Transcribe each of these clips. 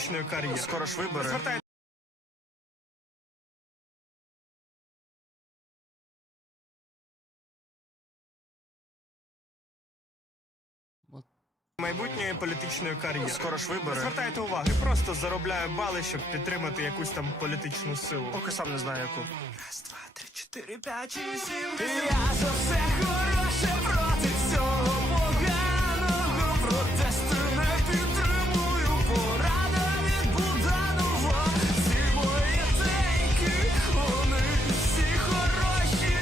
політичної кар'єри. Скоро ж вибори. Майбутньої політичної кар'єри. Скоро ж вибори. Звертайте увагу, просто заробляю бали, щоб підтримати якусь там політичну силу. Поки сам не знаю яку. Раз, два, три, чотири, п'ять, шість, 7. Я за все хороше проти всього поганого. Протесту не підтримую, порада від Буданова. Всі мої тейки, вони всі хороші.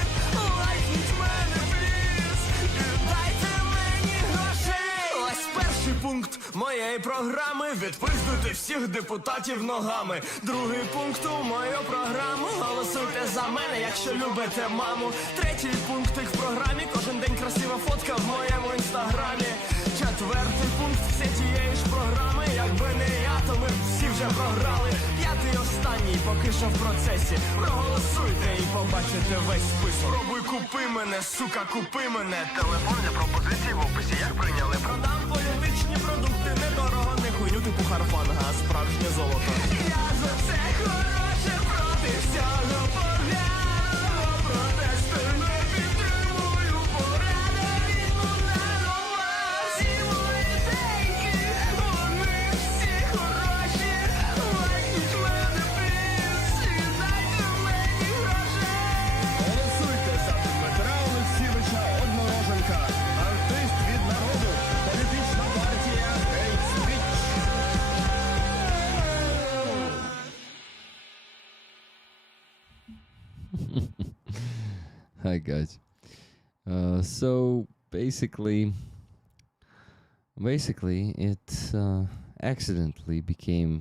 Лайкніть мене, пліз, і дайте мені грошей. Ось перший пункт моєї програми. Відпиздуйте всіх депутатів ногами. Другий пункт у мою програму. Голосуйте за мене, якщо любите маму. Третій пункт в програмі. Кожен день красива фотка в моєму інстаграмі. Четвертий пункт все тієї ж програми. Якби не я, то ми всі вже програли. П'ятий останній, поки що в процесі. Проголосуйте і побачите весь список. Пробуй, купи мене, сука, купи мене. Телефон для пропозицій в описі. Як прийняли? Продам політичні продукти, недорого, не хуйню типу харфанга, а справжнє золото. Я за це хороше проти всього поганого. Протесту не підтримую, порада від Буданова. Всі мої тейки, вони всі хороші. Лайкніть мене, пліз, і дайте мені грошей. Голосуйте за Дмитра Олексійовича Однороженка. Артист від народу. Політична партія Hate Speech. Hi guys. So basically it accidentally became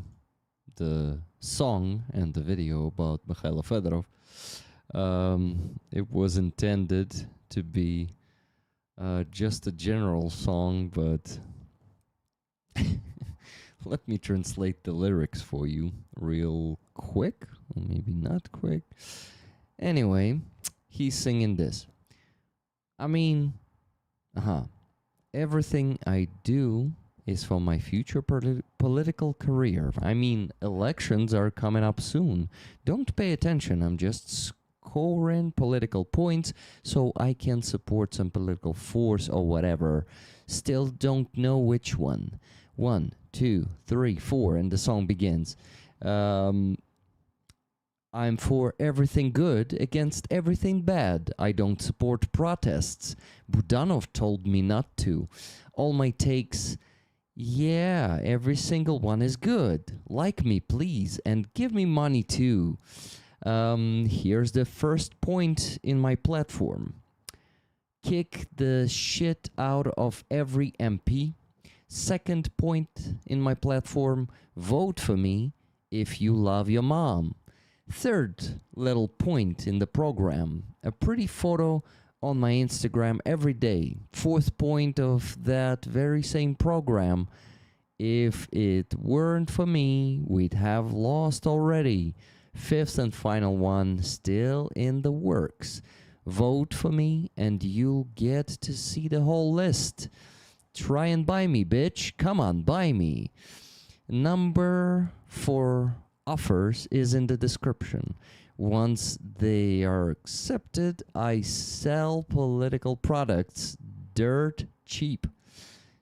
the song and the video about Mikhailo Fedorov. It was intended to be just a general song, but let me translate the lyrics for you real quick, or maybe not quick. Anyway, he's singing this. I mean, everything I do is for my future political career. I mean, elections are coming up soon. Don't pay attention, I'm just scoring political points so I can support some political force or whatever. Still don't know which one. 1, 2, 3, 4, and the song begins. I'm for everything good against everything bad. I don't support protests. Budanov told me not to. All my takes, yeah, every single one is good. Like me, please, and give me money too. Here's the first point in my platform. Kick the shit out of every MP. Second point in my platform, vote for me if you love your mom. Third little point in the program, a pretty photo on my Instagram every day. Fourth point of that very same program, if it weren't for me, we'd have lost already. Fifth and final one, still in the works. Vote for me and you'll get to see the whole list. Try and buy me, bitch. Come on, buy me. Number for offers is in the description. Once they are accepted, I sell political products dirt cheap.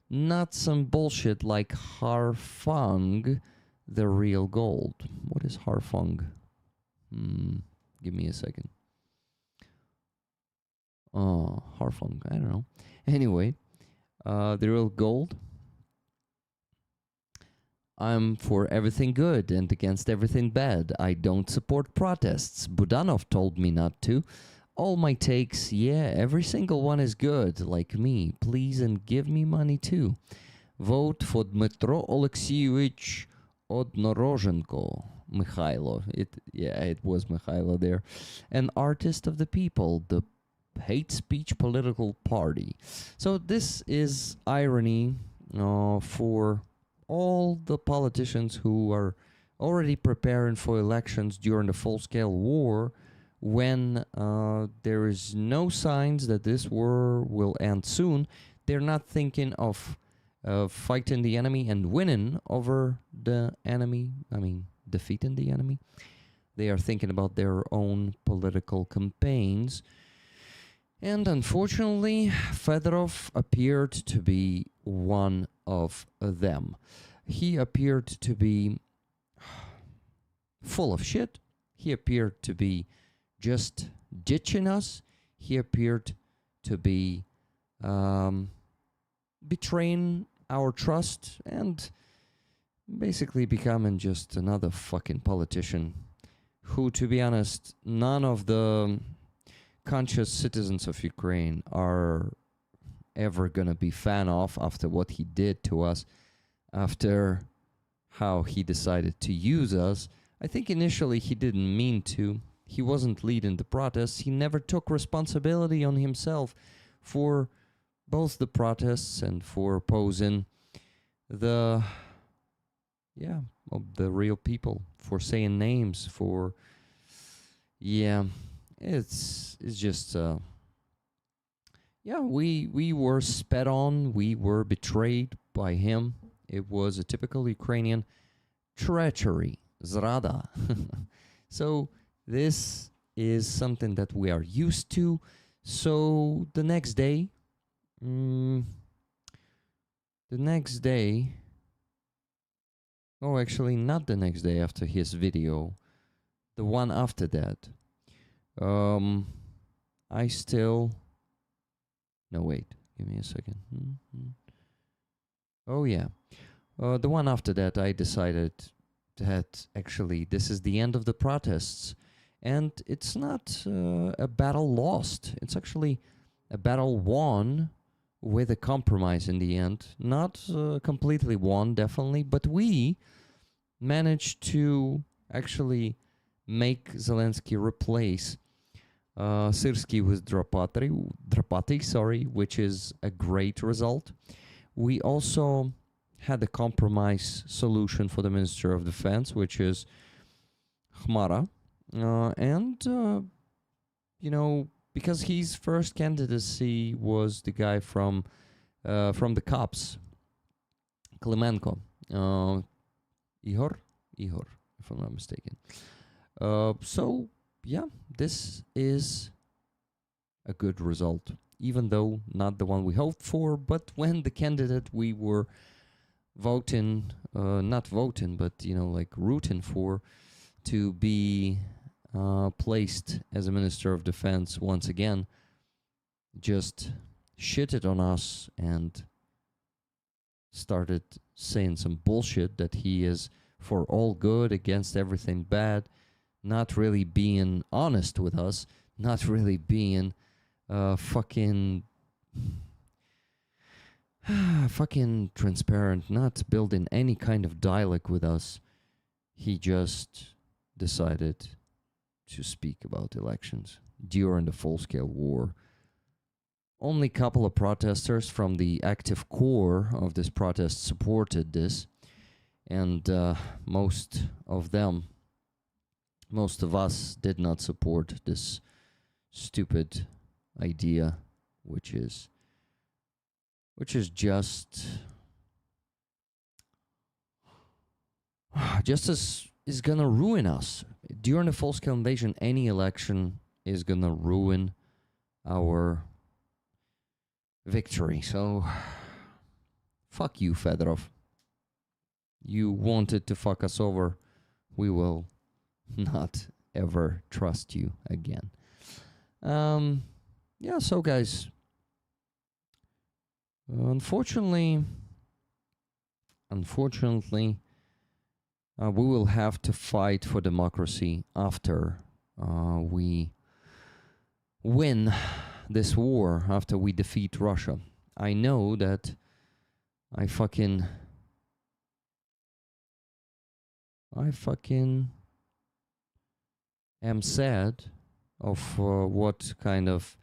Not some bullshit like Harfang, the real gold. What is Harfang? Give me a second. Oh, Harfang, I don't know. Anyway, the real gold. I'm for everything good and against everything bad. I don't support protests. Budanov told me not to. All my takes, yeah, every single one is good, like me. Please and give me money too. Vote for Dmytro Oleksievich Odnorozhenko. Mikhailo. It was Mikhailo there. An artist of the people, the hate speech political party. So this is irony for all the politicians who are already preparing for elections during the full-scale war, when there is no signs that this war will end soon. They're not thinking of fighting the enemy and winning over the enemy. I mean, defeating the enemy. They are thinking about their own political campaigns. And unfortunately, Fedorov appeared to be one of them. He appeared to be full of shit. He appeared to be just ditching us. He appeared to be betraying our trust and basically becoming just another fucking politician who, to be honest, none of the conscious citizens of Ukraine are ever gonna be fan of after what he did to us, after how he decided to use us. I think initially he didn't mean to. He wasn't leading the protests. He never took responsibility on himself for both the protests and for opposing the real people, for saying names, for it's just we were sped on, we were betrayed by him. It was a typical Ukrainian treachery, zrada. So this is something that we are used to. So the next day, oh, actually not the next day after his video, the one after that, I still, no wait, give me a second. Oh yeah, the one after that I decided that actually this is the end of the protests, and it's not a battle lost, it's actually a battle won with a compromise in the end. Not completely won, definitely, but we managed to actually make Zelensky replace Syrski with Drapati, which is a great result. We also had a compromise solution for the Minister of Defense, which is Khmara, because his first candidacy was the guy from the cops, Klimenko, Ihor, if I'm not mistaken. So yeah, this is a good result, even though not the one we hoped for. But when the candidate we were voting, not voting, but rooting for, to be placed as a Minister of Defense once again, just shitted on us and started saying some bullshit that he is for all good against everything bad, not really being honest with us, not really being fucking transparent, not building any kind of dialogue with us. He just decided to speak about elections during the full-scale war. Only a couple of protesters from the active core of this protest supported this, and most of us did not support this stupid idea, which is just as is gonna ruin us. During a full-scale invasion, any election is gonna ruin our victory. So, fuck you, Fedorov. You wanted to fuck us over. We will not ever trust you again. Yeah, so guys, unfortunately, we will have to fight for democracy after we win this war, after we defeat Russia. I know that I fucking am sad of what kind of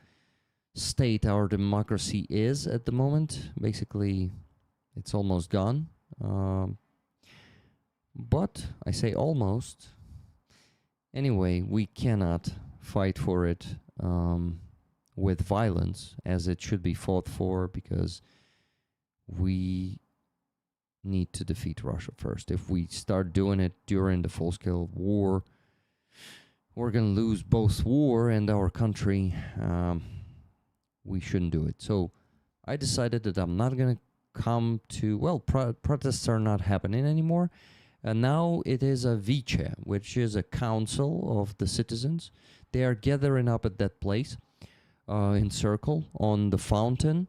state our democracy is at the moment. Basically, it's almost gone. But I say almost. Anyway, we cannot fight for it with violence as it should be fought for, because we need to defeat Russia first. If we start doing it during the full-scale war, we're going to lose both war and our country. We shouldn't do it. So I decided that I'm not going to come to, well, protests are not happening anymore. And now it is a Vice, which is a council of the citizens. They are gathering up at that place in circle on the fountain.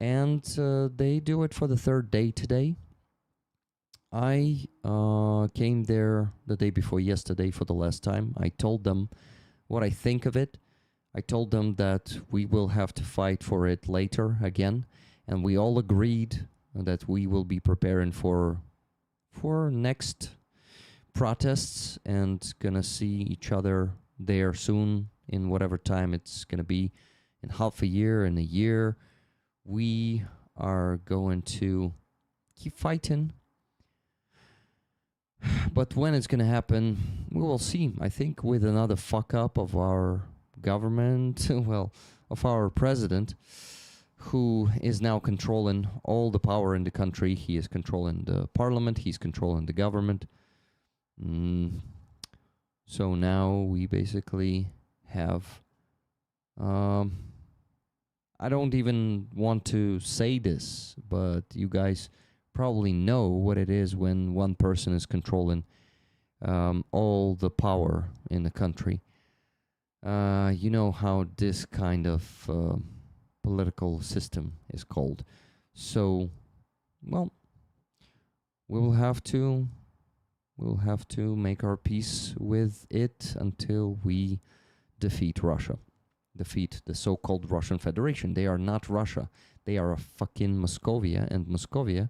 And they do it for the third day today. I came there the day before yesterday for the last time. I told them what I think of it. I told them that we will have to fight for it later again. And we all agreed that we will be preparing for next protests and gonna see each other there soon in whatever time it's gonna be, in half a year, in a year. We are going to keep fighting. But when it's gonna happen, we will see. I think with another fuck up of our government, well, of our president, who is now controlling all the power in the country. He is controlling the parliament, he's controlling the government. So now we basically have... I don't even want to say this, but you guys probably know what it is when one person is controlling all the power in the country. You know how this kind of political system is called. So, well, we'll have to make our peace with it until we defeat Russia. Defeat the so-called Russian Federation. They are not Russia. They are a fucking Moscovia, and Moscovia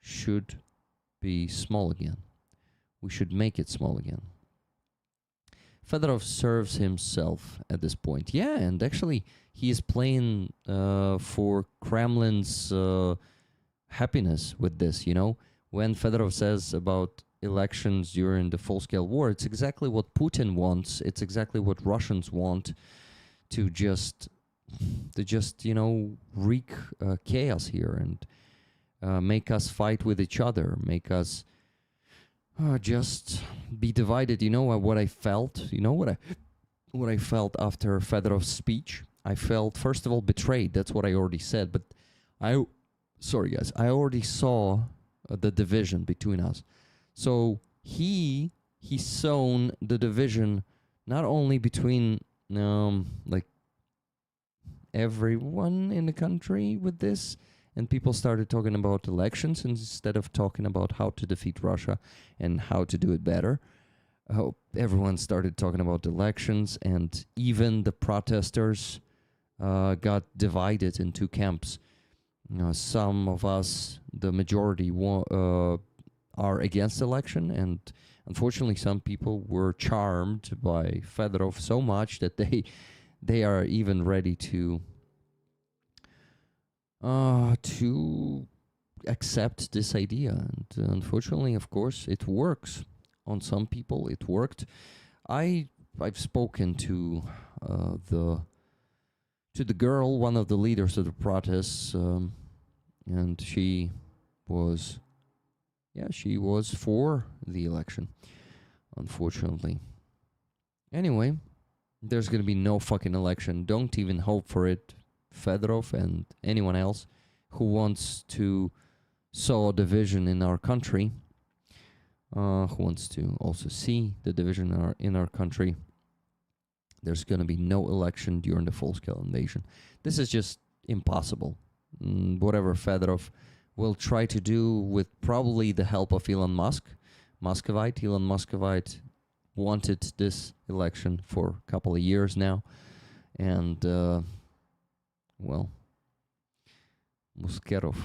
should be small again. We should make it small again. Fedorov serves himself at this point. Yeah, and actually he is playing for Kremlin's happiness with this, you know. When Fedorov says about elections during the full-scale war, it's exactly what Putin wants. It's exactly what Russians want, to just you know, wreak chaos here and make us fight with each other, make us just be divided. You know what I felt? You know what I felt after Fedorov's speech? I felt, first of all, betrayed. That's what I already said. But sorry guys, I already saw the division between us. So he sown the division not only between like everyone in the country with this, and people started talking about elections instead of talking about how to defeat Russia and how to do it better. Everyone started talking about elections, and even the protesters got divided in two camps. Some of us, the majority, are against election, and unfortunately some people were charmed by Fedorov so much that they are even ready to accept this idea. And unfortunately, of course, it works. On some people, it worked. I've spoken to the girl, one of the leaders of the protests, and she was for the election, unfortunately. Anyway, there's gonna be no fucking election. Don't even hope for it, Fedorov and anyone else who wants to sow division in our country, who wants to also see the division in our country. There's gonna be no election during the full-scale invasion. This is just impossible. Whatever Fedorov will try to do, with probably the help of Elon Muscovite wanted this election for a couple of years now, and well, Muskerov,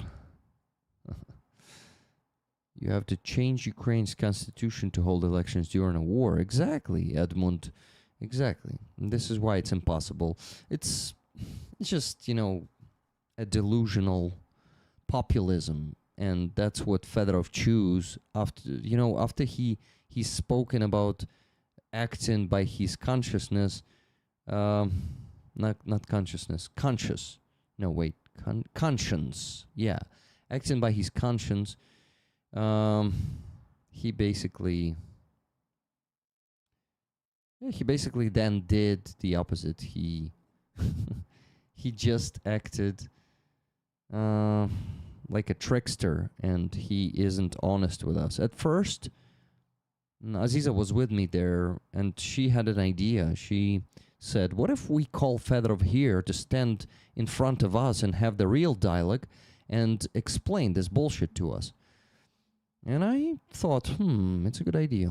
you have to change Ukraine's constitution to hold elections during a war. Exactly, Edmund, exactly. And this is why it's impossible. It's just, you know, a delusional populism, and that's what Fedorov choose after he's spoken about acting by his consciousness, not consciousness, conscious, no wait, conscience, yeah, acting by his conscience. Um, he basically then did the opposite. He he just acted like a trickster, and he isn't honest with us. At first, Aziza was with me there, and she had an idea. She said, what if we call Fedorov here to stand in front of us and have the real dialogue and explain this bullshit to us? And I thought, it's a good idea.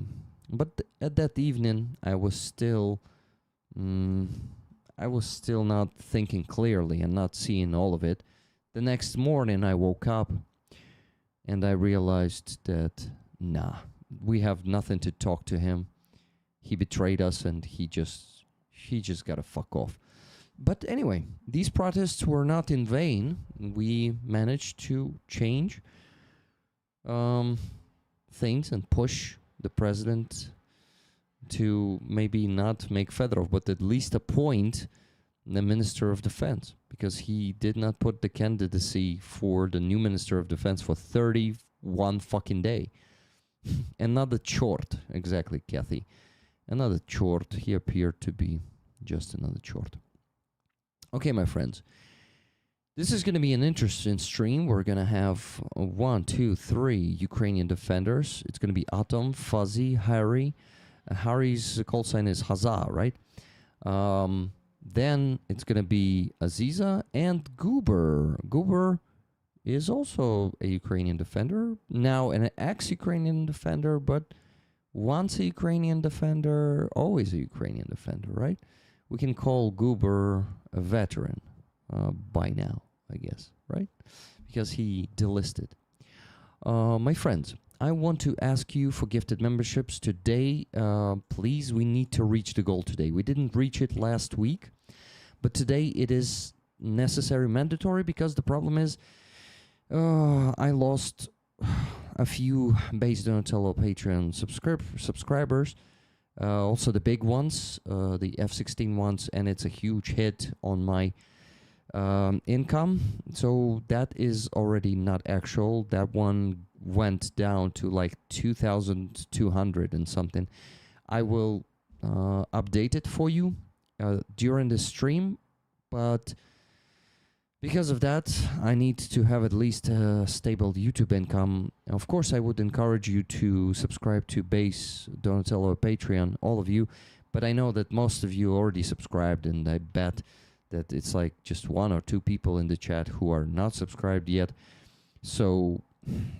But at that evening, I was still not thinking clearly and not seeing all of it. The next morning, I woke up and I realized that, we have nothing to talk to him. He betrayed us, and he just gotta fuck off. But anyway, these protests were not in vain. We managed to change things and push the president to maybe not make Fedorov, but at least appoint the Minister of Defense, because he did not put the candidacy for the new Minister of Defense for 31 fucking day. Another chort, exactly, Kathy. Another chort. He appeared to be just another chort. Okay, my friends. This is going to be an interesting stream. We're going to have 1, 2, 3 Ukrainian defenders. It's going to be Atom, Fuzzy, Harry. Harry's call sign is Hazza, right? Then it's going to be Aziza and Goober. Goober is also a Ukrainian defender. Now an ex-Ukrainian defender, but once a Ukrainian defender, always a Ukrainian defender, right? We can call Goober a veteran by now, I guess, right? Because he delisted. My friends, I want to ask you for gifted memberships today. Please, we need to reach the goal today. We didn't reach it last week, but today it is necessary, mandatory, because the problem is I lost a few base Donatello Patreon subscribers, also the big ones, the F16 ones, and it's a huge hit on my income. So that is already not actual. That one went down to like 2,200 and something. I will update it for you during the stream, but because of that, I need to have at least a stable YouTube income. Of course, I would encourage you to subscribe to Base Donatello Patreon, all of you, but I know that most of you already subscribed, and I bet that it's like just 1 or 2 people in the chat who are not subscribed yet. So,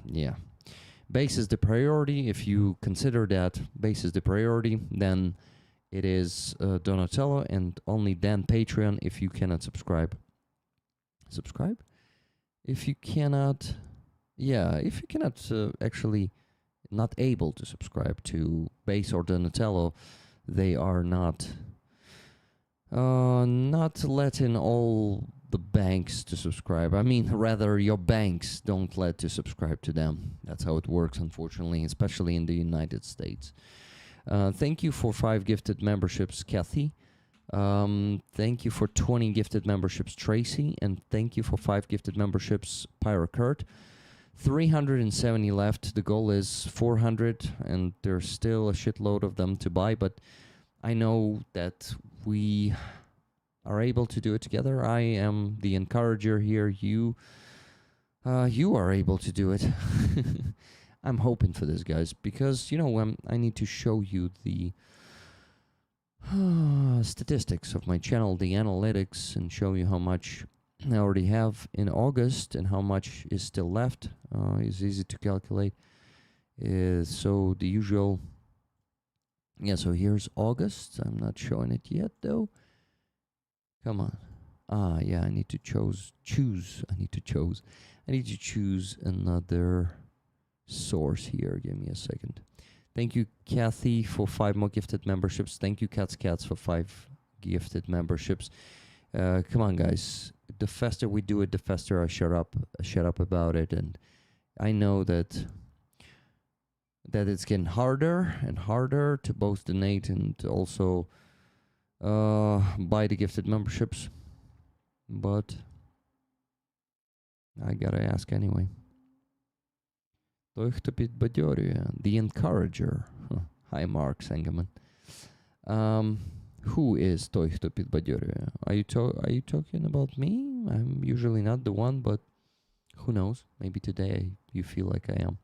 yeah. Base is the priority. If you consider that base is the priority, then it is Donatello, and only then Patreon if you cannot subscribe. Subscribe? If you cannot... Yeah, if you cannot actually not able to subscribe to Base or Donatello, they are not letting all the banks to subscribe. I mean, rather, your banks don't let to subscribe to them. That's how it works, unfortunately, especially in the United States. Thank you for 5 gifted memberships, Kathy. Thank you for 20 gifted memberships, Tracy. And thank you for 5 gifted memberships, Pyrocurt. 370 left. The goal is 400, and there's still a shitload of them to buy, but I know that we are able to do it together. I am the encourager here. You are able to do it. I'm hoping for this, guys, because, you know, I need to show you the statistics of my channel, the analytics, and show you how much I already have in August and how much is still left. It's easy to calculate. So the usual... Yeah, so here's August. I'm not showing it yet, though. Come on. Yeah, I need to choose. I need to choose another source here. Give me a second. Thank you, Kathy, for 5 more gifted memberships. Thank you, Cats, for 5 gifted memberships. Come on, guys. The faster we do it, the faster I shut up about it. And I know that it's getting harder and harder to both donate and also buy the gifted memberships. But I gotta ask anyway. Той, хто підбадьорює. The encourager. Hi, Mark Sangerman. Who is той, хто підбадьорює? Are you talking about me? I'm usually not the one, but who knows? Maybe today you feel like I am.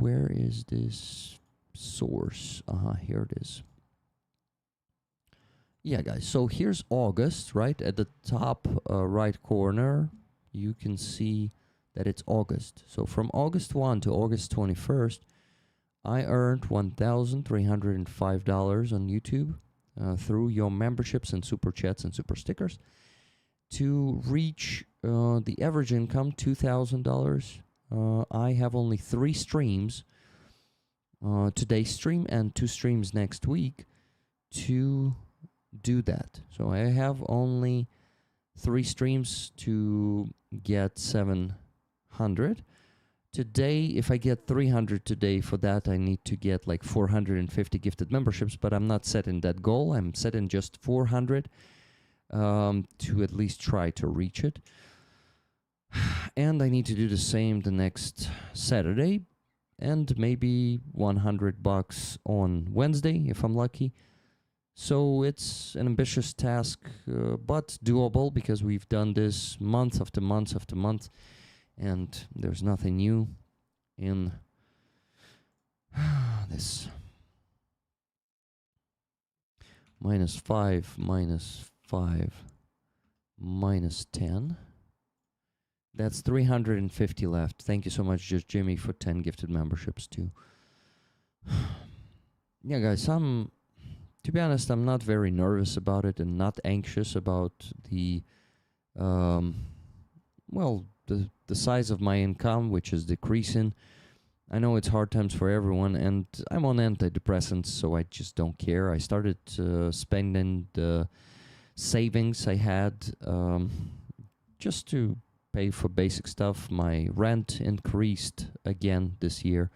Where is this source? Here it is. Yeah, guys, so here's August, right? At the top right corner, you can see that it's August. So from August 1 to August 21st, I earned $1,305 on YouTube through your memberships and super chats and super stickers to reach the average income, $2,000. I have only 3 streams, today's stream and 2 streams next week to do that. So I have only 3 streams to get 700. Today, if I get 300 today, for that I need to get like 450 gifted memberships, but I'm not setting that goal. I'm setting just 400 to at least try to reach it. And I need to do the same the next Saturday, and maybe $100 on Wednesday if I'm lucky. So it's an ambitious task, but doable, because we've done this month after month after month, and there's nothing new in this. -5, -5, -10. That's 350 left. Thank you so much, Just Jimmy, for 10 gifted memberships too. Yeah, guys, to be honest, I'm not very nervous about it and not anxious about the size of my income, which is decreasing. I know it's hard times for everyone, and I'm on antidepressants, so I just don't care. I started spending the savings I had just to pay for basic stuff. My rent increased again this year,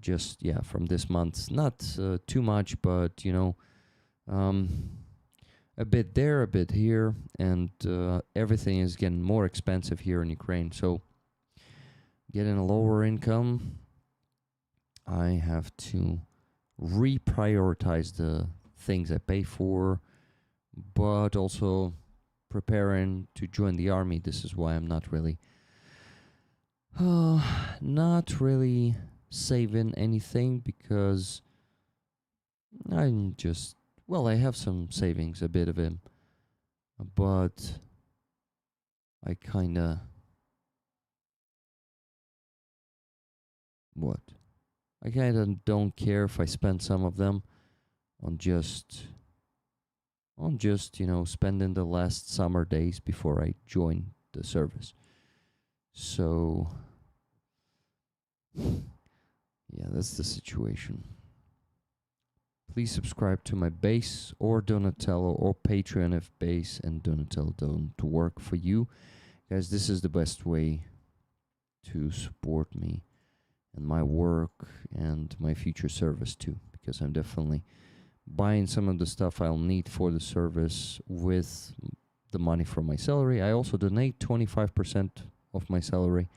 just, from this month. Not too much, but, a bit there, a bit here, and everything is getting more expensive here in Ukraine. So getting a lower income, I have to reprioritize the things I pay for, but also preparing to join the army. This is why I'm not really saving anything, because I'm just, I have some savings, a bit of it, but I kinda, I kinda don't care if I spend some of them on just, spending the last summer days before I join the service. So, yeah, that's the situation. Please subscribe to my base or Donatello or Patreon if base and Donatello don't work for you. Guys, this is the best way to support me and my work and my future service too, because I'm definitely buying some of the stuff I'll need for the service with the money from my salary. I also donate 25% of my salary,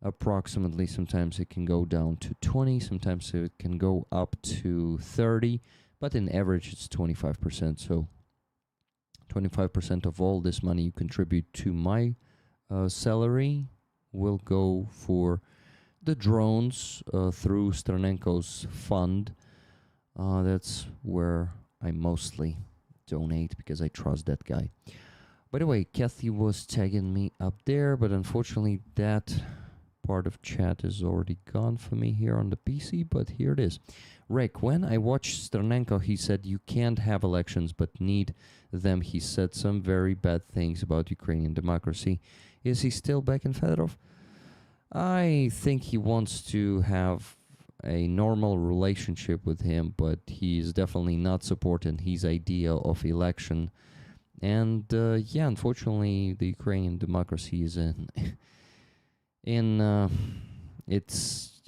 approximately. Sometimes it can go down to 20, sometimes it can go up to 30, but in average it's 25%. So 25% of all this money you contribute to my salary will go for the drones through Stranenko's fund. That's where I mostly donate, because I trust that guy. By the way, Kathy was tagging me up there, but unfortunately that part of chat is already gone for me here on the PC, but here it is. Rick, when I watched Stranenko, he said you can't have elections but need them. He said some very bad things about Ukrainian democracy. Is he still back in Fedorov? I think he wants to have a normal relationship with him, but he is definitely not supporting his idea of election. And unfortunately, the Ukrainian democracy is in its,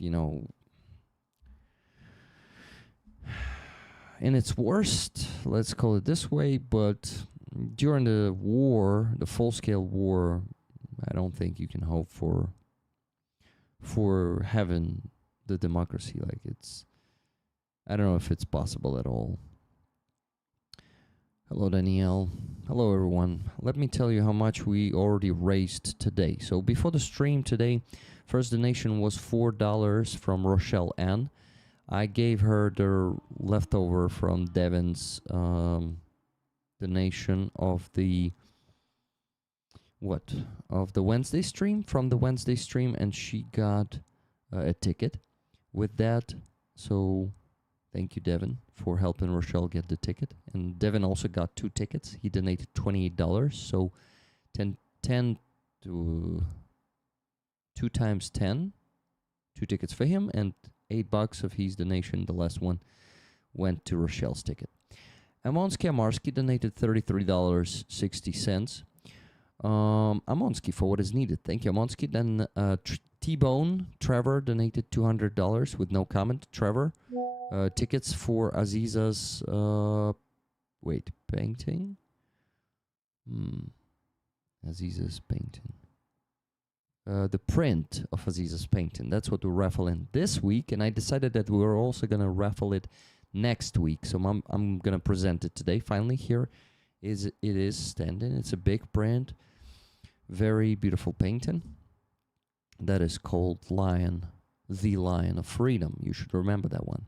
in its worst, let's call it this way. But during the war, the full-scale war, I don't think you can hope for for having the democracy. Like, it's, I don't know if it's possible at all. Hello, Danielle. Hello, everyone. Let me tell you how much we already raised today. So before the stream today, first donation was $4 from Rochelle Ann. I gave her the leftover from Devin's donation of the Wednesday stream, from the Wednesday stream, and she got a ticket with that. So thank you, Devin, for helping Rochelle get the ticket. And Devin also got 2 tickets. He donated $28. So 10 to 2 times 10, 2 tickets for him, and $8 of his donation. The last one went to Rochelle's ticket. Amonsky Amarski donated $33.60. Amonsky for what is needed. Thank you, Amonsky. Then T-Bone Trevor donated $200 with no comment. Trevor, tickets for Aziza's painting. Aziza's painting. The print of Aziza's painting. That's what we're raffling this week, and I decided that we were also gonna raffle it next week. So I'm gonna present it today. Finally, here it is standing. It's a big print, very beautiful painting. That is called Lion, the Lion of Freedom. You should remember that one.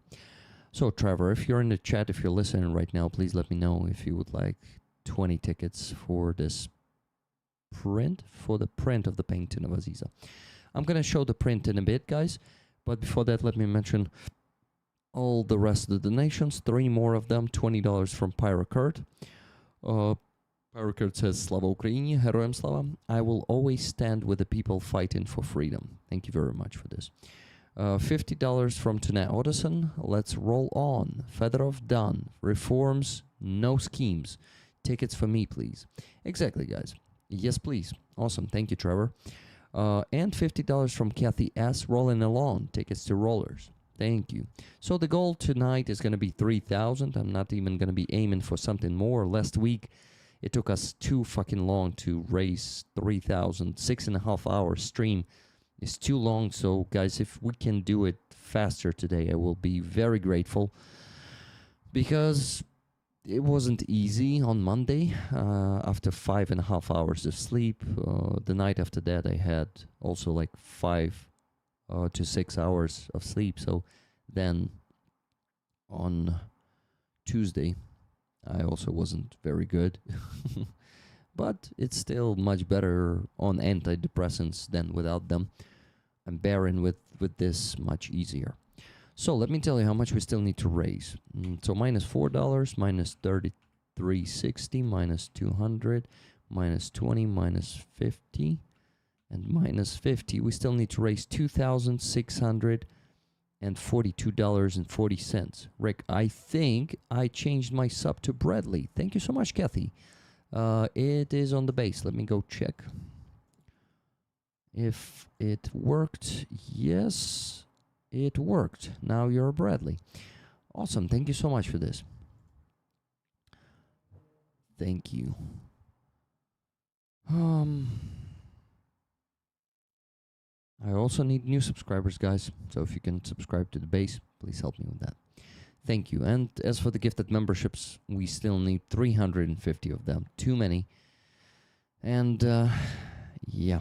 So Trevor, if you're in the chat, if you're listening right now, please let me know if you would like 20 tickets for this print, for the print of the painting of Aziza. I'm gonna show the print in a bit, guys, but before that, let me mention all the rest of the donations. 3 more of them. $20 from Pyrocurt. Pyrocurt says, Slava Ukraini, Heroям Slava. I will always stand with the people fighting for freedom. Thank you very much for this. $50 from Tune Odison. Let's roll on. Fedorov done. Reforms, no schemes. Tickets for me, please. Exactly, guys. Yes, please. Awesome. Thank you, Trevor. And $50 from Kathy S. Rolling along. Tickets to Rollers. Thank you. So the goal tonight is going to be 3,000. I'm not even going to be aiming for something more. Last week, it took us too fucking long to raise 3,000. 6.5 hour stream is too long. So, guys, if we can do it faster today, I will be very grateful. Because it wasn't easy on Monday. After 5.5 hours of sleep. The night after that, I had also like 5 to 6 hours of sleep. So then on Tuesday, I also wasn't very good. But it's still much better on antidepressants than without them. I'm bearing with this much easier. So let me tell you how much we still need to raise. So minus $4, minus $33.60, minus 200, minus 20, minus 50, and minus 50. We still need to raise $2,642.40. Rick, I think I changed my sub to Bradley. Thank you so much, Kathy. It is on the base. Let me go check if it worked. Yes, it worked. Now you're Bradley. Awesome. Thank you so much for this. Thank you. I also need new subscribers, guys. So if you can subscribe to the base, please help me with that. Thank you. And as for the gifted memberships, we still need 350 of them. Too many. And yeah,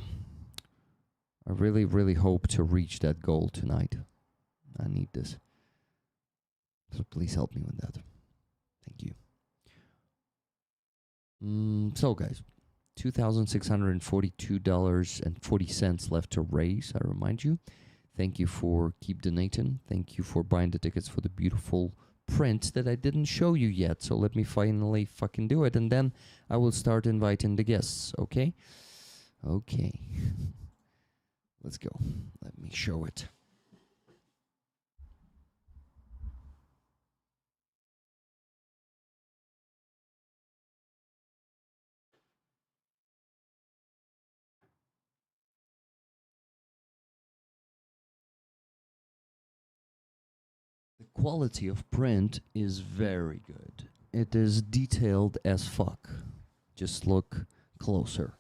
I really, really hope to reach that goal tonight. I need this. So please help me with that. Thank you. So guys, $2,642.40 left to raise, I remind you. Thank you for keep donating. Thank you for buying the tickets for the beautiful print that I didn't show you yet. So let me finally fucking do it, and then I will start inviting the guests, okay? Okay. Let's go. Let me show it. The quality of print is very good. It is detailed as fuck. Just look closer.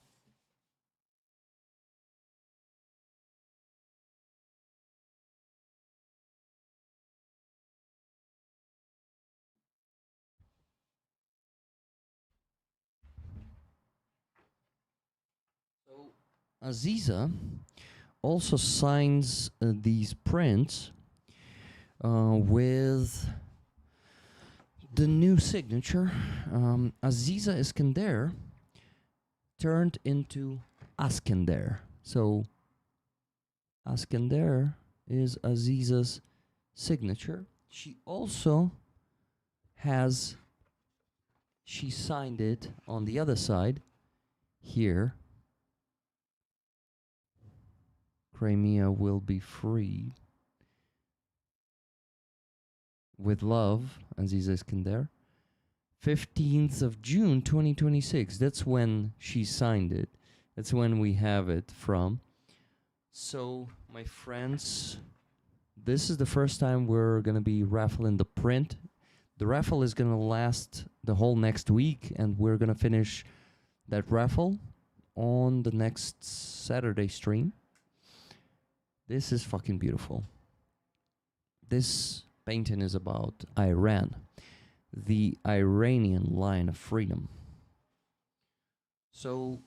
Aziza also signs these prints with the new signature. Aziza Iskender turned into Askender. So Askender is Aziza's signature. She also has, she signed it on the other side here. Crimea will be free. With love, Aziza Iskender. 15th of June 2026. That's when she signed it. That's when we have it from. So, my friends, this is the first time we're going to be raffling the print. The raffle is going to last the whole next week, and we're going to finish that raffle on the next Saturday stream. This is fucking beautiful. This painting is about Iran, the Iranian line of freedom. So,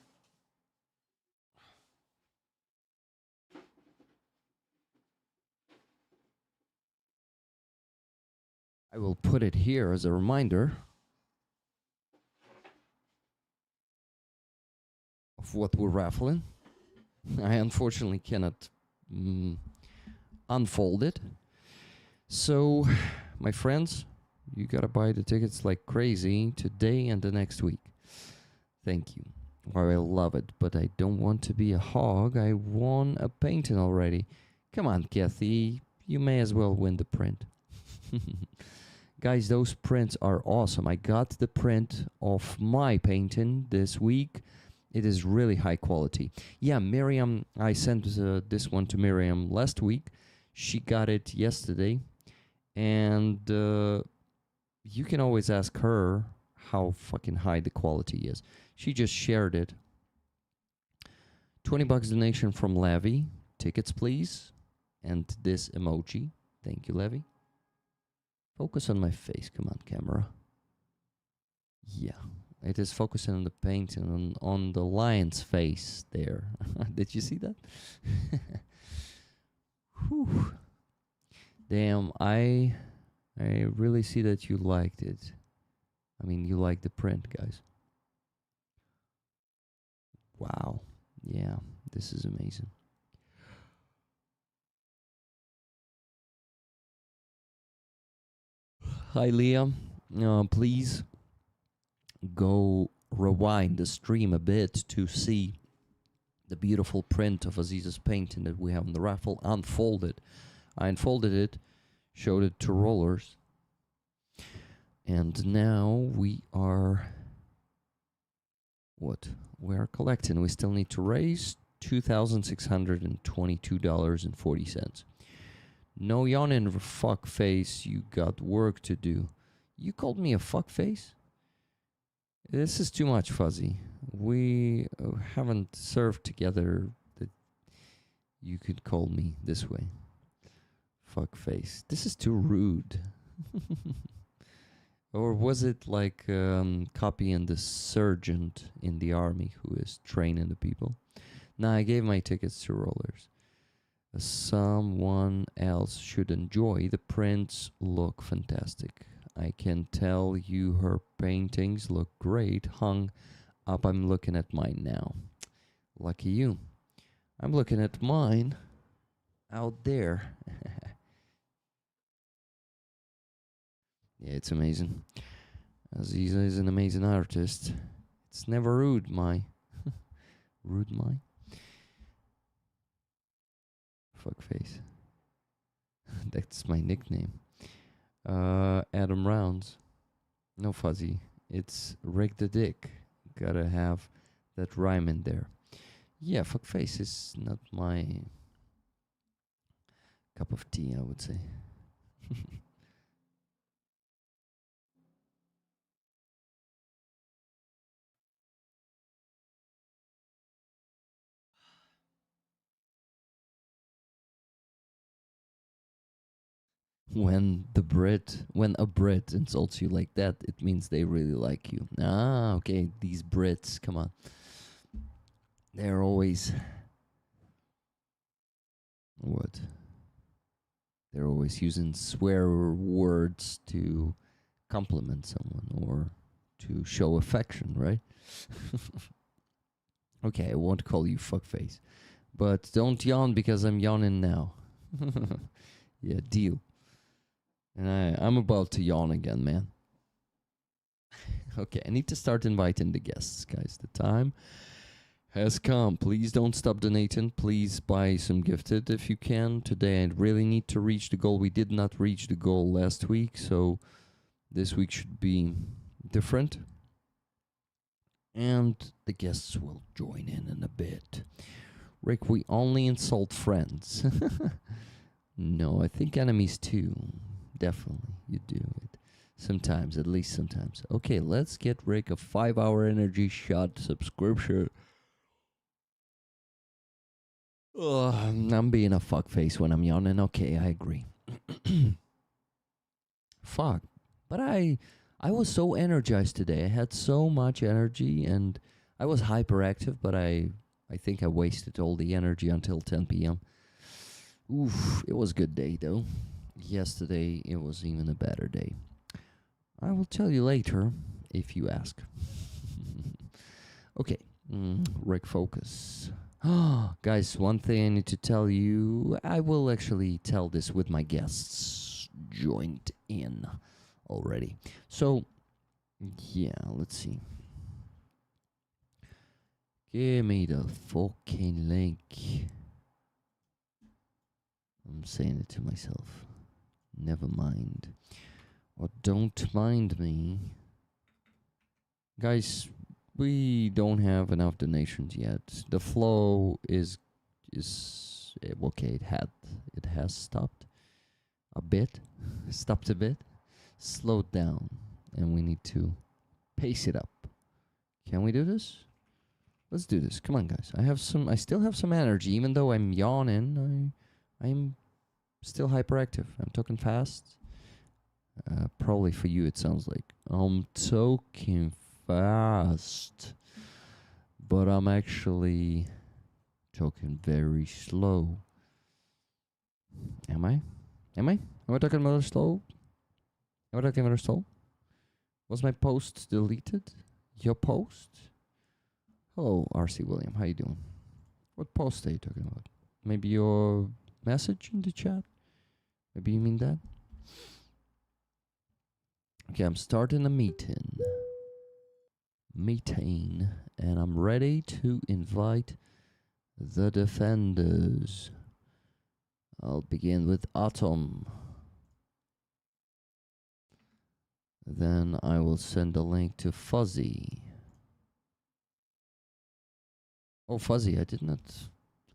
I will put it here as a reminder of what we're raffling. I unfortunately cannot unfold it. So, my friends, you gotta buy the tickets like crazy today and the next week. Thank you. Well, I love it, but I don't want to be a hog. I won a painting already. Come on, Kathy. You may as well win the print. Guys, those prints are awesome. I got the print of my painting this week. It is really high quality. Yeah, Miriam, I sent this one to Miriam last week. She got it yesterday. And you can always ask her how fucking high the quality is. She just shared it. $20 donation from Levy. Tickets, please. And this emoji. Thank you, Levy. Focus on my face. Come on, camera. Yeah. It is focusing on the painting, on the lion's face there. Did you see that? Whew. Damn, I really see that you liked it. I mean, you like the print, guys. Wow. Yeah, this is amazing. Hi, Liam. Please go rewind the stream a bit to see the beautiful print of Aziza's painting that we have in the raffle unfolded. I unfolded it, showed it to rollers, and now we are, what? We are collecting. We still need to raise $2,622.40. No yawning, fuck face. You got work to do. You called me a fuck face? This is too much, Fuzzy. We haven't served together that you could call me this way. Fuck face. This is too rude. Or was it like copying the sergeant in the army who is training the people? Nah, I gave my tickets to rollers. Someone else should enjoy. The prints look fantastic. I can tell you her paintings look great. Hung up. I'm looking at mine now. Lucky you. I'm looking at mine out there. Yeah, it's amazing. Aziza is an amazing artist. It's never rude, my. Rude, my. Fuckface. That's my nickname. Adam Rounds. No, Fuzzy. It's Rick the Dick. Gotta have that rhyme in there. Yeah, fuckface is not my cup of tea, I would say. When a Brit insults you like that, it means they really like you. Ah, okay, these Brits, come on. They're always What? They're always using swear words to compliment someone or to show affection, right? Okay, I won't call you fuckface. But don't yawn because I'm yawning now. Yeah, deal. And I'm about to yawn again, man. Okay, I need to start inviting the guests, guys. The time has come. Please don't stop donating. Please buy some gifted if you can. Today I really need to reach the goal. We did not reach the goal last week, so this week should be different. And the guests will join in a bit. Rick, we only insult friends. No, I think enemies too. Definitely, you do it. Sometimes, at least sometimes. Okay, let's get Rick a 5-hour energy shot subscription. I'm being a fuckface when I'm yawning. Okay, I agree. Fuck. But I was so energized today. I had so much energy and I was hyperactive, but I think I wasted all the energy until 10 p.m. Oof, it was a good day though. Yesterday it was even a better day. I will tell you later if you ask. Okay, Rick, focus. Guys, one thing I need to tell you, I will actually tell this with my guests joined in already. So, yeah, let's see. Give me the fucking link. I'm saying it to myself. Never mind. Or don't mind me. Guys, we don't have enough donations yet. The flow is okay, it has stopped a bit. Stopped a bit. Slowed down. And we need to pace it up. Can we do this? Let's do this. Come on, guys. I still have some energy, even though I'm yawning. I'm still hyperactive. I'm talking fast. Probably for you it sounds like I'm talking fast, but I'm actually talking very slow. Am I talking very slow? Am I talking very slow? Was my post deleted? Your post? Hello, RC William. How you doing? What post are you talking about? Maybe your message in the chat? Maybe you mean that? Okay, I'm starting a meeting, and I'm ready to invite the defenders. I'll begin with Atom. Then I will send a link to Fuzzy. Oh, Fuzzy, I did not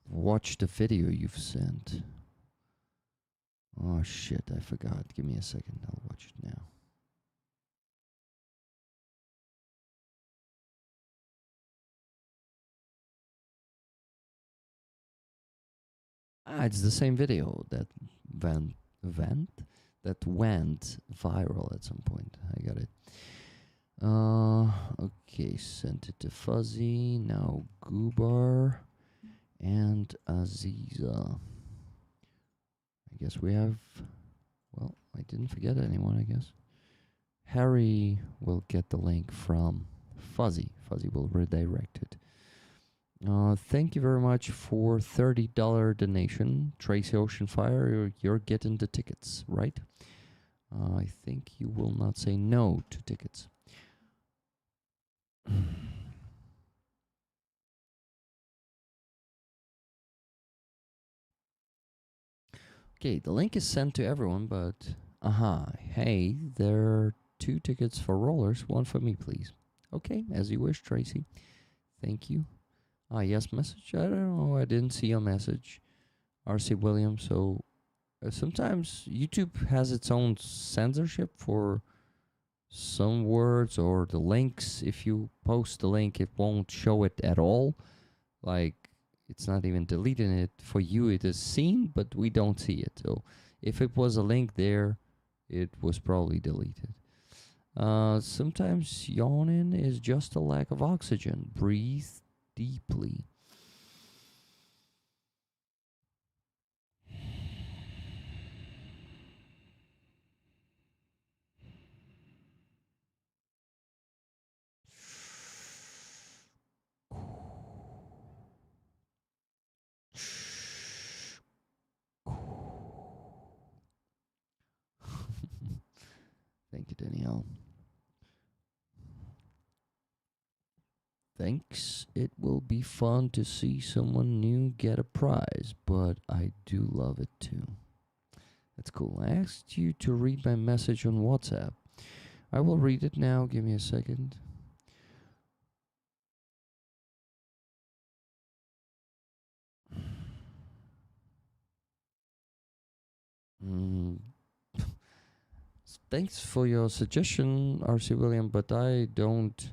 watch the video you've sent. Oh shit, I forgot. Give me a second, I'll watch it now. It's the same video that went viral at some point. I got it. Okay, sent it to Fuzzy. Now Goobar and Aziza. I guess we have. Well, I didn't forget anyone. I guess Harry will get the link from Fuzzy. Fuzzy will redirect it. Thank you very much for $30 donation. Tracy Oceanfire, you're getting the tickets, right? I think you will not say no to tickets. Okay, the link is sent to everyone, but... hey, there are 2 tickets for rollers, 1 for me, please. Okay, as you wish, Tracy. Thank you. Yes, message. I don't know. I didn't see your message. RC Williams. So sometimes YouTube has its own censorship for some words or the links. If you post the link, it won't show it at all. Like, it's not even deleting it. For you, it is seen, but we don't see it. So if it was a link there, it was probably deleted. Sometimes yawning is just a lack of oxygen. Breathe deeply. Thanks. It will be fun to see someone new get a prize, but I do love it too. That's cool. I asked you to read my message on WhatsApp. I will read it now. Give me a second. Thanks for your suggestion, RC William, but I don't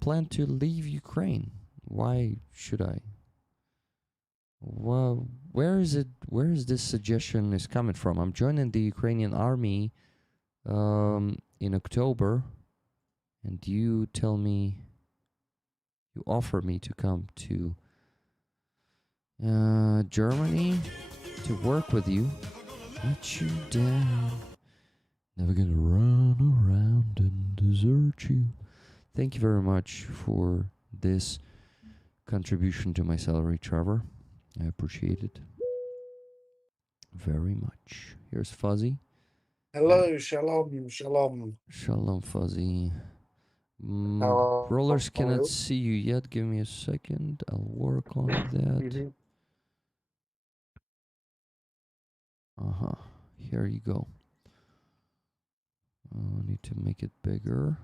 plan to leave Ukraine. Why should I? Well, where is this suggestion is coming from? I'm joining the Ukrainian army in October, and you offer me to come to Germany to work with you. Let you down. Never gonna run around and desert you. Thank you very much for this contribution to my salary, Trevor. I appreciate it very much. Here's Fuzzy. Hello, shalom, shalom. Shalom, Fuzzy. How Rollers are cannot you? see you yet. Give me a second. I'll work on that. Uh-huh. Here you go. I need to make it bigger.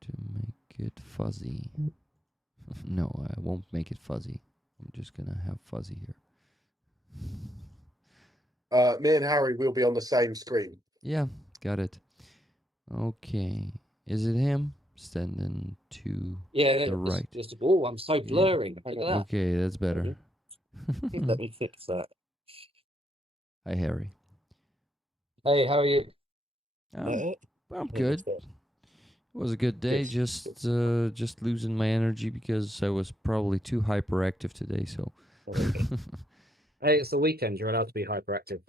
To make it fuzzy. No, I won't make it fuzzy. I'm just gonna have Fuzzy here. Me and Harry will be on the same screen. Yeah, got it. Okay. Is it him? Standing to Yeah, the right. just I'm so blurry. Look at that. Okay, that's better. Let me fix that. Hi, Harry. Hey, how are you? I'm good. It was a good day. Good. Just losing my energy because I was probably too hyperactive today. So. Hey, it's the weekend. You're allowed to be hyperactive.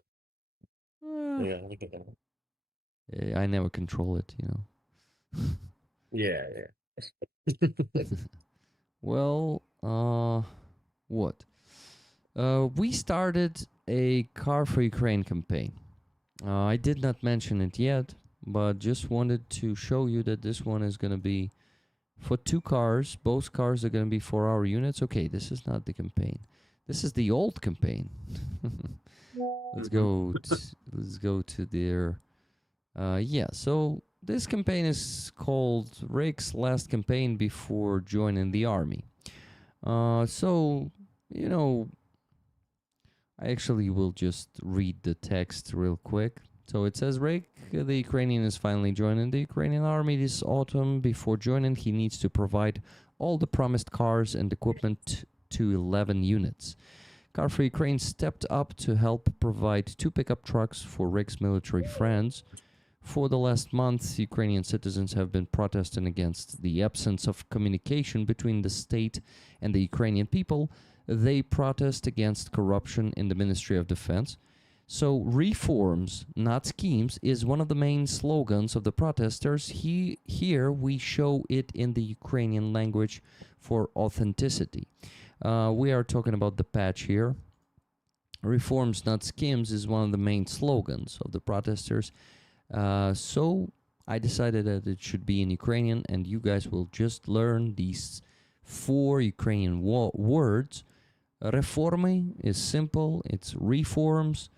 Yeah, I get that. I never control it, you know. Yeah. Well, what? We started a Car for Ukraine campaign. I did not mention it yet, but just wanted to show you that this one is going to be for 2 cars. Both cars are going to be 4-hour units. Okay, this is not the campaign. This is the old campaign. Let's go to their... yeah, so this campaign is called Rick's last campaign before joining the army. So, you know, I actually will just read the text real quick. So it says, Rick, the Ukrainian, is finally joining the Ukrainian army this autumn. Before joining, he needs to provide all the promised cars and equipment to 11 units. Car for Ukraine stepped up to help provide 2 pickup trucks for Rick's military friends. For the last month, Ukrainian citizens have been protesting against the absence of communication between the state and the Ukrainian people. They protest against corruption in the Ministry of Defense. So reforms, not schemes, is one of the main slogans of the protesters. Here we show it in the Ukrainian language for authenticity. We are talking about the patch here. Reforms, not schemes, is one of the main slogans of the protesters. So I decided that it should be in Ukrainian, and you guys will just learn these 4 Ukrainian words. Reformy is simple, it's reforms.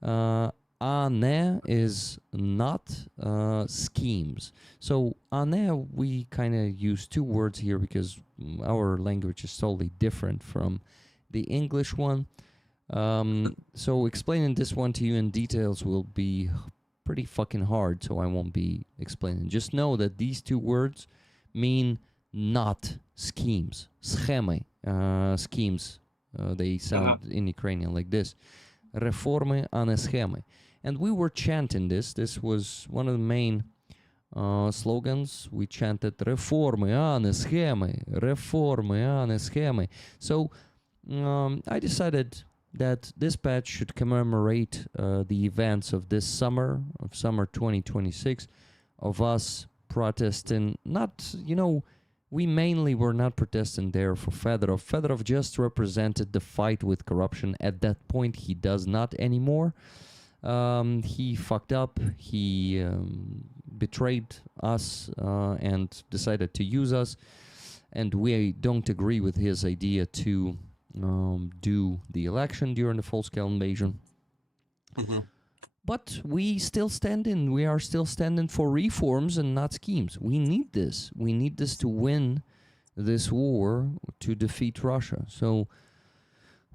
A ne is not schemes. So a ne, we kind of use 2 words here because our language is totally different from the English one. So explaining this one to you in details will be pretty fucking hard, so I won't be explaining. Just know that these 2 words mean not schemes. Schemy, schemes. They sound in Ukrainian like this. Reformy, a ne schemy. And we were chanting this. This was one of the main slogans. We chanted reformy, a ne schemy. Reformy, a ne schemy. So I decided that this patch should commemorate the events of this summer, of summer 2026, of us protesting. Not, you know, we mainly were not protesting there for Fedorov. Fedorov just represented the fight with corruption. At that point, he does not anymore. He fucked up. He betrayed us and decided to use us, and we don't agree with his idea to do the election during the full-scale invasion. But we still stand in. We are still standing for reforms and not schemes. We need this. We need this to win this war, to defeat Russia. So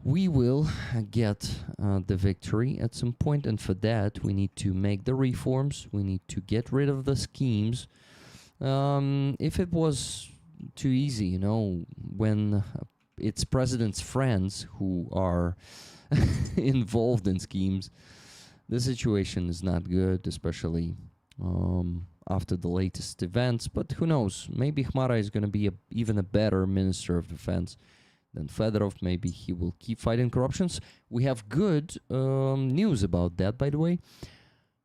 we will get the victory at some point, and for that we need to make the reforms. We need to get rid of the schemes. If it was too easy, you know, when it's president's friends who are involved in schemes, the situation is not good, especially after the latest events. But who knows? Maybe Khmara is going to be even a better Minister of Defense than Fedorov. Maybe he will keep fighting corruptions. We have good news about that, by the way.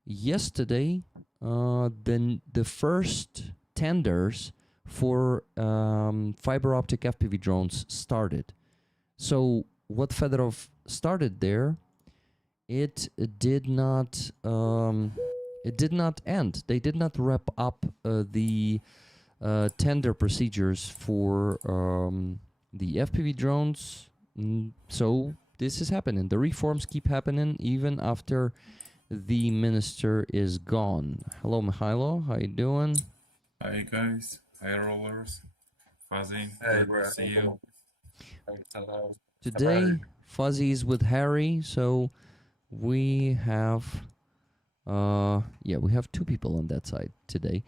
Yesterday, the first tenders for fiber optic FPV drones started. So what Fedorov started there, it did not end. They did not wrap up the tender procedures for the FPV drones. So this is happening. The reforms keep happening even after the minister is gone. Hello, Mikhailo. How you doing? Hi guys. Hi rollers. Fuzzy. Hey, Good bro. to see you. Hello. Today, Fuzzy is with Harry, so we have we have two people on that side today.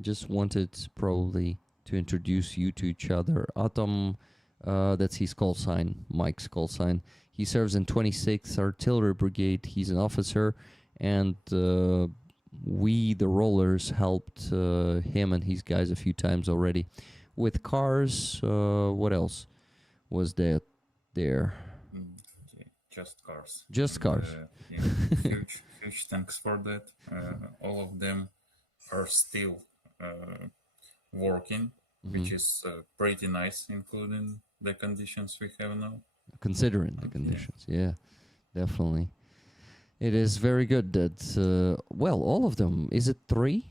Just wanted probably to introduce you to each other. Atom, that's his call sign, Mike's call sign. He serves in 26th Artillery Brigade. He's an officer, and we, the rollers, helped him and his guys a few times already with cars. What else was there? Just cars. Just cars. Huge thanks for that. All of them are still working, which is pretty nice, including the conditions we have now. Considering the conditions, yeah, definitely. It is very good that, all of them. Is it three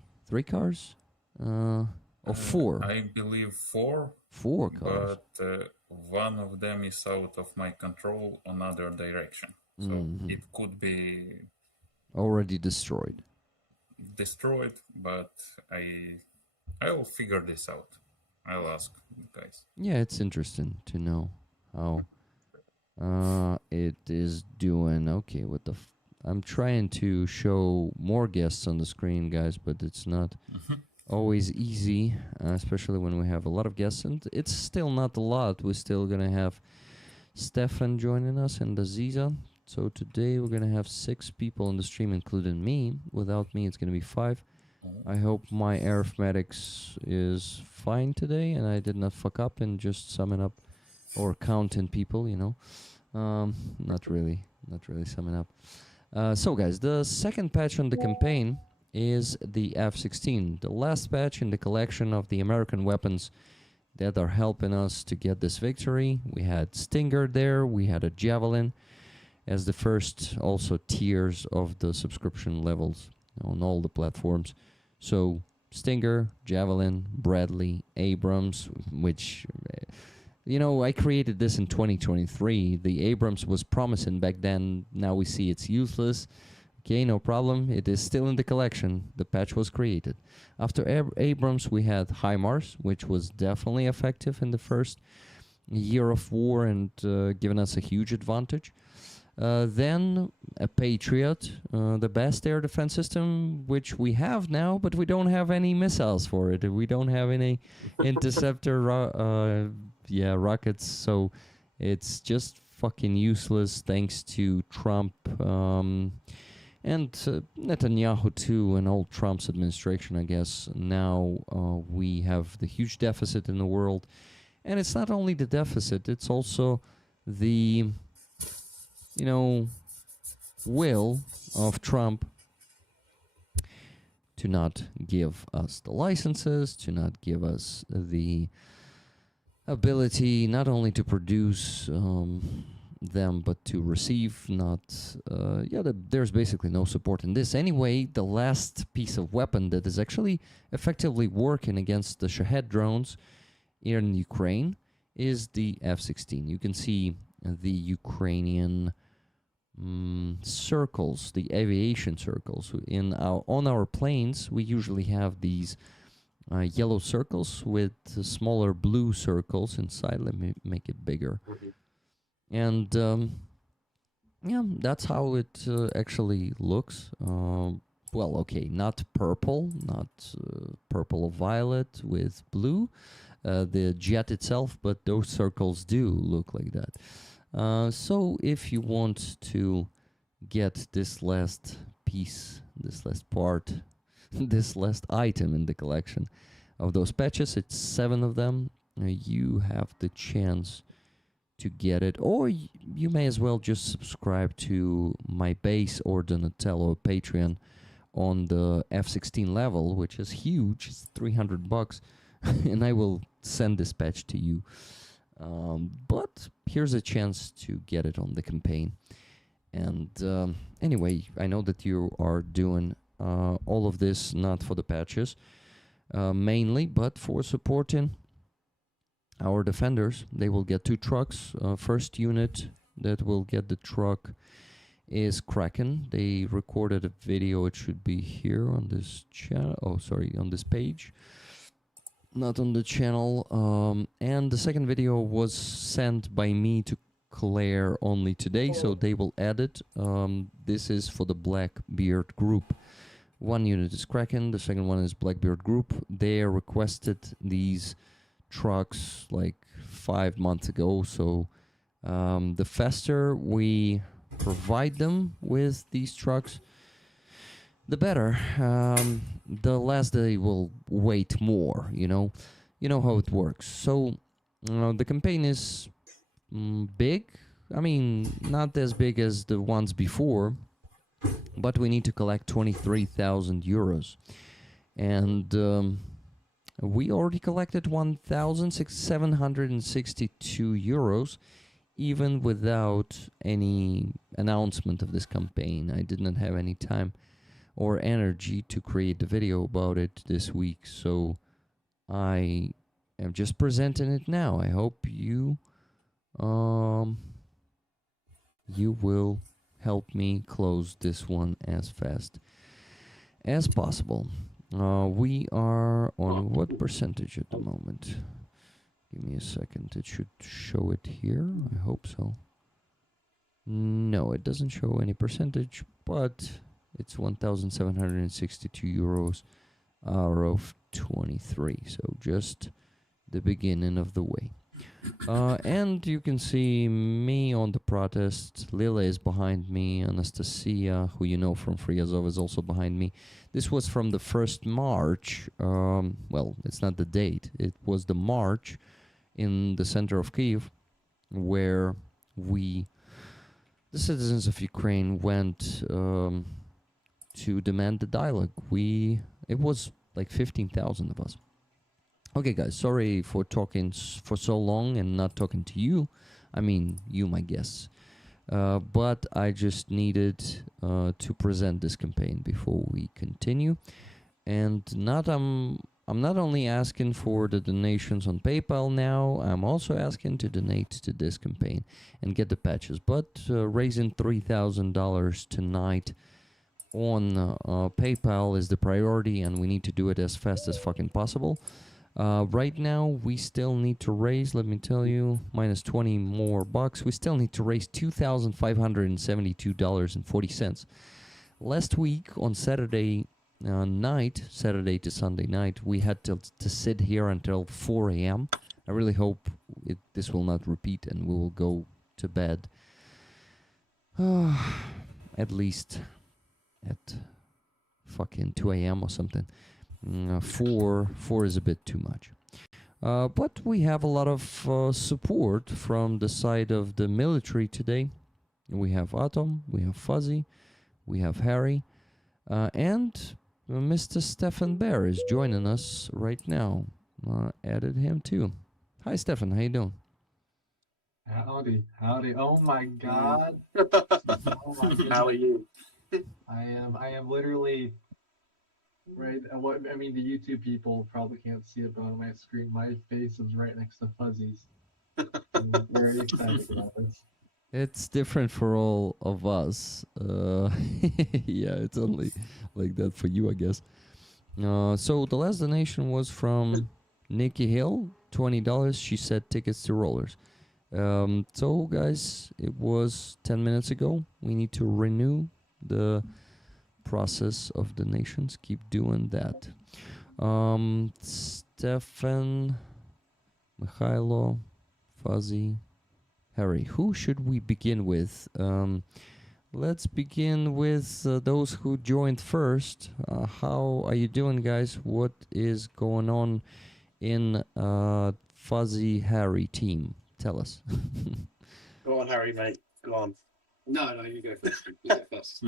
cars? Or four? I believe four. Four cars. But one of them is out of my control another direction. So it could be Already destroyed. But I'll figure this out. I'll ask you guys. Yeah, it's interesting to know how it is doing. Okay, I'm trying to show more guests on the screen, guys, but it's not always easy, especially when we have a lot of guests, and it's still not a lot. We're still gonna have Steffen joining us and Aziza. So today we're gonna have 6 people on the stream, including me. Without me, it's gonna be 5. I hope my arithmetics is fine today, and I did not fuck up and just summing up or counting people. You know, not really summing up. So guys, the second patch on the campaign is the F-16, the last patch in the collection of the American weapons that are helping us to get this victory. We had Stinger there, we had a Javelin as the first also tiers of the subscription levels on all the platforms. So Stinger, Javelin, Bradley, Abrams, which, you know, I created this in 2023. The Abrams was promising back then. Now we see it's useless. Okay, no problem. It is still in the collection. The patch was created. After Abrams, we had HIMARS, which was definitely effective in the first year of war and given us a huge advantage. Then a Patriot, the best air defense system, which we have now, but we don't have any missiles for it. We don't have any interceptor rockets, so it's just fucking useless thanks to Trump and Netanyahu too, and all Trump's administration, I guess. Now we have the huge deficit in the world, and it's not only the deficit, it's also the, you know, will of Trump to not give us the licenses, to not give us the ability not only to produce them, but to receive, not... there's basically no support in this. Anyway, the last piece of weapon that is actually effectively working against the Shahed drones in Ukraine is the F-16. You can see the Ukrainian circles, the aviation circles. On our planes, we usually have these yellow circles with smaller blue circles inside. Let me make it bigger. And that's how it actually looks. Well, okay, not purple, not purple or violet with blue, the jet itself, but those circles do look like that. So if you want to get this last piece, this last part, this last item in the collection of those patches, it's 7 of them, you have the chance to get it, or you may as well just subscribe to my base or Donatello Patreon on the F-16 level, which is huge. It's $300, and I will send this patch to you. But here's a chance to get it on the campaign. And anyway, I know that you are doing all of this not for the patches mainly, but for supporting our defenders. They will get 2 trucks. First unit that will get the truck is Kraken. They recorded a video. It should be here on this channel. Oh, sorry, on this page, not on the channel. And the second video was sent by me to Claire only today, so they will add it. This is for the Blackbeard group. 1 unit is Kraken, the second one is Blackbeard group. They requested these trucks like 5 months ago, so the faster we provide them with these trucks, the better. The less they will wait more, you know how it works. So the campaign is big. I mean, not as big as the ones before, but we need to collect 23,000 euros, and we already collected 1,762 euros, even without any announcement of this campaign. I did not have any time or energy to create a video about it this week, so I am just presenting it now. I hope you will help me close this one as fast as possible. We are on what percentage at the moment? Give me a second. It should show it here. I hope so. No, it doesn't show any percentage, but it's 1,762 euros out of 23. So just the beginning of the way. And you can see me on the protest. Lila is behind me. Anastasia, who you know from Free Azov, is also behind me. This was from the 1st March. Well, it's not the date. It was the march in the center of Kyiv, where the citizens of Ukraine went to demand the dialogue. It was like 15,000 of us. Okay, guys, sorry for talking for so long and not talking to you. I mean, you, my guests. But I just needed to present this campaign before we continue. And I'm not only asking for the donations on PayPal now, I'm also asking to donate to this campaign and get the patches. But raising $3,000 tonight on PayPal is the priority, and we need to do it as fast as fucking possible. Right now, we still need to raise, let me tell you, minus 20 more bucks. We still need to raise $2,572.40. Last week on Saturday to Sunday night, we had to sit here until 4 a.m. I really hope this will not repeat and we will go to bed at least at fucking 2 a.m. or something. 4 is a bit too much. But we have a lot of support from the side of the military today. We have Atom, we have Fuzzy, we have Harry, and Mr. Steffen Bear is joining us right now. Added him too. Hi Steffen, how you doing? Hello Howdy, howdy. Oh my god. Oh my goodness. How are you? I am literally right. What I mean, the YouTube people probably can't see it, but on my screen, my face is right next to Fuzzy's. I'm very excited about this. It's different for all of us. Yeah, it's only like that for you, I guess. So the last donation was from Nikki Hill, $20. She said tickets to rollers. So guys, it was 10 minutes ago. We need to renew the process of donations. Keep doing that. Steffen, Mikhailo, Fuzzy, Harry. Who should we begin with? Let's begin with those who joined first. How are you doing, guys? What is going on in Fuzzy Harry team? Tell us. Go on, Harry, mate. Go on. No, you go first. You go first.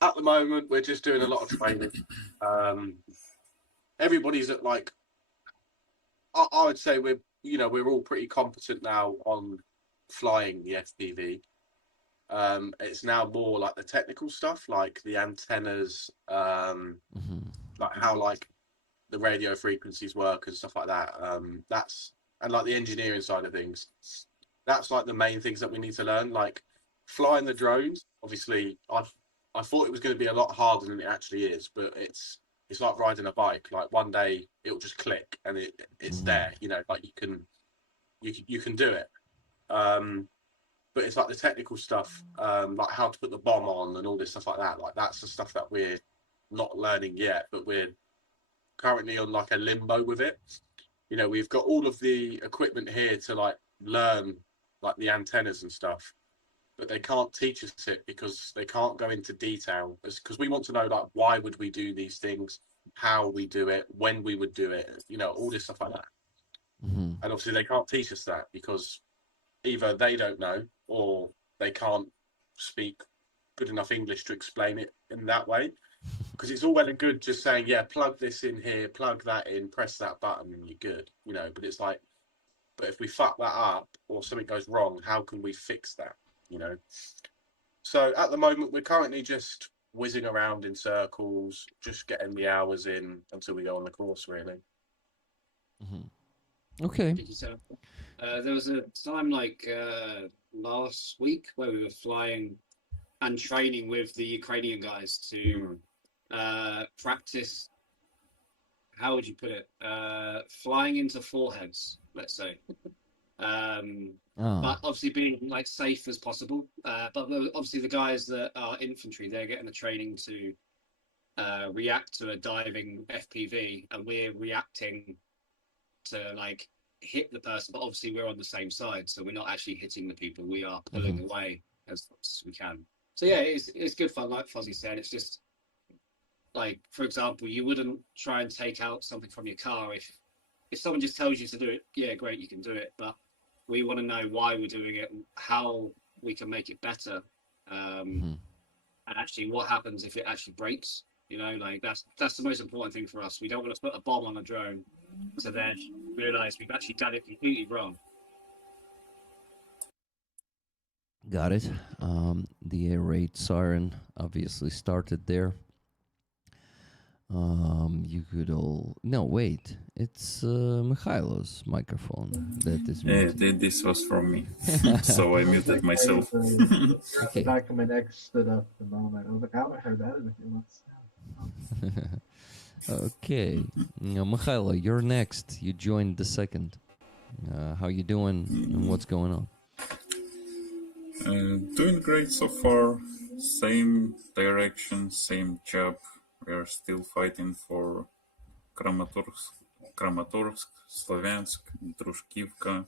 At the moment, we're just doing a lot of training. Everybody's at like, I would say we're all pretty competent now on flying the FPV. It's now more like the technical stuff, like the antennas, like how like the radio frequencies work and stuff like that. And like the engineering side of things. That's like the main things that we need to learn. Like flying the drones. Obviously, I thought it was going to be a lot harder than it actually is, but it's like riding a bike. Like one day it'll just click and it's there. Like you can do it. But it's like the technical stuff, like how to put the bomb on and all this stuff like that. Like that's the stuff that we're not learning yet, but we're currently on like a limbo with it. We've got all of the equipment here to like learn like the antennas and stuff, but they can't teach us it because they can't go into detail, because we want to know like why would we do these things, how we do it, when we would do it, all this stuff like that. And obviously they can't teach us that because either they don't know or they can't speak good enough English to explain it in that way. Because it's all well and good just saying, yeah, plug this in here, plug that in, press that button, and you're good, But it's like, but if we fuck that up or something goes wrong, how can we fix that, So at the moment, we're currently just whizzing around in circles, just getting the hours in until we go on the course, really. Okay. There was a time like last week where we were flying and training with the Ukrainian guys to practice, how would you put it, flying into foreheads, let's say. But obviously being like safe as possible. But obviously the guys that are infantry, they're getting the training to react to a diving FPV, and we're reacting to like hit the person, but obviously we're on the same side, so we're not actually hitting the people, we are pulling away as much as we can. So yeah, it's good fun, like Fuzzy said. It's just like, for example, you wouldn't try and take out something from your car if someone just tells you to do it. Yeah, great, you can do it, but we want to know why we're doing it, how we can make it better, and actually what happens if it actually breaks. Like that's the most important thing for us. We don't want to put a bomb on a drone to then realize we've actually done it completely wrong. Got it. The air raid siren obviously started there. You could all... No, wait. It's Mikhailo's microphone that is muted. This was from me, so I muted myself. The back of my neck stood up the moment. I was like, I haven't heard that in a few months. Okay. Mikhailo, you're next. You joined the second. How you doing and what's going on? Doing great so far. Same direction, same job. We are still fighting for Kramatorsk, Sloviansk, Drushkivka,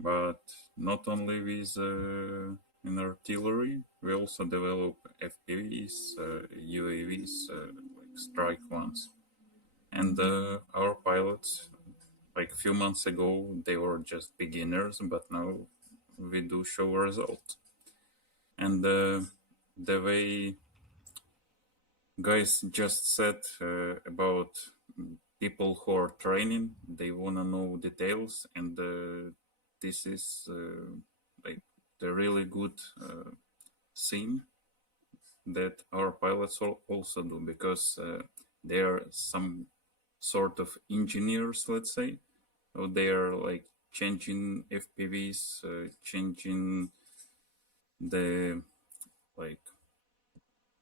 but not only with in artillery, we also develop FPVs, UAVs, like strike ones. And our pilots, like a few months ago, they were just beginners, but now we do show a result. And the way guys just said about people who are training, they want to know details, and this is like the really good thing that our pilots also do, because they are some sort of engineers, let's say. So they are like changing FPVs, changing the like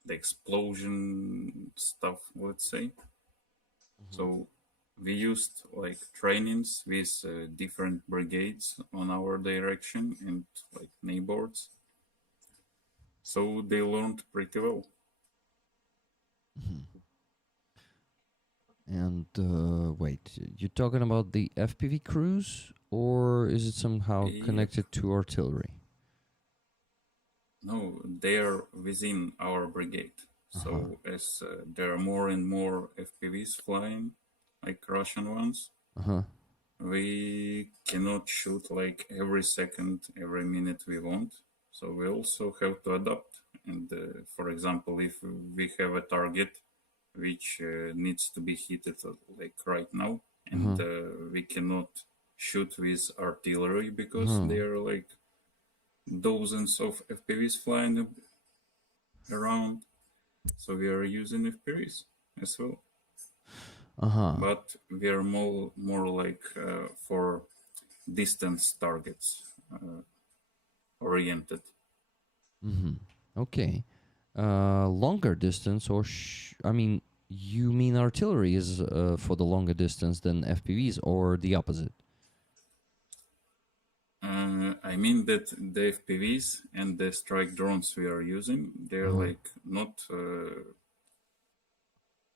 the explosion stuff, let's say. So we used like trainings with different brigades on our direction and like neighbors. So they learned pretty well. And wait, you're talking about the FPV crews, or is it somehow Yeah. connected to artillery? No, they are within our brigade. So as there are more and more FPVs flying, like Russian ones, we cannot shoot like every second, every minute we want. So we also have to adapt. And for example, if we have a target which needs to be hit like right now, and we cannot shoot with artillery because there are like dozens of FPVs flying around, so we are using FPVs as well. But we are more like for distance targets oriented. Okay. Longer distance, or I mean, you mean artillery is for the longer distance than FPVs, or the opposite? I mean that the FPVs and the strike drones we are using, they're like not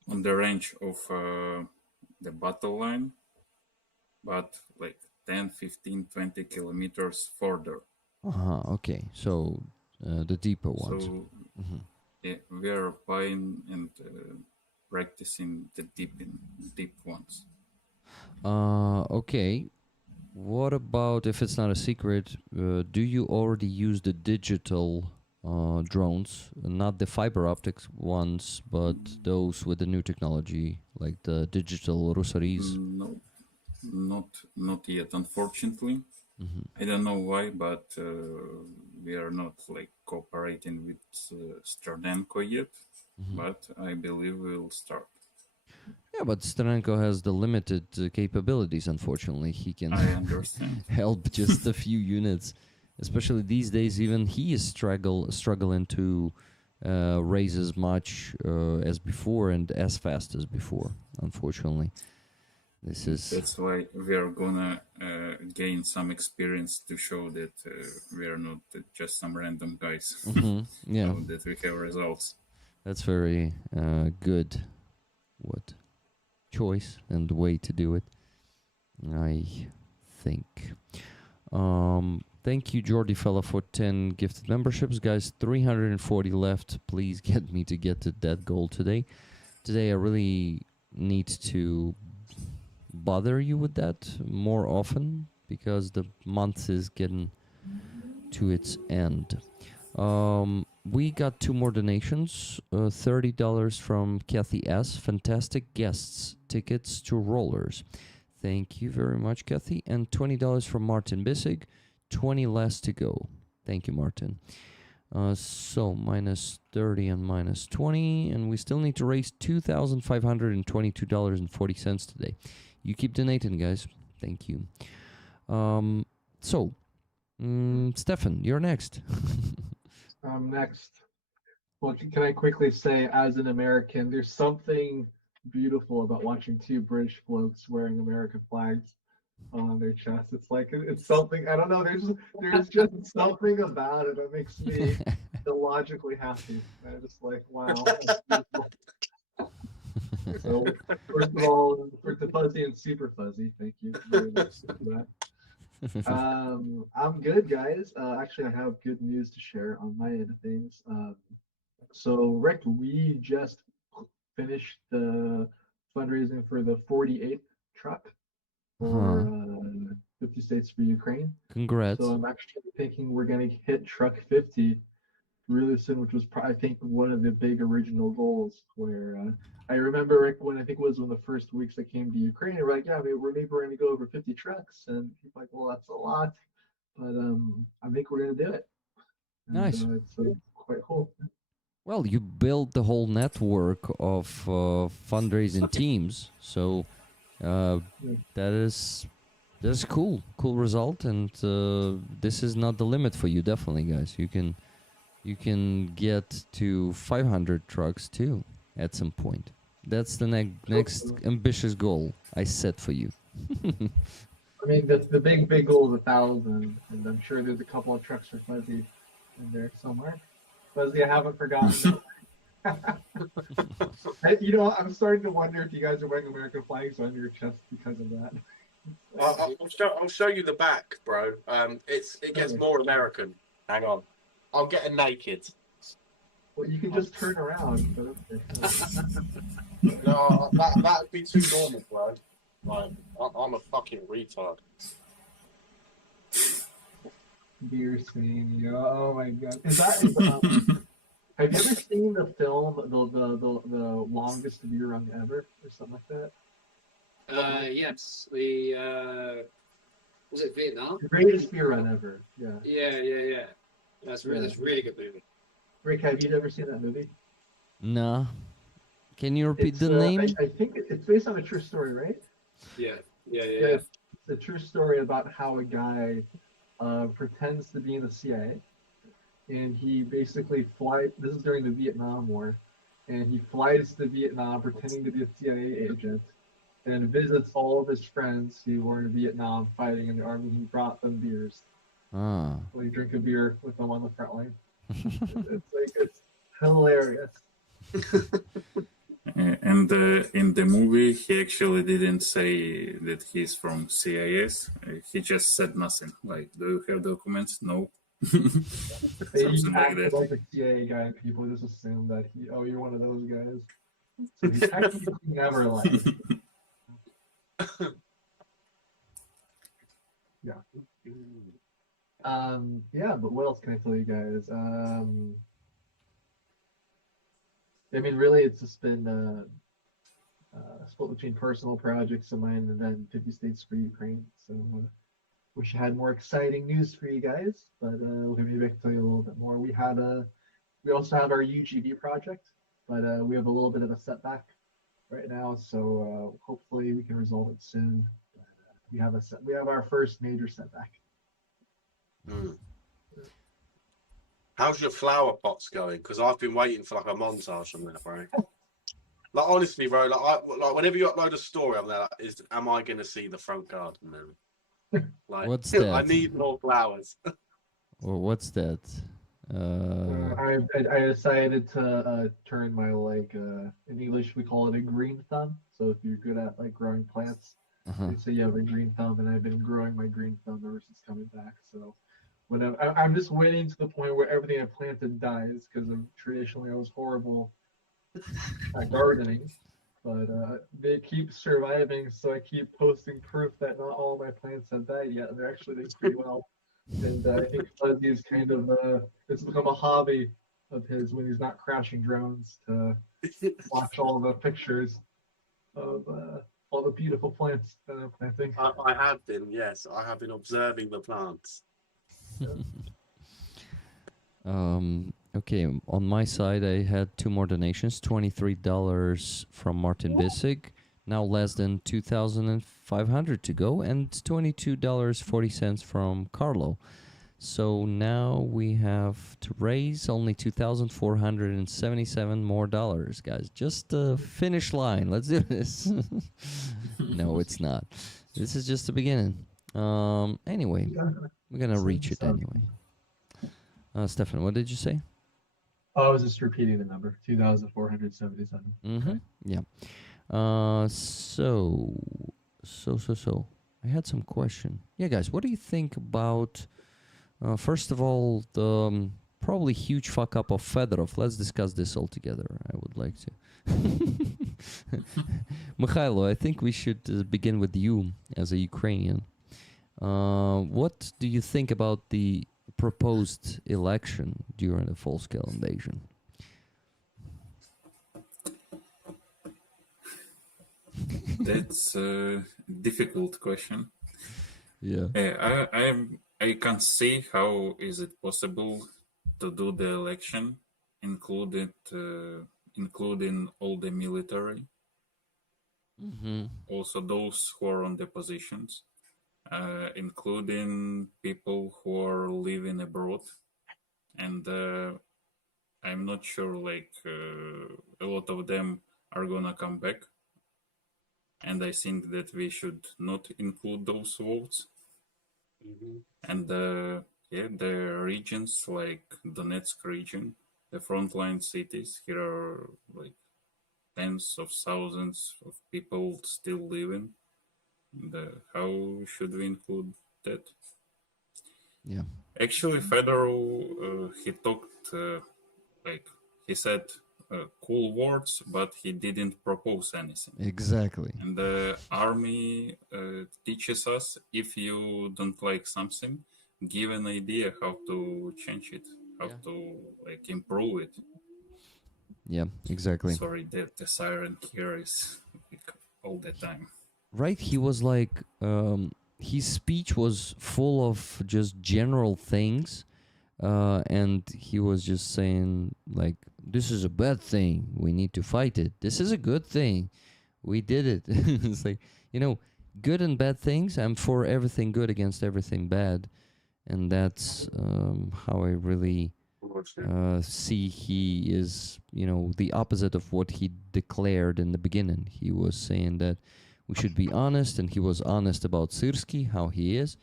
on the range of the battle line, but like 10, 15, 20 kilometers further. Okay, so the deeper ones. So yeah, we are buying and practicing the deep ones. Okay. What about, if it's not a secret, do you already use the digital drones, not the fiber optics ones, but those with the new technology, like the digital Rusaris? No, not yet, unfortunately. I don't know why, but we are not like cooperating with Stardenko yet, but I believe we'll start. Yeah, but Starenko has the limited capabilities, unfortunately. He can I understand. help just a few units. Especially these days, even he is struggling to raise as much as before and as fast as before, unfortunately. That's why we are gonna gain some experience to show that we are not just some random guys. Yeah. So that we have results. That's very good choice and way to do it, I think. Thank you, Jordi Fella, for 10 gifted memberships. Guys, 340 left. Please get me to get to that goal today. Today, I really need to bother you with that more often because the month is getting to its end. We got 2 more donations. $30 from Kathy S. Fantastic guests, tickets to Rollers. Thank you very much, Kathy. And $20 from Martin Bissig. 20 less to go. Thank you, Martin. So minus 30 and minus 20, and we still need to raise $2,522.40 today. You keep donating, guys. Thank you. Steffen, you're next. Next. Well, can I quickly say, as an American, there's something beautiful about watching 2 British blokes wearing American flags on their chest. It's like, it's something, I don't know, there's just something about it that makes me illogically happy. I'm just like, wow, that's beautiful. So, first of all, for the fuzzy and super fuzzy, thank you very much for that. I'm good, guys. Actually, I have good news to share on my end of things. So, Rick, we just finished the fundraising for the 48th truck for 50 States for Ukraine. Congrats. So I'm actually thinking we're going to hit truck 50 really soon, which was I think one of the big original goals. Where I remember Rick, when I think it was one of the first weeks I came to Ukraine, they were like, "Yeah, we're going to go over 50 trucks," and people like, "Well, that's a lot," but I think we're going to do it. And, Nice. it's quite cool. Well, you build the whole network of fundraising teams, so that is cool result, and this is not the limit for you, definitely, guys. You can get to 500 trucks too at some point. That's the next ambitious goal I set for you. I mean, the big goal is 1,000, and I'm sure there's a couple of trucks for Fuzzy in there somewhere. Fuzzy, I haven't forgotten. I'm starting to wonder if you guys are wearing American flags on your chest because of that. I'll show you the back, bro. It gets more American. Hang on, I'm getting naked. Well, you can just turn around. But okay. No, that'd be too normal, bro. Like, I'm a fucking retard. Dear Sweeney, oh my god! Have you ever seen the film the longest beer run ever or something like that? Yes, the was it Vietnam? The greatest beer run ever. Yeah. Yeah. That's really good movie. Rick, have you ever seen that movie? No. Can you repeat the name? I think it's based on a true story, right? Yeah. It's a true story about how a guy pretends to be in the CIA, and he basically flies. This is during the Vietnam War, and he flies to Vietnam pretending to be a CIA agent, and visits all of his friends who were in Vietnam fighting in the army. He brought them beers. Ah. So you drink a beer with them on the front line. It's hilarious. And in the movie, he actually didn't say that he's from CIS. He just said nothing. Like, do you have documents? No. Something like that. Like a CIA guy, and people just assume that you're one of those guys. So he technically never lied. Yeah. But what else can I tell you guys? I mean, really, it's just been split between personal projects of mine and then 50 States for Ukraine. So wish I had more exciting news for you guys, but maybe I can tell you a little bit more. We also have our UGB project, but we have a little bit of a setback right now. So hopefully we can resolve it soon. We have our first major setback. How's your flower pots going? Because I've been waiting for like a montage on that, bro. Like honestly, bro, like whenever you upload a story, I'm there. Like, am I going to see the front garden then? Like, What's that? I need more flowers. Or what's that? I decided to turn my in English we call it a green thumb. So if you're good at like growing plants, they say you have a green thumb, and I've been growing my green thumb ever since coming back. So I'm just waiting to the point where everything I planted dies, because traditionally I was horrible at gardening, but they keep surviving, so I keep posting proof that not all my plants have died yet, and they're actually doing pretty well. And I think Fuzzy's kind of it's become a hobby of his when he's not crashing drones to watch all the pictures of all the beautiful plants that I'm planting. I have been, yes, I have been observing the plants. Okay, on my side, I had 2 more donations, $23 from Martin Bissig, now less than 2,500 to go, and $22.40 from Carlo. So now we have to raise only $2,477 more dollars, guys. Just the finish line. Let's do this. No, it's not. This is just the beginning. Anyway, we're gonna reach it anyway. Steffen, what did you say? Oh, I was just repeating the number, 2,477. Mm-hmm. Yeah. So. I had some question. Yeah, guys, what do you think about, first of all, the probably huge fuck up of Fedorov? Let's discuss this all together. I would like to. Mikhailo, I think we should begin with you as a Ukrainian. What do you think about the proposed election during the full-scale invasion? That's a difficult question. Yeah. I can't see how is it possible to do the election, including all the military, Mm-hmm. also those who are on the positions, including people who are living abroad, and I'm not sure a lot of them are gonna come back, and I think that we should not include those votes. And the regions like Donetsk region, the frontline cities, here are like tens of thousands of people still living. How should we include that? Yeah. Actually, Federal, he talked, he said cool words, but he didn't propose anything. Exactly. And the army teaches us, if you don't like something, give an idea how to change it, how to improve it. Yeah, exactly. Sorry, the siren here is all the time. Right, he was like, his speech was full of just general things, and he was just saying like, this is a bad thing, we need to fight it. This is a good thing, we did it. It's like, good and bad things. I'm for everything good against everything bad, and that's how I really see he is, the opposite of what he declared in the beginning. He was saying that we should be honest, and he was honest about Syrski, how he is.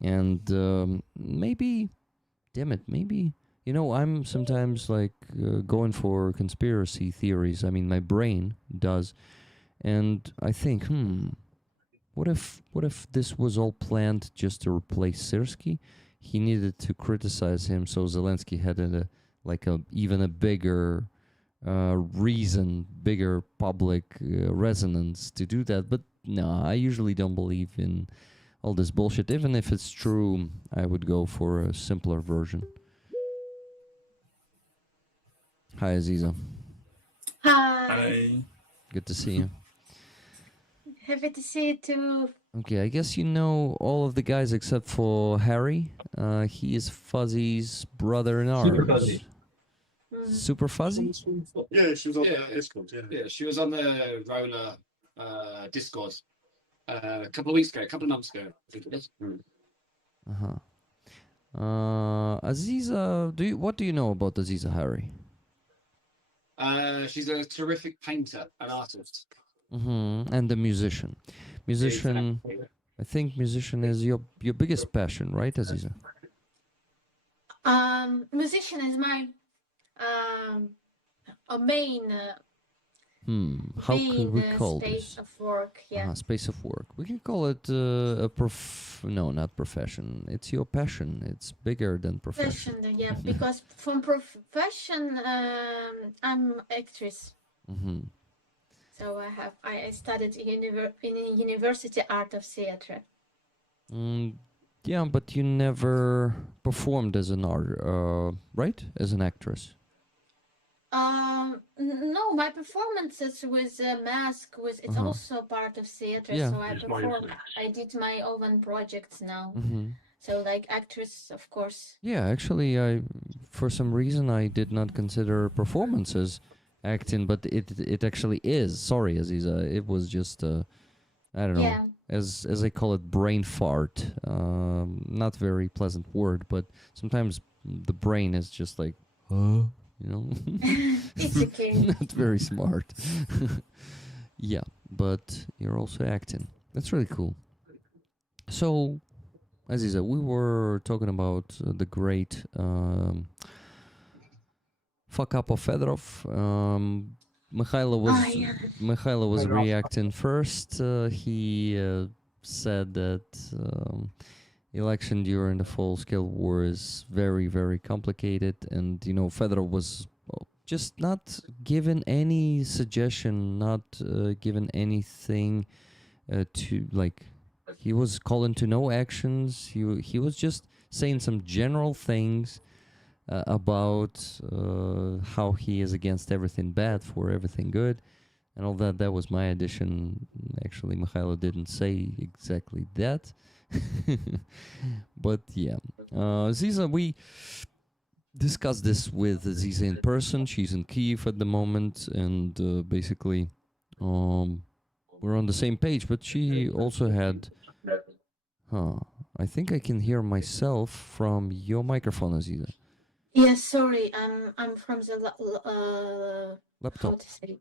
And maybe, damn it, maybe, I'm sometimes like going for conspiracy theories. I mean, my brain does. And I think, what if this was all planned just to replace Syrski? He needed to criticize him, so Zelensky had even a bigger reason, bigger public resonance to do that. But no, I usually don't believe in all this bullshit. Even if it's true, I would go for a simpler version. Hi, Aziza. Hi. Good to see you. Happy to see you too. Okay, I guess you know all of the guys except for Harry. He is Fuzzy's brother in arms. Super Fuzzy. Super Fuzzy? Yeah, she was on Yeah. Discord. Yeah, she was on the Roller Discord a couple of weeks ago, a couple of months ago, I think it is. Uh-huh. Aziza, what do you know about Aziza, Harry? She's a terrific painter, an artist. Mm-hmm. And a musician. Musician, Exactly. I think musician is your biggest passion, right, Aziza? Musician is my a main How could we call space this? of work. Yeah. Space of work. We can call it no, not profession. It's your passion. It's bigger than profession. Passion, yeah, because from profession, I'm actress. Mm-hmm. So I studied in university art of theater. Yeah, but you never performed as an right? As an actress. No, my performances with mask it's Uh-huh. also part of theater. Yeah. So I performed. I did my own projects now. Mm-hmm. So like actress, of course. Yeah, actually, for some reason I did not consider performances acting, but it actually is. Sorry, Aziza, it was just I don't know, Yeah. as I call it, brain fart. Not very pleasant word, but sometimes the brain is just like, huh, It's okay. not very smart. Yeah, but you're also acting. That's really cool. So, Aziza, we were talking about the great fuck up of Fedorov. Mikhailo was reacting first. He said that election during the full-scale war is very, very complicated, and Fedorov was just not given any suggestion, not given anything to like. He was calling to no actions. He was just saying some general things about how he is against everything bad for everything good and all that. That was my addition. Actually, Mikhailo didn't say exactly that. But yeah. Aziza, we discussed this with Aziza in person. She's in Kyiv at the moment, and basically we're on the same page, but she also had... I think I can hear myself from your microphone, Aziza. Yes, sorry, I'm from the how Laptop. to say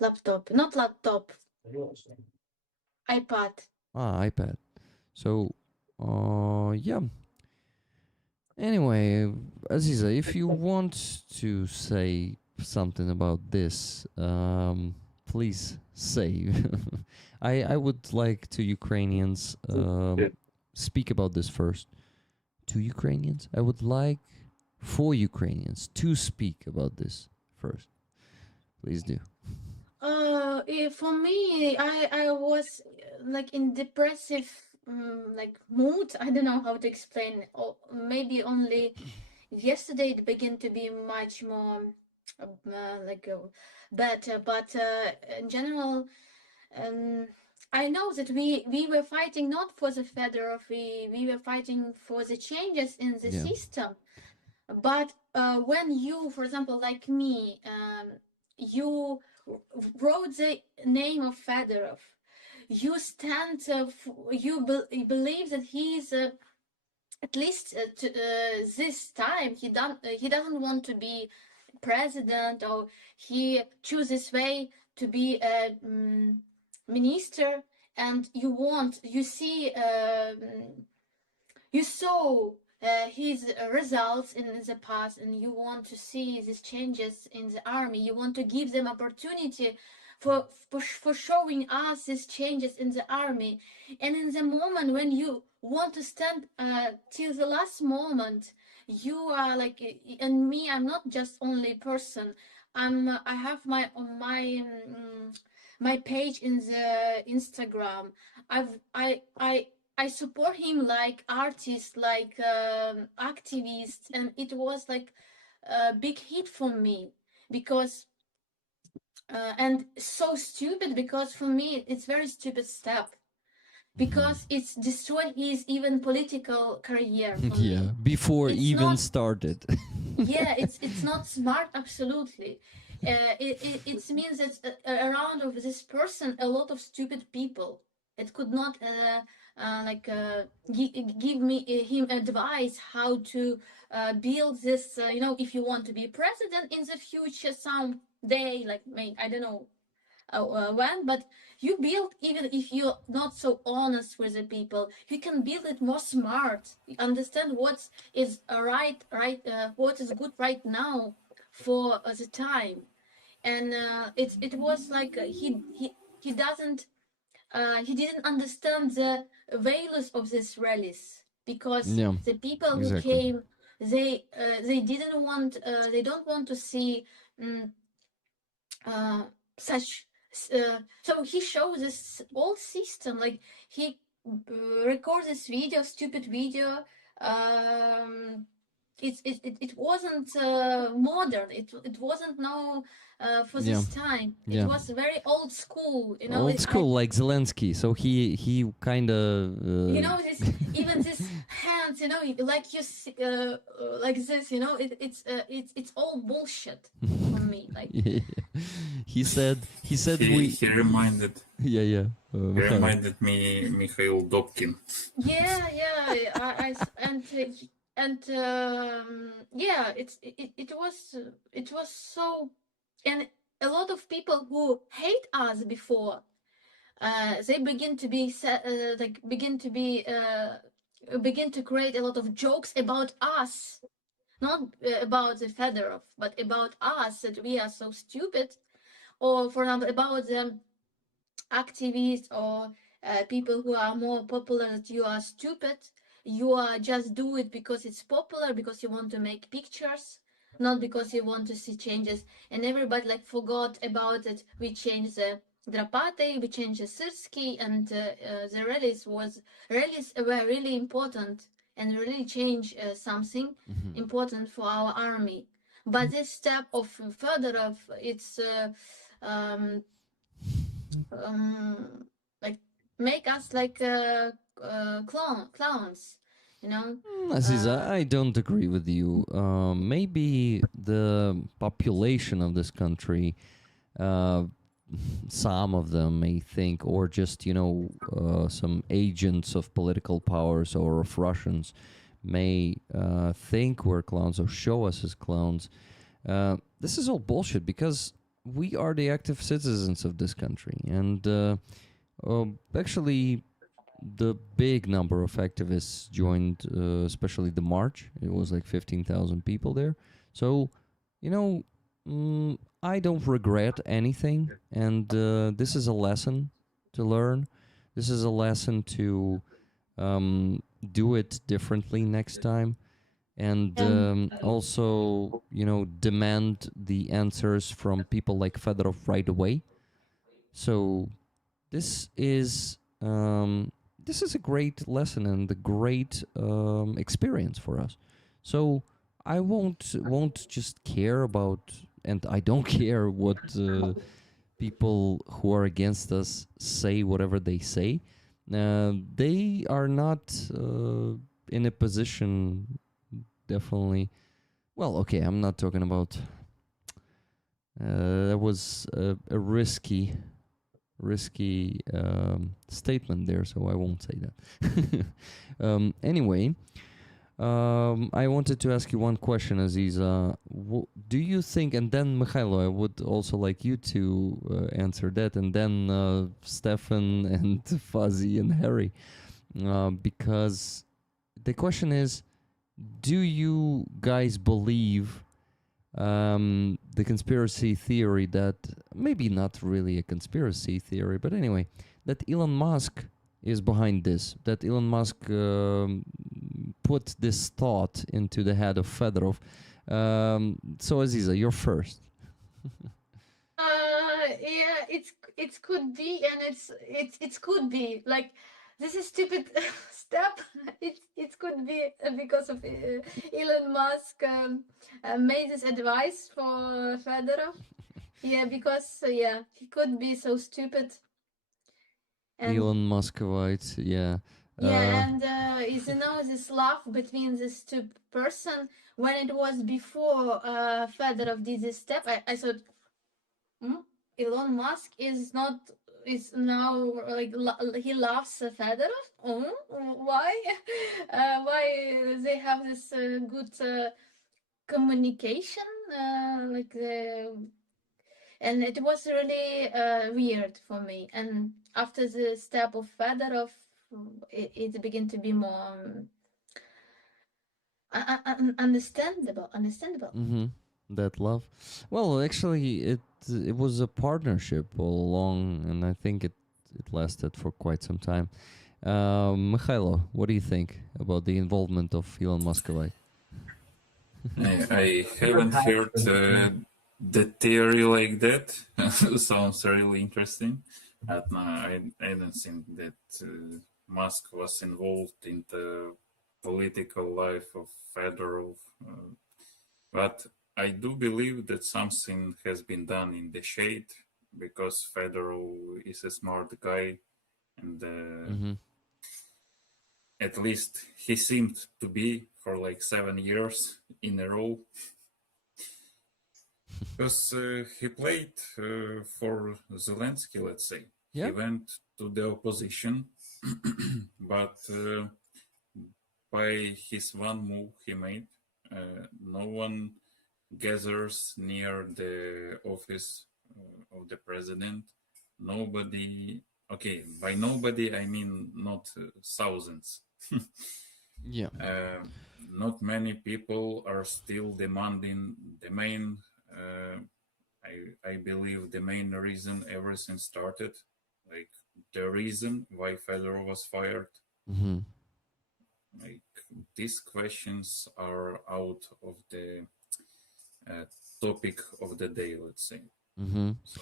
laptop, not laptop, iPad. iPad. So, yeah. Anyway, Aziza, if you want to say something about this, please say. I would like to Ukrainians speak about this first. To Ukrainians? I would like for Ukrainians to speak about this first. Please do. For me, I was like in depressive like mood. I don't know how to explain. Or maybe only yesterday it began to be much more better. But in general, I know that we were fighting not for the Fedorov. We were fighting for the changes in the Yeah. system. But when you, for example, like me, you wrote the name of Fedorov, you stand, you believe that he is, at least this time, he doesn't want to be president, or he chooses way to be a minister, and you see, you saw his results in the past, and you want to see these changes in the army. You want to give them opportunity for showing us these changes in the army. And in the moment when you want to stand till the last moment, you are like, and me, I'm not just only person. I have my page in the Instagram. I support him like artist, like activist, and it was like a big hit for me, because and so stupid, because for me it's very stupid step, because it's destroyed his even political career for Yeah, me. before It's even not, started. yeah, it's not smart, absolutely. It means that around of this person a lot of stupid people. It could not give me him advice how to build this. If you want to be president in the future someday, like I don't know when, but you build, even if you're not so honest with the people, you can build it more smart. You understand what is right, what is good right now for the time. And it was like he doesn't he didn't understand the values of this rallies, because Yeah, the people who exactly. came, they didn't want, they don't want to see such. So he shows this old system, like he records this video, stupid video. It wasn't modern. It wasn't now for this time. It Yeah. was very old school. Old school, like Zelensky. So he kind of. This, even this hands, like you see, like this, it's all bullshit for me. Like Yeah. He said He reminded Yeah. he reminded me Mikhail Dobkin. yeah, yeah, it was so, and a lot of people who hate us before, they begin to be begin to create a lot of jokes about us, not about the Fedorov, but about us, that we are so stupid, or for example about the activists, or people who are more popular, that you are stupid, you are just do it because it's popular, because you want to make pictures, not because you want to see changes. And everybody like forgot about it. We changed the Drapate, we changed the Syrsky, and the rallies were really important and really change something important for our army. But this step of Fedorov, it's like make us like clowns, you know. Aziza, I don't agree with you. Maybe the population of this country, some of them may think, or just, some agents of political powers or of Russians may think we're clowns or show us as clowns. This is all bullshit because we are the active citizens of this country. And actually, the big number of activists joined, especially the march. It was like 15,000 people there. So, I don't regret anything. And this is a lesson to learn. This is a lesson to do it differently next time. And also, demand the answers from people like Fedorov right away. So this is a great lesson and a great experience for us. So I won't just care about, and I don't care what people who are against us say, whatever they say. They are not in a position, definitely. Well, okay, I'm not talking about. That was a risky statement there, so I won't say that. Anyway, I wanted to ask you one question, Aziza. Do you think, and then Mikhailo, I would also like you to answer that, and then Stefan and Fuzzy and Harry, because the question is, do you guys believe the conspiracy theory that, maybe not really a conspiracy theory, but anyway, that Elon Musk is behind this, that Elon Musk put this thought into the head of Fedorov. So Aziza, you're first. Yeah, it could be, and it could be like this is stupid step. It could be because of Elon Musk made this advice for Fedorov. Yeah, because he could be so stupid. And Elon Muscovite, yeah. yeah, and this love between these two person, when it was before Fedorov did this step, I thought, Elon Musk is now like he loves Fedorov. Why? Why they have this good communication? And it was really weird for me. And after the step of Fedorov, it began to be more understandable. That love. Well, actually, it was a partnership all along, and I think it lasted for quite some time. Mikhailo, what do you think about the involvement of Elon Muscovite? I haven't heard the theory like that. Sounds really interesting. But no, I don't think that Musk was involved in the political life of Fedorov. But I do believe that something has been done in the shade, because Fedorov is a smart guy, and at least he seemed to be for like 7 years in a row. Because he played for Zelensky, let's say. Yeah. He went to the opposition, but by his one move he made, no one gathers near the office of the president. Nobody, okay, by nobody I mean not thousands. Yeah. Not many people are still demanding the main, I believe the main reason everything started, like the reason why Fedorov was fired. Like these questions are out of the topic of the day, let's say. So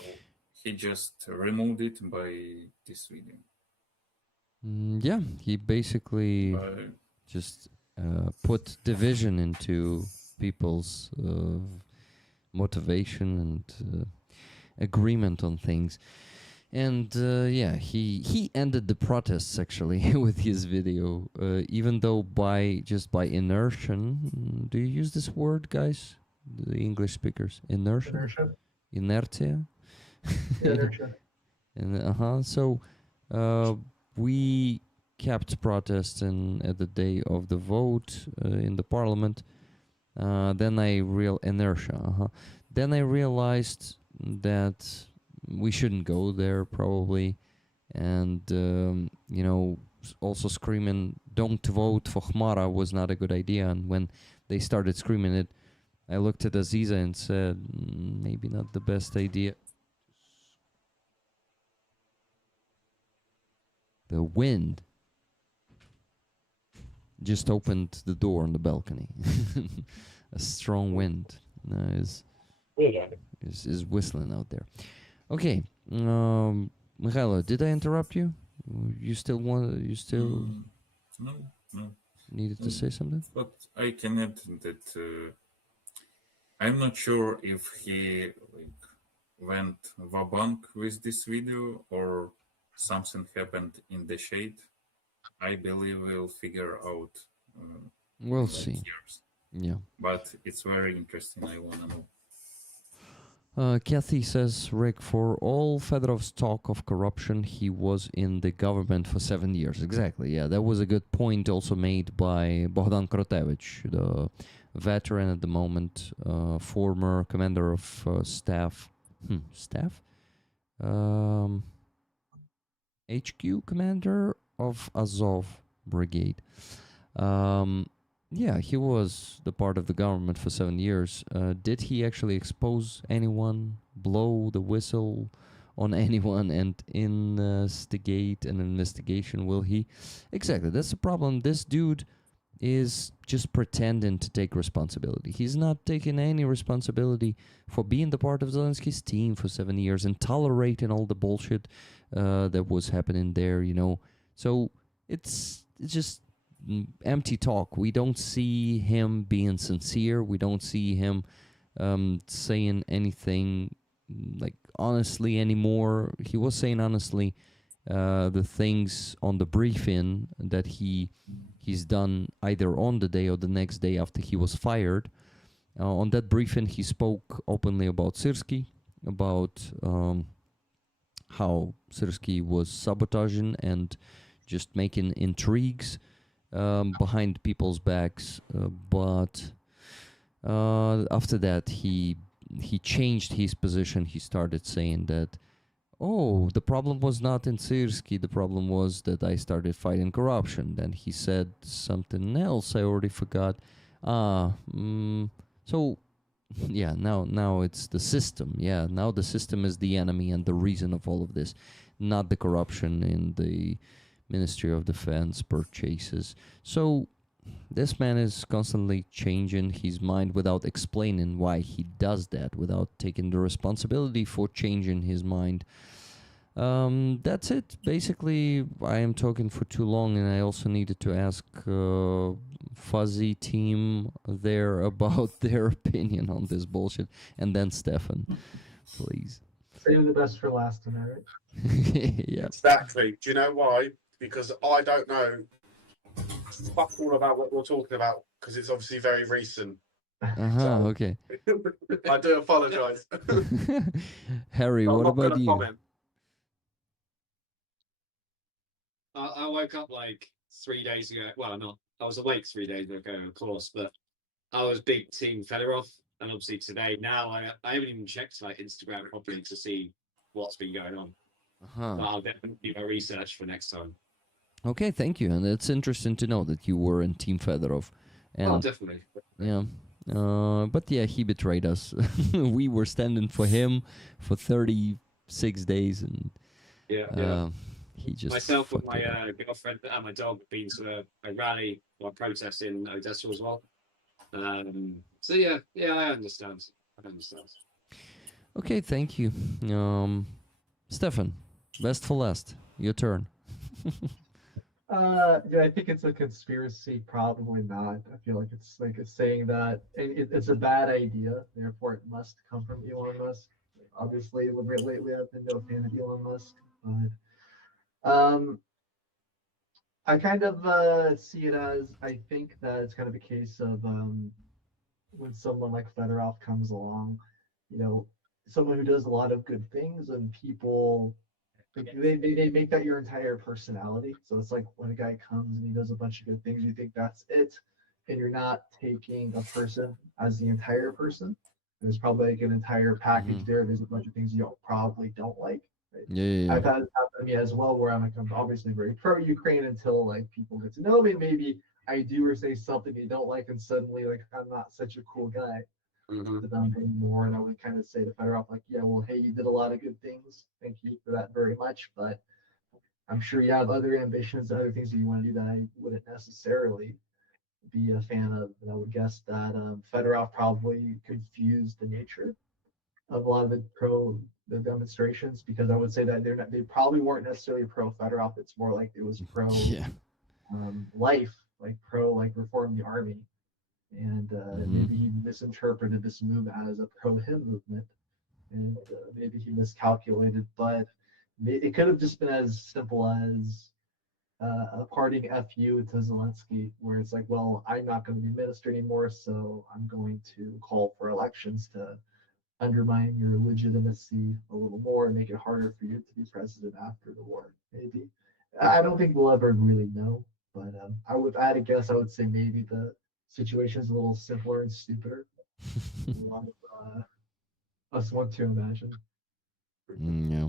he just removed it by this video. Yeah, he basically just put division into people's motivation and agreement on things. And yeah, he ended the protests actually with his video, even though by inertia. Do you use this word, guys? The English speakers, inertia, Inertia. inertia. Yeah, inertia. And so we kept protesting at the day of the vote in the parliament. Then I inertia. Then I realized that we shouldn't go there probably, and you know, also screaming "Don't vote for Khmara" was not a good idea. And when they started screaming it, I looked at Aziza and said, maybe not the best idea. The wind just opened the door on the balcony. A strong wind is whistling out there. Okay, Mikhailo, did I interrupt you? You still No, no. needed to say something? But I can add that I'm not sure if he went vabank with this video or something happened in the shade. I believe we'll figure out. We'll see. Years. Yeah. But it's very interesting. I want to know. Kathy says, Rick, for all Fedorov's talk of corruption, he was in the government for 7 years. Exactly, yeah. That was a good point also made by Bogdan Krotevich, the veteran at the moment, former commander of staff. HQ commander of Azov Brigade. Yeah, he was the part of the government for 7 years. Did he actually expose anyone, blow the whistle on anyone, and instigate an investigation? Will he? Exactly, that's the problem. This dude is just pretending to take responsibility. He's not taking any responsibility for being the part of Zelensky's team for 7 years and tolerating all the bullshit that was happening there, you know. So it's just empty talk. We don't see him being sincere. We don't see him saying anything like honestly anymore. He was saying honestly the things on the briefing that he's done either on the day or the next day after he was fired. On that briefing, he spoke openly about Syrsky, about how Syrsky was sabotaging and just making intrigues behind people's backs, but after that he changed his position. He started saying that, oh, the problem was not in Syrsky, the problem was that I started fighting corruption. Then he said something else, I already forgot. So yeah, now it's the system. Yeah, now the system is the enemy and the reason of all of this, not the corruption in the Ministry of Defense purchases. So this man is constantly changing his mind without explaining why he does that, without taking the responsibility for changing his mind. That's it. Basically, I am talking for too long, and I also needed to ask Fuzzy team there about their opinion on this bullshit, and then Steffen, please. Save the best for last tonight. Yeah. Exactly. Do you know why? Because I don't know fuck all about what we're talking about, because it's obviously very recent. Okay. I do apologise. Harry, what about you? Comment. I woke up like 3 days ago. Well, not. I was awake 3 days ago, of course, but I was big team Fedorov, and obviously today. Now I haven't even checked like Instagram properly to see what's been going on. But I'll definitely do my research for next time. Okay, thank you, and it's interesting to know that you were in Team Fedorov. And, Oh, definitely. Yeah. But yeah, he betrayed us. We were standing for him for 36 days, and he just myself and my fucked it up. girlfriend and my dog been to a rally or protest in Odessa as well. So yeah, I understand. Okay, thank you. Stefan, best for last. Your turn. Yeah, I think it's a conspiracy. Probably not. I feel like it's saying that it's a bad idea, therefore it must come from Elon Musk. Obviously, lately I've been no fan of Elon Musk, but I kind of see it as I think that it's kind of a case of when someone like Fedorov comes along, you know, someone who does a lot of good things, and people they make that your entire personality. So it's like when a guy comes and he does a bunch of good things, you think that's it, and you're not taking a person as the entire person. There's probably like an entire package there. There's a bunch of things you probably don't like. Right? Yeah, yeah, I've had it happen to me as well, where I'm like, I'm obviously very pro Ukraine until like people get to know me. Maybe I do or say something they don't like, and suddenly like I'm not such a cool guy Hmm. to them anymore. And I would kind of say to Fedorov, like, yeah, well, hey, you did a lot of good things. Thank you for that very much. But I'm sure you have other ambitions, other things that you want to do that I wouldn't necessarily be a fan of. And I would guess that Fedorov probably confused the nature of a lot of the demonstrations, because I would say that they probably weren't necessarily pro Fedorov. It's more like it was pro yeah. life, like pro like reform the army. And maybe he misinterpreted this move as a pro him movement, and maybe he miscalculated. But it could have just been as simple as a parting fu to Zelensky, where it's like, well, I'm not going to be minister anymore, so I'm going to call for elections to undermine your legitimacy a little more and make it harder for you to be president after the war. Maybe. I don't think we'll ever really know, but I would add a guess. I would say maybe the situation is a little simpler and stupider. A lot of us want to imagine. Yeah.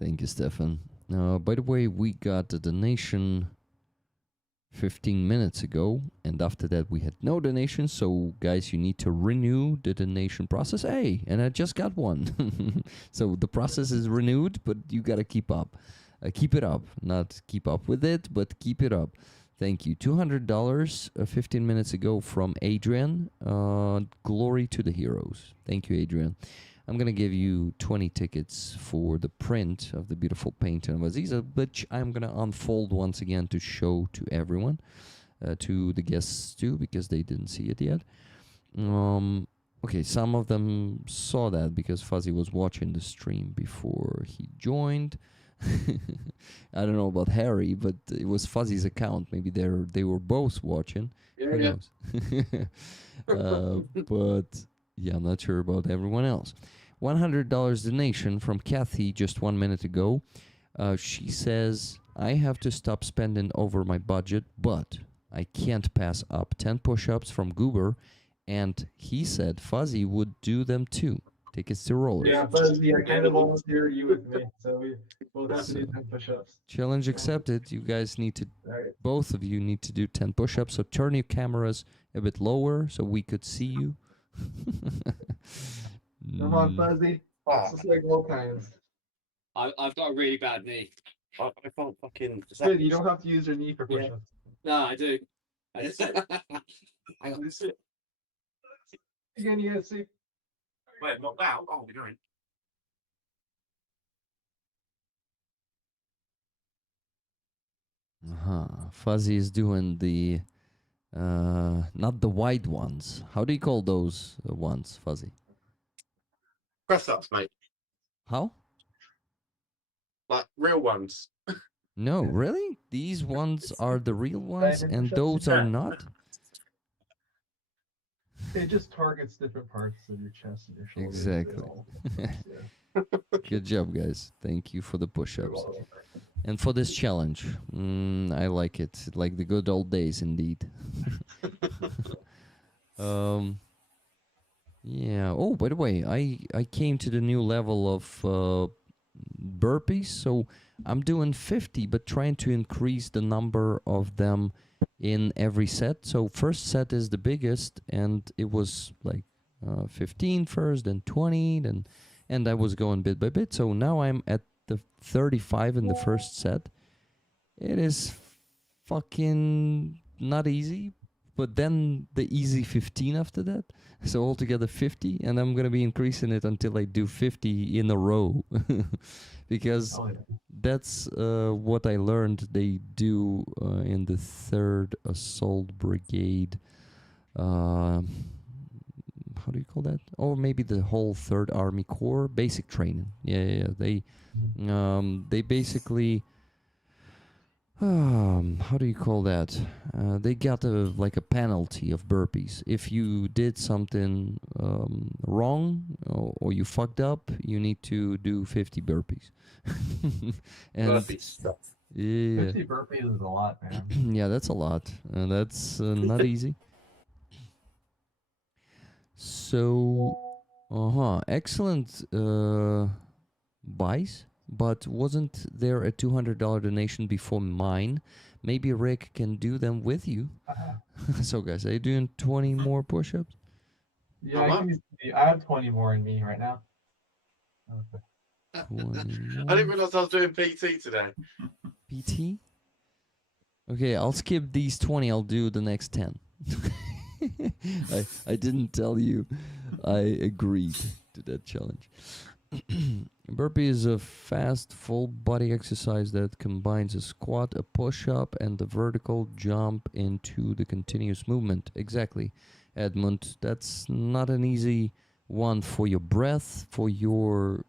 Thank you, Stefan. By the way, we got a donation 15 minutes ago, and after that we had no donation. So guys, you need to renew the donation process. Hey, and I just got one. So the process is renewed, but you gotta keep it up, not keep up with it, but keep it up. Thank you. $200 15 minutes ago from Adrian. Glory to the heroes. Thank you, Adrian. I'm going to give you 20 tickets for the print of the beautiful painting of Aziza, which I'm going to unfold once again to show to everyone, to the guests too, because they didn't see it yet. Okay, some of them saw that because Fuzzy was watching the stream before he joined. I don't know about Harry, but it was Fuzzy's account. Maybe they were both watching. Who knows? But yeah, I'm not sure about everyone else. $100 donation from Kathy just 1 minute ago. She says, I have to stop spending over my budget, but I can't pass up 10 push-ups from Goober. And he said Fuzzy would do them too. Tickets to rollers. Yeah, Fuzzy, I kind of volunteered you with me, so we both have to do 10 push-ups. Challenge accepted. You guys need to, Right. both of you need to do 10 push-ups. So turn your cameras a bit lower so we could see you. Come on, Fuzzy. It's just like old times. I've got a really bad knee. I can't fucking. Good, you don't have to use your knee for Yeah. push-ups. No, I do. Hang on. Again, you guys see. Wait, not now. Oh, we're doing. Fuzzy is doing the not the wide ones. How do you call those ones, Fuzzy? Press ups, mate. How? Like real ones. No, really? These ones are the real ones and those are not? It just targets different parts of your chest and your shoulders. Exactly. Good job, guys. Thank you for the push-ups. And for this challenge. I like it. Like the good old days, indeed. Yeah. Oh, by the way, I came to the new level of burpees. So I'm doing 50, but trying to increase the number of them in every set. So first set is the biggest, and it was like 15 first, then 20, and I was going bit by bit. So now I'm at the 35 in the first set. It is fucking not easy, but then the easy 15 after that. So altogether 50, and I'm gonna be increasing it until I do 50 in a row, because Oh, yeah. that's what I learned they do in the 3rd Assault Brigade. How do you call that? Or maybe the whole 3rd Army Corps basic training. Yeah. They basically. How do you call that? They got like a penalty of burpees. If you did something wrong or you fucked up, you need to do 50 burpees. And Burpees. yeah, 50 burpees is a lot, man. yeah, that's a lot. That's not easy. So, excellent buys. But wasn't there a $200 donation before mine? Maybe Rick can do them with you. So, guys, are you doing 20 more push-ups? Yeah, How I have 20 more in me right now. Okay. 20 I didn't more. realise I was doing PT today. PT? Okay, I'll skip these 20. I'll do the next 10. I didn't tell you I agreed to that challenge. Burpee is a fast, full body exercise that combines a squat, a push up, and the vertical jump into the continuous movement. Exactly, Edmund. That's not an easy one for your breath, for your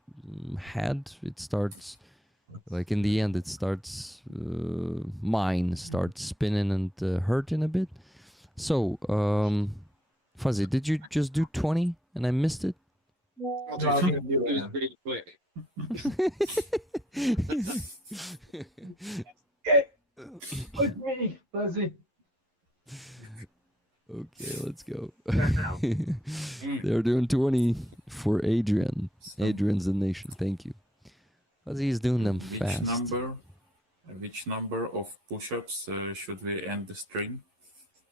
head. It starts, like in the end, it starts, mine starts spinning and hurting a bit. So, Fuzzy, did you just do 20 and I missed it? I'll do No, I'm three. gonna do It was it. really quick. Okay. With me, Fuzzy. Okay, let's go. They're doing 20 for Adrian. Adrian's the nation. Thank you. Fuzzy is doing them fast. Which number of push-ups should we end the stream?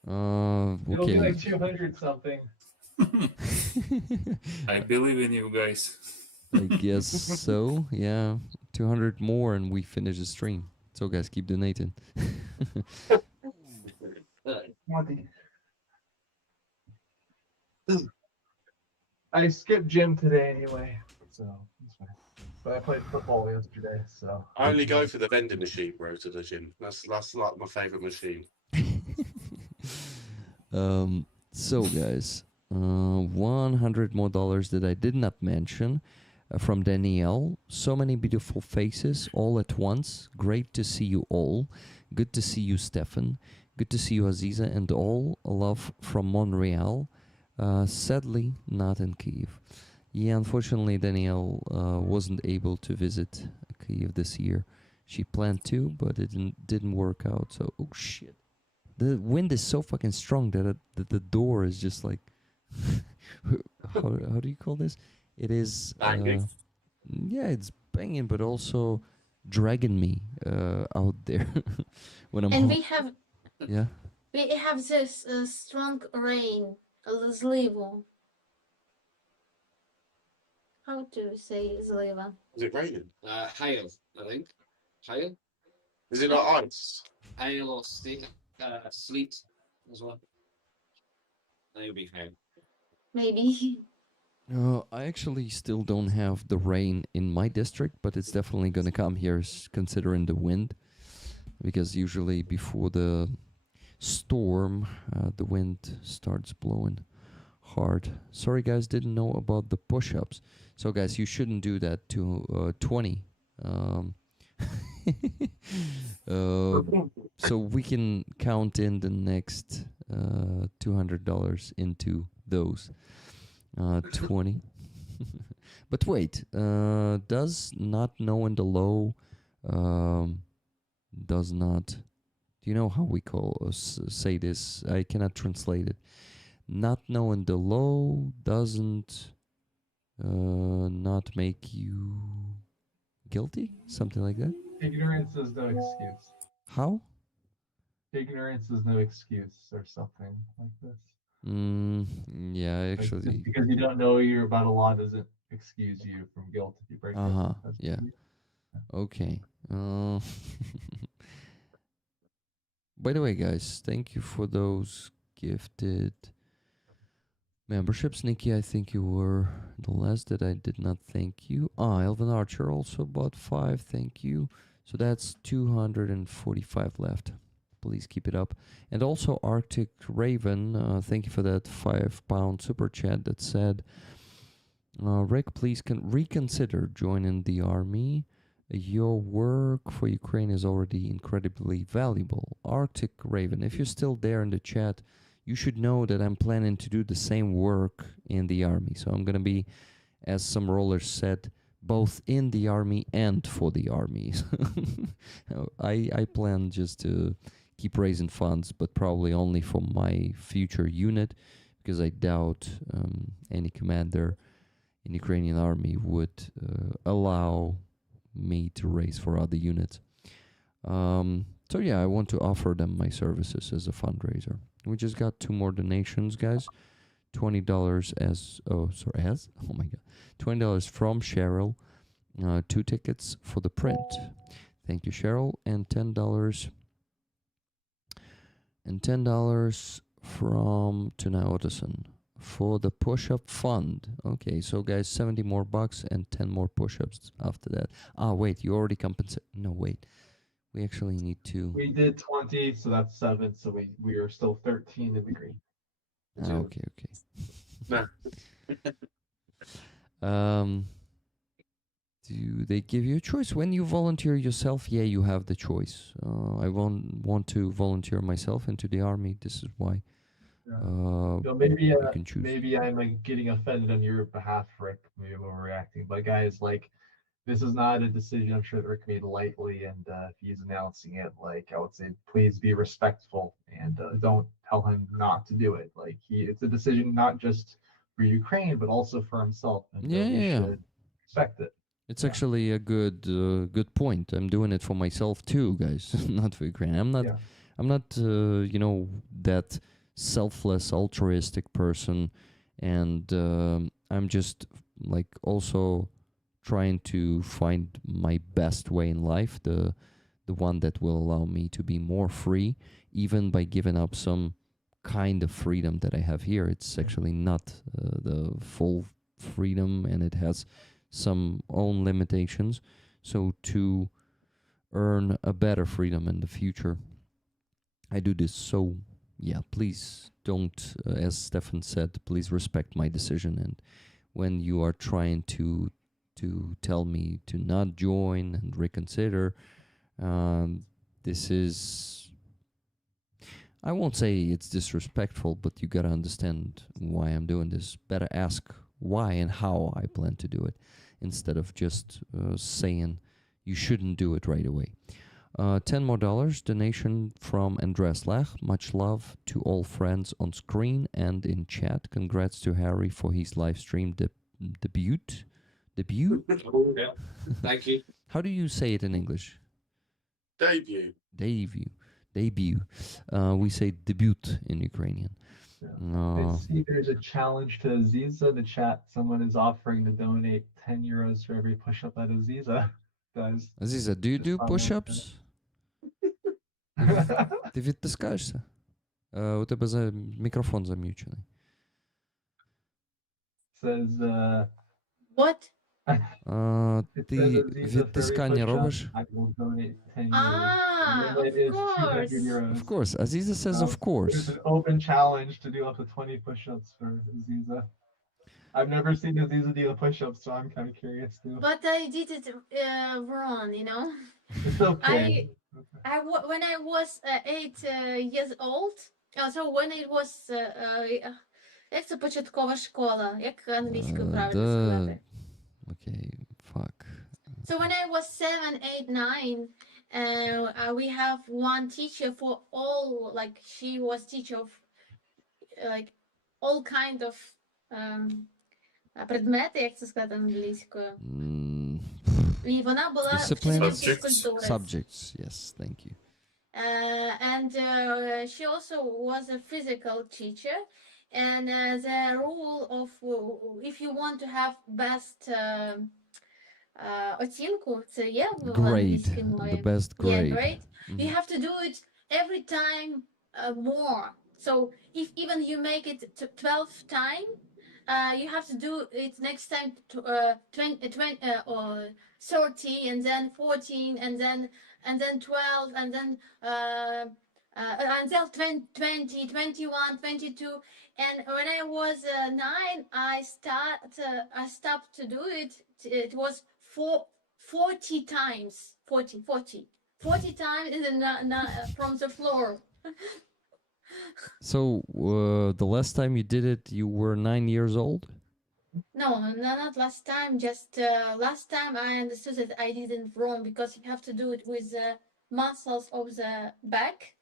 It'll be Okay. like 200 something. I believe in you guys. I guess so. Yeah, 200 more and we finish the stream. So guys, keep donating. I skipped gym today anyway, so that's fine. But I played football yesterday, so. I only go for the vending machine, bro, to the gym. That's like my favourite machine. So guys, $100 more that I did not mention from Danielle. So many beautiful faces all at once. Great to see you all. Good to see you, Steffen. Good to see you, Aziza, and all love from Montreal. Sadly, not in Kyiv. Yeah, unfortunately, Danielle wasn't able to visit Kyiv this year. She planned to, but it didn't work out. So, oh shit. The wind is so fucking strong that the door is just like, how do you call this? It is, yeah, it's banging, but also dragging me out there when I'm. And yeah. we have this strong rain, zlivu. How to say zliva? Is it raining? Hail, I think. Hail? Is it not ice? Hail or sleet as well. It'll be hail. Maybe. I actually still don't have the rain in my district, but it's definitely gonna come here considering the wind. Because usually before the storm, the wind starts blowing hard. Sorry guys, didn't know about the push-ups. So guys, you shouldn't do that to 20. So we can count in the next $200 into those 20. But wait, does not knowing the low does not, do you know how we say this? I cannot translate it. Not knowing the low doesn't not make you guilty, something like that. Ignorance is no excuse. How? Ignorance is no excuse, or something like this. Yeah, Like, actually. just because you don't know you're about a law doesn't excuse you from guilt if you break it. That's Yeah. Okay. By the way, guys, thank you for those gifted memberships. Nikki, I think you were the last that I did not thank you. Elvin Archer also bought 5. Thank you. So that's 245 left. Please keep it up. And also Arctic Raven, thank you for that £5 super chat that said, Rick, please reconsider joining the army. Your work for Ukraine is already incredibly valuable. Arctic Raven, if you're still there in the chat, you should know that I'm planning to do the same work in the army. So I'm going to be, as some rollers said, both in the army and for the army. I plan just to keep raising funds, but probably only for my future unit, because I doubt any commander in Ukrainian army would allow me to raise for other units. So yeah, I want to offer them my services as a fundraiser. We just got 2 more donations, guys. $20 oh my god, $20 from Cheryl. 2 tickets for the print. Thank you, Cheryl. And $10 from Tuna Otterson for the push-up fund. Okay, so guys, 70 more bucks and 10 more push-ups after that. Wait, you already compensated. No, wait. We actually need to. We did 20, so that's 7. So we are still 13 in the green. Okay. No. Do they give you a choice when you volunteer yourself? Yeah, you have the choice. I won't want to volunteer myself into the army. This is why. Maybe you can choose. maybe I'm like getting offended on your behalf, Rick. Maybe I'm overreacting, but guys, like, this is not a decision I'm sure that Rick made lightly, and if he's announcing it, like, I would say please be respectful and don't tell him not to do it. Like, it's a decision not just for Ukraine but also for himself, and we should respect it. It's actually a good point. I'm doing it for myself too, guys, not for Ukraine. I'm not that selfless, altruistic person, and I'm just like also trying to find my best way in life, the one that will allow me to be more free, even by giving up some kind of freedom that I have here. It's actually not the full freedom, and it has some own limitations. So to earn a better freedom in the future, I do this. So yeah, please don't, as Steffen said, please respect my decision. And when you are trying to tell me to not join and reconsider, this is, I won't say it's disrespectful, but you gotta understand why I'm doing this. Better ask why and how I plan to do it, instead of just saying you shouldn't do it right away. $10 more donation from Andres Lech. Much love to all friends on screen and in chat. Congrats to Harry for his live stream debut. Yeah. Thank you. How do you say it in English? Debut. We say debut in Ukrainian. I see there's a challenge to Aziza in the chat. Someone is offering to donate €10 for every push-up at Aziza does. Aziza, do you do push-ups? Ти відтискаєшся? У тебе мікрофон зам'ючений. Says, What? Ти відтискання робиш? I will donate 10 euros. Of course. Of course. Aziza says of course. There's an open challenge to do up to 20 push-ups for Aziza. I've never seen Aziza do a push-up, so I'm kind of curious too. But I did it wrong, you know. It's okay. When I was 8 years old, so when it was, як це початкова школа, як англійською правильно сказати? Okay, fuck. So when I was 7, 8, 9, we have one teacher for all, like she was teacher of like all kind of предмети, як це сказати англійською. І вона була вчителем фізкультури. Subjects, yes, thank you. And she also was a physical teacher. And the rule of if you want to have best оцінку, це є в англійській мові. The best grade. Yeah, grade. You have to do it every time more. So if even you make it to 12 time, you have to do it next time to 20, or 30, and then 14, and then 12, and then until 20, 21, 22. And when I was 9, I stopped to do it. It was 40 times, 40 times in from the floor. So the last time you did it, you were 9 years old? No, not last time. Just last time I understood that I did it wrong, because you have to do it with the muscles of the back,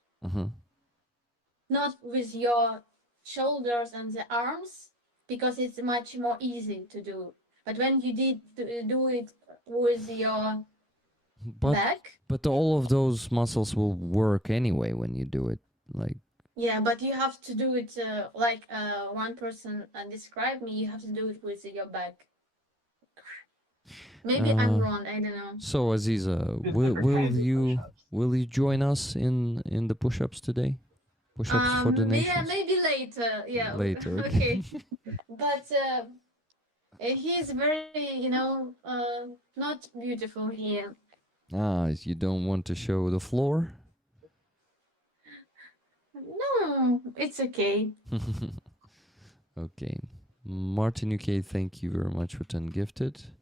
not with your shoulders and the arms, because it's much more easy to do. But when you do it with your back, But all of those muscles will work anyway when you do it. Like, yeah, but you have to do it like one person described me. You have to do it with your back. Maybe I'm wrong. I don't know. so Aziza, There's will different kinds of you push-ups. join us in the push-ups today? Push-ups for Yeah, donations? maybe later. Yeah. Later, Okay. But he's very, not beautiful here. Ah, you don't want to show the floor? No, it's okay. Okay. Martin UK, thank you very much for 10 gifted.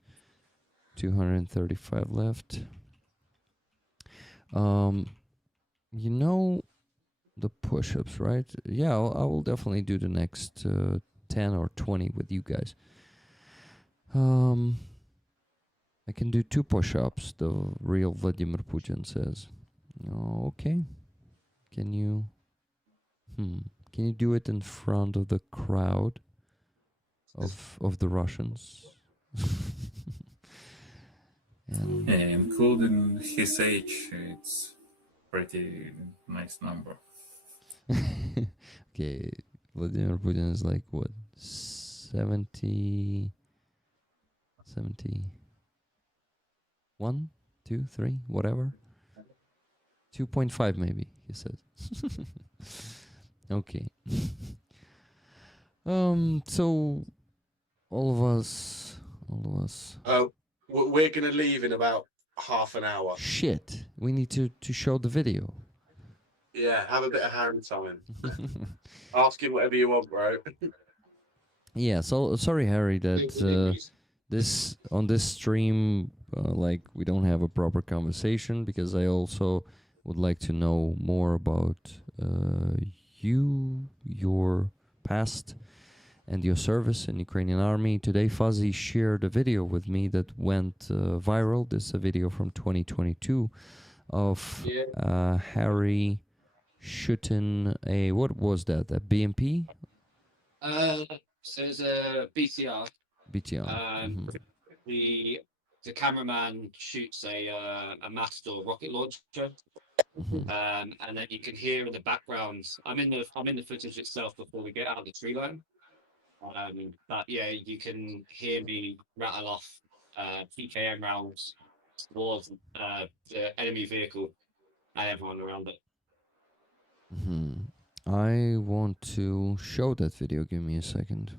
235 left. You know the push-ups, right? Yeah, I will definitely do the next 10 or 20 with you guys. I can do 2 push-ups, the real Vladimir Putin says. Oh, okay. Can you do it in front of the crowd of the Russians? And Yeah, including his age, it's pretty nice number. okay, Vladimir Putin is like what, 71, 2, 3, whatever. 2.5 maybe, he says. Okay. So all of us. We're gonna leave in about half an hour. Shit, we need to show the video. Yeah, have a bit of Harry time. Ask him whatever you want, bro. Yeah, so sorry, Harry, that on this stream, like, we don't have a proper conversation, because I also would like to know more about you, your past, and your service in Ukrainian army. Today, Fuzzy shared a video with me that went viral. This is a video from 2022 of Harry shooting a, what was that? A BMP? So it's a BTR. BTR. The cameraman shoots a Matador rocket launcher, and then you can hear in the background. I'm in the footage itself before we get out of the tree line. But yeah, you can hear me rattle off PKM rounds towards the enemy vehicle and everyone around it. I want to show that video. Give me a second.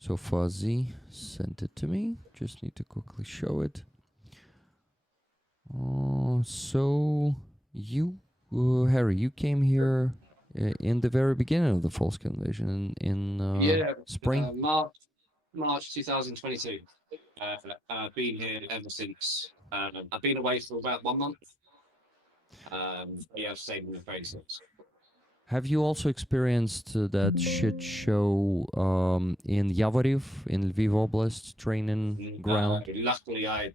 So Fuzzy sent it to me. Just need to quickly show it. So you, Harry, you came here in the very beginning of the full-scale invasion in spring. March 2022. I've been here ever since. I've been away for about 1 month. Yeah, I've stayed in the since. Have you also experienced that shit show in Yavoriv, in Lviv Oblast, training ground? Luckily, I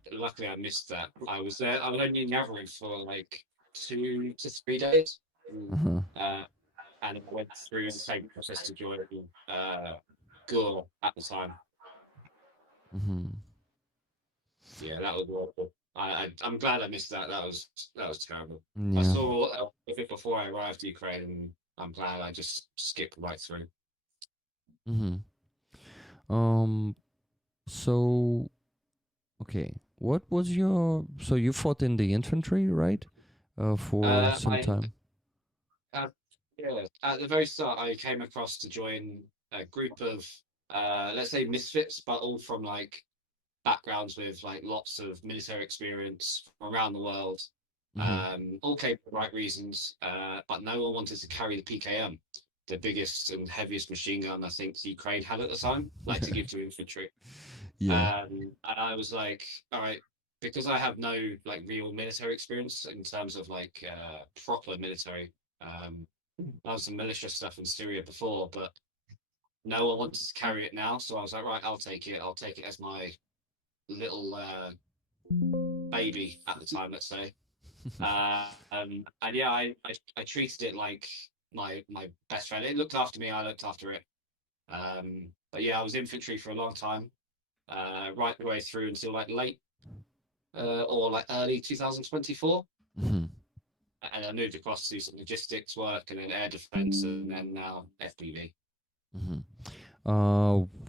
missed that. I was there. I was only in Yavoriv for like 2 to 3 days, and I went through the same process to join Gur at the time. Yeah, that was awful. I'm glad I missed that. That was terrible. Yeah. I saw it before I arrived to Ukraine, and I'm glad I just skipped right through. So, okay, what was your? So you fought in the infantry, right? For some time. Yeah, at the very start, I came across to join a group of, let's say, misfits, but all from like backgrounds with like lots of military experience from around the world. All came for the right reasons, but no one wanted to carry the PKM, the biggest and heaviest machine gun I think the Ukraine had at the time, like to give to infantry. Yeah. And I was like, all right, because I have no like real military experience in terms of like proper military. I was some militia stuff in Syria before, but no one wanted to carry it now. So I was like, right, I'll take it. I'll take it as my little baby at the time, let's say. And yeah, I treated it like my best friend. It looked after me. I looked after it. But yeah, I was infantry for a long time, right the way through until like late or like early 2024. And I moved across to do some logistics work and then air defense and then now FPV.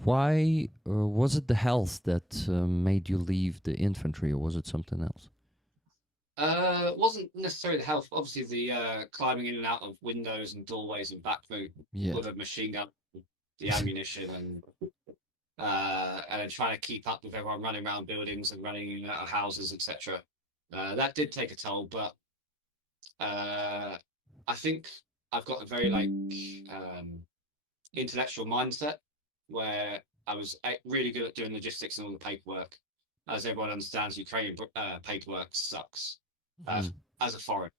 Why was it the health that made you leave the infantry, or was it something else? It wasn't necessarily the health. Obviously, the climbing in and out of windows and doorways and back Yeah. with a machine gun, the ammunition, and then trying to keep up with everyone running around buildings and running in and out of houses, etc. That did take a toll, but I think I've got a very like intellectual mindset where I was really good at doing logistics and all the paperwork. As everyone understands, Ukrainian paperwork sucks as a foreign.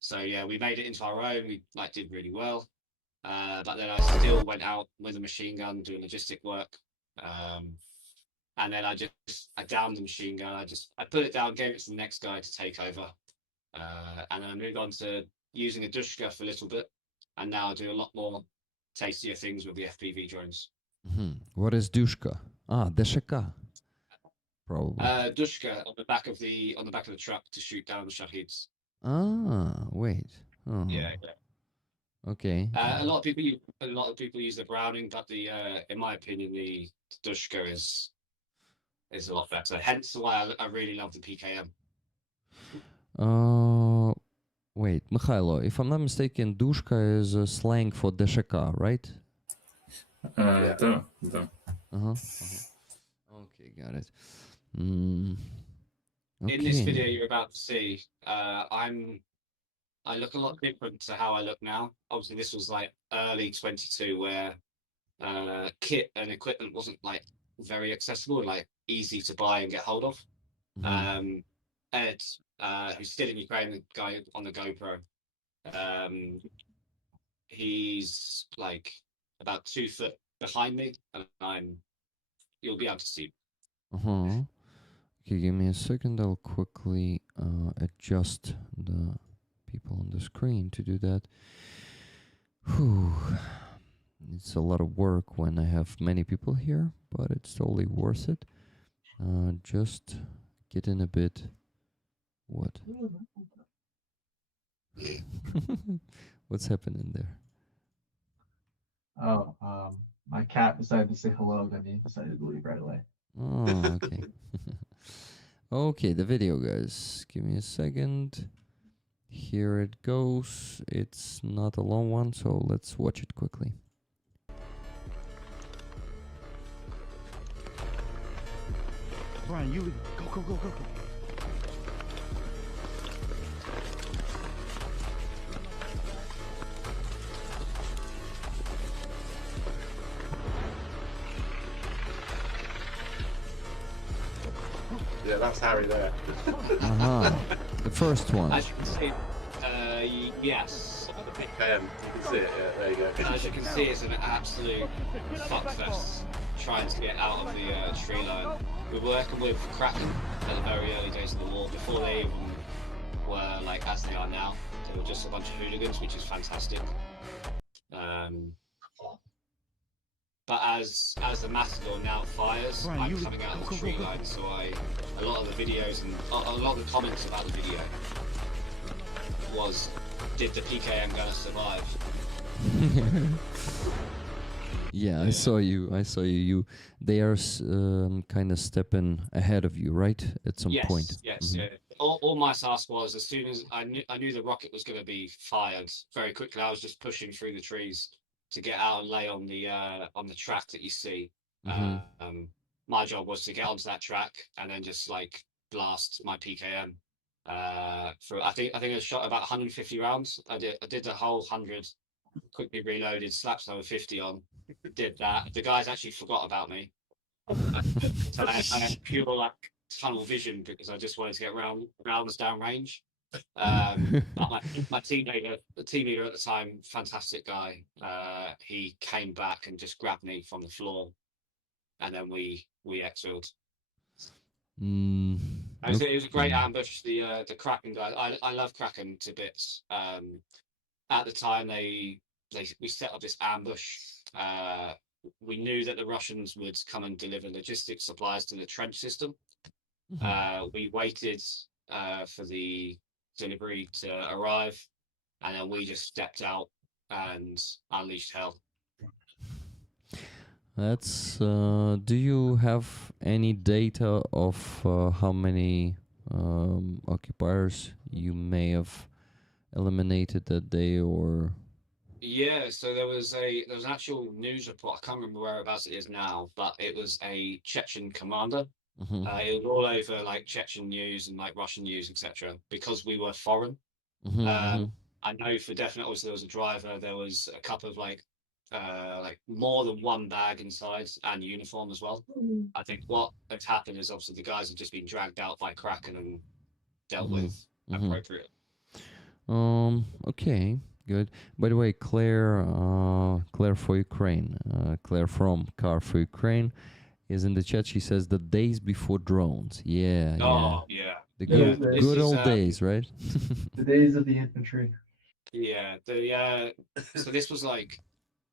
So yeah, we made it into our own. We like did really well, but then I still went out with a machine gun doing logistic work. And then I downed the machine gun. I put it down, gave it to the next guy to take over, and then I moved on to using a Dushka for a little bit, and now I do a lot more tastier things with the FPV drones. What is Dushka? Ah, Deshaka. Probably. Dushka on the back of the truck to shoot down the shaheeds. Ah, wait. Yeah. Okay. A lot of people use the Browning, but in my opinion, the Dushka is a lot better. Hence why I really love the PKM. Wait, Mikhailo, if I'm not mistaken, Dushka is a slang for Deshaka, right? Да. Okay, got it. Okay. In this video you're about to see, I look a lot different to how I look now. Obviously, this was like early 22, where kit and equipment wasn't like very accessible and like easy to buy and get hold of. Ed, who's still in Ukraine, the guy on the GoPro, he's like about 2 foot behind me, and you'll be able to see. Okay, give me a second. I'll quickly adjust the people on the screen to do that. Whew. It's a lot of work when I have many people here, but it's totally worth it. Just get in a bit. What? What's happening there? Oh, my cat decided to say hello, then he decided to leave right away. Oh, okay. Okay, the video, guys. Give me a second. Here it goes. It's not a long one, so let's watch it quickly. Brian, you go. Yeah, that's Harry there. The first one. As you can see, yes. You can see it, yeah, there you go. As you can see, it's an absolute fuckfest trying to get out of the tree line. We were working with Kraken at the very early days of the war, before they even were like as they are now. They were just a bunch of hooligans, which is fantastic. But as the Matador now fires, I'm coming out of the tree line, so a lot of the videos and a lot of the comments about the video was, did the PKM gonna survive? Yeah, I saw you. They are kind of stepping ahead of you, right? At some point. Yes. Yeah. all my task was, as soon as I knew the rocket was going to be fired, very quickly I was just pushing through the trees to get out and lay on the track that you see. Mhm. My job was to get onto that track and then just like blast my PKM. For I think I shot about 150 rounds. I did the whole 100, quickly reloaded, slapped another 50 on, did that. The guys actually forgot about me. So I had pure like tunnel vision because I just wanted to get rounds down range. But my the team leader at the time, fantastic guy. He came back and just grabbed me from the floor, and then we exfilled. Mm, It was a great okay. ambush. The Kraken guys, I love Kraken to bits. At the time, we set up this ambush. We knew that the Russians would come and deliver logistics supplies to the trench system. Mhm. We waited for the delivery to arrive, and then we just stepped out and unleashed hell. That's. Do you have any data of how many occupiers you may have eliminated that day, or? Yeah, so there was an actual news report. I can't remember whereabouts it is now, but it was a Chechen commander. Mhm. It was all over like Chechen news and like Russian news, etc. Because we were foreign. Mhm. Mhm. I know for definite. Also, there was a driver. There was a couple of like more than one bag inside and uniform as well. I think what had happened is obviously the guys had just been dragged out by Kraken and dealt Mhm. with Mhm. appropriately. Okay, good. By the way, Claire for Ukraine, Claire from Car for Ukraine is in the chat. She says the days before drones. Yeah, yeah. Oh yeah, The yeah. good This good is old days, right? The days of the infantry. yeah. So this was like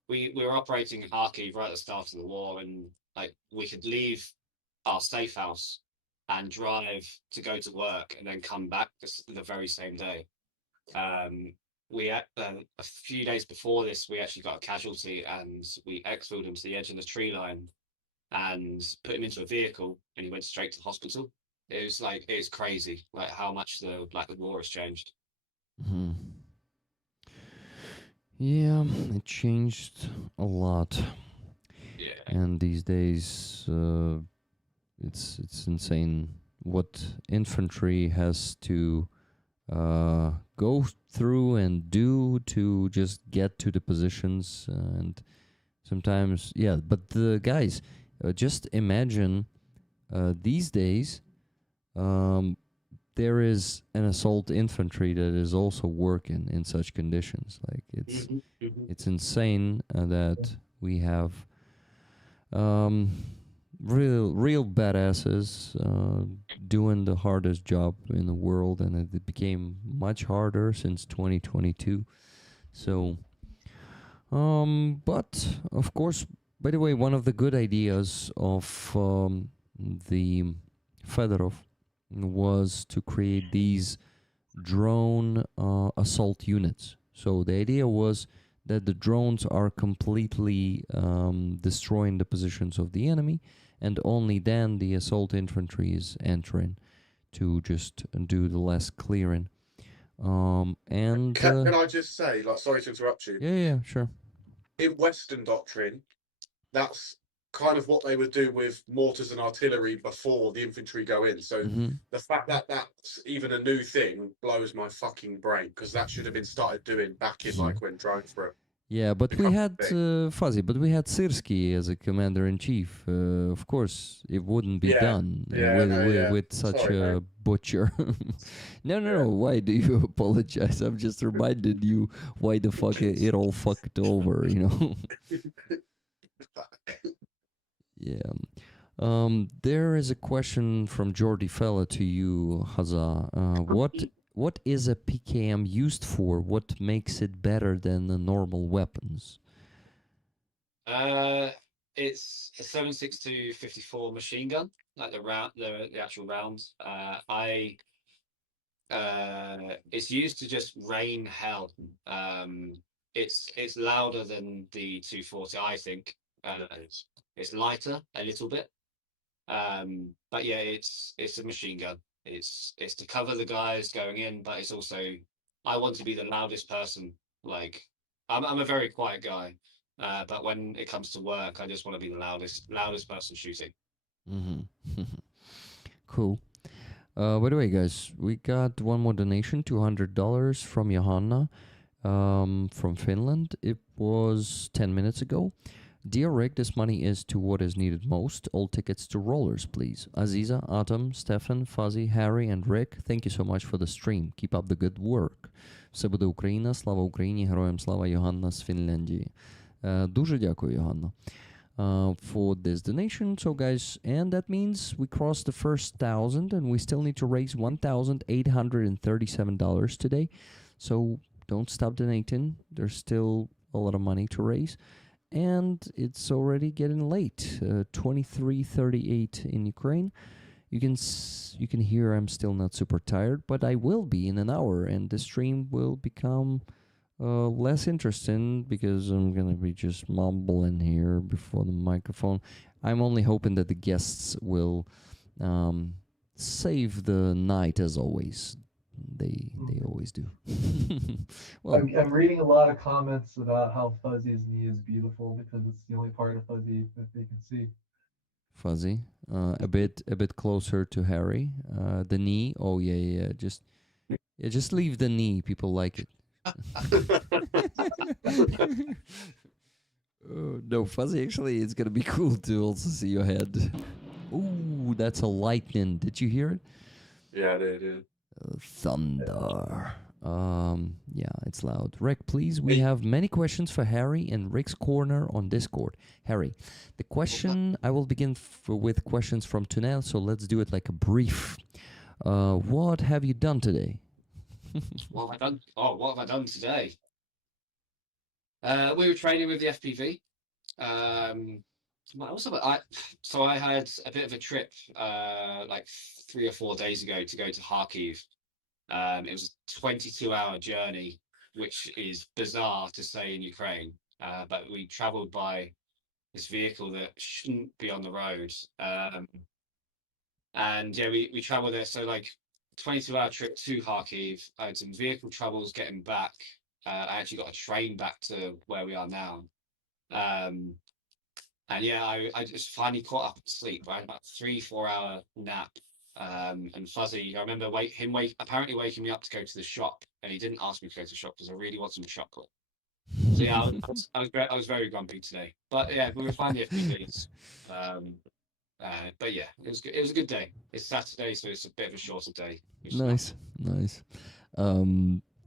we were operating in Kharkiv right at the start of the war, and like we could leave our safe house and drive to go to work and then come back the very same day. Um, a few days before this, we actually got a casualty and we exfilled him to the edge of the tree line and put him into a vehicle, and he went straight to hospital. It's crazy, like how much the war has changed. Mhm. Yeah, it changed a lot, Yeah. and these days it's insane what infantry has to go through and do to just get to the positions, and sometimes, yeah. But the guys, just imagine these days. There is an assault infantry that is also working in such conditions. Like it's insane that we have real badasses doing the hardest job in the world, and it became much harder since 2022. So, but of course, by the way, one of the good ideas of the Fedorov was to create these drone assault units. So the idea was that the drones are completely destroying the positions of the enemy, and only then the assault infantry is entering to just do the less clearing. And Can I just say, like, sorry to interrupt you. yeah, sure. In Western doctrine, that's kind of what they would do with mortars and artillery before the infantry go in. So the fact that that's even a new thing blows my fucking brain, because that should have been started doing back in like when drones were. Yeah, but we had Fuzzy, but we had Sirski as a commander-in-chief. Of course, it wouldn't be done with such a butcher. No. Why do you apologize? I'm just reminded you why the fuck it all fucked over, you know? Yeah. There is a question from Jordi Fella to you, Haza. What is a PKM used for? What makes it better than the normal weapons? It's a 7.62 54 machine gun, like the actual rounds. It's used to just rain hell. It's louder than the 240, I think. It's lighter a little bit. But yeah, it's a machine gun. It's to cover the guys going in, but it's also I want to be the loudest person. Like I'm a very quiet guy, but when it comes to work, I just want to be the loudest person shooting. Mm-hmm. Cool. By the way, guys, we got one more donation, $200 from Johanna, from Finland. It was 10 minutes ago. Dear Rick, this money is to what is needed most. All tickets to rollers, please. Aziza, Atom, Stefan, Fuzzy, Harry, and Rick, thank you so much for the stream. Keep up the good work. Все буде Україна, слава Україні, героям слава, Йоганна з Фінляндії. Дуже дякую, Йоганна, for this donation. So, guys, and that means we crossed the first 1,000, and we still need to raise $1,837 today. So don't stop donating. There's still a lot of money to raise. And it's already getting late, 23:38 in Ukraine. You can hear I'm still not super tired, but I will be in an hour, and the stream will become less interesting because I'm gonna be just mumbling here before the microphone. I'm only hoping that the guests will save the night as always. They always do. Well, I'm reading a lot of comments about how Fuzzy's knee is beautiful because it's the only part of Fuzzy that they can see. Fuzzy, a bit closer to Harry. The knee. Oh yeah. Just leave the knee. People like it. No, Fuzzy. Actually, it's gonna be cool to also see your head. Ooh, that's a lightning. Did you hear it? Yeah, they did. Thunder. Yeah, it's loud. Rick, please, we have many questions for Harry in Rick's Corner on Discord. Harry, the question, I will begin with questions from Tunel, so let's do it like a brief. What have you done today? What have I done? Oh, what have I done today? We were training with the FPV. What else have so I had a bit of a trip like 3 or 4 days ago to go to Kharkiv. It was a 22-hour journey, which is bizarre to say in Ukraine. But we traveled by this vehicle that shouldn't be on the road. And yeah, we traveled there. So like 22-hour trip to Kharkiv. I had some vehicle troubles getting back. I actually got a train back to where we are now. And yeah, I just finally caught up to sleep. I had about 3-4 hour nap. And Fuzzy, I remember apparently waking me up to go to the shop, and he didn't ask me to go to the shop because I really want some chocolate. So yeah, I was very grumpy today. But yeah, we were fine the FPVs. But yeah, it was good. It was a good day. It's Saturday, so it's a bit of a shorter day. Nice.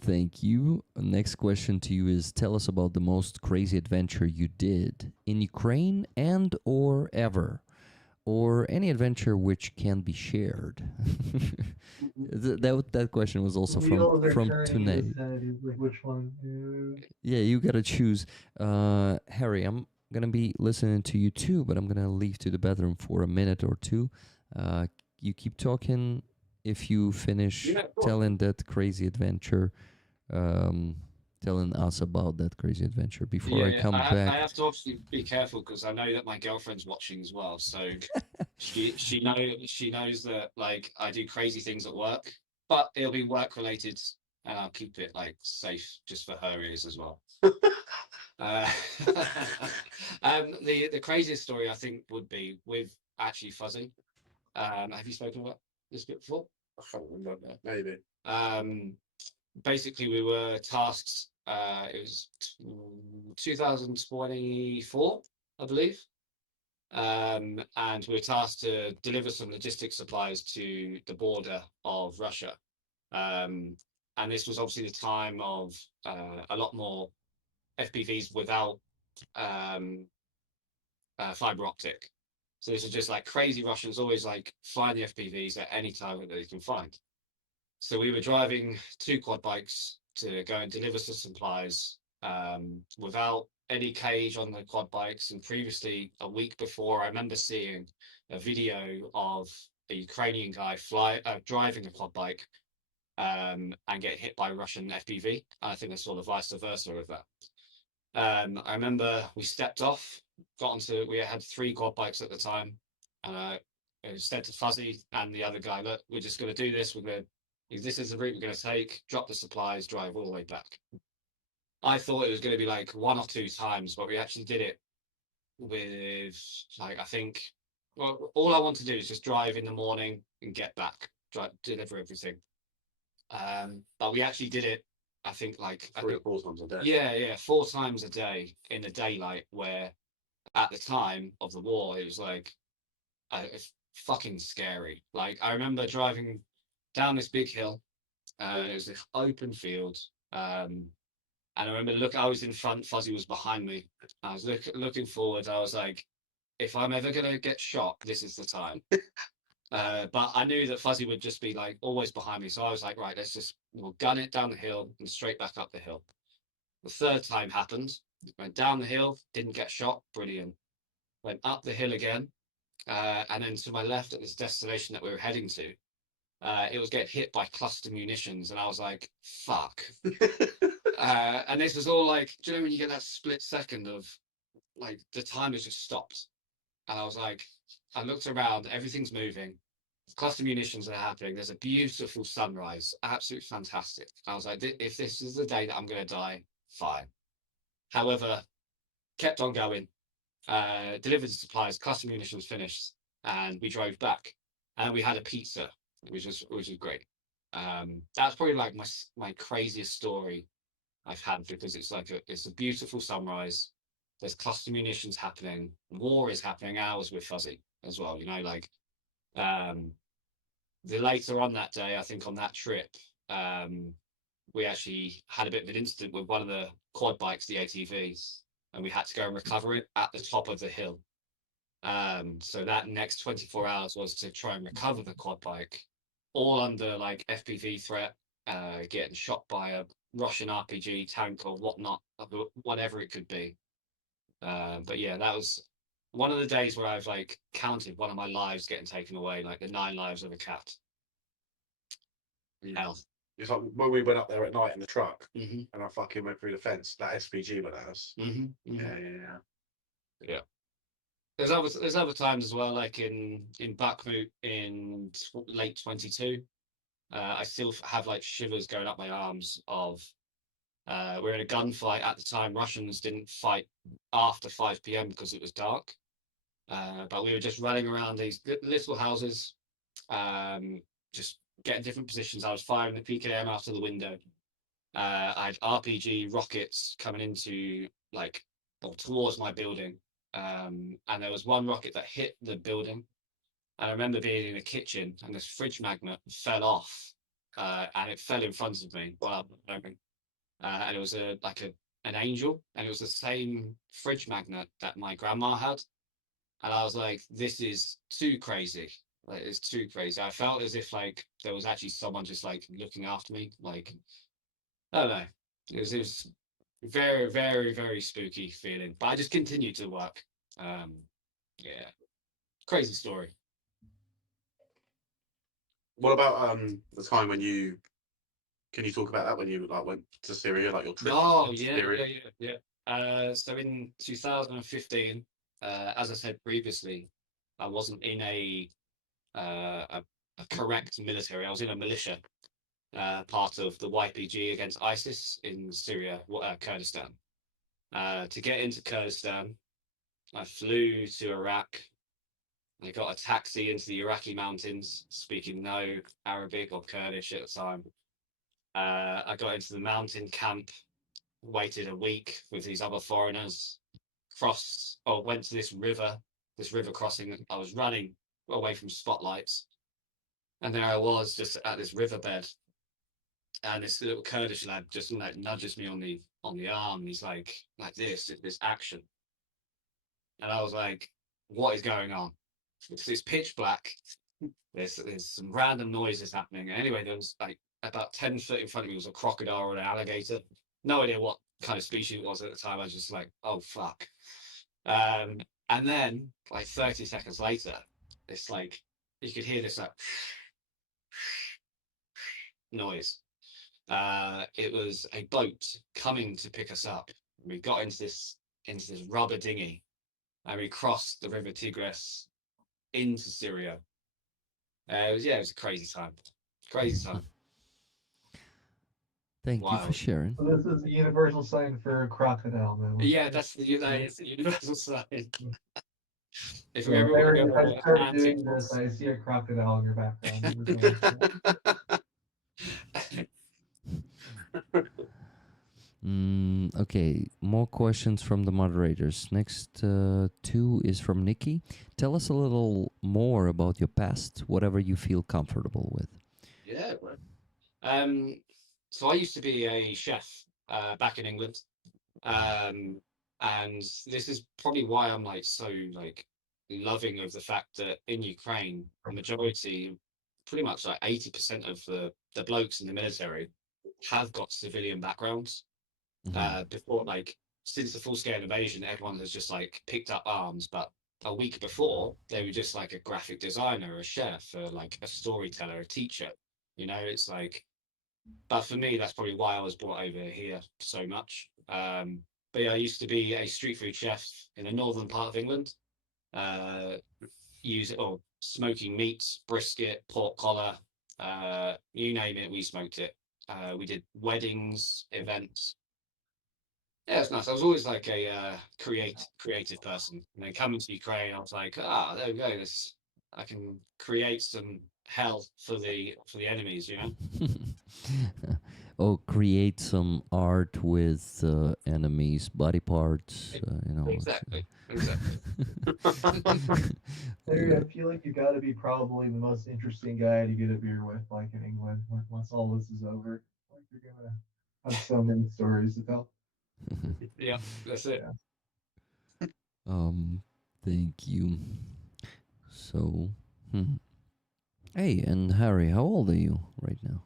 Thank you. Next question to you is, tell us about the most crazy adventure you did in Ukraine and or ever, or any adventure which can be shared. that question was also from Tunay. Like, which one? Yeah, you gotta choose. Harry, I'm gonna be listening to you too, but I'm gonna leave to the bathroom for a minute or two. You keep talking. If you finish telling that crazy adventure, telling us about that crazy adventure before I come back. I have to obviously be careful because I know that my girlfriend's watching as well. So she knows that like I do crazy things at work, but it'll be work related, and I'll keep it like safe just for her ears as well. The craziest story I think would be with actually Fuzzy. Have you spoken about this bit before? I can't remember. Maybe. Basically, we were tasked. It was 2024, I believe, and we were tasked to deliver some logistics supplies to the border of Russia. And this was obviously the time of a lot more FPVs without fiber optic. So this is just like crazy Russians always like flying the FPVs at any time that they can find. So we were driving 2 quad bikes to go and deliver some supplies without any cage on the quad bikes. And previously, a week before, I remember seeing a video of a Ukrainian guy driving a quad bike and getting hit by a Russian FPV. I think I saw the vice versa of that. I remember we stepped off, we had 3 quad bikes at the time, said to Fuzzy and the other guy, look, we're just going to do this. This is the route we're going to take, drop the supplies, drive all the way back. I thought it was going to be like 1 or 2 times, but we actually did it with, like, I think, well, all I want to do is just drive in the morning and get back, deliver everything. But we actually did it, I think, like 3 or 4 times a day. Yeah, 4 times a day in the daylight, where at the time of the war, it was like, it's fucking scary. Like, I remember driving down this big hill, it was this open field, and I remember, I was in front, Fuzzy was behind me. I was looking forward. I was like, if I'm ever going to get shot, this is the time. But I knew that Fuzzy would just be like always behind me. So I was like, right, we'll gun it down the hill and straight back up the hill. The 3rd time happened. Went down the hill, didn't get shot. Brilliant. Went up the hill again. And then to my left at this destination that we were heading to, it was getting hit by cluster munitions. And I was like, fuck. And this was all like, do you know when you get that split second of like the time has just stopped? And I was like, I looked around, everything's moving, cluster munitions are happening, there's a beautiful sunrise, absolutely fantastic. I was like, if this is the day that I'm going to die, fine. However, kept on going, delivered the supplies, cluster munitions finished, and we drove back, and we had a pizza, which was great. That's probably like my craziest story I've had, because it's a beautiful sunrise. There's cluster munitions happening. War is happening. Ours with Fuzzy as well. You know, like the later on that day, I think on that trip, we actually had a bit of an incident with one of the quad bikes, the ATVs, and we had to go and recover it at the top of the hill. So that next 24 hours was to try and recover the quad bike, all under like FPV threat, getting shot by a Russian RPG tank or whatnot, whatever it could be. But yeah, that was one of the days where I've like counted one of my lives getting taken away, like the 9 lives of a cat. Hell. It's like when we went up there at night in the truck, Mm-hmm. and I fucking went through the fence. That SPG went at us. Mm-hmm. Yeah. There's other times as well, like in Bakhmut in late 22. I still have like shivers going up my arms of we're in a gunfight at the time. Russians didn't fight after 5 p.m. because it was dark, but we were just running around these little houses, just getting different positions. I was firing the PKM out of the window. I had RPG rockets coming into towards my building, and there was one rocket that hit the building. And I remember being in the kitchen, and this fridge magnet fell off, and it fell in front of me while I'm filming. And it was an angel, and it was the same fridge magnet that my grandma had. And I was like, this is too crazy. Like, it's too crazy. I felt as if like there was actually someone just like looking after me. Like, I don't know. It was very, very, very spooky feeling. But I just continued to work. Yeah. Crazy story. What about the time when you? Can you talk about that when you like went to Syria, like your trip? Oh to yeah, Syria? So in 2015, as I said previously, I wasn't in a correct military. I was in a militia, part of the YPG against ISIS in Syria, Kurdistan. To get into Kurdistan, I flew to Iraq. I got a taxi into the Iraqi mountains, speaking no Arabic or Kurdish at the time. I got into the mountain camp, waited a week with these other foreigners, went to this river crossing. I was running away from spotlights, and there I was just at this riverbed, and this little Kurdish lad just like nudges me on the arm. He's like this action, and I was like, what is going on? It's pitch black. There's some random noises happening. Anyway, there was like about 10 foot in front of me was a crocodile or an alligator. No idea what kind of species it was at the time. I was just like, oh fuck. And then like 30 seconds later, it's like you could hear this like noise. It was a boat coming to pick us up. We got into this rubber dinghy, and we crossed the River Tigris into Syria. It was a crazy time. Crazy time. Thank you for Wild. sharing. So this is the universal sign for crocodile, man. Yeah, that is the universal sign. If So we if ever I, want to were- go if I on start antics, doing this, I see a crocodile in your background. You just know that. Okay, more questions from the moderators. Next two is from Nikki. Tell us a little more about your past, whatever you feel comfortable with. yeah. Well. So I used to be a chef back in England, and this is probably why I'm like so like loving of the fact that in Ukraine, the majority, pretty much like 80% of the blokes in the military have got civilian backgrounds. Before, like, since the full scale invasion, everyone has just like picked up arms. But a week before, they were just like a graphic designer, a chef, or like a storyteller, a teacher. You know, it's like, but for me, that's probably why I was brought over here so much. But yeah, I used to be a street food chef in the northern part of England, uh, or smoking meats, brisket, pork collar, you name it, we smoked it. We did weddings, events. Yeah, it's nice. I was always like a creative person. And then coming to Ukraine, I was like, there we go. This I can create some hell for the enemies, you know. Oh, create some art with enemies' body parts. Exactly. Larry, I feel like you got to be probably the most interesting guy to get a beer with, like in England, once all this is over. Like you're gonna have so many stories to tell. Yeah, that's it. Yeah. Thank you. So, hey, and Harry, how old are you right now?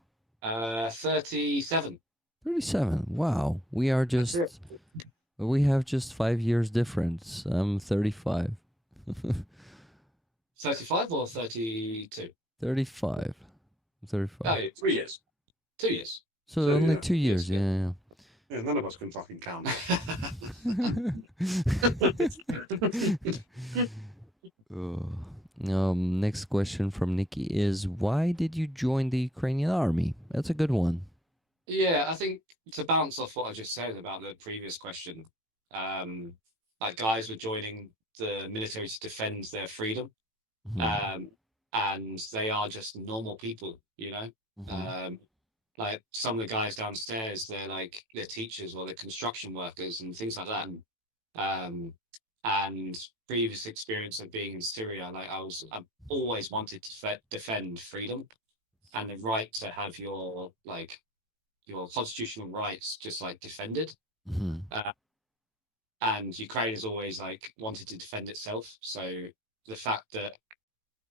37. 37. Wow, we are just we have just 5 years difference. I'm 35. 35 or 32? 35. 35. Oh, 3 years. 2 years. So So, only yeah, 2 years. yeah. Yeah. Yeah, none of us can fucking count. Next question from Nikki is, why did you join the Ukrainian army? That's a good one. Yeah, I think to bounce off what I just said about the previous question, like guys were joining the military to defend their freedom, and they are just normal people, you know. Like some of the guys downstairs, they're teachers or they're construction workers and things like that. And previous experience of being in Syria, like I've always wanted to defend freedom and the right to have your constitutional rights just like defended. And Ukraine has always like wanted to defend itself. So the fact that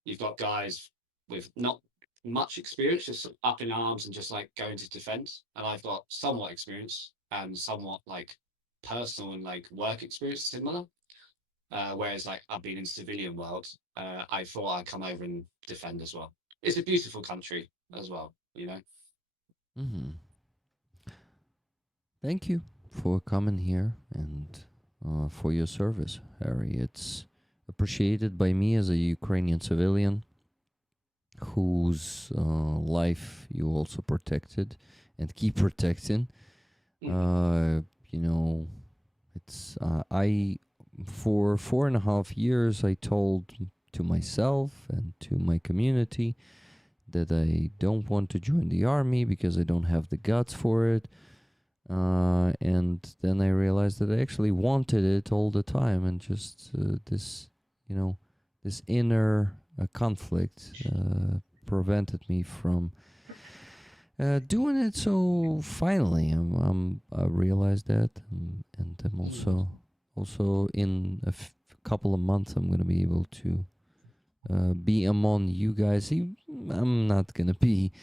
you've got guys with not much experience just up in arms and just like going to defend, and I've got somewhat experience and somewhat like personal and like work experience similar. Whereas like I've been in civilian world, I thought I'd come over and defend as well. It's a beautiful country as well, you know. Thank you for coming here and for your service, Harry. It's appreciated by me as a Ukrainian civilian whose life you also protected and keep protecting. You know, it's I for 4.5 years I told to myself and to my community that I don't want to join the army because I don't have the guts for it. And then I realized that I actually wanted it all the time, and just this inner conflict prevented me from doing it. So finally, I realized that, and I'm also in a couple of months I'm gonna be able to be among you guys. I'm not gonna be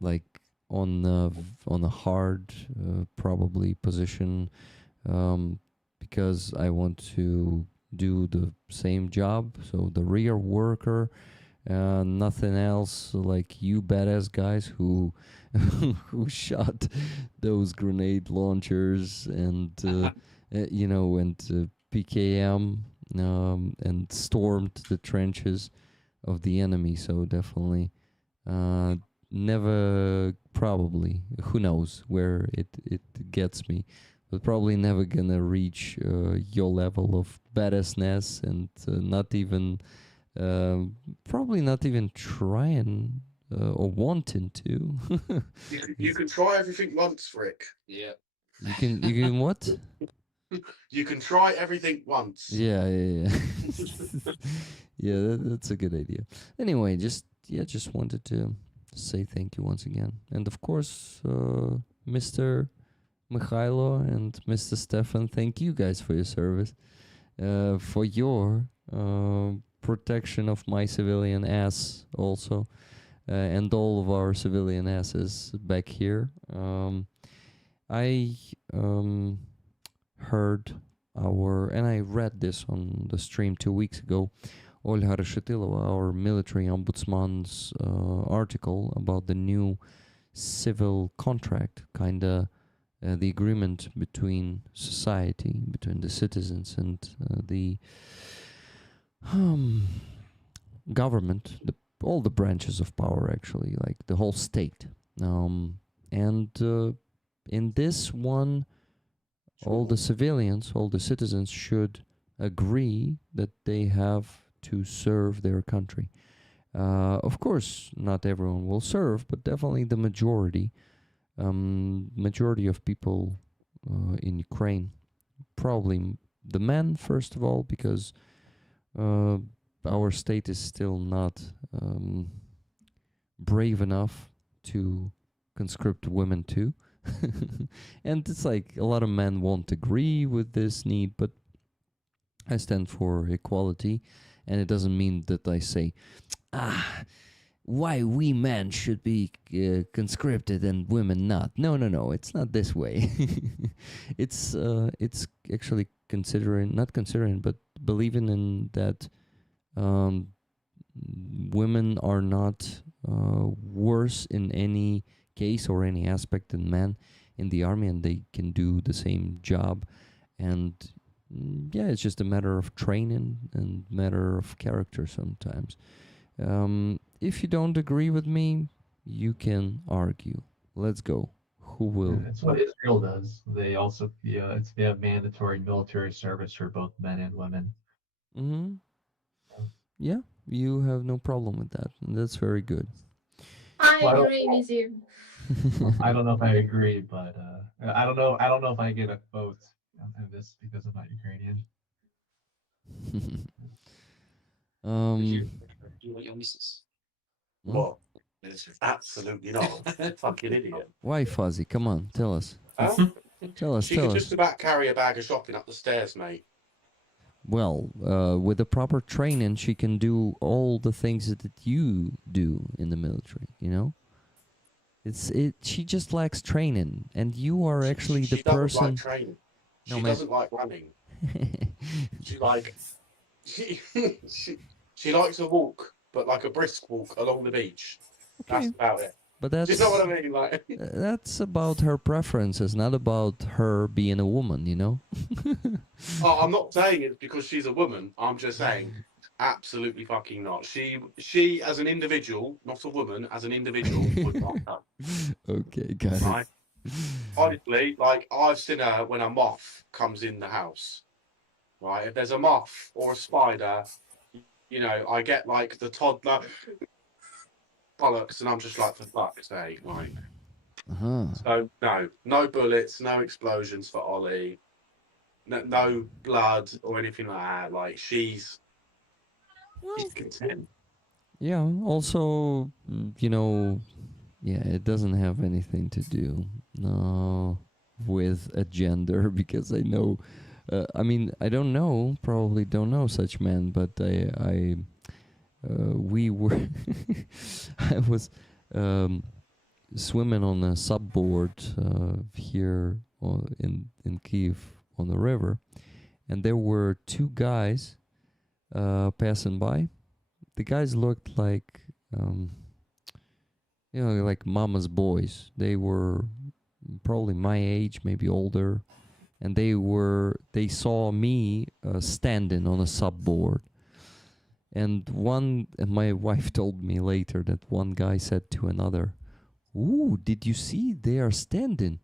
like on a hard probably position because I want to do the same job, so the rear worker, nothing else, like you badass guys who who shot those grenade launchers and and PKM and stormed the trenches. of the enemy. So definitely, never probably. Who knows where it gets me, but probably never gonna reach your level of badassness, and not even probably not even trying or wanting to. You can try everything once, Rick. Yeah. You can what? You can try everything once. Yeah. Yeah, that's a good idea. Anyway, just wanted to say thank you once again, and of course, Mr. Mikhailo and Mr. Stefan, thank you guys for your service, for your protection of my civilian ass also, and all of our civilian asses back here. I heard and I read this on the stream 2 weeks ago, Olha Reshetilova, our military ombudsman's article about the new civil contract, kinda the agreement between society, between the citizens and the government, all the branches of power, actually, like the whole state. And in this one, all the civilians, all the citizens should agree that they have to serve their country. Of course, not everyone will serve, but definitely the majority of people in Ukraine, probably the men first of all, because our state is still not brave enough to conscript women too. And it's like a lot of men won't agree with this need, but I stand for equality, and it doesn't mean that I say, why we men should be conscripted and women not. No, it's not this way. It's actually not considering, but believing in that women are not worse in any case or any aspect than men in the army, and they can do the same job. And yeah, it's just a matter of training and matter of character sometimes. If you don't agree with me, you can argue. Let's go. Who will? That's what Israel does. They also, they have mandatory military service for both men and women. Mm-hmm. Yeah, you have no problem with that. And that's very good. I Well, agree with you. I don't know if I agree, but I don't know. I don't know if I get a vote on this because I'm not Ukrainian. You want your missus? What? Absolutely not. Fucking idiot. Why, Fuzzy? Come on, tell us. Huh? Tell us. She Tell could us. just about carry a bag of shopping up the stairs, mate. Well, with the proper training, she can do all the things that you do in the military. You know, She just lacks training, and you are actually she the doesn't person. like training. No, She man. doesn't like running. She likes to walk, but like a brisk walk along the beach. Okay. That's about it. But Do you know what I mean? Like, that's about her preferences, not about her being a woman. You know. oh, I'm not saying it's because she's a woman. I'm just saying, absolutely fucking not. She as an individual, not a woman, as an individual, would not know. Okay, got Right? it. Honestly, like I've seen her when a moth comes in the house. Right? If there's a moth or a spider, you know, I get like the toddler bollocks, and I'm just like, for fuck's sake, like. Uh-huh. So no bullets, no explosions for Ollie, no blood or anything like that. Like she's content. Yeah. Also, you know, yeah, it doesn't have anything to do with a gender, because I know. I mean, I don't know. Probably don't know such men, but we were. I was swimming on a subboard here in Kyiv on the river, and there were two guys passing by. The guys looked like like mama's boys. They were probably my age, maybe older, and they saw me standing on a subboard. And my wife told me later that one guy said to another, "Ooh, did you see they are standing?"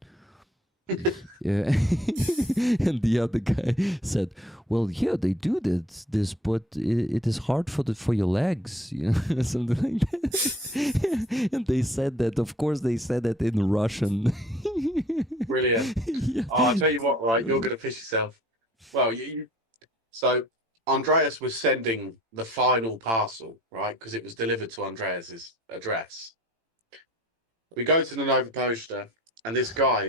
Yeah. And the other guy said, "Well, yeah, they do this, but it is hard for your legs, you know," something like that. And they said that, of course, they said that in Russian. Brilliant. Yeah. Oh, I'll tell you what, right? You're going to piss yourself. Well, so Andreas was sending the final parcel, right? Because it was delivered to Andreas's address. We go to the Nova Posta, and this guy,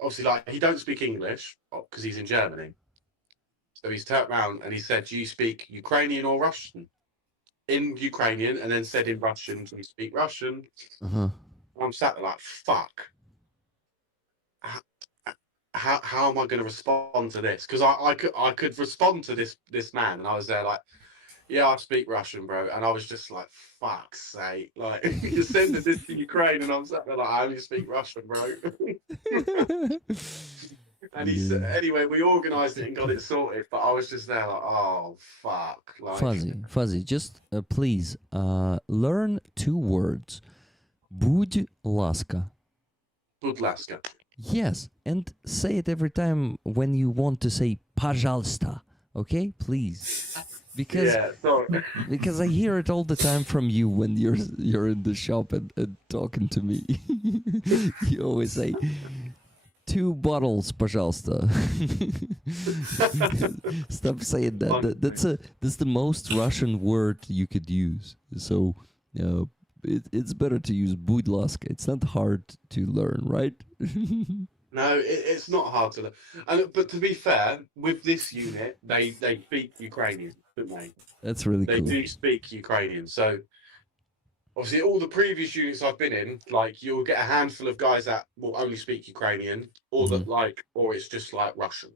obviously, like, he don't speak English because he's in Germany. So he's turned around and he said, "Do you speak Ukrainian or Russian?" In Ukrainian, and then said in Russian, "Do you speak Russian?" Uh-huh. I'm sat there like, fuck. How am I going to respond to this? Because I could respond to this man, and I was there like, "Yeah, I speak Russian, bro," and I was just like, "Fuck's sake!" Like, you're sending this to Ukraine, and I'm sat there like, "I only speak Russian, bro." And he said, anyway, we organised it and got it sorted, but I was just there like, "Oh fuck!" Like, Fuzzy, just please learn 2 words. Будь ласка. Budlaska. Yes, and say it every time when you want to say пожалуйста. Okay, please. Because Yeah, sorry. because I hear it all the time from you when you're in the shop and talking to me. You always say 2 bottles, пожалуйста. Stop saying that. That's the most Russian word you could use. So it's better to use будь ласка. It's not hard to learn, right? No, it's not hard to learn. But to be fair, with this unit, they speak Ukrainian, don't they? That's really They cool. do speak Ukrainian. So obviously, all the previous units I've been in, like, you'll get a handful of guys that will only speak Ukrainian, or that or it's just like Russian.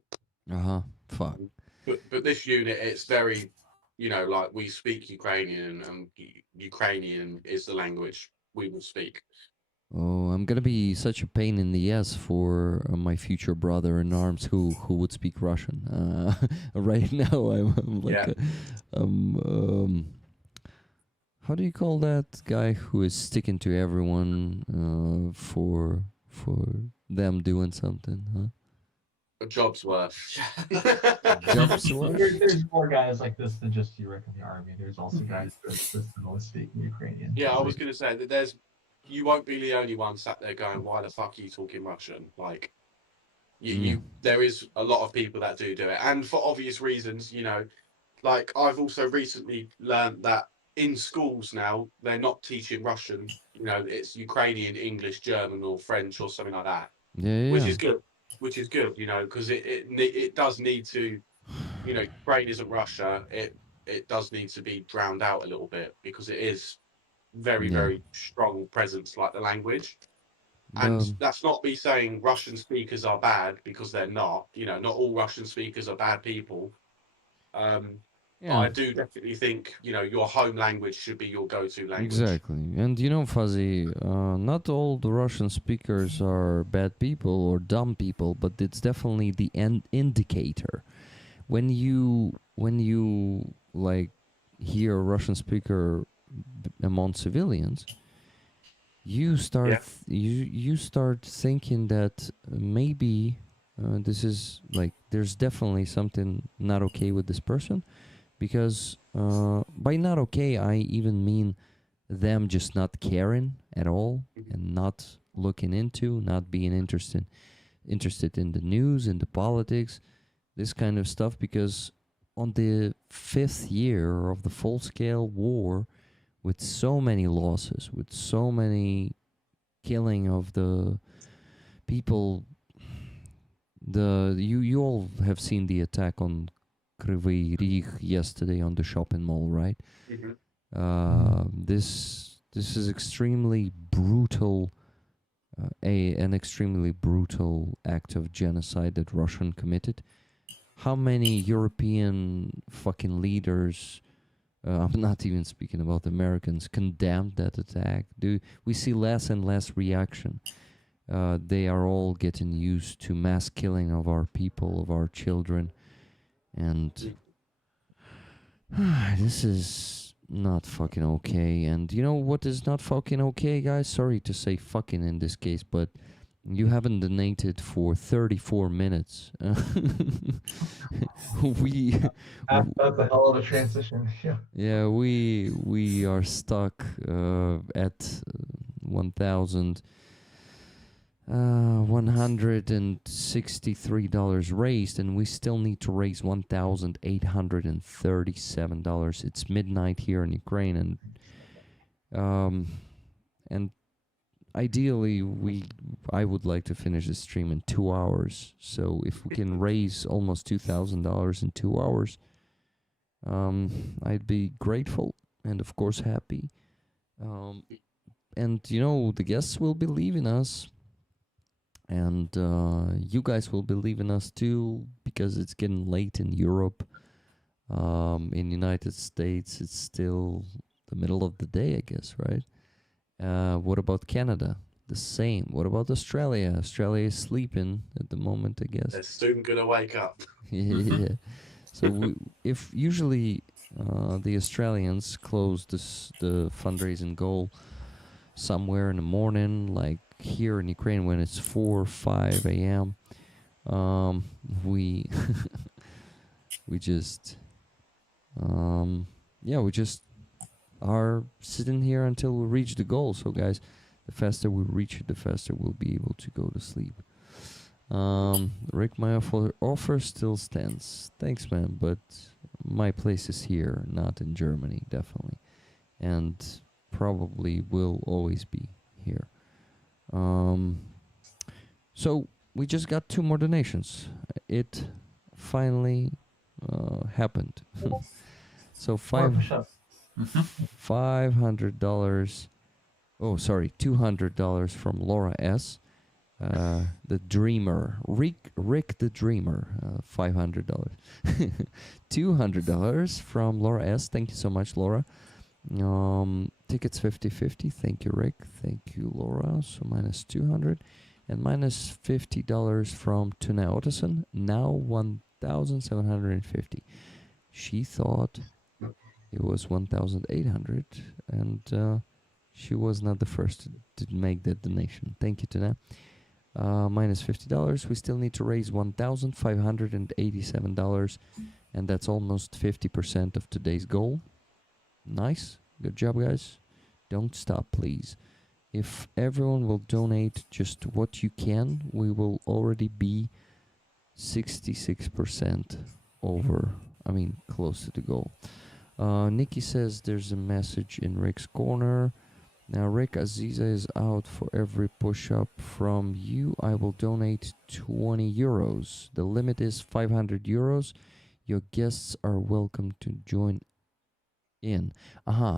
Fuck. But this unit, it's very, like, we speak Ukrainian, and Ukrainian is the language we will speak. Oh, I'm gonna be such a pain in the ass for my future brother in arms who would speak Russian. Right now, I'm like, how do you call that guy who is sticking to everyone for them doing something? Huh? A job's worth. Jobs worth? There's more guys like this than just you in the army. There's also guys who are consistently speaking Ukrainian. Yeah, I was going to say that you won't be the only one sat there going, "Why the fuck are you talking Russian?" Like, there is a lot of people that do it, and for obvious reasons, like, I've also recently learned that in schools now they're not teaching Russian. It's Ukrainian, English, German, or French, or something like that. Yeah. Which is good. Because it does need to, Ukraine isn't Russia. It does need to be drowned out a little bit, because it is very, very strong presence, like the language. And that's not me saying Russian speakers are bad, because they're not. Not all Russian speakers are bad people. I do definitely think, your home language should be your go-to language. Exactly. And Fuzzy, not all the Russian speakers are bad people or dumb people, but it's definitely the indicator. When you like hear a Russian speaker among civilians, you start you start thinking that maybe this is like, there's definitely something not okay with this person. Because by not okay, I even mean them just not caring at all and not looking into, not being interested in the news, in the politics, this kind of stuff. Because on the 5th year of the full-scale war, with so many losses, with so many killing of the people, you all have seen the attack on Kryvyi Rih yesterday on the shopping mall, right? This is extremely brutal, an extremely brutal act of genocide that Russia committed. How many European fucking leaders, I'm not even speaking about Americans, condemned that attack? We see less and less reaction. They are all getting used to mass killing of our people, of our children. And This is not fucking okay. And you know what is not fucking okay, guys? Sorry to say fucking in this case, but you haven't donated for 34 minutes. we That's a hell of a transition. Yeah. Yeah, we are stuck at 1,000 $163 raised, and we still need to raise $1,837. It's midnight here in Ukraine, and ideally I would like to finish the stream in 2 hours. So if we can raise almost $2,000 in 2 hours, I'd be grateful and of course happy. And you know, the guests will be leaving us, and you guys will be leaving us too, because it's getting late in Europe. In United States, it's still the middle of the day, I guess, right? What about Canada? The same. What about Australia? Australia is sleeping at the moment, I guess. They're soon gonna wake up. Yeah. So if usually the Australians close the fundraising goal somewhere in the morning, like here in Ukraine when it's 4 or 5 a.m., we we just we just are sitting here until we reach the goal. So guys, the faster we reach it, the faster we'll be able to go to sleep. Rick, my offer still stands. Thanks, man, but my place is here, not in Germany, definitely, and probably will always be here. So we just got 2 more donations. It finally happened. So $500. Oh, sorry, $200 from Laura S. The Dreamer, Rick the Dreamer, $500. $200 from Laura S. Thank you so much, Laura. Tickets 50-50. Thank you, Rick. Thank you, Laura. So minus 200 and minus $50 from Tuna Otterson. Now 1,750. She thought it was 1,800, and she was not the first to make that donation. Thank you, Tuna. Minus $50. We still need to raise $1,587, and that's almost 50% of today's goal. Nice. Good job, guys. Don't stop, please. If everyone will donate just what you can, we will already be 66% over. I mean, close to the goal. Nikki says there's a message in Rick's corner. Now, Rick, Aziza is out. For every push-up from you, I will donate 20 euros. The limit is 500 euros. Your guests are welcome to join in.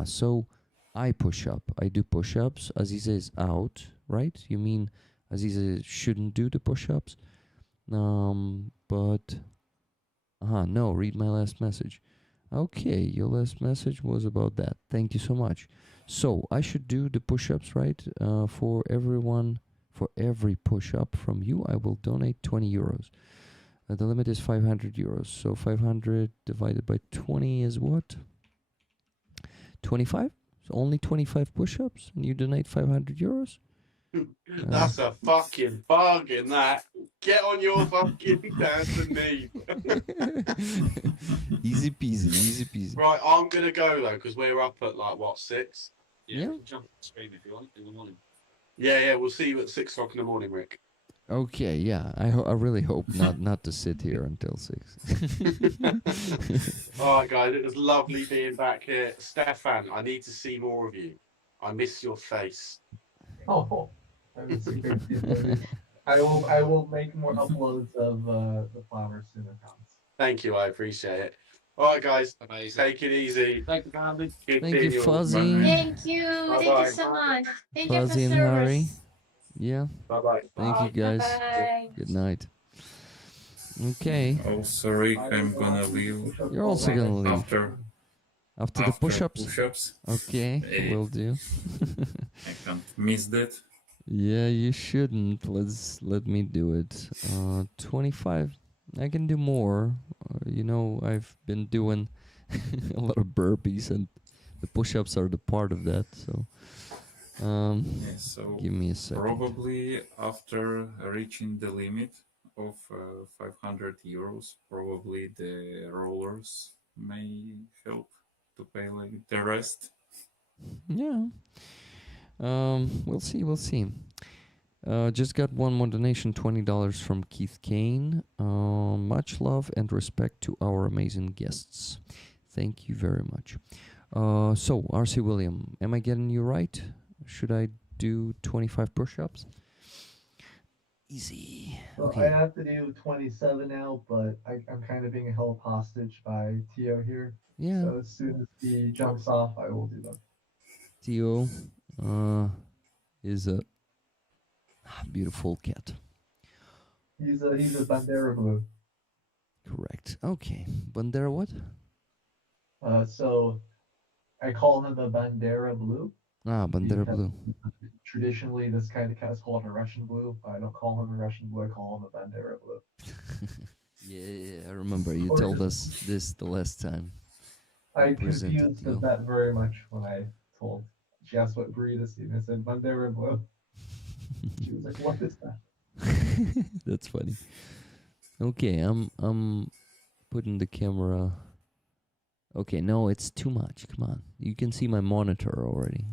So I push up. I do push-ups. Aziza is out, right? You mean Aziza shouldn't do the push-ups? But... no, read my last message. Okay, your last message was about that. Thank you so much. So I should do the push-ups, right? For everyone, for every push-up from you, I will donate 20 euros. The limit is 500 euros. So 500 divided by 20 is what? 25? So only 25 push-ups, and you donate 500 euros? That's a fucking bargain, that. Get on your fucking hands and knees. Easy peasy, easy peasy. Right, I'm going to go, though, because we're up at, 6? Yeah. You can jump on the screen if you want in the morning. Yeah, we'll see you at 6 o'clock in the morning, Rick. Okay, yeah. I really hope not to sit here until 6. All right, guys, it was lovely being back here. Stefan, I need to see more of you. I miss your face. Oh, that is a great deal. I will make more uploads of the flower soon it comes. Thank you, I appreciate it. All right, guys, Amazing. take it easy. Thank you, Andy. Thank you, Fuzzy. Thank you. Thank Bye-bye. you so much. Thank Fuzzy you and for Harry. service. Yeah. Bye-bye. Thank you, guys. Bye. Good night. Okay. Also, Rick, I'm gonna leave You're also gonna leave after the push-ups. push-ups. Okay, Eh. will do. I can't miss that. Yeah, you shouldn't. Let me do it. 25. I can do more. You know, I've been doing a lot of burpees, and the push-ups are the part of that. So, Yeah, so give me a second. probably after reaching the limit of 500 euros, probably the rollers may help to pay like the rest. Yeah. We'll see. We'll see. Just got one more donation, $20 from Keith Kane. Much love and respect to our amazing guests. Thank you very much. So, RC William, am I getting you right? Should I do 25 push-ups? Easy. Well, Okay. I have to do 27 now, but I'm kind of being held hostage by Tio here. Yeah. So as soon as he jumps off, I will do them. Theo is a beautiful cat. He's a Bandera blue. Correct. Okay. Bandera what? So I call him a Bandera blue. Bandera because blue. Traditionally, this kind of cat is called a Russian blue. I don't call him a Russian blue. I call him a Bandera blue. Yeah, I remember you Or told just- us this the last time. I Presented confused you. the vet very much when I told. She asked what breed is he, and I said Bandera blue. She was like, "What is that?" That's funny. Okay, I'm putting the camera. Okay, no, it's too much. Come on. You can see my monitor already.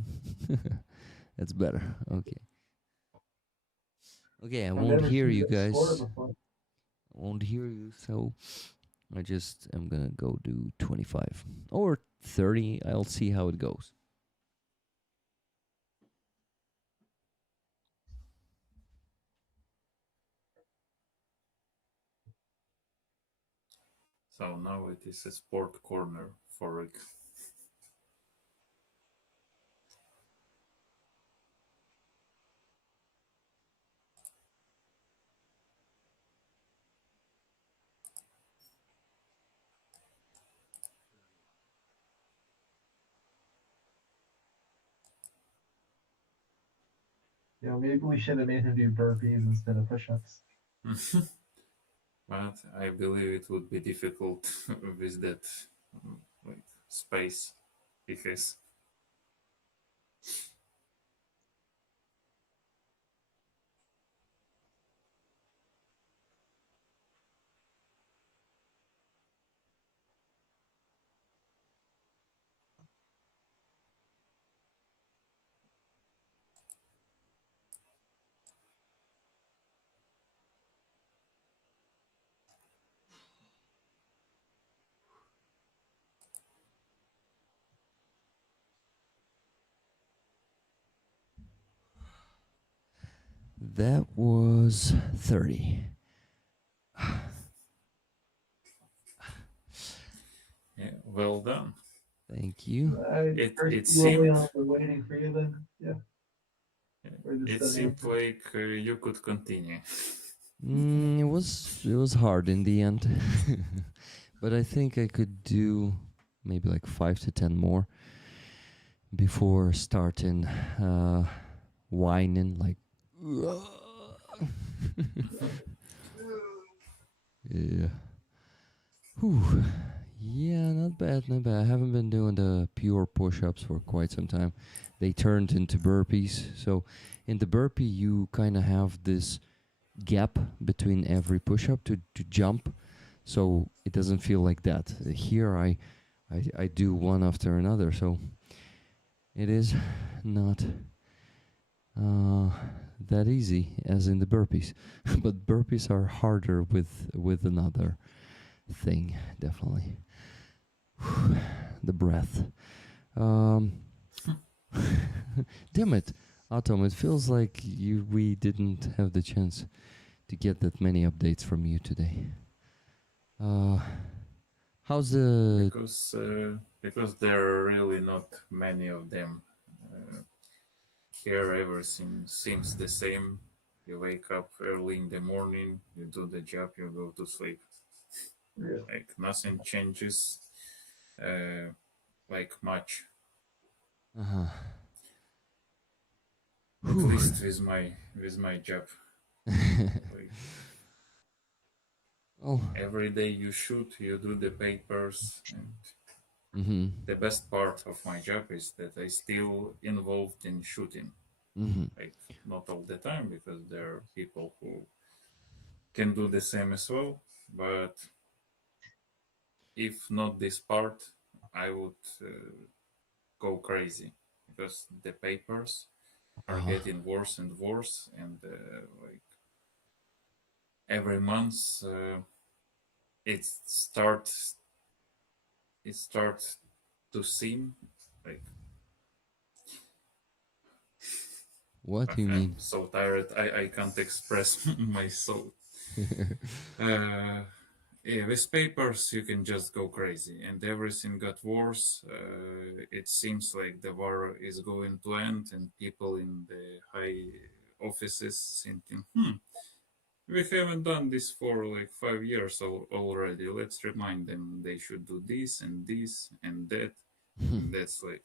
That's better. Okay. Okay, I I've won't never hear seen you this score guys. before. I won't hear you, so I just am gonna go do 25 or 30. I'll see how it goes. So now it is a sport corner for Rick. You know, maybe we should have made him do burpees instead of push-ups. But I believe it would be difficult with that like space he has. That was 30. Yeah, well done. Thank you. It Really seemed on the waiting for you then. Yeah. Or the it 70. seemed like you could continue. It was hard in the end, but I think I could do maybe like 5 to 10 more before starting whining like. Yeah. Whew. Yeah, not bad, not bad. I haven't been doing the pure push-ups for quite some time. They turned into burpees. So in the burpee, you kind of have this gap between every push-up to jump, so it doesn't feel like that. Here, I do one after another, so it is not that easy as in the burpees. But burpees are harder with another thing, definitely. The breath. Damn it, Atom, it feels like we didn't have the chance to get that many updates from you today. How's the... Because there are really not many of them. Here everything seems the same. You wake up early in the morning, you do the job, you go to sleep. Yeah. Like nothing changes like much. Uh-huh. At least with my job. Like, Oh, every day you shoot, you do the papers, and Mm-hmm. The best part of my job is that I still involved in shooting. Mm-hmm. Like not all the time because there are people who can do the same as well. But if not this part, I would go crazy because the papers are Uh-huh. getting worse and worse, and like every month it starts it starts to seem like What do you I'm mean? so tired. I can't express my soul. Yeah, with papers you can just go crazy, and everything got worse. It seems like the war is going to end, and people in the high offices thinking, we haven't done this for like 5 years already. Let's remind them they should do this and this and that. And that's like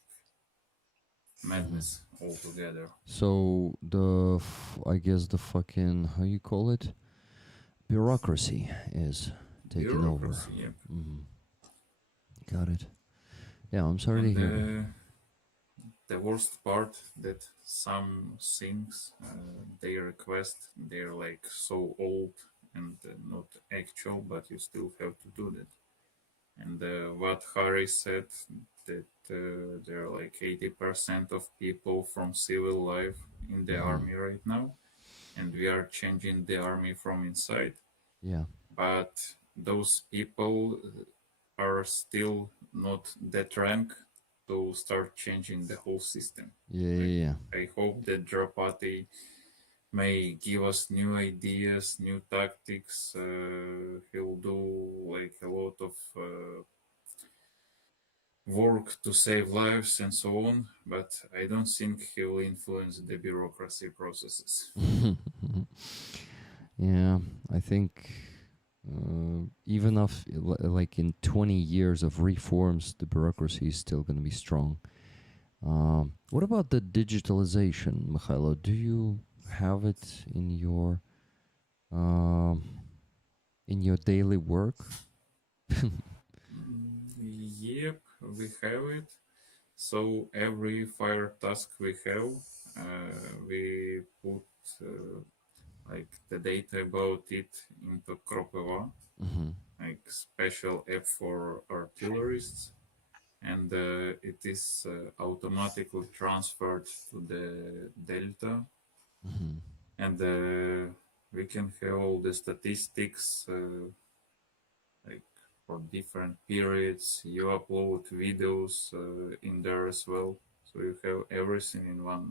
madness altogether. So I guess the fucking, how you call it, bureaucracy is taking over. Bureaucracy, yep. Mm-hmm. Got it. Yeah, I'm sorry to And hear that. the worst part that some things they request, they're like so old and not actual, but you still have to do that. And what Harry said, that there are like 80% of people from civil life in the army right now, and we are changing the army from inside. Yeah. But those people are still not that rank to start changing the whole system. Yeah, Like, yeah, I hope that Draupadi may give us new ideas, new tactics. He'll do like a lot of work to save lives and so on, but I don't think he will influence the bureaucracy processes. yeah. Yeah, I think even if, like in 20 years of reforms, the bureaucracy is still going to be strong. What about the digitalization, Mikhailo? Do you have it um, in your daily work? Yep, we have it. So every fire task we have, we put like the data about it into Kropeva, Mm-hmm. like special app for artillerists, and it is automatically transferred to the Delta, Mm-hmm. and we can have all the statistics like for different periods. You upload videos in there as well, so you have everything in one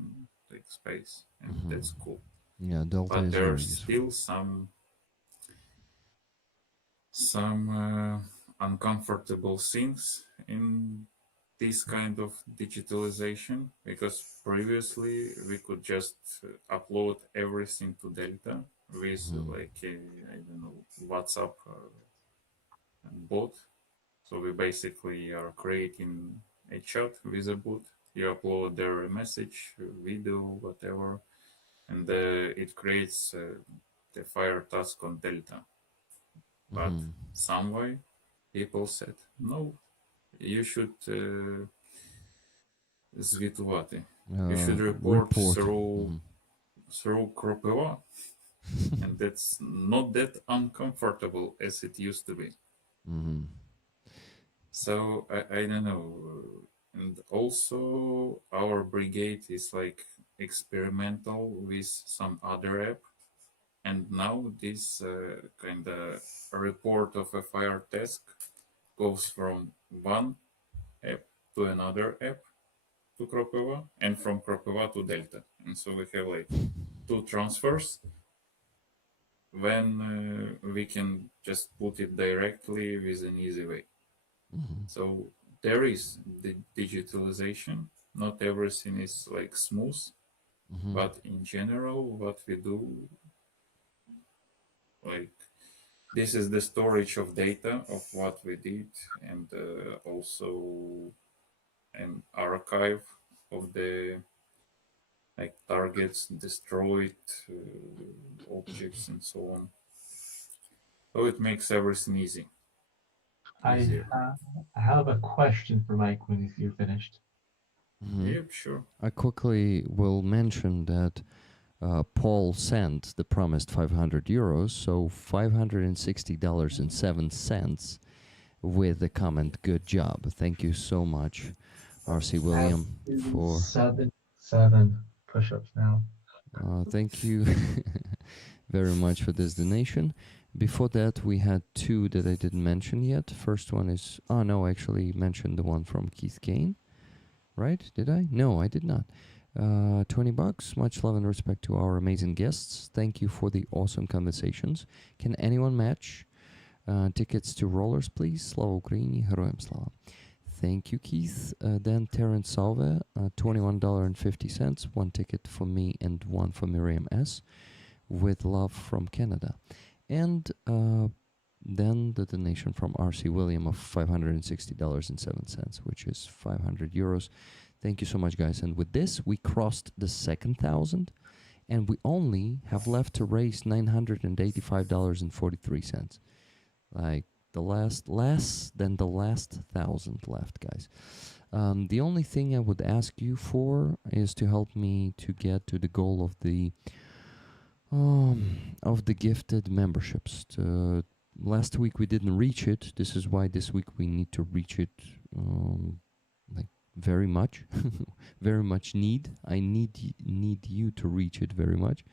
like space, and Mm-hmm. that's cool. Yeah, Delta But is there are very useful. still some uncomfortable things in this kind of digitalization, because previously we could just upload everything to Delta with like a, I don't know, WhatsApp bot. So we basically are creating a chat with a bot. You upload their message, video, whatever, and it creates the fire task on Delta. But Mm-hmm. some way people said, no, you should звітувати. You should report Report. through Kropeva, and that's not that uncomfortable as it used to be. Mm-hmm. So I don't know. And also our brigade is like experimental with some other app. And now this kind of report of a fire task goes from one app to another app to Kropeva, and from Kropeva to Delta. And so we have like two transfers when we can just put it directly with an easy way. Mm-hmm. So there is the digitalization. Not everything is like smooth, Mm-hmm. but in general, what we do, like this is the storage of data of what we did, and also an archive of the like targets, destroyed objects, and so on. So it makes everything easy. easier. I have a question for Mike when you're finished. Yep, sure. I quickly will mention that Paul sent the promised 500 euros, so $560.07 with the comment, good job. Thank you so much, RC William, for... Seven push-ups now. Thank you very much for this donation. Before that, we had two that I didn't mention yet. First one is... Oh, no, I actually mentioned the one from Keith Kane. Right? Did I? No, I did not. $20. Much love and respect to our amazing guests. Thank you for the awesome conversations. Can anyone match tickets to Rollers, please? Slava Ukraini, Heroям Slava. Thank you, Keith. Then Terence Salve, $21.50. One ticket for me and one for Miriam S. With love from Canada. And then the donation from RC William of $560.07, which is 500 euros. Thank you so much, guys. And with this, we crossed the 2,000, and we only have left to raise $985.43. Like less than the last 1,000 left, guys. The only thing I would ask you for is to help me to get to the goal of the gifted memberships. Last week we didn't reach it. This is why this week we need to reach it, like very much, very much need. I need you to reach it very much.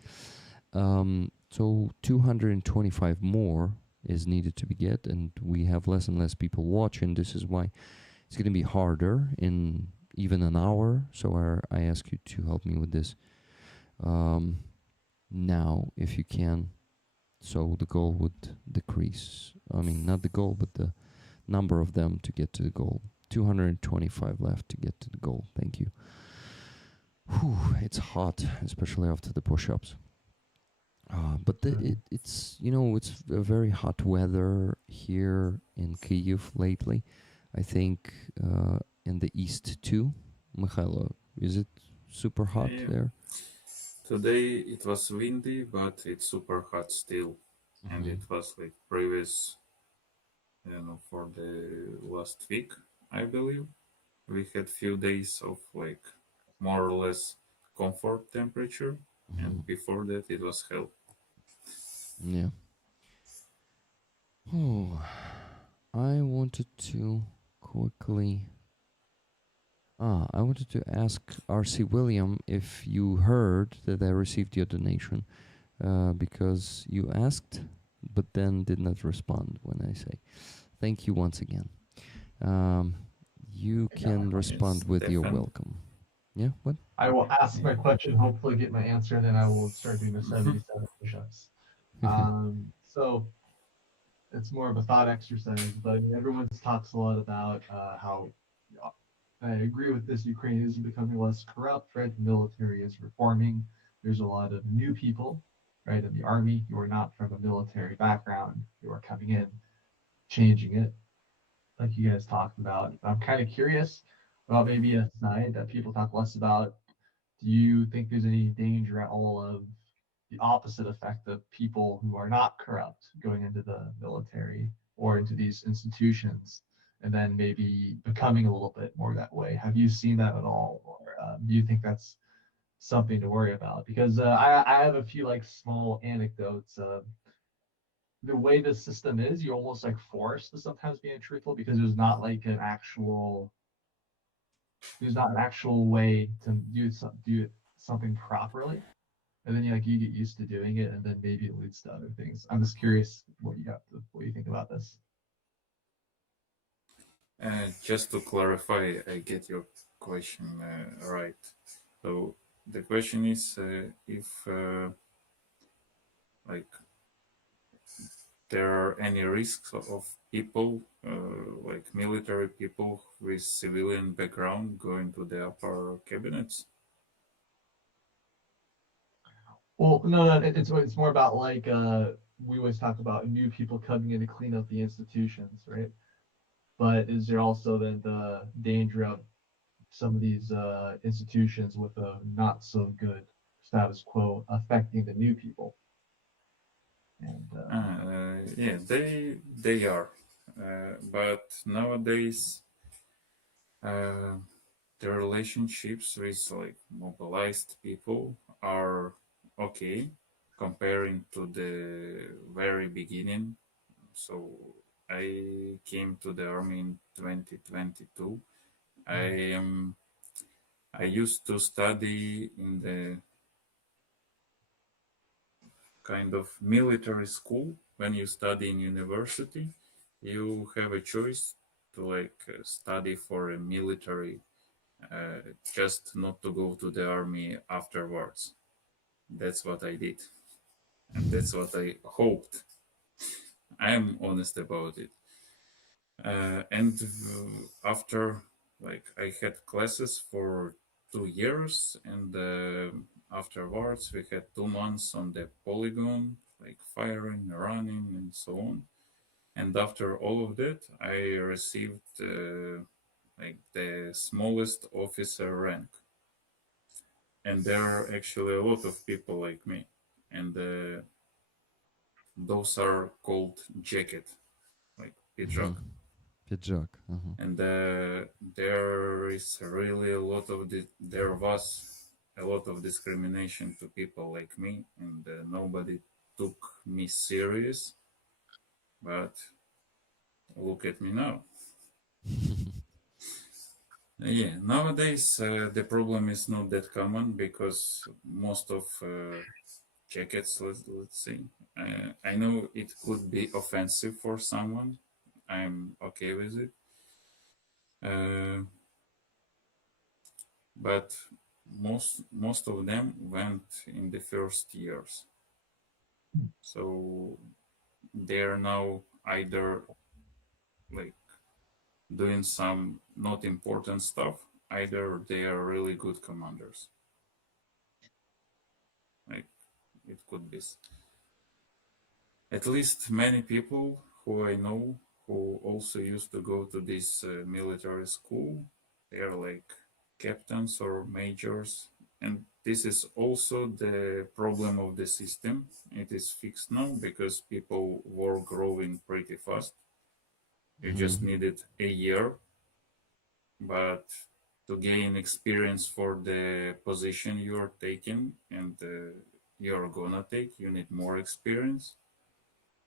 So 225 more is needed to be get, and we have less and less people watching. This is why it's going to be harder in even an hour. So I ask you to help me with this now, if you can. So the goal would decrease. I mean, not the goal, but the number of them to get to the goal. 225 left to get to the goal. Thank you. Whew, it's hot, especially after the push-ups. But it's, you know, it's a very hot weather here in Kyiv lately. I think in the east too. Mikhailo, is it super hot there? Today it was windy, but it's super hot still. And it was like previous, for the last week, I believe. We had few days of like more or less comfort temperature. And before that it was hell. Yeah. Oh, I wanted to quickly... I wanted to ask RC William if you heard that I received your donation, because you asked, but then did not respond when I say. Thank you once again. You can respond with your welcome. Yeah, what? I will ask my question, hopefully get my answer, and then I will start doing the 77 push-ups. So it's more of a thought exercise, but I mean, everyone talks a lot about how I agree with this. Ukraine is becoming less corrupt, right? The military is reforming. There's a lot of new people, right, in the army. You are not from a military background. You are coming in, changing it, like you guys talked about. I'm kind of curious about maybe a side that people talk less about. Do you think there's any danger at all of the opposite effect of people who are not corrupt going into the military or into these institutions, and then maybe becoming a little bit more that way? Have you seen that at all, or do you think that's something to worry about? Because I have a few like small anecdotes. The way the system is, you're almost like forced to sometimes be truthful because there's not an actual way to do something properly, and then you get used to doing it, and then maybe it leads to other things. I'm just curious what you think about this. Just to clarify, I get your question right. So the question is if like there are any risks of people, like military people with civilian background, going to the upper cabinets. Well, no, it's more about we always talk about new people coming in to clean up the institutions, right? But is there also then the danger of some of these institutions with a not so good status quo affecting the new people? And yeah, they are. But nowadays, the relationships with like mobilized people are okay comparing to the very beginning. So I came to the army in 2022. I used to study in the kind of military school. When you study in university, you have a choice to like study for a military, just not to go to the army afterwards. That's what I did, and that's what I hoped. I'm honest about it. And after like I had classes for 2 years, and afterwards we had 2 months on the polygon, like firing, running, and so on. And after all of that, I received like the smallest officer rank. And there are actually a lot of people like me, and those are called jacket, like pidžak. Pidžak. And there is really a lot of there was a lot of discrimination to people like me, and nobody took me serious. But look at me now. Yeah, nowadays the problem is not that common because most of jackets, let's say, I know it could be offensive for someone. I'm okay with it. But most of them went in the first years. So they're now either like doing some not important stuff, either they are really good commanders. Like it could be at least many people who I know who also used to go to this military school. They are like captains or majors, and this is also the problem of the system. It is fixed now because people were growing pretty fast. You just needed a year, but to gain experience for the position you are taking and you're gonna take, you need more experience.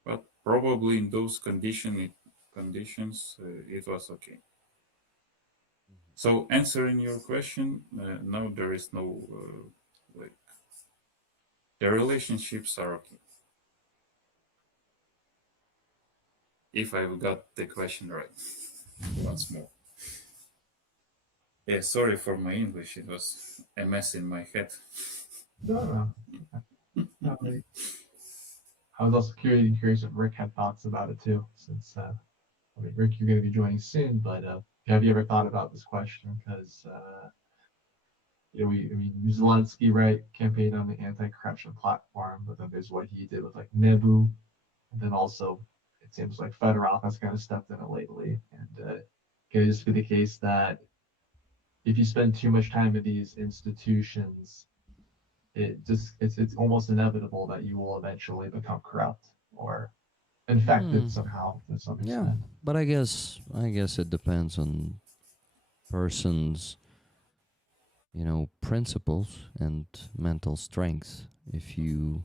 But probably in those conditions, it was okay. So answering your question, no, there is no like the relationships are okay. If I've got the question right, once more. Yeah, sorry for my English. It was a mess in my head. No. I was also curious if Rick had thoughts about it too, since I mean, Rick, you're going to be joining soon, but have you ever thought about this question? Because you know, Zelensky, right, campaigned on the anti-corruption platform, but then there's what he did with like Nebu, and then also it seems like Fedorov has kind of stepped in it lately. And can it just be the case that if you spend too much time in these institutions, it's almost inevitable that you will eventually become corrupt or infected somehow to some extent. Yeah, but I guess it depends on person's, principles and mental strength. If you're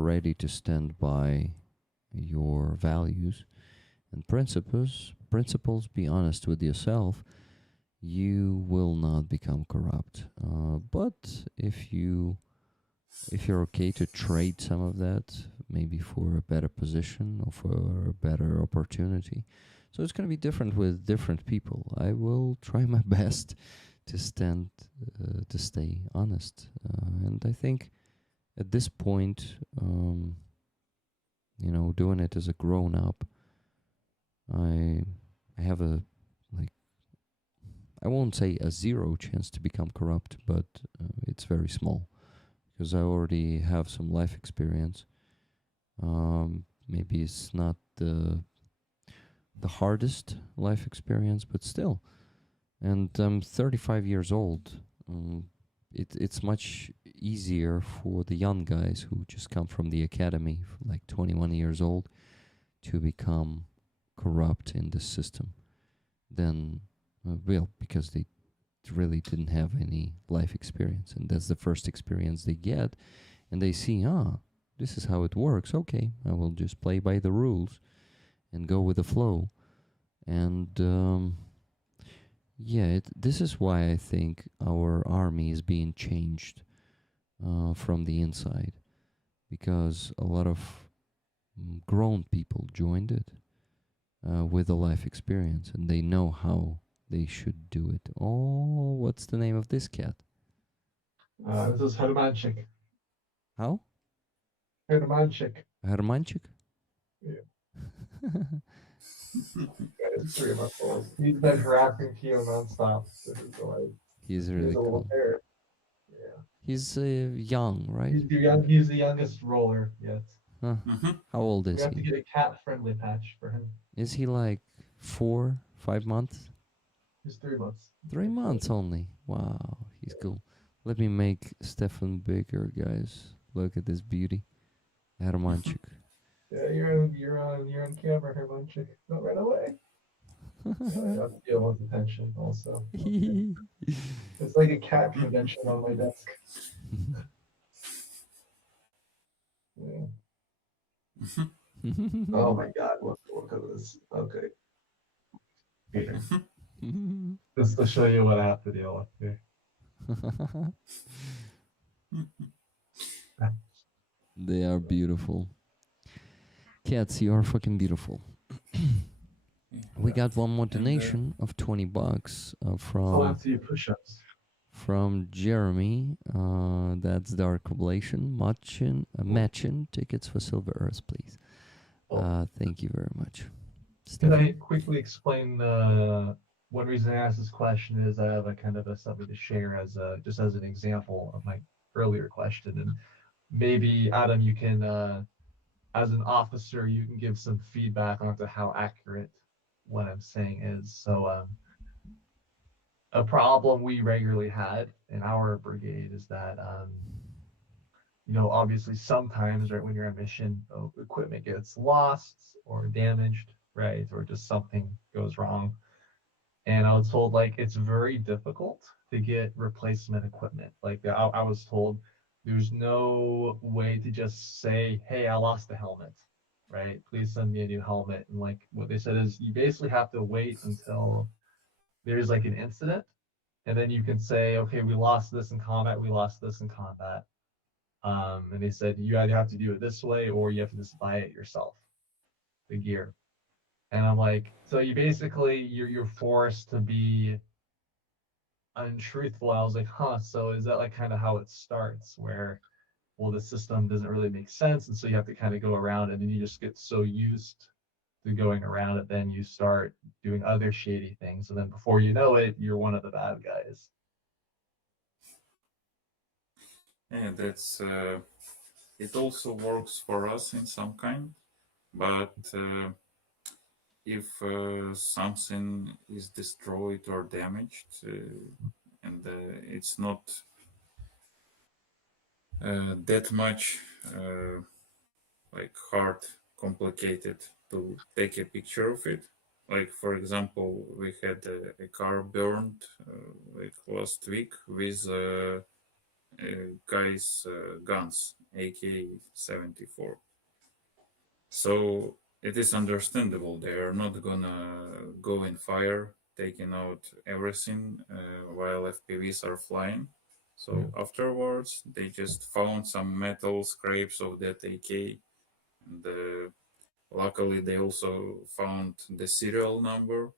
ready to stand by your values and principles, be honest with yourself, you will not become corrupt. But if you're okay to trade some of that, maybe for a better position or for a better opportunity, so it's going to be different with different people. I will try my best to stay honest, and I think at this point, doing it as a grown up, I have I won't say a zero chance to become corrupt, but it's very small because I already have some life experience. Maybe it's not the hardest life experience, but still. And I'm 35 years old. It's much easier for the young guys who just come from the academy, like 21 years old, to become corrupt in the system than, well, because they really didn't have any life experience, and that's the first experience they get, and they see, this is how it works. Okay, I will just play by the rules and go with the flow. And yeah, this is why I think our army is being changed from the inside, because a lot of grown people joined it with a life experience, and they know how they should do it. Oh, what's the name of this cat? This is Hermanchik. How? Hermanchik. Hermanchik? Yeah. He's 3 months old. He's been harassing Tio nonstop. This is like, He's he's really a little cool. parrot. Yeah. He's young, right? He's the youngest roller yet. Huh. How old We is have to he? get a cat-friendly patch for him. Is he like 4, 5 months? He's 3 months. 3 months only. Wow, he's cool. Let me make Steffen bigger, guys. Look at this beauty. Hermanchik. Yeah, you're on camera, Hermanchik. Don't run away. I have to deal with attention also. It's like a cat convention on my desk. Yeah. Oh my god, look at this. Okay. Here. Just to show you what I have to deal with here. They are beautiful. Cats, you are fucking beautiful. We got one more donation of $20 I'll have to do push-ups. from Jeremy. That's Dark Oblation. Matching tickets for Silver Earth, please. Thank you very much. Can I quickly explain one reason I asked this question is I have a kind of something to share as just as an example of my earlier question, and maybe Adam, you can as an officer you can give some feedback onto how accurate what I'm saying is. So a problem we regularly had in our brigade is that obviously sometimes, right, when you're on mission, equipment gets lost or damaged, right, or just something goes wrong. And I was told, like, it's very difficult to get replacement equipment. Like, I was told there's no way to just say, hey, I lost the helmet, right? Please send me a new helmet. And like what they said is you basically have to wait until there's like an incident. And then you can say, okay, we lost this in combat, we lost this in combat. And they said you either have to do it this way or you have to just buy it yourself, the gear. And I'm like, so you basically you're forced to be untruthful. I was like, so is that like kind of how it starts, where well the system doesn't really make sense, and so you have to kind of go around, and then you just get so used to going around it, then you start doing other shady things, and then before you know it, you're one of the bad guys. Yeah, that's it also works for us in some kind, but if something is destroyed or damaged and it's not that much like hard, complicated to take a picture of it. Like for example, we had a car burned like last week with guys' guns, AK-74. So it is understandable they are not gonna go in fire, taking out everything while FPVs are flying. So afterwards, they just found some metal scrapes of that AK, and luckily they also found the serial number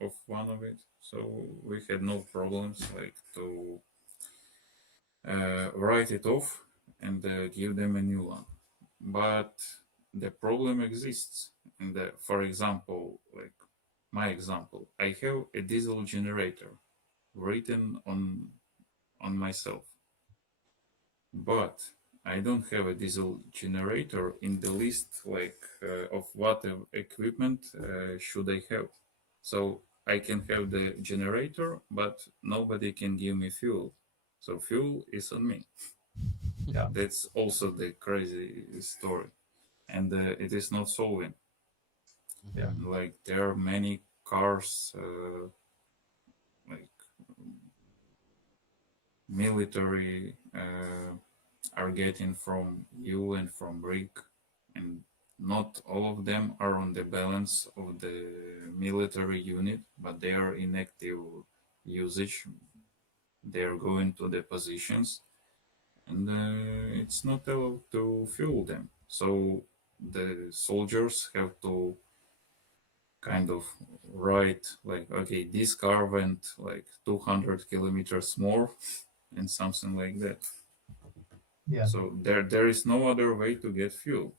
of one of it. So we had no problems like to write it off and give them a new one. But the problem exists. And for example, like my example, I have a diesel generator written on myself, but I don't have a diesel generator in the list like of what equipment should I have. So I can have the generator, but nobody can give me fuel. So fuel is on me. Yeah, that's also the crazy story, and it is not solving. Yeah. Like there are many cars, like military are getting from you and from Rick, and not all of them are on the balance of the military unit, but they are in active usage. They are going to the positions, and it's not allowed to fuel them. So the soldiers have to kind of write like, okay, this car went like 200 kilometers more, and something like that. Yeah. So there is no other way to get fuel,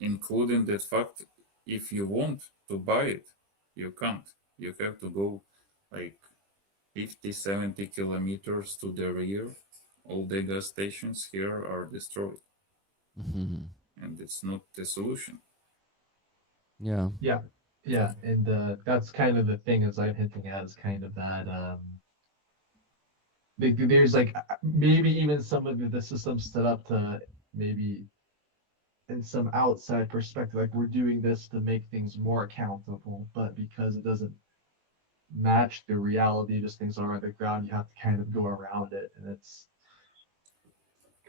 including the fact if you want to buy it, you can't. You have to go like 50, 70 kilometers to the rear. All the gas stations here are destroyed, Mhm. and it's not the solution. Yeah. Yeah. Yeah. And that's kind of the thing as I'm hinting at is kind of that there's like maybe even some of the systems set up to maybe in some outside perspective, like we're doing this to make things more accountable, but because it doesn't match the reality as things are on the ground, you have to kind of go around it. And it's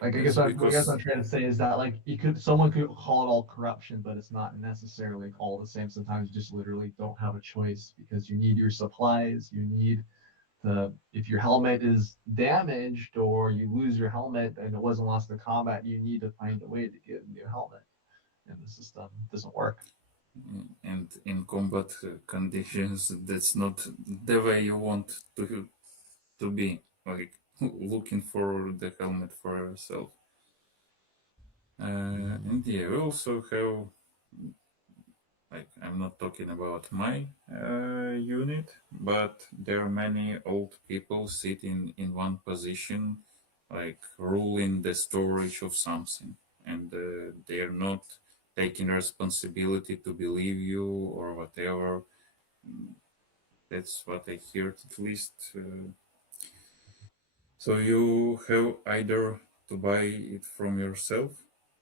like Yes, I guess because I'm trying to say is that like someone could call it all corruption, but it's not necessarily all the same. Sometimes you just literally don't have a choice because you need your supplies, you need if your helmet is damaged or you lose your helmet and it wasn't lost in combat, you need to find a way to get a new helmet. And the system doesn't work. and in combat conditions, that's not the way you want to be. Like looking for the helmet for yourself. And yeah, we also have, like, I'm not talking about my unit, but there are many old people sitting in one position, like ruling the storage of something, and they are not taking responsibility to believe you or whatever. That's what I heard at least. So you have either to buy it from yourself,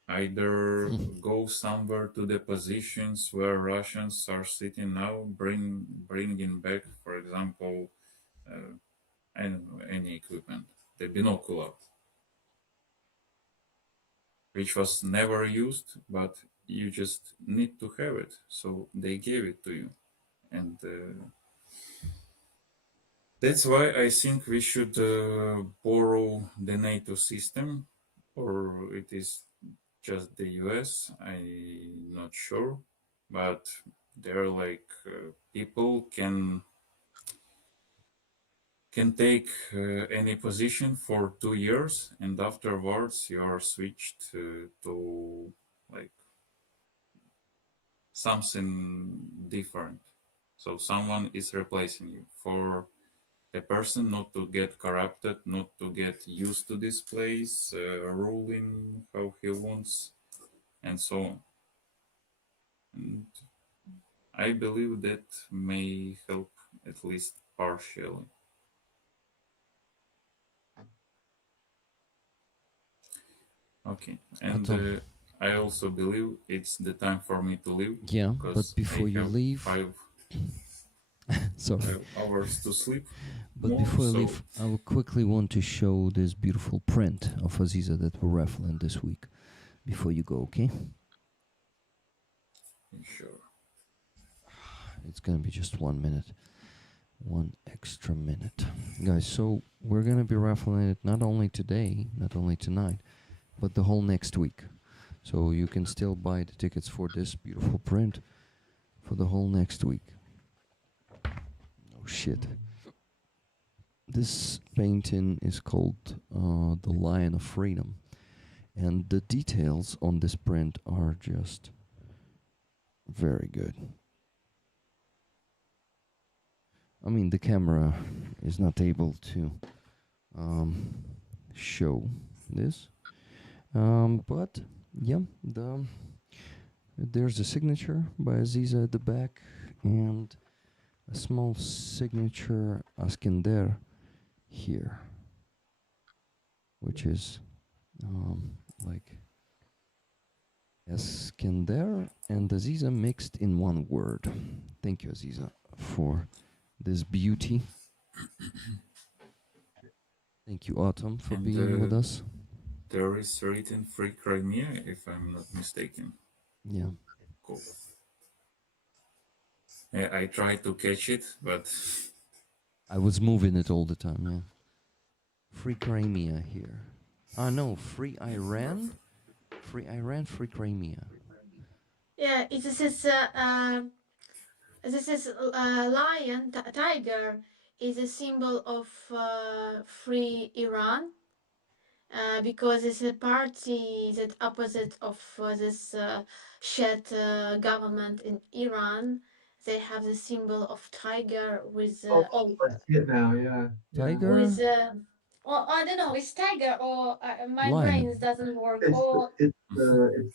either go somewhere to the positions where Russians are sitting now, bringing back, for example, I don't know, any equipment, the binocular, which was never used, but you just need to have it. So they gave it to you, and that's why I think we should borrow the NATO system, or it is just the US. I'm not sure, but there are like people can take any position for 2 years, and afterwards you are switched to like something different. So someone is replacing you for a person not to get corrupted, not to get used to this place, ruling how he wants, and so on. And I believe that may help at least partially. Okay, and I also believe it's the time for me to leave. Yeah, but because before I you have leave, sorry. 5 hours to sleep. But more, before I so leave, I will quickly want to show this beautiful print of Aziza that we're raffling this week. Before you go, okay? sure. It's gonna be just 1 minute. 1 extra minute. Guys, so we're gonna be raffling it not only today, not only tonight, but the whole next week. So you can still buy the tickets for this beautiful print for the whole next week. Oh shit. This painting is called The Lion of Freedom. And the details on this print are just very good. I mean, the camera is not able to show this. But, yeah, there's a signature by Aziza at the back and a small signature Askender here, which is like Eskender and Aziza mixed in one word. Thank you, Aziza, for this beauty. Thank you, Autumn, for And being with us. there is written Free Crimea, if I'm not mistaken. Yeah. Cool. Yeah, I tried to catch it, but I was moving it all the time, yeah. Free Crimea here. Ah, no, Free Iran? Free Iran, Free Crimea. Yeah, this is lion, tiger is a symbol of free Iran. Because it's a party that opposite of this shed government in Iran. They have the symbol of tiger with I see it now. Yeah. Tiger? with well, I don't know, it's tiger or my Lion. brain doesn't work It's or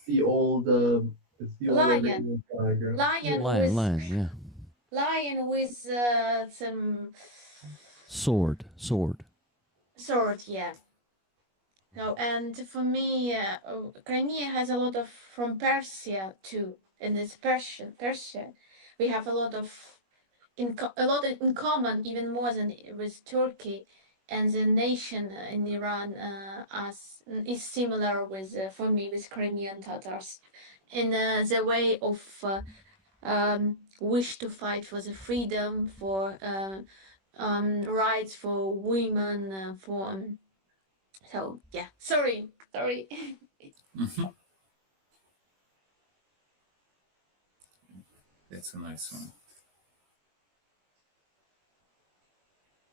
the old lion, original tiger. lion Yeah. with Lion, yeah. lion with some Sword. sword, yeah. No, and for me, Crimea has a lot of from Persia too, and it's Persia. We have a lot of in common, even more than with Turkey, and the nation in Iran as is similar with for me with Crimean Tatars, in the way of wish to fight for the freedom, for rights for women, for so yeah. Sorry. that's a nice one.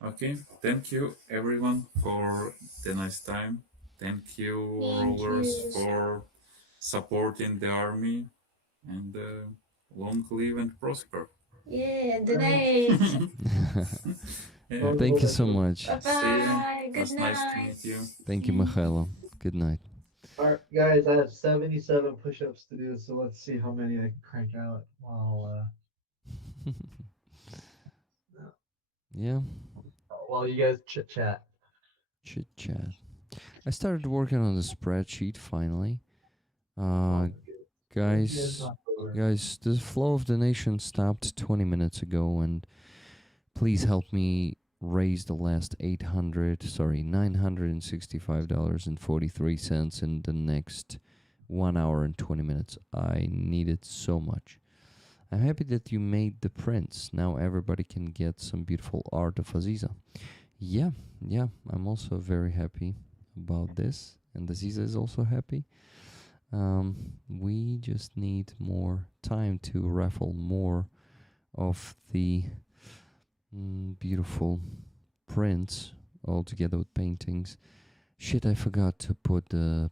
Okay, thank you everyone for the nice time. Thank you, Thank Rollers, you. for supporting the army, and long live and prosper. Yeah, donate. Yeah. Thank you so much. Bye See you. bye. It Good was nice to night. meet you. Thank you, Michaela. Good night. All right, guys. I have 77 push-ups to do, so let's see how many I can crank out Yeah, while you guys chit chat. chit chat. I started working on the spreadsheet finally. Guys, the flow of donation stopped 20 minutes ago, and please help me raise the last $965.43 in the next 1 hour and 20 minutes. I need it so much. I'm happy that you made the prints. Now everybody can get some beautiful art of Aziza. Yeah, I'm also very happy about this, and Aziza is also happy. We just need more time to raffle more of the beautiful prints all together with paintings. Shit, I forgot to put the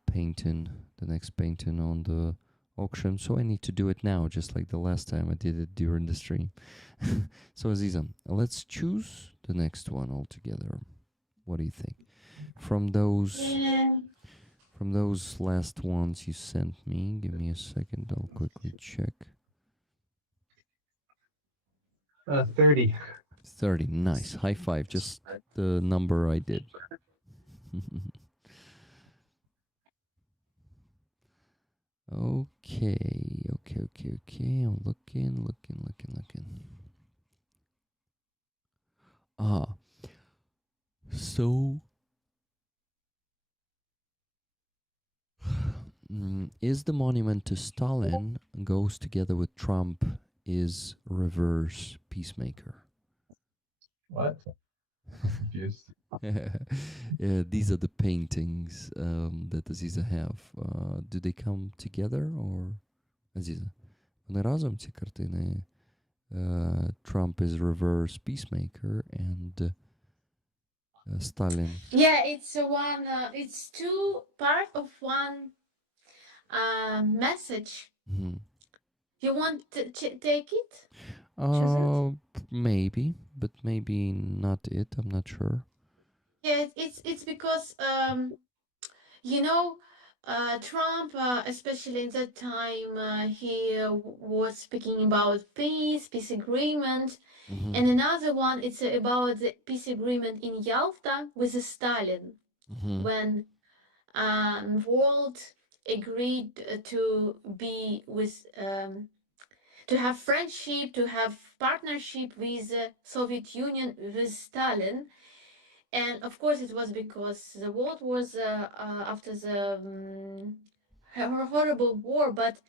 next painting on the auction, so I need to do it now, just like the last time I did it during the stream. So Aziza, let's choose the next one all together. What do you think? From those last ones you sent me, give me a second, I'll quickly check. 30. 30, nice. High five, just the number I did. Okay. I'm looking. So is the monument to Stalin goes together with Trump is reverse peacemaker? What? Confused. These are the paintings that Aziza have. Do they come together or Aziza? Вони разом ці картини. Trump is reverse peacemaker and Stalin. Yeah, it's one. It's two part of one message. Mm-hmm. You want to take it? Maybe, but maybe not it. I'm not sure. Yeah, it's because Trump, especially in that time, he was speaking about peace agreement, Mm-hmm. and another one it's about the peace agreement in Yalta with Stalin Mm-hmm. when world agreed to be with to have friendship, to have partnership with the Soviet Union, with Stalin. And of course, it was because the world was after the horrible war, but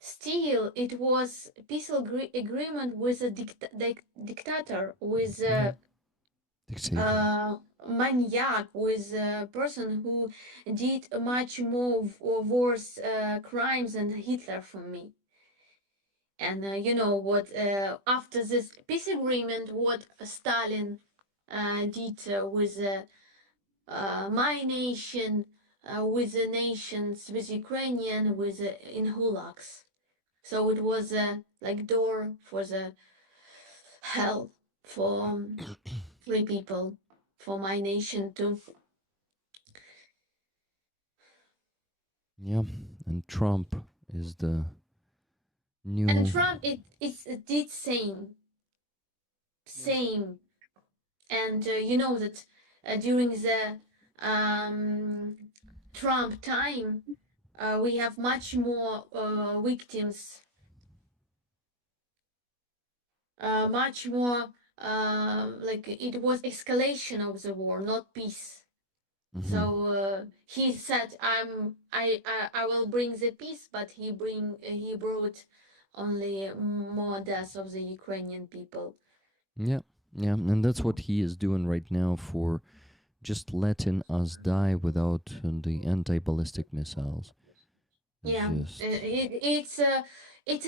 still, it was peaceful agreement with a dictator, with a Dictator. maniac, with a person who did much more worse crimes than Hitler for me. And you know what? After this peace agreement, what Stalin did with my nation, with the nations, with Ukrainian, with in gulags. So it was like door for the hell for free people, for my nation too. Yeah, and Trump is the new. And Trump, it did same. And you know that during the Trump time, we have much more victims, much more like it was escalation of the war, not peace. Mhm. So he said, I will bring the peace, but he brought only more deaths of the Ukrainian people. Yeah, yeah, and that's what he is doing right now for just letting us die without the anti-ballistic missiles. Yeah, Just it's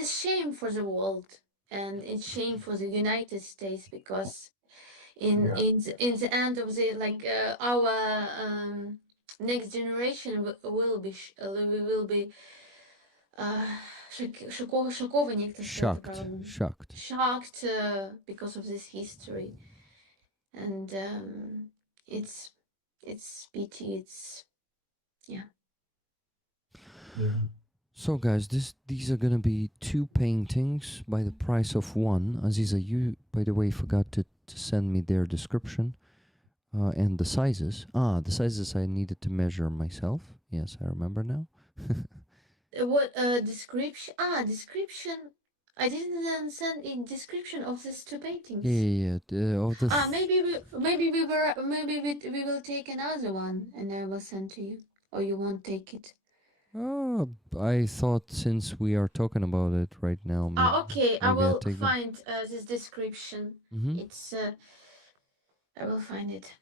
a shame for the world, and it's shame for the United States, because in the end of the like our next generation we will be шоковані, як це сказати правильно? shocked. Shocked because of this history, and it's pity. It's yeah. So guys, these are gonna be 2 paintings by the price of 1. Aziza, you by the way forgot to send me their description and the sizes. The sizes I needed to measure myself. Yes, I remember now. What description? Description. I didn't send in description of these 2 paintings. Yeah. Of the Maybe we will take another one and I will send to you, or you won't take it. I thought since we are talking about it right now, Okay. I maybe will take them. find this description. Mhm. It's I will find it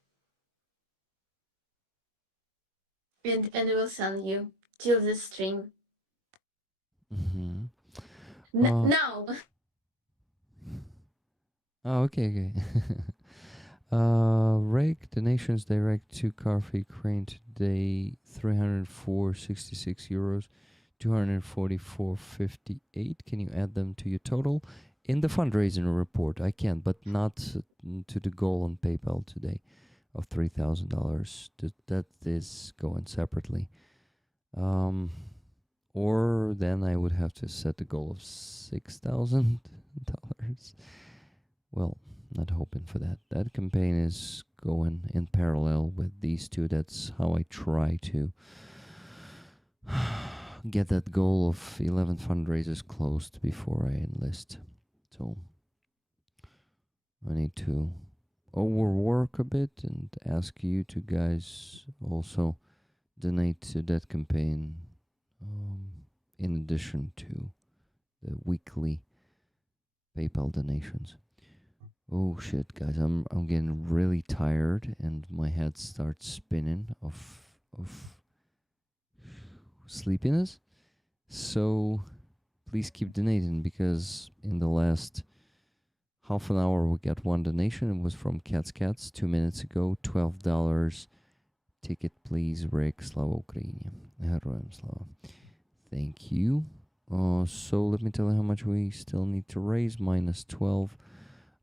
and I will send you till the stream. Mhm. Now. Okay. Rake donations direct to Carfree Crane today 304.66 euros, 244.58. Can you add them to your total in the fundraising report? I can, but not to the goal on PayPal today of $3,000. That is going separately. Or then I would have to set the goal of $6,000. Well, not hoping for that. That campaign is going in parallel with these 2. That's how I try to get that goal of 11 fundraisers closed before I enlist. So I need to overwork a bit and ask you to guys also donate to that campaign in addition to the weekly PayPal donations. Oh shit, guys! I'm getting really tired, and my head starts spinning of sleepiness. So please keep donating, because in the last half an hour we got 1 donation. It was from Cats 2 minutes ago. $12 ticket, please. Rick, Slava Ukraini. Героям слава. Thank you. So let me tell you how much we still need to raise. Minus 12.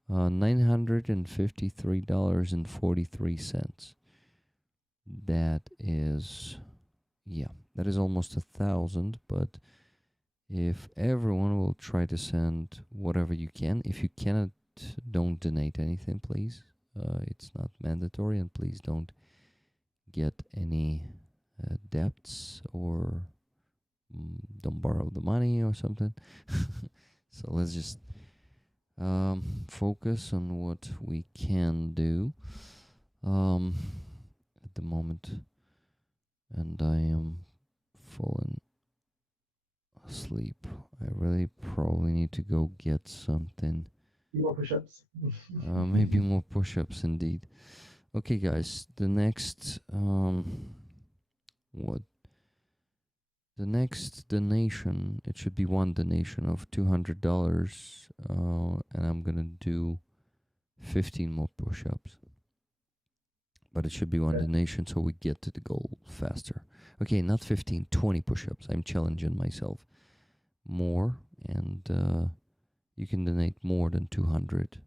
$953.43. That is, that is almost 1,000. But if everyone will try to send whatever you can, if you cannot, don't donate anything, please. It's not mandatory, and please don't get any debts or don't borrow the money or something. So let's just focus on what we can do at the moment. And I am falling asleep. I really probably need to go get something. More push-ups. Maybe more push-ups indeed. Okay, guys. The next what? The next donation. It should be one donation of $200, and I'm gonna do 15 more push-ups. But it should be one donation so we get to the goal faster. Okay, not 15, 20 push-ups. I'm challenging myself more, and you can donate more than 200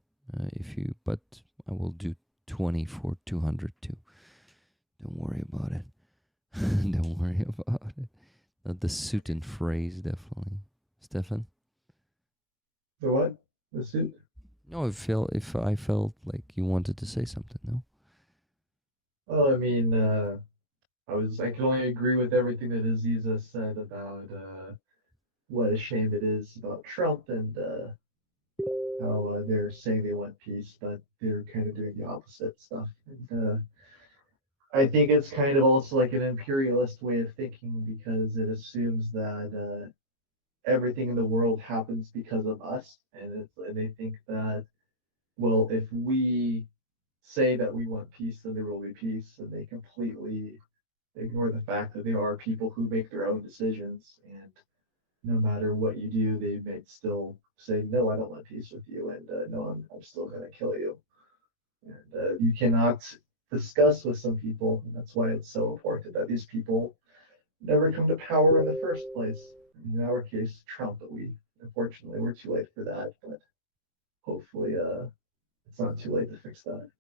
if you, but I will do 20 for 200 too. Don't worry about it. Don't worry about it. Not the suit and phrase, definitely. Steffen? The what? The suit? No, if I felt like you wanted to say something, no? Well, I mean, I can only agree with everything that Aziza said about what a shame it is about Trump and how they're saying they want peace, but they're kind of doing the opposite stuff. And I think it's kind of also like an imperialist way of thinking because it assumes that everything in the world happens because of us, and they think that well, if we say that we want peace, then there will be peace, and they completely ignore the fact that there are people who make their own decisions, and no matter what you do, they may still say, no, I don't want peace with you, and no, I'm still going to kill you. And you cannot discuss with some people, and that's why it's so important that these people never come to power in the first place. In our case, Trump, but unfortunately, we're too late for that, but hopefully, it's not too late to fix that.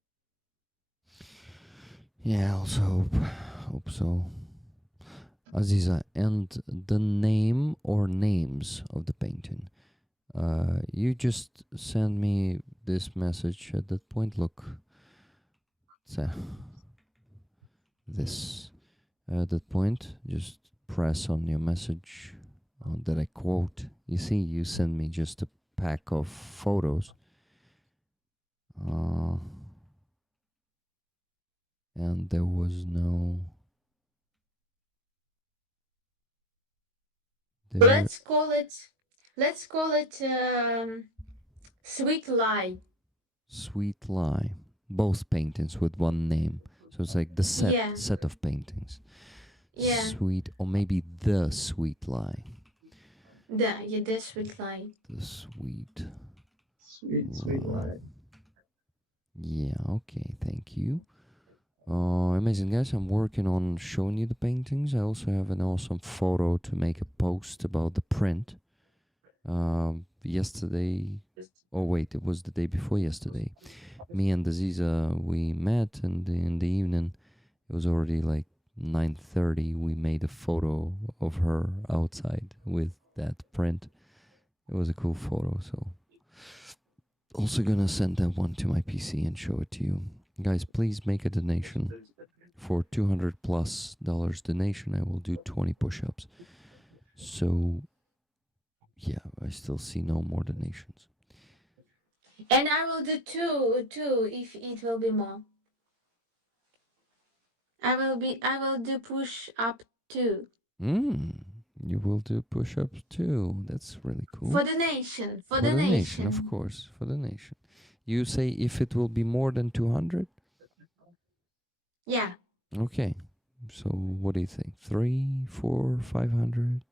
Yeah, I also hope so. Aziza, and the name or names of the painting. You just send me this message at that point. Look, so this at that point, just press on your message that I quote. You see, you send me just a pack of photos. And there was no. Let's call it. Sweet Lie. Sweet Lie. Both paintings with one name. So it's like the Yeah. set of paintings. Yeah. Sweet, or maybe the Sweet Lie. The Sweet Lie. The Sweet. Sweet lie. Yeah, okay, thank you. Amazing, guys. I'm working on showing you the paintings. I also have an awesome photo to make a post about the print. Yesterday, oh wait, it was the day before yesterday. Me and Aziza, we met, and in the evening, it was already like 9:30. We made a photo of her outside with that print. It was a cool photo, so also gonna send that one to my PC and show it to you. Guys, please make a donation. For $200+ donation, I will do 20 push-ups. So, yeah, I still see no more donations. And I will do two if it will be more. I will do push up too. You will do push-ups too. That's really cool. For the nation. For the nation, of course. For the nation. You say if it will be more than 200? Yeah. Okay. So what do you think? 3, 4, 500?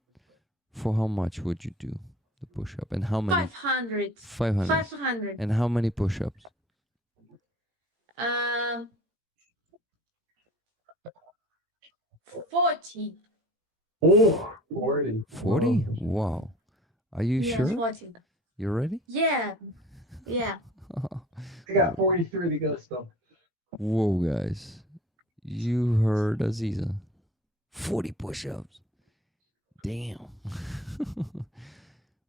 For how much would you do the push-up? And how many? 500. 500. 500. And how many push-ups? 40. Oh, 40. 40? Wow. Are you Yeah, sure? 40. You ready? Yeah. Yeah. I got 43 to go still. Whoa, guys. You heard Aziza. 40 push-ups. Damn.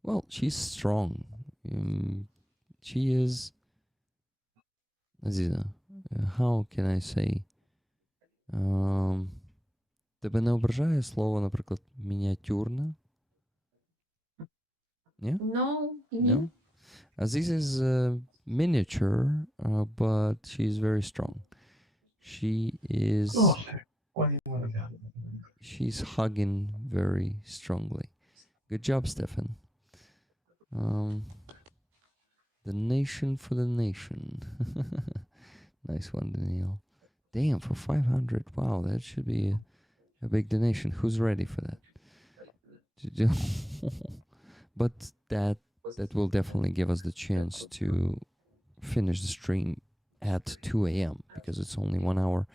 Well, she's strong. She is... Aziza, how can I say? Тебе не ображає слово, наприклад, мініатюрна? Ні? No, No? Aziza is miniature, but she's very strong. She is... She's hugging very strongly. Good job, Steffen. The nation for the nation. Nice one, Daniel. Damn, for 500. Wow, that should be a big donation. Who's ready for that? But that will definitely give us the chance to finish the stream at 2 a.m. because it's only 1 hour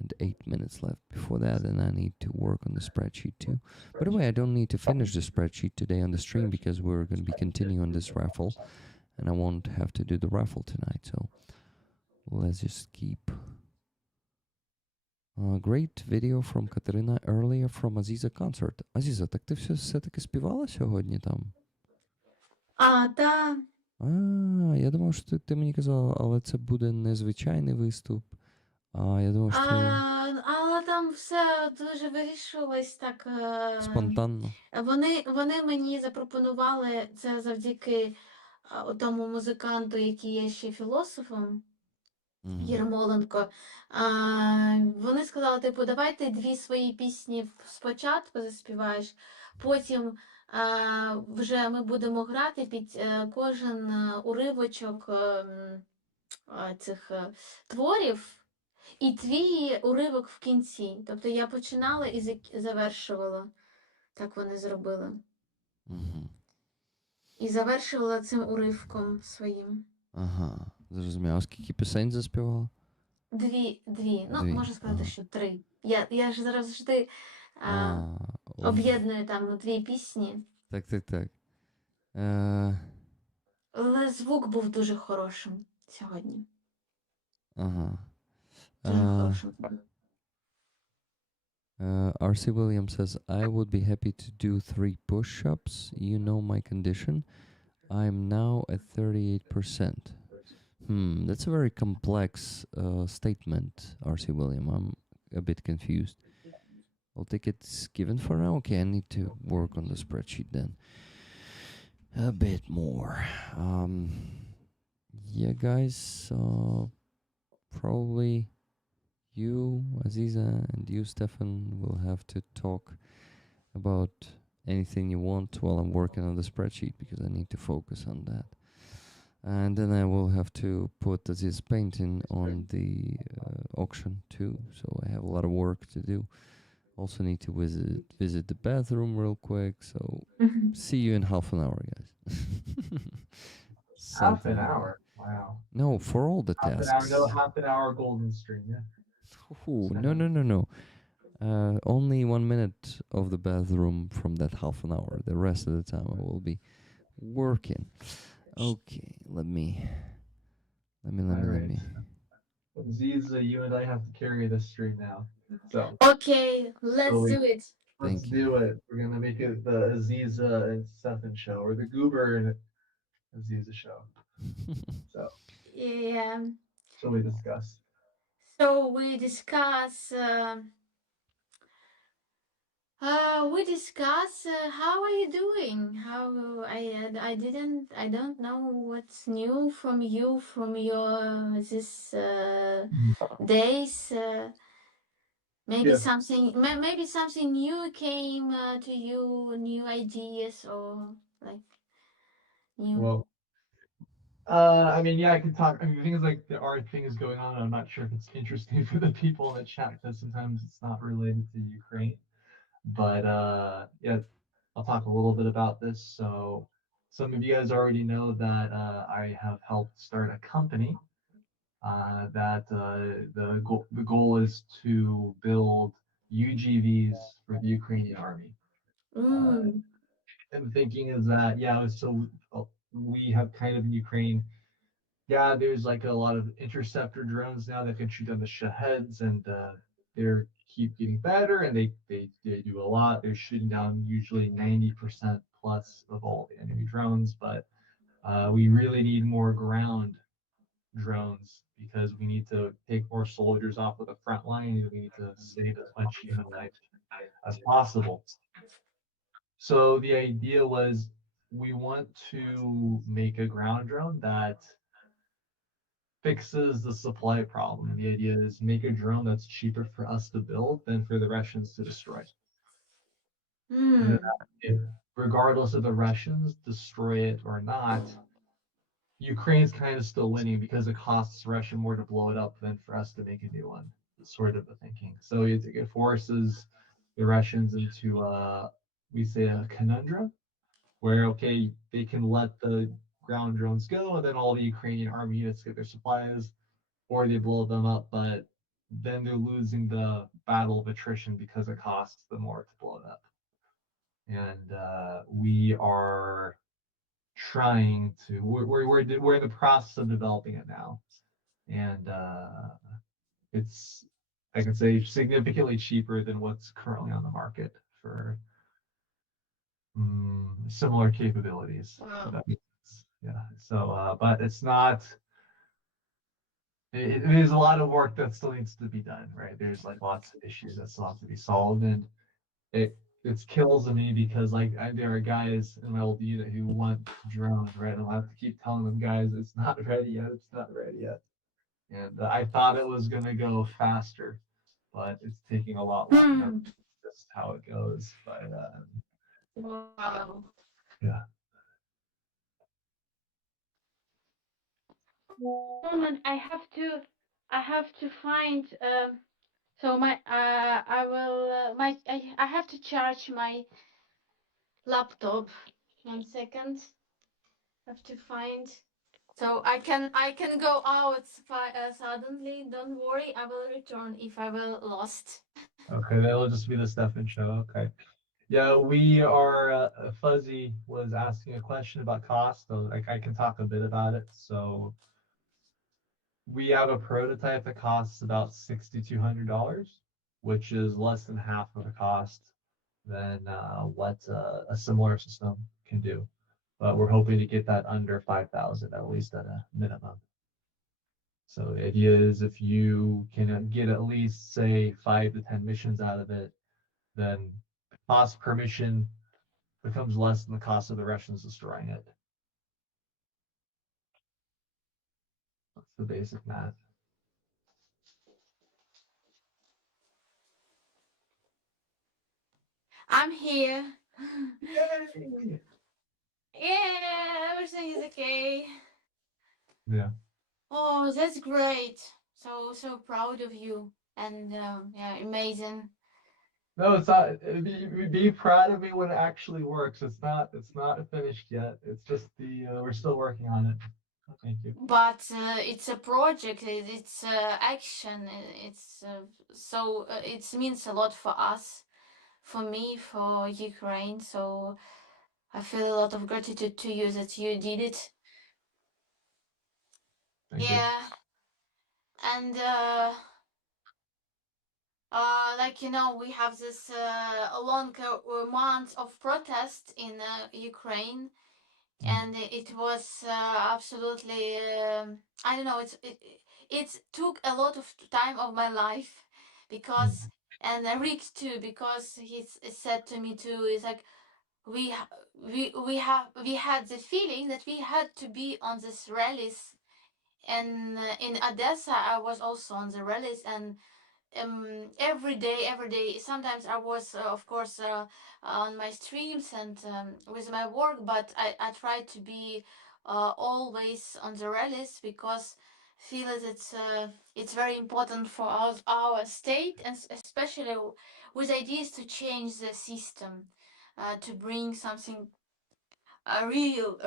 and 8 minutes left before that, and I need to work on the spreadsheet too. By the way, I don't need to finish the spreadsheet today on the stream because we're going to be continuing this raffle, and I won't have to do the raffle tonight, so let's just keep. Great video from Katerina earlier from Aziza concert. Aziza, так ти все-таки співала сьогодні там? Та. Я думав, що ти мені казала, але це буде незвичайний виступ. Я думав, що ти... Але там все дуже вирішилось так. Спонтанно. Вони мені запропонували це завдяки тому музиканту, який є ще філософом. Єрмоленко. Вони сказали, типу, давай ти 2 свої пісні спочатку заспіваєш, потім вже ми будемо грати під кожен уривочок цих творів, і твій уривок в кінці. Тобто я починала і завершувала. Так вони зробили. І завершувала цим уривком своїм. Ага, зрозуміло. А скільки пісень заспівала? 2. Ну, можна сказати, що 3. Я ж завжди об'єдную там 2 пісні. Так. Але звук був дуже хорошим сьогодні. Ага. Дуже хорошим. R.C. Williams says, I would be happy to do 3 push-ups. You know my condition. I'm now at 38%. That's a very complex statement, R.C. William. I'm a bit confused. I'll take it given for now. Okay, I need to work on the spreadsheet then. A bit more. Yeah, guys, probably you, Aziza, and you, Steffen, will have to talk about anything you want while I'm working on the spreadsheet because I need to focus on that. And then I will have to put this painting on the auction too, so I have a lot of work to do. Also need to visit the bathroom real quick, so see you in half an hour, guys. Half an hour? Wow. No, for all the tasks. Half an hour golden stream, yeah. Ooh, no. Only 1 minute of the bathroom from that half an hour. The rest of the time I will be working. Okay, let me. Aziza, you and I have to carry this stream now. So. Okay, let's do it. Let's do it. We're gonna make it the Aziza and Steffen show, or the Goober and Aziza show. So. Yeah. So we discuss. How are you doing? I don't know what's new from you from your this days. Maybe something new came to you, new ideas or like new. Well, I mean, yeah, I can talk. I mean, things like the art thing is going on. I'm not sure if it's interesting for the people in the chat because sometimes it's not related to Ukraine. But yeah, I'll talk a little bit about this. So some of you guys already know that I have helped start a company that the goal is to build UGVs for the Ukrainian army. And the thinking is that, yeah, so we have kind of in Ukraine, yeah, there's like a lot of interceptor drones now that can shoot down the Shaheds, and they're keep getting better, and they do a lot. They're shooting down usually 90% plus of all the enemy drones, but we really need more ground drones because we need to take more soldiers off of the front line, and we need to save as much human life as possible. So the idea was we want to make a ground drone that fixes the supply problem. The idea is make a drone that's cheaper for us to build than for the Russians to destroy. And then if, regardless of the Russians destroy it or not, Ukraine's kind of still winning because it costs Russia more to blow it up than for us to make a new one. That's sort of the thinking. So it forces the Russians into we say a conundrum where okay, they can let the ground drones go and then all the Ukrainian army units get their supplies, or they blow them up, but then they're losing the battle of attrition because it costs them more to blow it up. And we are trying to we're in the process of developing it now, and it's I can say significantly cheaper than what's currently on the market for similar capabilities. Wow. Yeah. So, but it's not. It is a lot of work that still needs to be done, right? There's like lots of issues that still have to be solved, and it kills me because there are guys in my old unit who want drones, right? And I have to keep telling them, guys, it's not ready yet. It's not ready yet. And I thought it was gonna go faster, but it's taking a lot longer. That's how it goes. But Wow. yeah. Moment, I have to find so my I will my I have to charge my laptop. 1 second. Have to find so I can go out suddenly. Don't worry, I will return if I will lost. Okay, that'll just be the Steffen show. Okay. Yeah, we are. Fuzzy was asking a question about cost, so I can talk a bit about it. So we have a prototype that costs about $6,200, which is less than half of the cost than what a similar system can do. But we're hoping to get that under 5,000 at least at a minimum. So the idea is if you can get at least say 5 to 10 missions out of it, then the cost per mission becomes less than the cost of the Russians destroying it. That's the basic math. I'm here. Yay! Yeah, everything is okay. Yeah. Oh, that's great. So proud of you. And yeah, amazing. No, it's not. Be proud of me when it actually works. It's not. It's not finished yet. It's just the. We're still working on it. Thank you. But it's a project. It's action. It's so it means a lot for us, for me, for Ukraine. So I feel a lot of gratitude to you that you did it. Thank Yeah, and like we have this long month of protest in Ukraine, and it was absolutely I don't know. It took a lot of time of my life because and Rick too, because he said to me too. It's like we had the feeling that we had to be on this rallies, and in Odessa I was also on the rallies, and every day sometimes I was of course on my streams and with my work, but I try to be always on the rallies because feel that it's very important for our state, and especially with ideas to change the system, to bring something real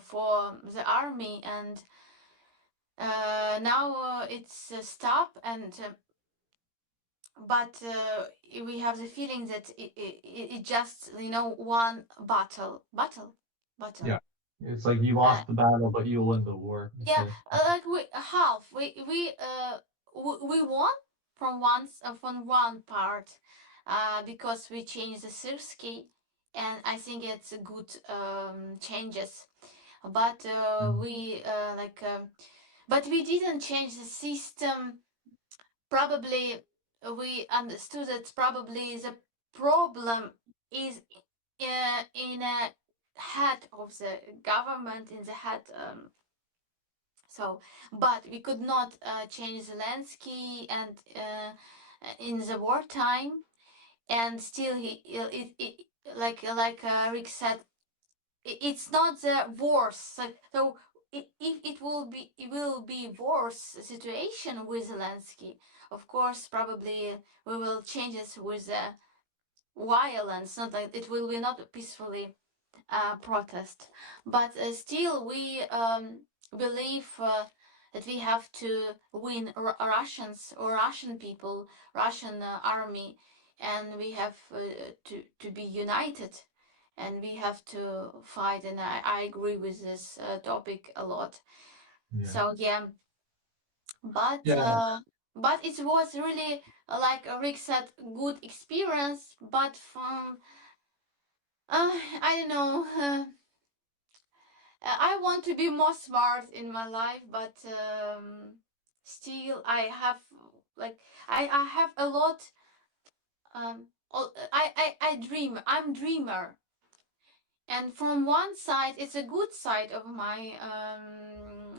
for the army. And now it's stop, and but we have the feeling that it just one battle. Yeah. It's like you lost the battle, but you won the war. Yeah, Okay. like we won from one part because we changed the Syrskyi, and I think it's a good changes, but we but we didn't change the system probably we understood that probably the problem is in a head of the government, in the head. So, but we could not change Zelensky and in the wartime, and still like Rick said, it's not the worst. So if it will be worse situation with Zelensky, of course, probably we will change it with the violence. Not like it will be not peacefully protest, but still we believe that we have to win Russians or Russian people, Russian army, and we have to be united, and we have to fight. And I agree with this topic a lot. Yeah. So yeah, but Yeah. but it was really like Rick said, good experience. But from I don't know. I want to be more smart in my life, but still I have like I have a lot. I dream. I'm dreamer, and from one side it's a good side of my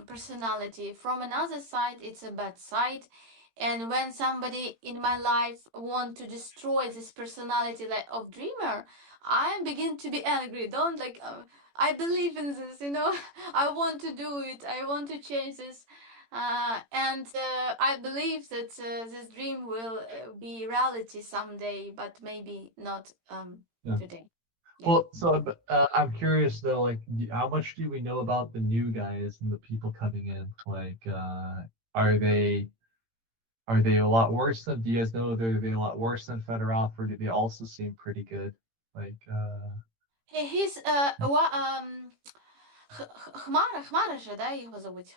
personality. From another side it's a bad side. And when somebody in my life want to destroy this personality like of dreamer, I begin to be angry. Don't like I believe in this, you know. I want to do it. I want to change this. And I believe that this dream will be reality someday, but maybe not Yeah. today. Yeah. Well, so I'm curious though, like, how much do we know about the new guys and the people coming in? Like, are they a lot worse than? Do you guys know are they a lot worse than Fedorov, or do they also seem pretty good? Like, He's Хмара же, да, его зовут.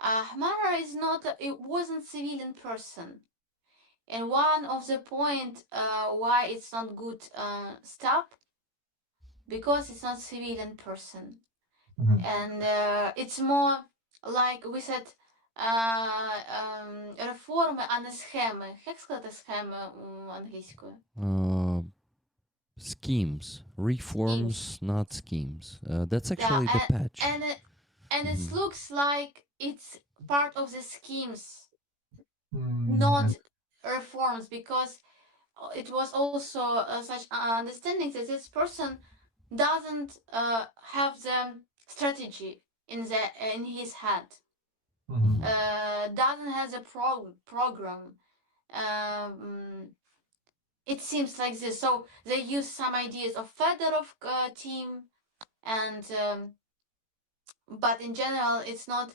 Хмара is not, it wasn't civilian person. And one of the point why it's not good stop, because it's not civilian person. Mhm. And it's more like we said, реформи, а не схеми. Як сказати схеми англійською? Schemes, reforms, not schemes. That's actually Yeah, the patch. and it Mhm. looks like it's part of the schemes, Mm, not reforms, because it was also such understanding that this person doesn't have the strategy in his head, mhm. doesn't have the program. Um, it seems like this. So they use some ideas of Fedorov team, and but in general, it's not.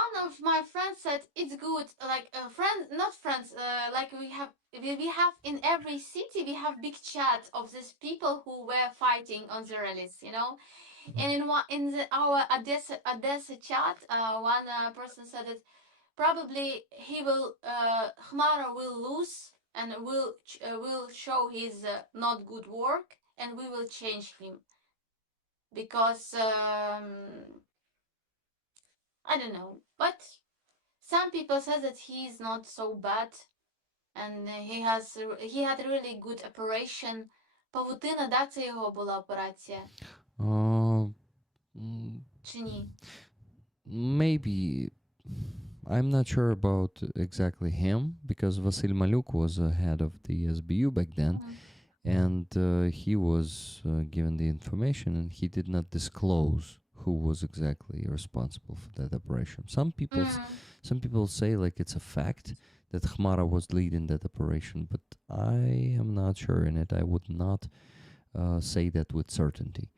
One of my friends said it's good, like friends, not friends, like we have in every city we have big chat of these people who were fighting on the rallies, you know. And our Odessa chat, one person said that probably Khmara will lose and will show his not good work, and we will change him because I don't know, but some people say that he is not so bad, and he had really good operation. Павутина, да, це його була операція? Mm, Чи ні? maybe. I'm not sure about exactly him because Vasil Maluk was head of the SBU back then, and he was given the information, and he did not disclose who was exactly responsible for that operation. Some people say like it's a fact that Khmara was leading that operation, but I am not sure in it. I would not say that with certainty.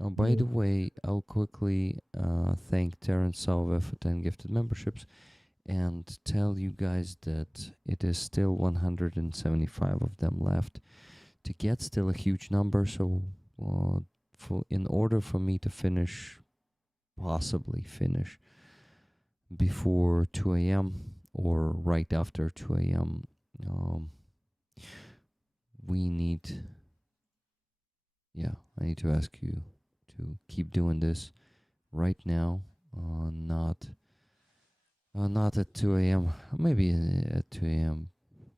Oh, by the way, I'll quickly thank Terence Salve for 10 gifted memberships and tell you guys that it is still 175 of them left to get, still a huge number. So in order for me to possibly finish before 2 a.m. or right after 2 a.m., I need to ask you to keep doing this right now, not Not at 2 a.m. Maybe at 2 a.m.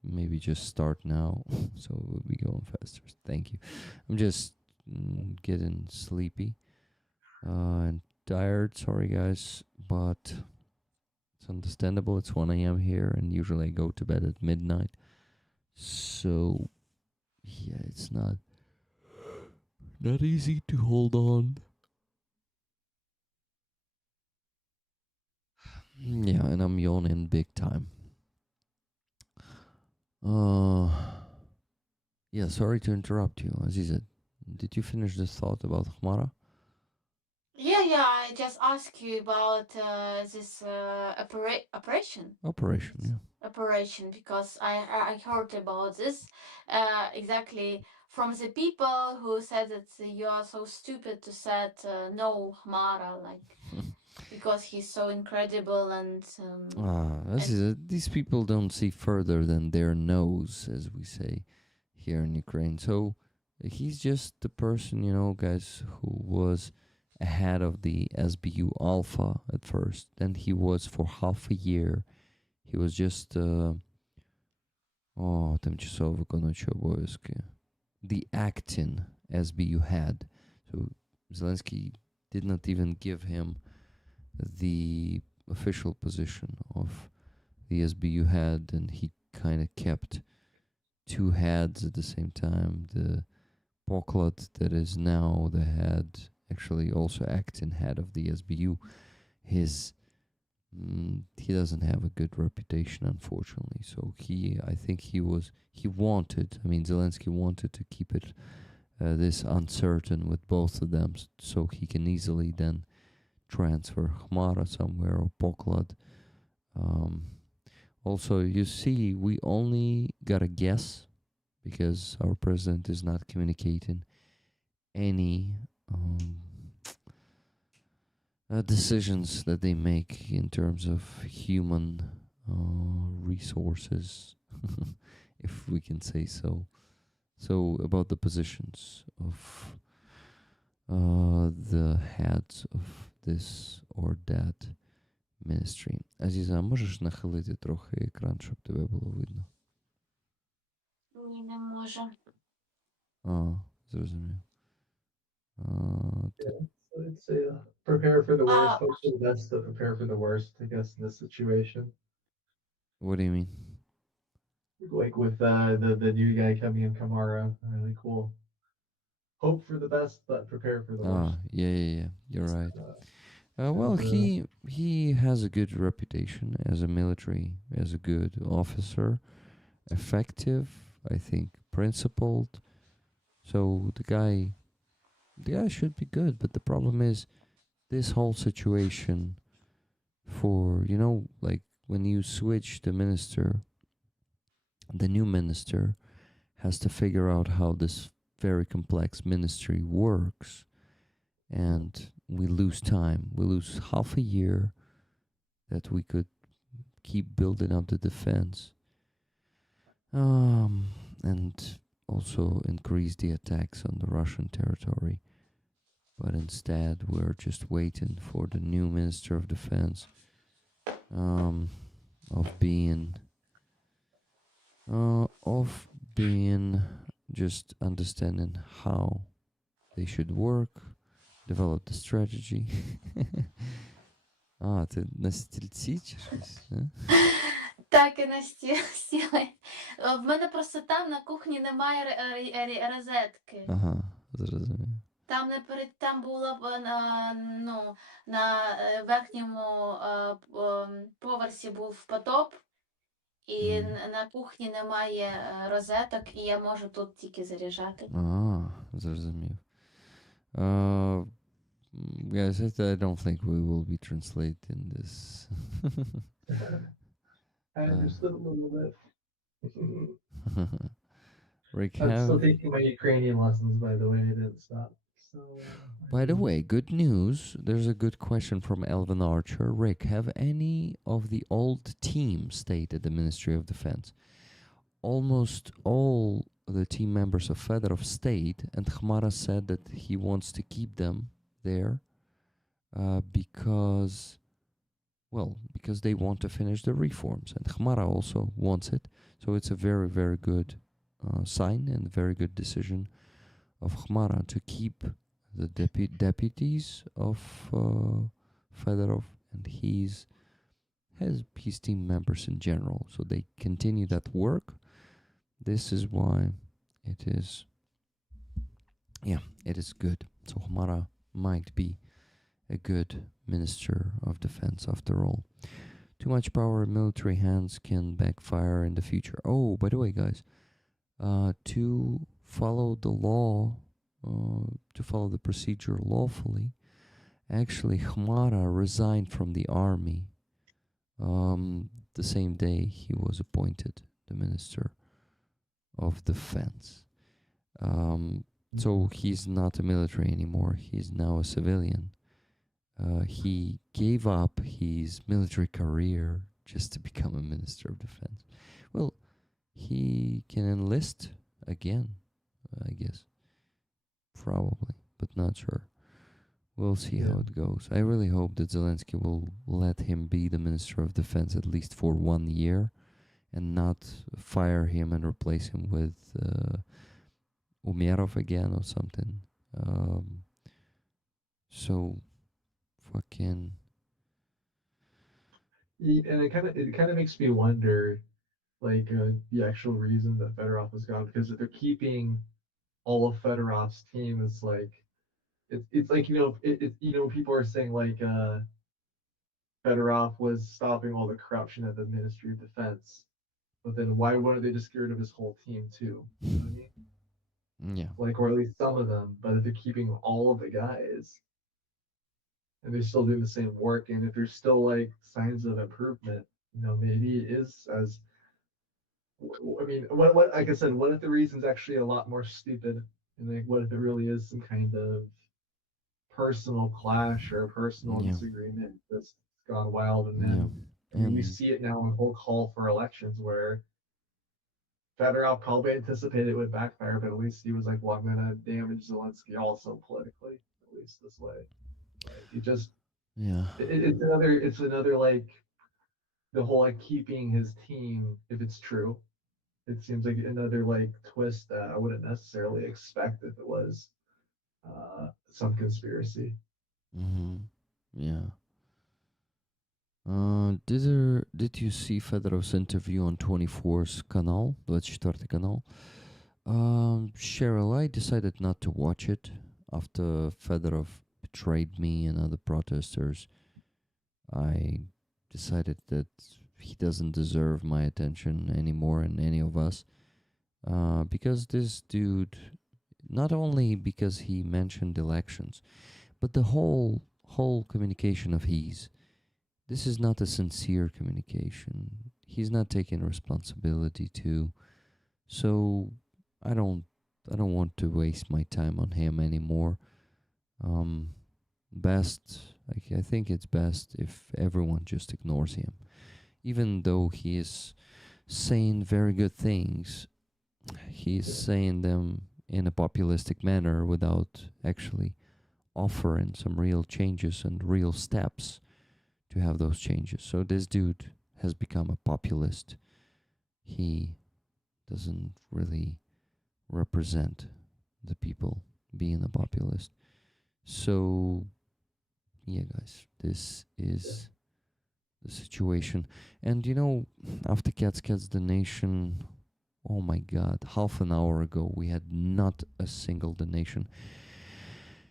Maybe just start now, so we'll be going faster. Thank you. I'm just getting sleepy and tired. Sorry, guys, but it's understandable. It's 1 a.m. here, and usually I go to bed at midnight. So, yeah, it's not easy to hold on. Yeah, and I'm yawning big time. Yeah, sorry to interrupt you, Aziza. Did you finish this thought about Khmara? Yeah, I just asked you about this operation. Operation, yeah. Operation, because I heard about this exactly from the people who said that you are so stupid to set no Hamara, like, because he's so incredible and These people don't see further than their nose, as we say here in Ukraine. So he's just the person, guys, who was ahead of the SBU Alpha at first. Then he was for half a year. He was just тимчасово виконуючий обов'язки. The acting SBU head. So Zelensky did not even give him the official position of the SBU head, and he kind of kept two heads at the same time. The Poklad, that is now the head, actually also acting head of the SBU, he doesn't have a good reputation, unfortunately. So Zelensky wanted to keep it this uncertain with both of them, so he can easily then transfer Khmara somewhere or Poklad. Also, you see, we only got a guess because our president is not communicating any decisions that they make in terms of human resources, if we can say so. So about the positions of the heads of this or that ministry. Азіза, можеш нахилити трохи екран, щоб тебе було видно? Ні, не може. Зрозумів. It's prepare for the worst, hope for the best, but prepare for the worst, I guess, in this situation. What do you mean? Like with the new guy coming in, Kamara, really cool. Hope for the best, but prepare for the worst. Yeah, you're right. Well, he has a good reputation as a military, as a good officer, effective, I think, principled. So the guy should be good, but the problem is this whole situation for, like when you switch the minister, the new minister has to figure out how this very complex ministry works, and we lose time. We lose half a year that we could keep building up the defense, and also increase the attacks on the Russian territory. But instead, we're just waiting for the new Minister of Defense of being just understanding how they should work, develop the strategy. Ти на стільці чи щось? Так, і на стіли. В мене просто там на кухні немає розетки. Ага, зрозумів. Там було на верхньому поверсі був потоп, і на кухні немає розеток, і я можу тут тільки заряджати. Зрозумів. Guys, I don't think we will be translating this. I understood a little bit. Rick, I'm still taking my Ukrainian lessons, by the way. I didn't stop. So, by the way, good news. There's a good question from Elvin Archer. Rick, have any of the old teams stayed at the Ministry of Defense? Almost all the team members of Fedorov stayed, and Khmara said that he wants to keep them there because well, because they want to finish the reforms, and Khmara also wants it. So it's a very, very good sign and very good decision of Khmara to keep the deputies of Fedorov and his team members in general. So they continue that work. This is why it is, yeah, it is good. So Khmara might be a good Minister of Defense after all. Too much power in military hands can backfire in the future. Oh, by the way, guys, to follow the law, to follow the procedure lawfully, actually, Khmara resigned from the army the same day he was appointed the Minister of Defense. So he's not a military anymore. He's now a civilian. He gave up his military career just to become a Minister of Defense. Well, he can enlist again, I guess. Probably, but not sure. We'll see how it goes. I really hope that Zelensky will let him be the Minister of Defense at least for 1 year and not fire him and replace him with Umerov again or something. So fucking And it kind of makes me wonder, like the actual reason that Fedorov was gone, because if they're keeping all of Fedorov's team, is like it's like people are saying like Fedorov was stopping all the corruption at the Ministry of Defense, but then why wouldn't they just get rid of his whole team too? You know what I mean? yeah. Like, or at least some of them. But if they're keeping all of the guys and they're still doing the same work, and if there's still like signs of improvement, maybe it is as I mean, what like I said, what if the reason's actually a lot more stupid, and like, what if it really is some kind of personal clash or a personal Yeah. disagreement that's gone wild, and Yeah. then I mean, we And see it now in the whole call for elections where Fedorov probably anticipated it would backfire, but at least he was like, "Well, I'm gonna damage Zelensky also politically, at least this way." Like, it just yeah. it's another like the whole like keeping his team, if it's true, it seems like another like twist that I wouldn't necessarily expect if it was some conspiracy. Mm-hmm. Yeah. Did you see Fedorov's interview on 24's канал, 24 канал? Cheryl, I decided not to watch it after Fedorov betrayed me and other protesters. I decided that he doesn't deserve my attention anymore and any of us. Because this dude, not only because he mentioned elections, but the whole communication of his, this is not a sincere communication. He's not taking responsibility to. So I don't want to waste my time on him anymore. Best, I think it's best if everyone just ignores him, even though he is saying very good things. He's saying them in a populistic manner without actually offering some real changes and real steps to have those changes. So this dude has become a populist. He doesn't really represent the people, being a populist. So yeah, guys, this is the situation. And after Cats donation, oh my god, half an hour ago we had not a single donation.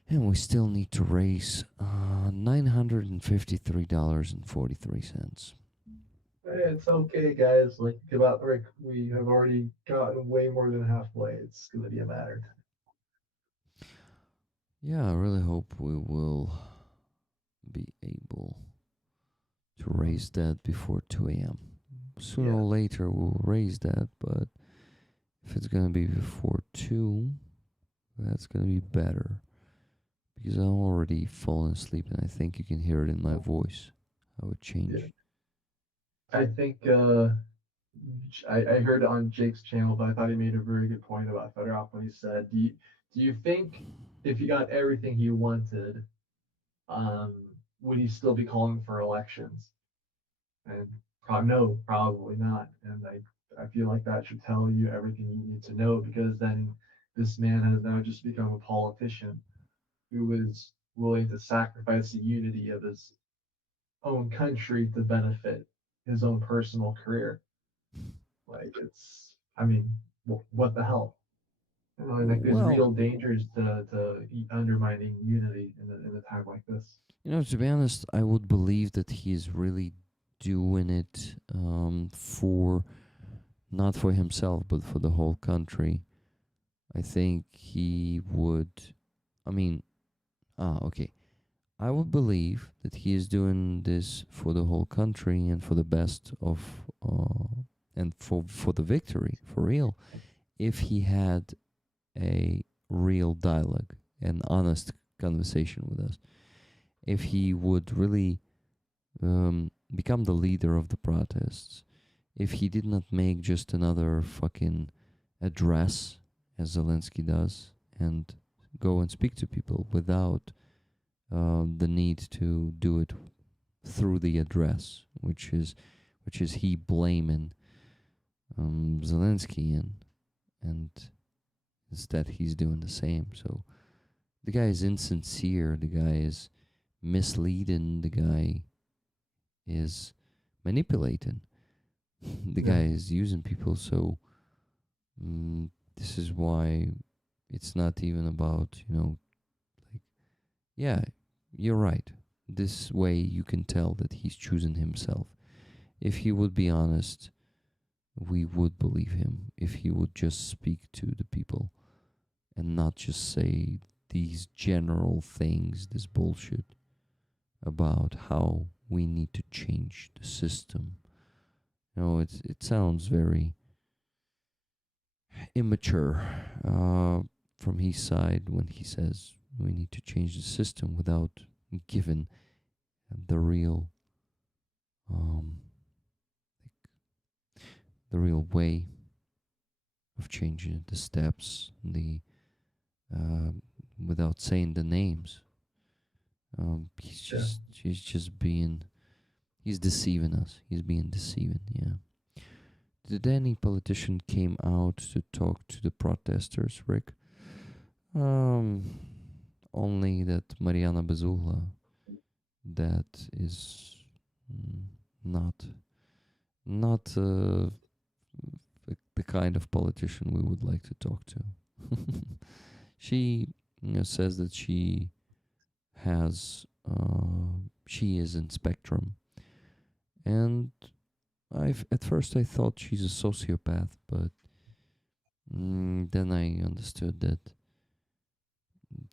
And we still need to raise $953.43. It's okay, guys. Like about Rick, we have already gotten way more than halfway. It's gonna be a matter. Yeah, I really hope we will be able to raise that before 2 a.m. Sooner or later we'll raise that, but if it's gonna be before 2, that's gonna be better. Because I'm already falling asleep and I think you can hear it in my voice. How it changed. Yeah. I think I heard it on Jake's channel, but I thought he made a very good point about Fedorov when he said, "Do you think if he got everything he wanted, would he still be calling for elections?" And probably not. And I feel like that should tell you everything you need to know, because then this man has now just become a politician who is willing to sacrifice the unity of his own country to benefit his own personal career. Like I mean, what the hell? You know, like there's Well, real dangers to undermining unity in a time like this. to be honest, I would believe that he's really doing it for not for himself, but for the whole country. I think he would. I mean, okay. I would believe that he is doing this for the whole country and for the best of, and for the victory, for real. If he had a real dialogue, an honest conversation with us, if he would really become the leader of the protests, if he did not make just another fucking address as Zelensky does and go and speak to people without the need to do it through the address, which is he blaming Zelensky, and instead he's doing the same. So the guy is insincere, the guy is misleading, the guy is manipulating, the guy is using people. So this is why it's not even about, like, yeah, you're right. This way you can tell that he's choosing himself. If he would be honest, we would believe him. If he would just speak to the people and not just say these general things, this bullshit about how we need to change the system. It sounds very immature from his side when he says we need to change the system without giving the real the real way of changing the steps, the without saying the names. He's just being, he's deceiving us. He's being deceiving. Yeah. Did any politician came out to talk to the protesters, Rick? Only that Mariana Bezula, that is not the kind of politician we would like to talk to. She says that she is in spectrum, and at first I thought she's a sociopath, but then I understood that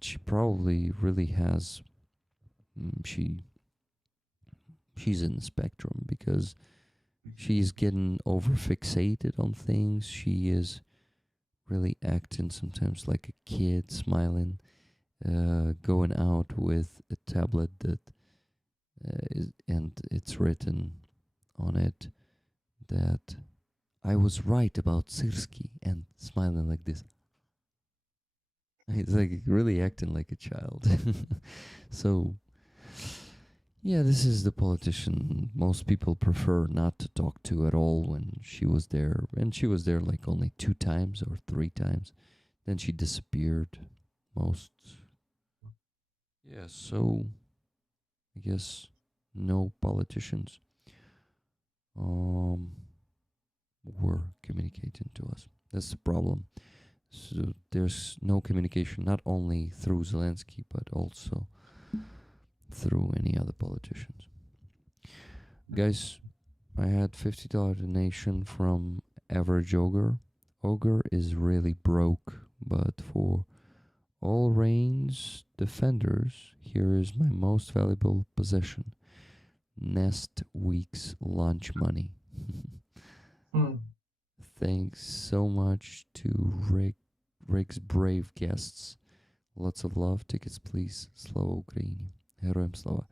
she probably really has she's in the spectrum, because she's getting over fixated on things. She is really acting sometimes like a kid, smiling, going out with a tablet that and it's written on it that I was right about Sirski, and smiling like this. It's like really acting like a child. So yeah, this is the politician most people prefer not to talk to at all when she was there. And she was there like only 2 times or 3 times. Then she disappeared most. Yeah, so I guess no politicians were communicating to us. That's the problem. So there's no communication, not only through Zelensky, but also through any other politicians. Guys, I had $50 donation from Average Ogre. Ogre is really broke, but for all Reigns defenders, here is my most valuable possession: Nest Week's lunch money. Thanks so much to Rick's brave guests. Lots of love. Tickets, please. Slava Ukraini. Героям слава.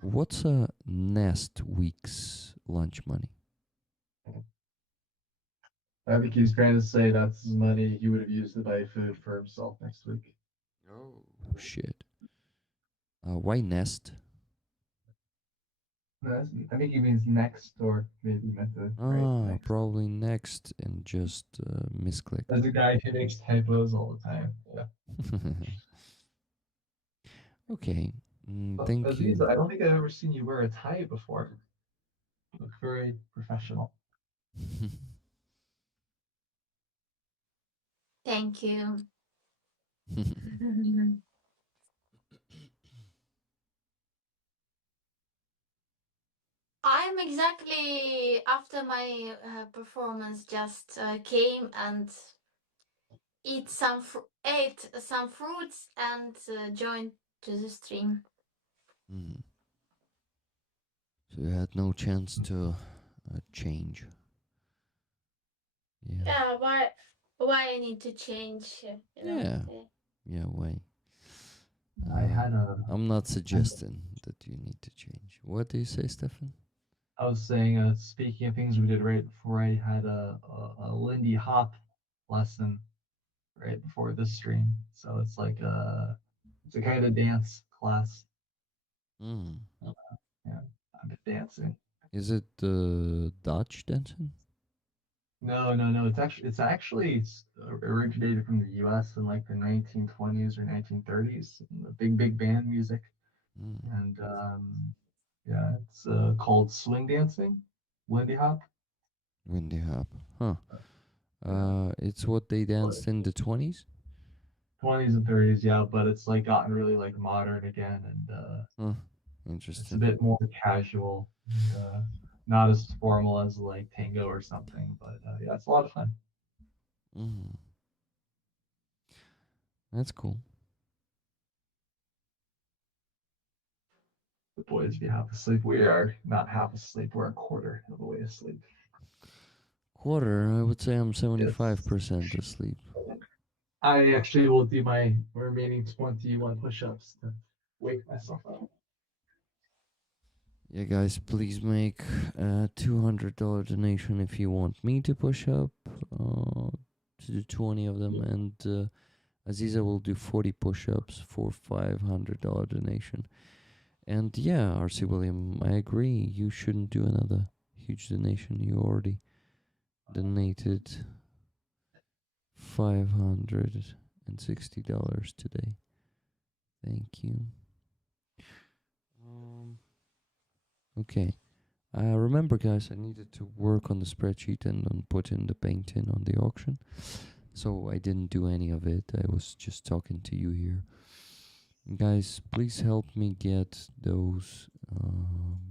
What's a Nest Week's lunch money? I think he's trying to say that's his money he would have used to buy food for himself next week. Oh, shit. Why Nest? I think he means next, or maybe meant to write next. Probably next and just misclicked. There's a guy who makes typos all the time. Yeah. Okay. Thank Aziza, you. I don't think I've ever seen you wear a tie before. You look very professional. Thank you. I'm exactly after my performance just came and ate some fruits and joined to the stream. Mm. So you had no chance to change. Yeah. Yeah, why I need to change? You know. Yeah. Yeah. Why? I had a. I'm not suggesting that you need to change. What do you say, Stefan? I was saying, speaking of things we did right before, I had a Lindy Hop lesson right before this stream. So it's like it's a kind of dance class. Mm. Yeah, I've been dancing. Is it Dutch dancing? No. It's actually originated from the U.S. in like the 1920s or 1930s. The big band music, Mm. and yeah, it's called swing dancing, Lindy Hop. Windy Hop. Huh. Yeah. It's what they danced in the 20s? 20s and 30s, yeah, but it's like gotten really like modern again, and Huh. it's a Interesting. bit more casual, and not as formal as like tango or something. But yeah, it's a lot of fun. Mm. That's cool. The boys be half asleep. We are not half asleep. We're a quarter of the way asleep. Quarter, I would say I'm Yes. 75% asleep. I actually will do my remaining 21 push-ups to wake myself up. Yeah, guys, please make a $200 donation if you want me to push up to do 20 of them, and Aziza will do 40 push-ups for $500 donation. And yeah, RC William, I agree. You shouldn't do another huge donation. You already donated $560 today. Thank you. Okay. Remember, guys, I needed to work on the spreadsheet and on put in the paint-in on the auction. So I didn't do any of it. I was just talking to you here. Guys, please help me get those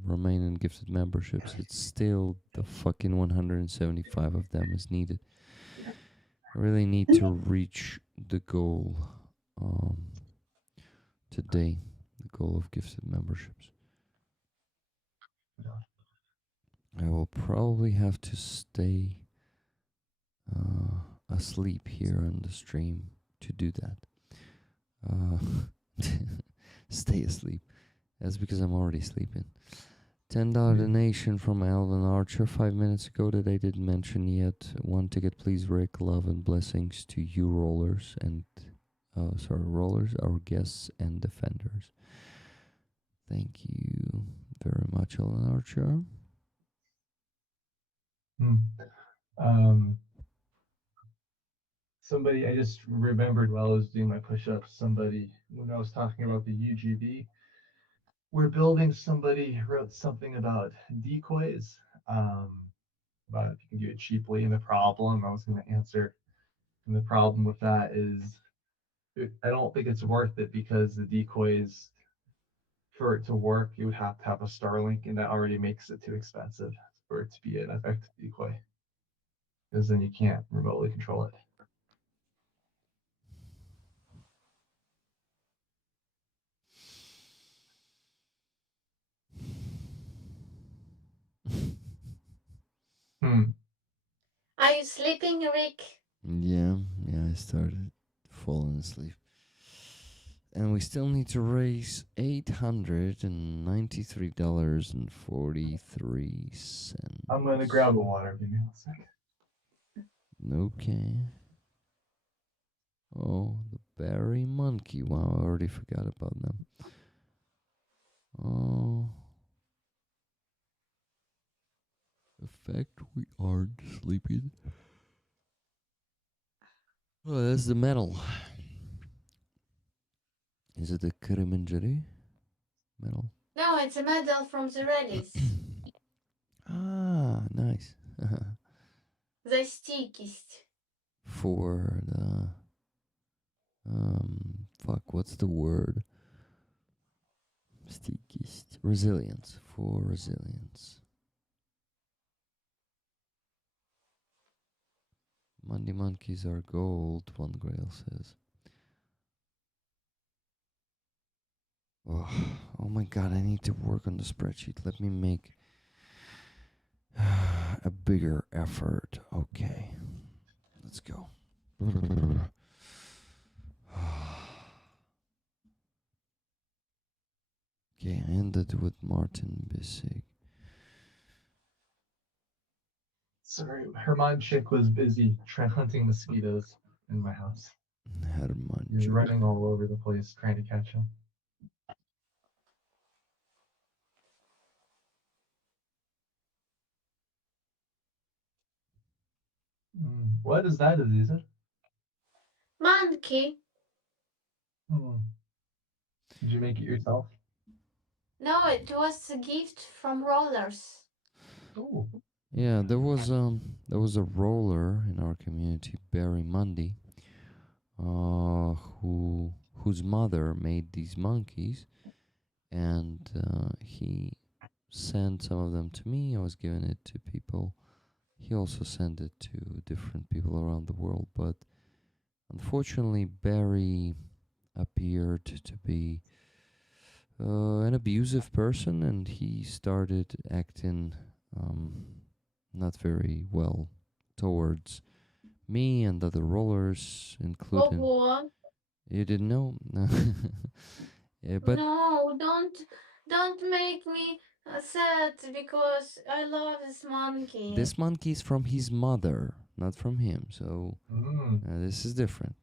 remaining gifted memberships. It's still the fucking 175 of them is needed. I really need to reach the goal today, the goal of gifted memberships. I will probably have to stay asleep here on the stream to do that. Stay asleep. That's because I'm already sleeping. $10 donation from Alvin Archer 5 minutes ago that I didn't mention yet. One ticket, please, Rick. Love and blessings to you, rollers, and rollers, our guests and defenders. Thank you very much, Alvin Archer. Somebody, I just remembered while I was doing my push-ups, somebody, when I was talking about the UGB, we're building, somebody wrote something about decoys, about if you can do it cheaply. And the problem I was going to answer, and the problem with that is I don't think it's worth it, because the decoys, for it to work, you would have to have a Starlink, and that already makes it too expensive for it to be an effective decoy, because then you can't remotely control it. Are you sleeping, Rick? Yeah, I started falling asleep. And we still need to raise $893.43. I'm going to grab a water. Give me 1 second. Okay. Oh, the berry monkey. Wow, I already forgot about them. Oh. fact, we aren't sleeping. Oh, that's the metal. Is it a Kilimanjaro metal? No, it's a medal from the rallies. Ah, nice. The stickiest. For the what's the word? Stickiest. Resilience. For resilience. Monday monkeys are gold, one grail says. Oh my god, I need to work on the spreadsheet. Let me make a bigger effort. Okay. Let's go. Okay, I ended with Martin Bissig. Sorry, Herman Chick was busy hunting mosquitoes in my house. Herman He was Chick. running all over the place trying to catch them. What is that, Aziza? Monkey. Did you make it yourself? No, it was a gift from Rollers. Oh. Yeah, there was a roller in our community, Barry Mundy, whose mother made these monkeys, and he sent some of them to me. I was giving it to people. He also sent it to different people around the world, but unfortunately, Barry appeared to be an abusive person, and he started acting not very well towards me and other rollers, including. What? You didn't know? Yeah, but No, don't make me sad because I love this monkey. this monkey is from his mother, not from him. So this is different.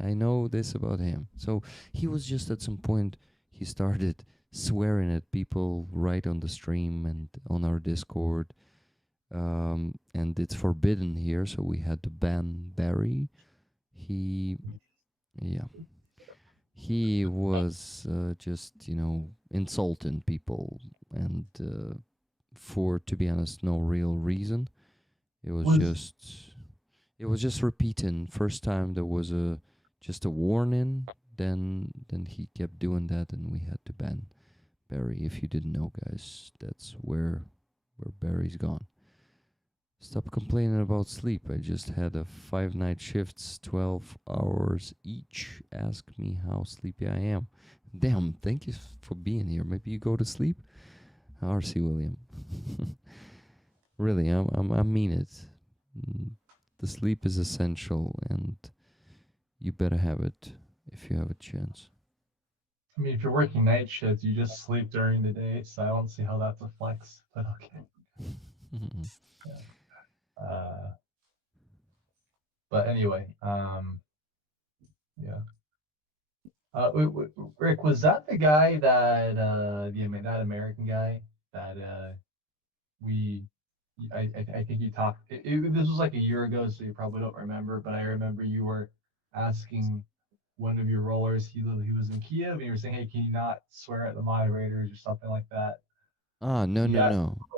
I know this about him. So he was just at some point, he started swearing at people right on the stream and on our Discord. And it's forbidden here, so we had to ban Barry. He was just, insulting people, and for, to be honest, no real reason. It was just repeating. First time there was just a warning, then he kept doing that, and we had to ban Barry. If you didn't know, guys, that's where Barry's gone. Stop complaining about sleep. I just had 5 night shifts, 12 hours each. Ask me how sleepy I am. Damn, thank you for being here. Maybe you go to sleep? R.C. William. Really, I mean it. The sleep is essential, and you better have it if you have a chance. I mean, if you're working night shifts, you just sleep during the day, so I don't see how that's a flex, but okay. But anyway, yeah. Rick, was that the guy that that American guy that I think you talked. This was like a year ago, so you probably don't remember. But I remember you were asking one of your rollers. He was in Kiev, and you were saying, "Hey, can you not swear at the moderators or something like that?" Ah, no.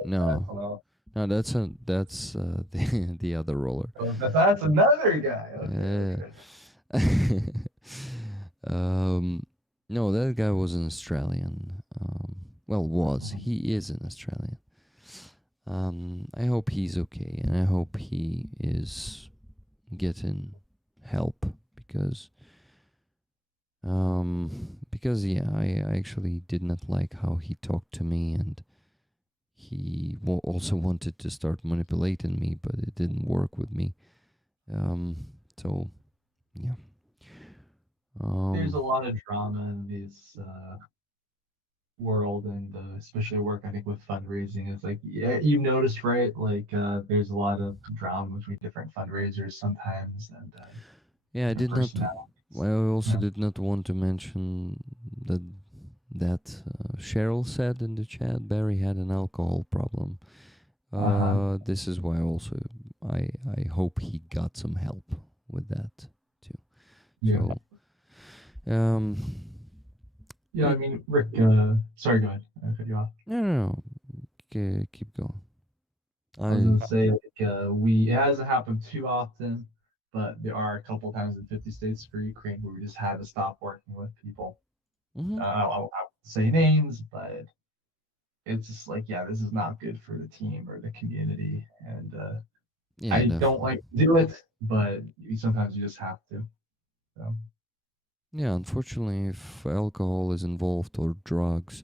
Well, No, that's the other roller. that's another guy. Okay. No, that guy was an Australian. He is an Australian. I hope he's okay, and I hope he is getting help because I actually did not like how he talked to me, and he also wanted to start manipulating me, but it didn't work with me. So yeah. There's a lot of drama in this world, and especially work, I think, with fundraising. It's like, yeah, you've noticed, right? Like, there's a lot of drama between different fundraisers sometimes, and yeah, I did not. I also Yeah. did not want to mention that Cheryl said in the chat Barry had an alcohol problem. This is why also I hope he got some help with that too. Yeah. So, Yeah, I mean, Rick, sorry, go ahead. I cut you off. no. Keep going. I was gonna say, it hasn't happened too often, but there are a couple times in 50 states for Ukraine where we just had to stop working with people. Mhm. I won't say names, but it's just like, yeah, this is not good for the team or the community, and Yeah, I don't definitely. like to do it, but sometimes you just have to. So. Yeah, unfortunately, if alcohol is involved or drugs,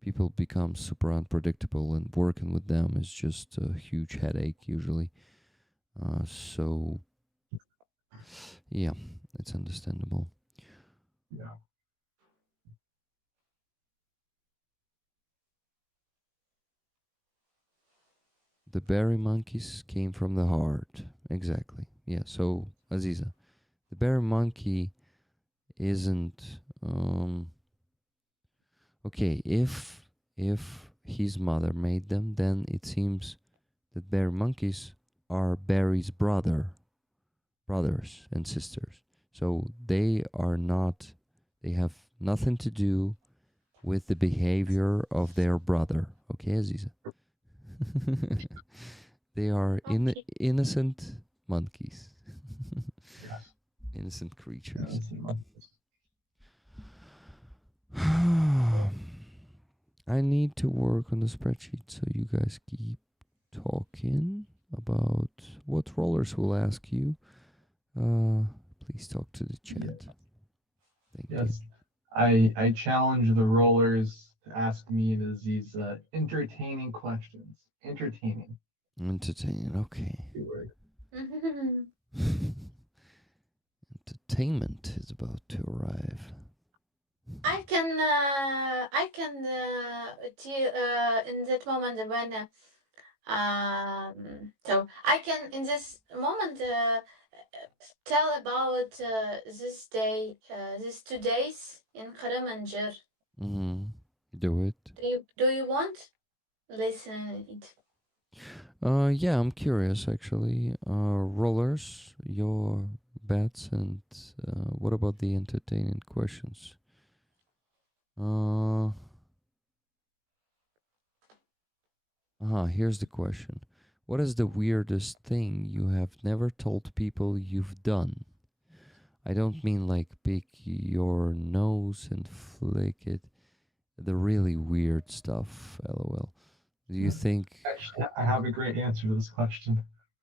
people become super unpredictable, and working with them is just a huge headache usually. So, yeah, it's understandable. Yeah. The berry monkeys came from the heart. Exactly. Yeah, so, Aziza, the berry monkey isn't. Okay, if his mother made them, then it seems that berry monkeys are Barry's brothers and sisters. So they are not, they have nothing to do with the behavior of their brother. Okay, Aziza? They are Okay. innocent monkeys, Yes. innocent Yeah, creatures. that's enough. I need to work on the spreadsheet so you guys keep talking about what rollers will ask you. Please talk to the chat. Yeah. Thank Yes. I challenge the rollers to ask me and Aziz entertaining questions. Entertaining. you. Entertaining, okay. Keyword. Entertainment is about to arrive. I can in that moment when so I can in this moment tell about this day, these 2 days in Karamanjır. Mm-hmm. Do it. Do you want listen it? Yeah, I'm curious actually. Rollers, your bets, and what about the entertaining questions? Here's the question. What is the weirdest thing you have never told people you've done? I don't mean like pick your nose and flick it. The really weird stuff, lol. Do you think... Actually, I have a great answer to this question.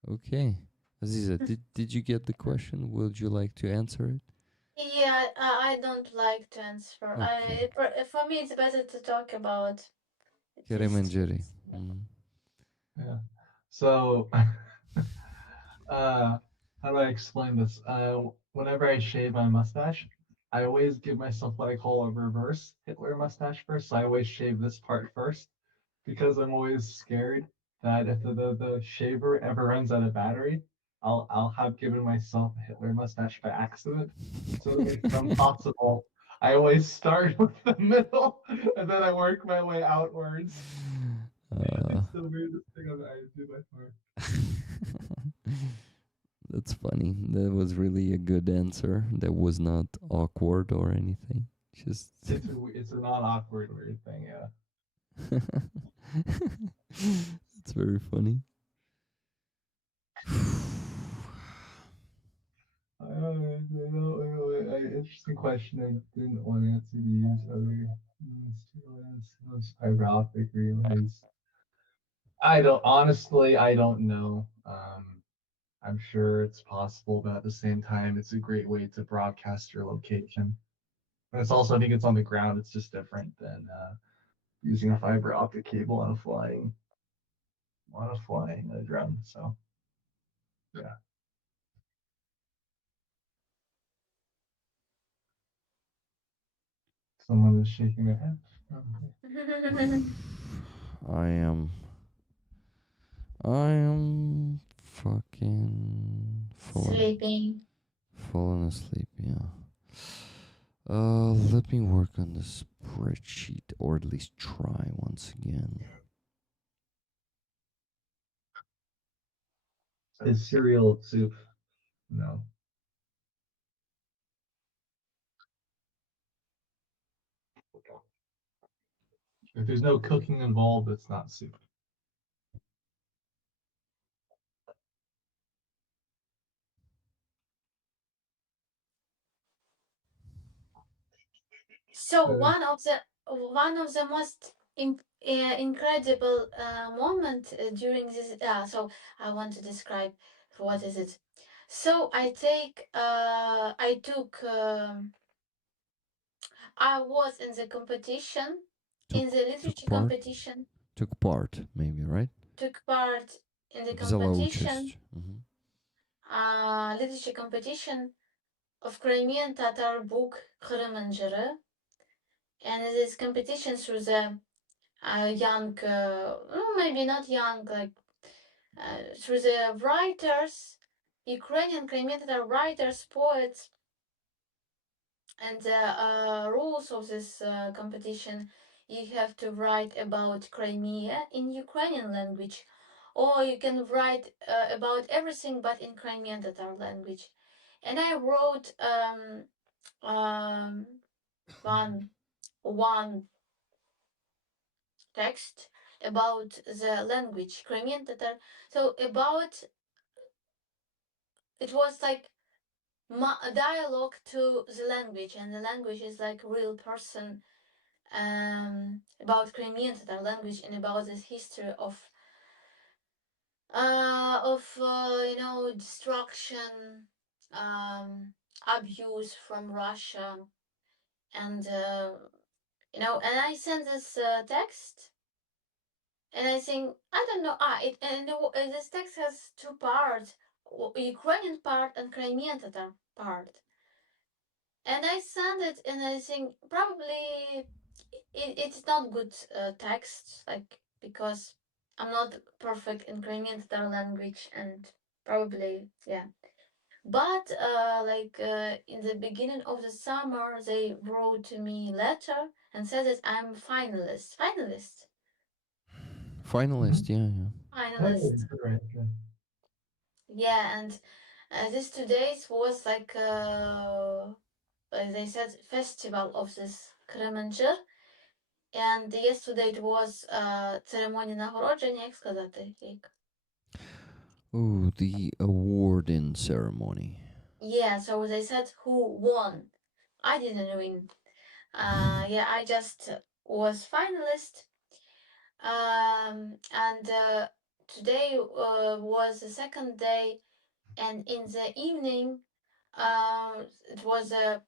Okay. Aziza, did you get the question? Would you like to answer it? Yeah, I don't like to answer. Okay. For me, it's better to talk about Kerem and this. Jerry. Mm. Yeah. So, how do I explain this? Whenever I shave my mustache, I always give myself what I call a reverse Hitler mustache first. So I always shave this part first because I'm always scared that if the shaver ever runs out of battery, I'll have given myself a Hitler mustache by accident. So to make it impossible, I always start with the middle and then I work my way outwards. It's the weirdest thing I do by far. That's funny. That was really a good answer. That was not awkward or anything. Just It's a non-awkward weird thing, yeah. it's very funny. Interesting question. I didn't want to answer these other fiber optic relays. I don't honestly. I don't know. I'm sure it's possible, but at the same time, it's a great way to broadcast your location. And it's also, I think it's on the ground. It's just different than using a fiber optic cable on a flying drone. So yeah. Someone is shaking their head. I am fucking Sleeping. falling asleep, yeah. Let me work on the spreadsheet, or at least try once again. Is cereal soup? No. If there's no cooking involved, it's not soup. So one of the most incredible moment during this. So I want to describe what is it. So I took. I was in the competition, in the literature part? competition. Took part, maybe, right? Took part in the Взяла competition, участь. Мгм. literature competition of Crimean Tatar book Kırım İnciri. And this competition through the young, maybe not young, like through the writers, Ukrainian Crimean Tatar writers, poets, and the rules of this competition. You have to write about Crimea in Ukrainian language, or you can write about everything but in Crimean Tatar language. And I wrote one text about the language, Crimean Tatar. So about it was like a dialogue to the language, and the language is like real person, about Crimean Tatar language and about this history of destruction, abuse from Russia, and and I sent this text. And I think I don't know. This text has two parts: Ukrainian part and Crimean Tatar part. And I sent it, and I think probably it's not good text, like because I'm not perfect in Crimean Tatar language, and probably yeah. But in the beginning of the summer, they wrote to me letter and said that I'm finalist. Finalist, yeah, yeah. Finalist. Right. Yeah, and these 2 days was like they said festival of this Kremenger. And yesterday it was церемонія нагородження, як сказати, як? Ooh, the awarding ceremony. Yeah, so they said who won. I didn't win. Yeah, I just was finalist. And today was the second day, and in the evening, it was a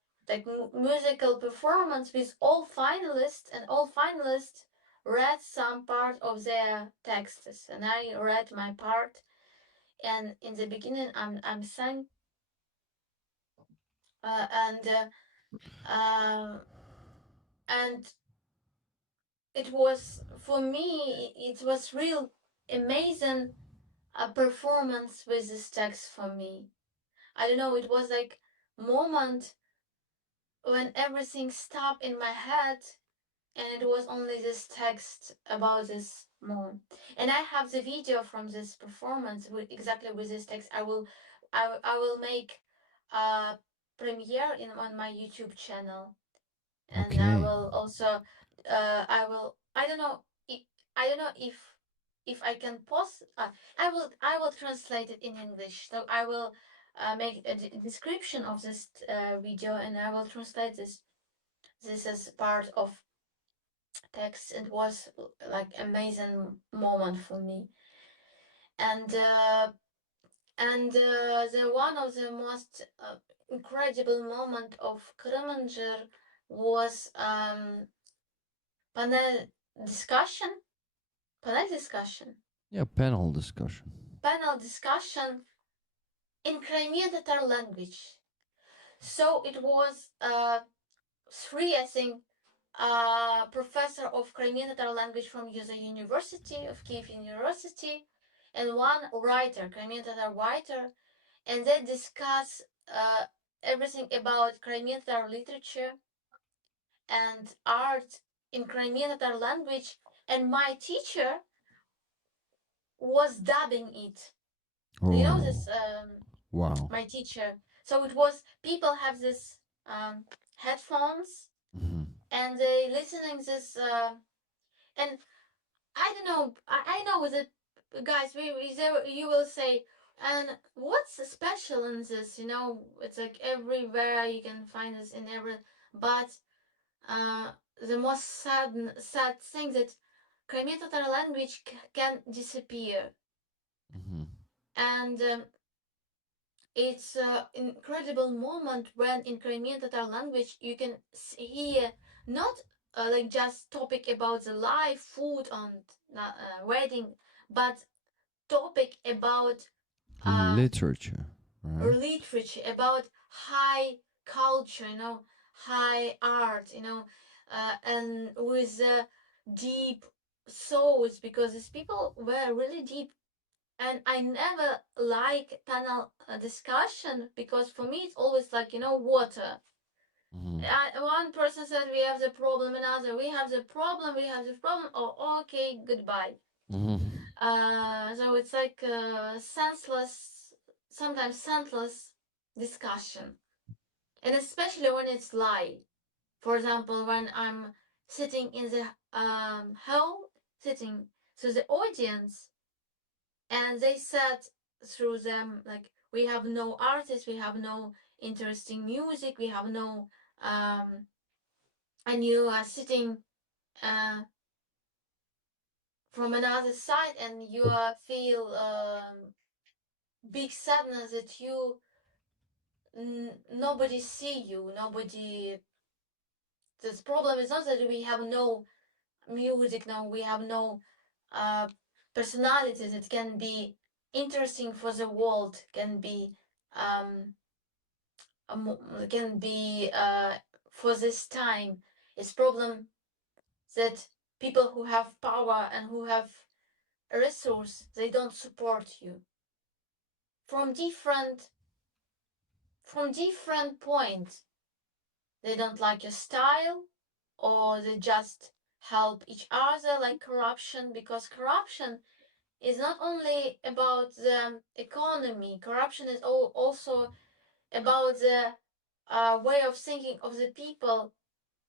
musical performance with all finalists, and all finalists read some part of their texts, and I read my part. And in the beginning, I'm sang, and it was for me. It was real amazing performance with this text for me. I don't know. It was like moment when everything stopped in my head, and it was only this text about this moment. And I have the video from this performance exactly with this text. I will make a premiere on my YouTube channel, and Okay. I will also I don't know if I can post. I will translate it in English. So I will make a description of this video, and I will translate this. This is part of text. It was like amazing moment for me, and the one of the most incredible moment of Kremenger was panel discussion. Yeah, panel discussion. Panel discussion in Crimean Tatar language. So it was three, I think, professor of Crimean Tatar language from the University of Kiev University, and one writer, Crimean Tatar writer, and they discuss everything about Crimean Tatar literature and art in Crimean Tatar language, and my teacher was dubbing it. You know Oh, this wow. my teacher. So it was people have this headphones Mhm. and they listening this and I don't know. I know that guys. You will say, and what's special in this? You know, it's like everywhere you can find this in every. But the most sad thing that Crimean Tatar language can disappear, Mhm. and it's an incredible moment when in Crimean Tatar language you can hear not like just topic about the life, food, and wedding, but topic about Literature, right? literature, about high culture, you know, high art, you know, and with deep souls because these people were really deep. And I never like panel discussion because for me it's always like, you know, water. Mhm. One person said we have the problem, another we have the problem, we have the problem. Oh, okay, goodbye. Mhm. So it's like senseless, sometimes senseless discussion, and especially when it's lie. For example, when I'm sitting in the hall, sitting to the audience, and they said through them like we have no artists, we have no interesting music, we have no and you are sitting uh, from another side and you feel big sadness that you nobody see you, nobody. This problem is not that we have no music now, we have no uh, personality that can be interesting for the world, um, can be for this time. It's problem that people who have power and who have a resource, they don't support you from different points. They don't like your style, or they just help each other, like corruption, because corruption is not only about the economy. Corruption is also about the way of thinking of the people,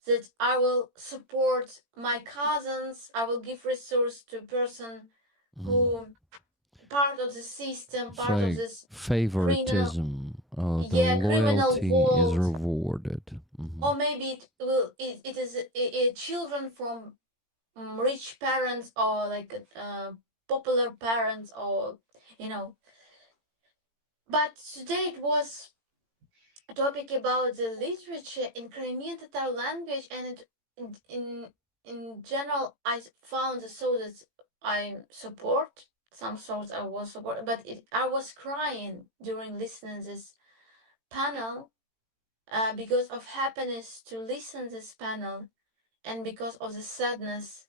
that I will support my cousins, I will give resource to a person Mhm. who part of the system, part of So this criminal, favoritism, the yeah, criminal loyalty is world. rewarded. Or maybe it is children from rich parents, or like popular parents, or you know. But today it was a topic about the literature in Crimean Tatar language, and in general I found the source that I support. Some source I was support, but I was crying during listening this panel because of happiness to listen this panel, and because of the sadness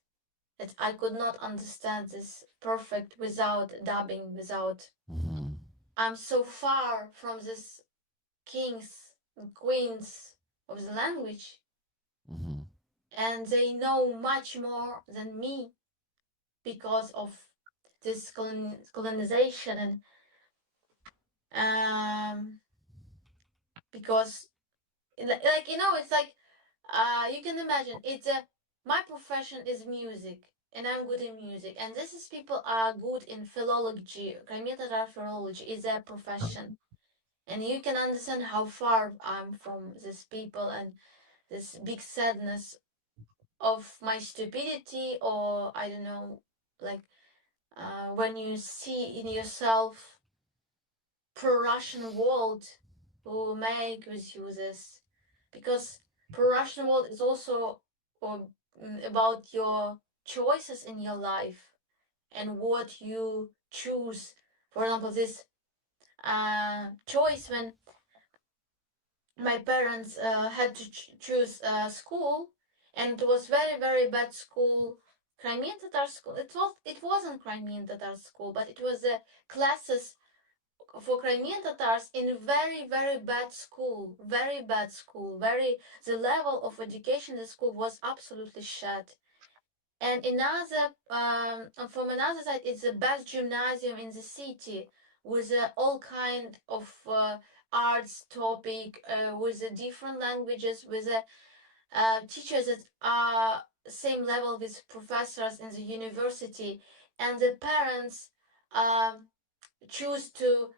that I could not understand this perfect without dubbing, without. Mhm. I'm so far from this kings and queens of the language, Mhm. and they know much more than me because of this colonization, and because like you know, it's like you can imagine it's a my profession is music, and I'm good in music, and this is people are good in philology. Crimean philology is their profession, and you can understand how far I'm from these people, and this big sadness of my stupidity, or I don't know, like when you see in yourself pro-Russian world who make with you this, because pro-Russian world is also about your choices in your life and what you choose. For example, this choice when my parents had to choose school, and it was very bad school, Crimean Tatar school. It wasn't Crimean Tatar school, but it was the classes for Crimean Tatars in very bad school, very bad school. The level of education in the school was absolutely shit. And another from another side, it's the best gymnasium in the city, with all kind of arts topic, with different languages, with teachers that are same level with professors in the university, and the parents choose to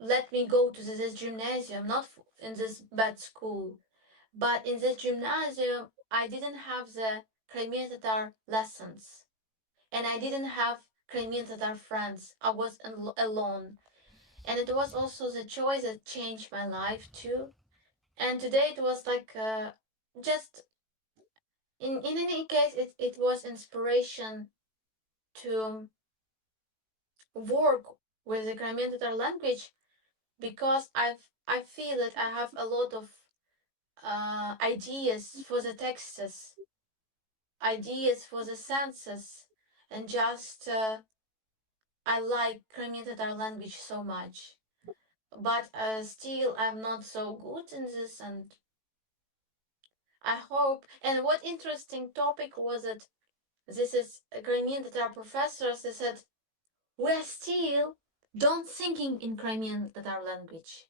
let me go to this gymnasium, not in this bad school, but in this gymnasium I didn't have the Crimean Tatar lessons, and I didn't have Crimean Tatar friends. I was alone, and it was also the choice that changed my life too. And today it was like just in any case, it was inspiration to work with the Crimean Tatar language, because I feel that I have a lot of ideas for the texts, ideas for the senses, and just I like Crimean Tatar language so much. But still, I'm not so good in this, and I hope. And what interesting topic was it? This is Crimean Tatar professors. They said we're still don't thinking in Crimean Tatar language.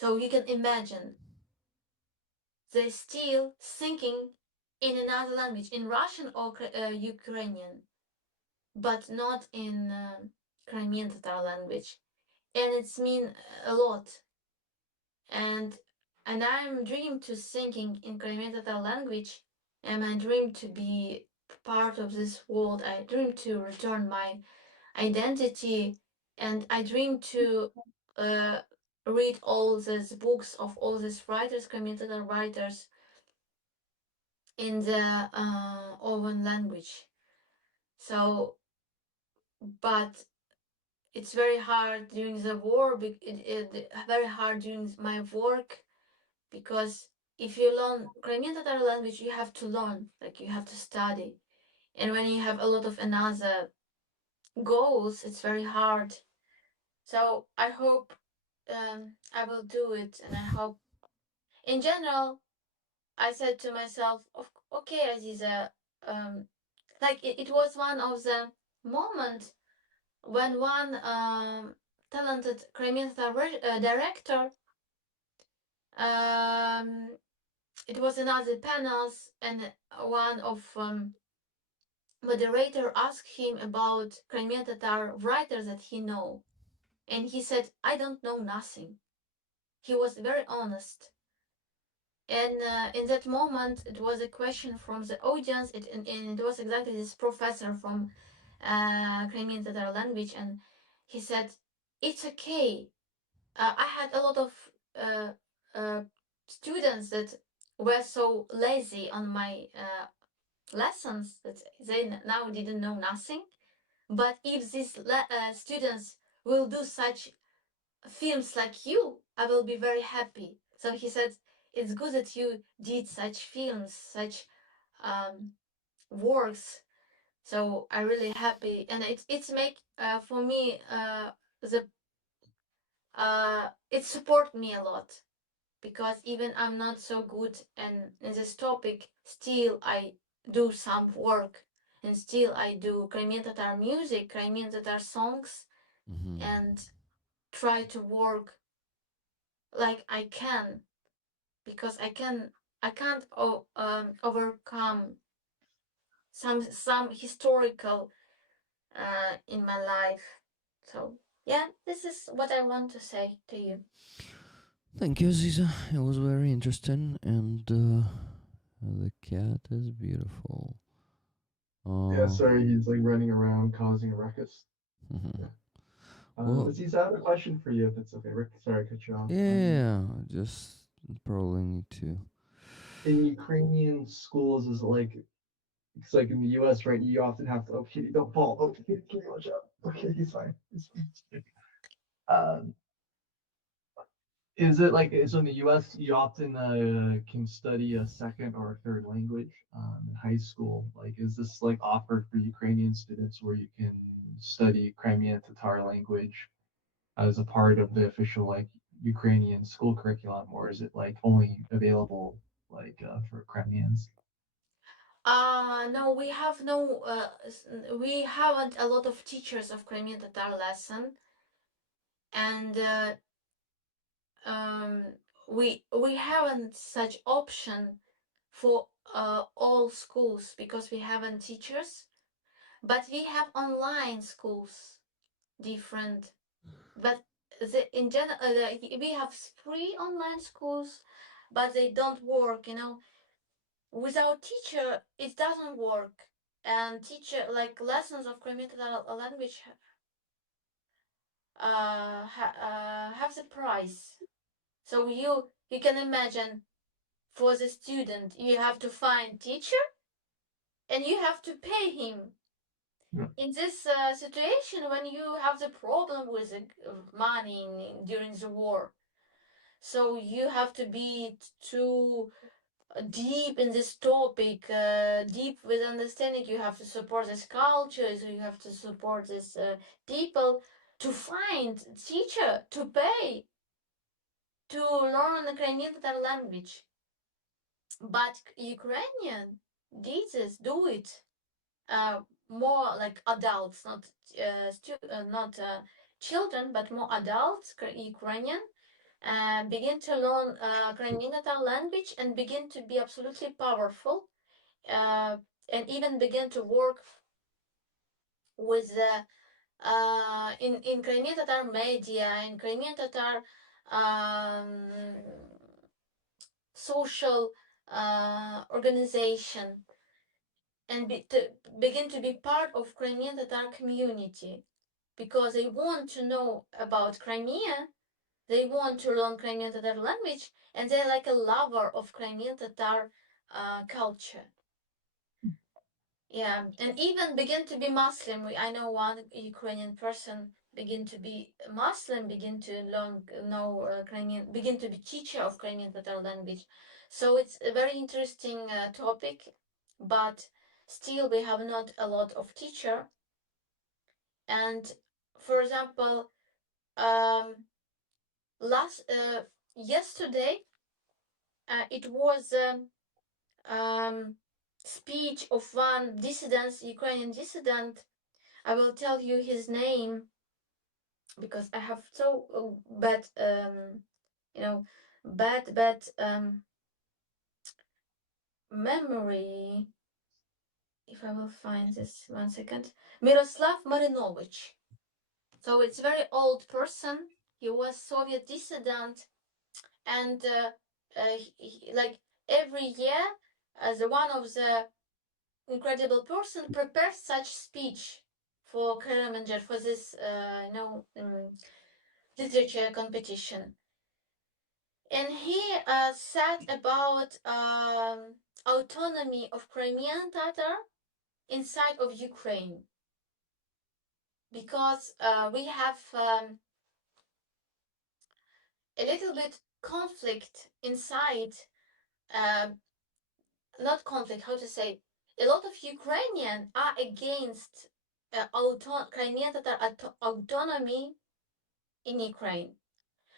So you can imagine they're still thinking in another language, in Russian or Ukrainian, but not in Crimean Tatar language, and it's mean a lot. And I'm dream to thinking in Crimean Tatar language, and I dream to be part of this world. I dream to return my identity, and I dream to uh, read all these books of all these writers, Crimean Tatar writers, in the own language. So, but it's very hard during the war. Very hard during my work, because if you learn Crimean Tatar language, you have to learn, like you have to study, and when you have a lot of another goals, it's very hard. So I hope I will do it, and I hope, in general, I said to myself, okay, Aziza, like it was one of the moments when one talented Crimean director, um, it was another panels, and one of moderator asked him about Crimean Tatar writers that he know, and he said, I don't know nothing. He was very honest. And in that moment, it was a question from the audience, and it was exactly this professor from Crimean Tatar language, and he said, "It's okay." I had a lot of uh, uh, students that were so lazy on my lessons that they now didn't know nothing. But if these students will do such films like you, I will be very happy. So he said, it's good that you did such films, such works. So I really happy, and it's make for me the it support me a lot, because even I'm not so good in this topic, still I do some work, and still I do Crimean Tatar music, Crimean Tatar songs, and try to work like I can, because I can't overcome some historical in my life. So yeah, this is what I want to say to you. Thank you, Aziza. It was very interesting, and the cat is beautiful. Yeah, sorry, he's like running around causing a ruckus. Well, Aziz, I have a question for you, if it's okay. Rick, sorry, I cut you off. yeah, just probably need to. In Ukrainian schools, is it like, it's like in the U.S., right? You often have to. Oh, kitty, don't fall. Oh, kitty, watch out. Okay, he's fine. He's fine. Um, is it like, so in the U.S. you often can study a second or a third language in high school? Like, is this like offered for Ukrainian students where you can study Crimean Tatar language as a part of the official like Ukrainian school curriculum, or is it like only available like for Crimeans? No, we have no, we haven't a lot of teachers of Crimean Tatar lesson. and we haven't such option for all schools because we haven't teachers, but we have online schools different. But in general, we have free online schools, but they don't work. Without teacher, it doesn't work. And teacher, like lessons of Crimean language, have the price. So you can imagine, for the student, you have to find teacher, and you have to pay him. Yeah. In this situation, when you have the problem with the money during the war, so you have to be too deep in this topic, deep with understanding. You have to support this culture, so you have to support this people to find teacher, to pay, to learn the Ukrainian language. But Ukrainian do it more like adults, not children, but more adults, Ukrainian, begin to learn Ukrainian language and begin to be absolutely powerful, and even begin to work with in Crimean Tatar media, in Crimean Tatar um, social organization, and begin to be part of Crimean Tatar community, because they want to know about Crimea, they want to learn Crimean Tatar language, and they're like a lover of Crimean Tatar culture. Yeah, and even begin to be Muslim. I know one Ukrainian person begin to be Muslim, begin to know Crimean, begin to be teacher of Crimean Tatar language. So it's a very interesting topic, but still we have not a lot of teacher. And for example, yesterday it was speech of one Ukrainian dissident. I will tell you his name because I have so bad, bad memory. If I will find this, 1 second. Miroslav Marinovich. So it's a very old person. He was Soviet dissident, and like every year, as one of the incredible person prepares such speech for Kilimanjaro, for this literature competition, and he said about autonomy of Crimean Tatar inside of Ukraine, because we have a little bit conflict inside, not conflict, how to say, a lot of Ukrainians are against Crimean Tatar autonomy in Ukraine.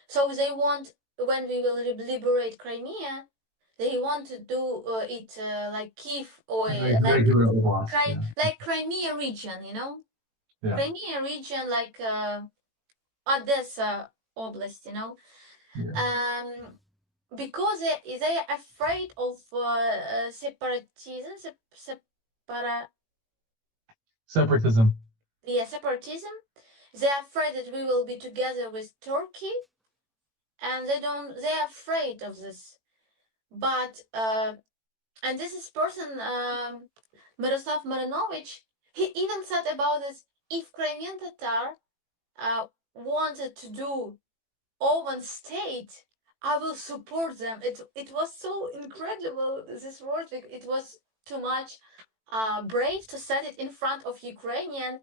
So they want, when we will liberate Crimea, they want to do it like Kiev, or like Crimea region, Yeah. Crimea region, like Odessa Oblast, Yeah. because they are afraid of separatism, Separatism. separatism. They're afraid that we will be together with Turkey, and they are afraid of this. But and this is person, Miroslav Marinovich, he even said about this: if Crimean Tatar wanted to do own state, I will support them. It was so incredible, this word. It was too much brave to set it in front of Ukrainian.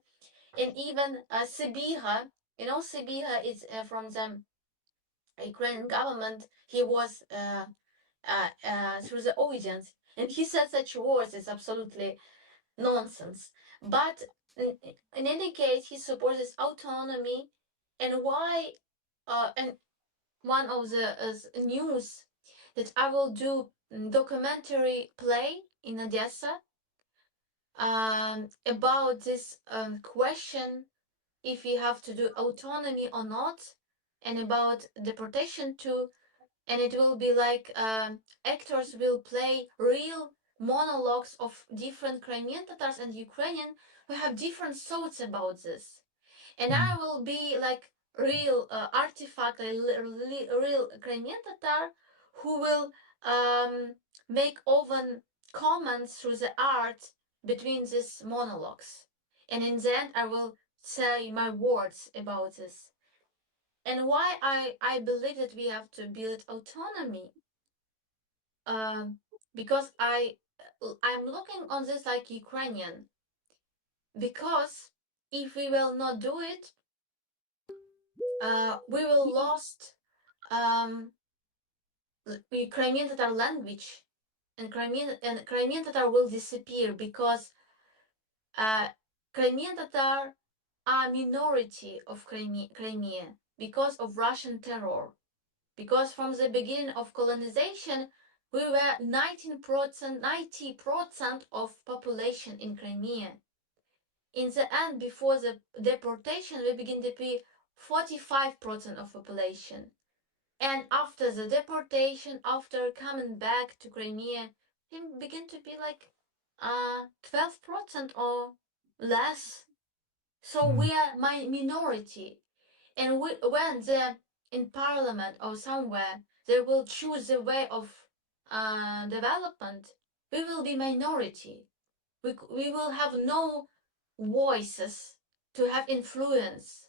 And even Sibiha, Sibiha is from the Ukrainian government. He was through the audience, and he said such words is absolutely nonsense. But in any case, he supports this autonomy. And why? And one of the news that I will do documentary play in Odessa about this question: if we have to do autonomy or not, and about deportation too. And it will be like actors will play real monologues of different Crimean Tatars and Ukrainian who have different thoughts about this. And I will be like real artifact, real Crimean Tatar who will make often comments through the art between these monologues. And in the end, I will say my words about this. And why I believe that we have to build autonomy. Because I'm looking on this like Ukrainian. Because if we will not do it, we will lost Crimean Tatar language, and Crimean Tatar will disappear because Crimean Tatar are minority of Crimea because of Russian terror. Because from the beginning of colonization, we were 90% of population in Crimea. In the end, before the deportation, we begin to be 45% of population. And after the deportation, after coming back to Crimea, it begin to be like 12% or less. So we are my minority. And when in parliament or somewhere they will choose the way of development, we will be minority. We will have no voices to have influence.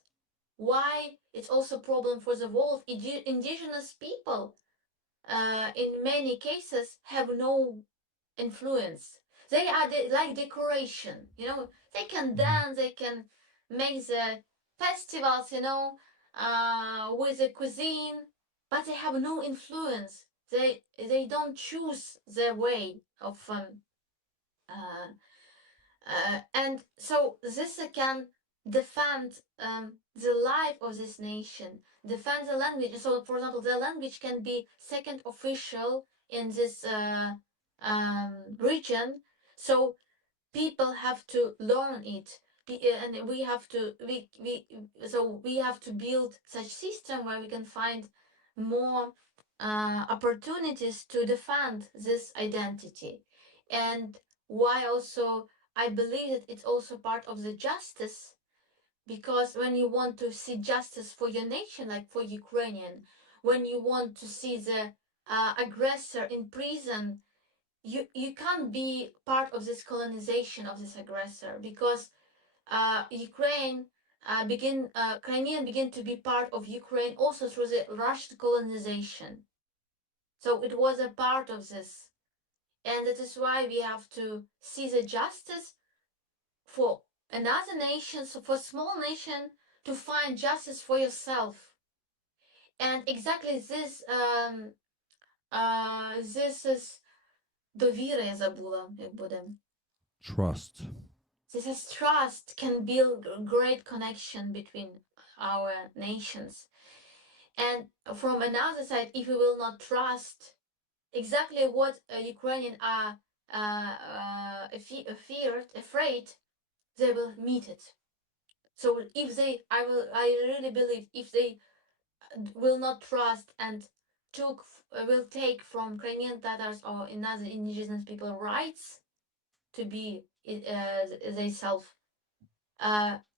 Why it's also a problem for the world. Indigenous people in many cases have no influence. They are like decoration, you know. They can dance, they can make the festivals, you know, with the cuisine, but they have no influence. They don't choose their way of and so this can defend the life of this nation, defend the language. So, for example, the language can be second official in this region. So people have to learn it, and we have to we have to build such system where we can find more opportunities to defend this identity. And why also I believe that it's also part of the justice, because when you want to see justice for your nation, like for Ukrainian, when you want to see the aggressor in prison, you can't be part of this colonization of this aggressor, because Ukraine Crimean begin to be part of Ukraine also through the Russian colonization. So it was a part of this, and that is why we have to see the justice for another nation, so for small nation to find justice for yourself. And exactly this this is довіра, я забула, як буде. Trust. This is trust can build great connection between our nations. And from another side, if we will not trust exactly what Ukrainians are afraid, they will meet it. So if they, I really believe if they will not trust and will take from Crimean Tatars or another indigenous people rights to be themselves,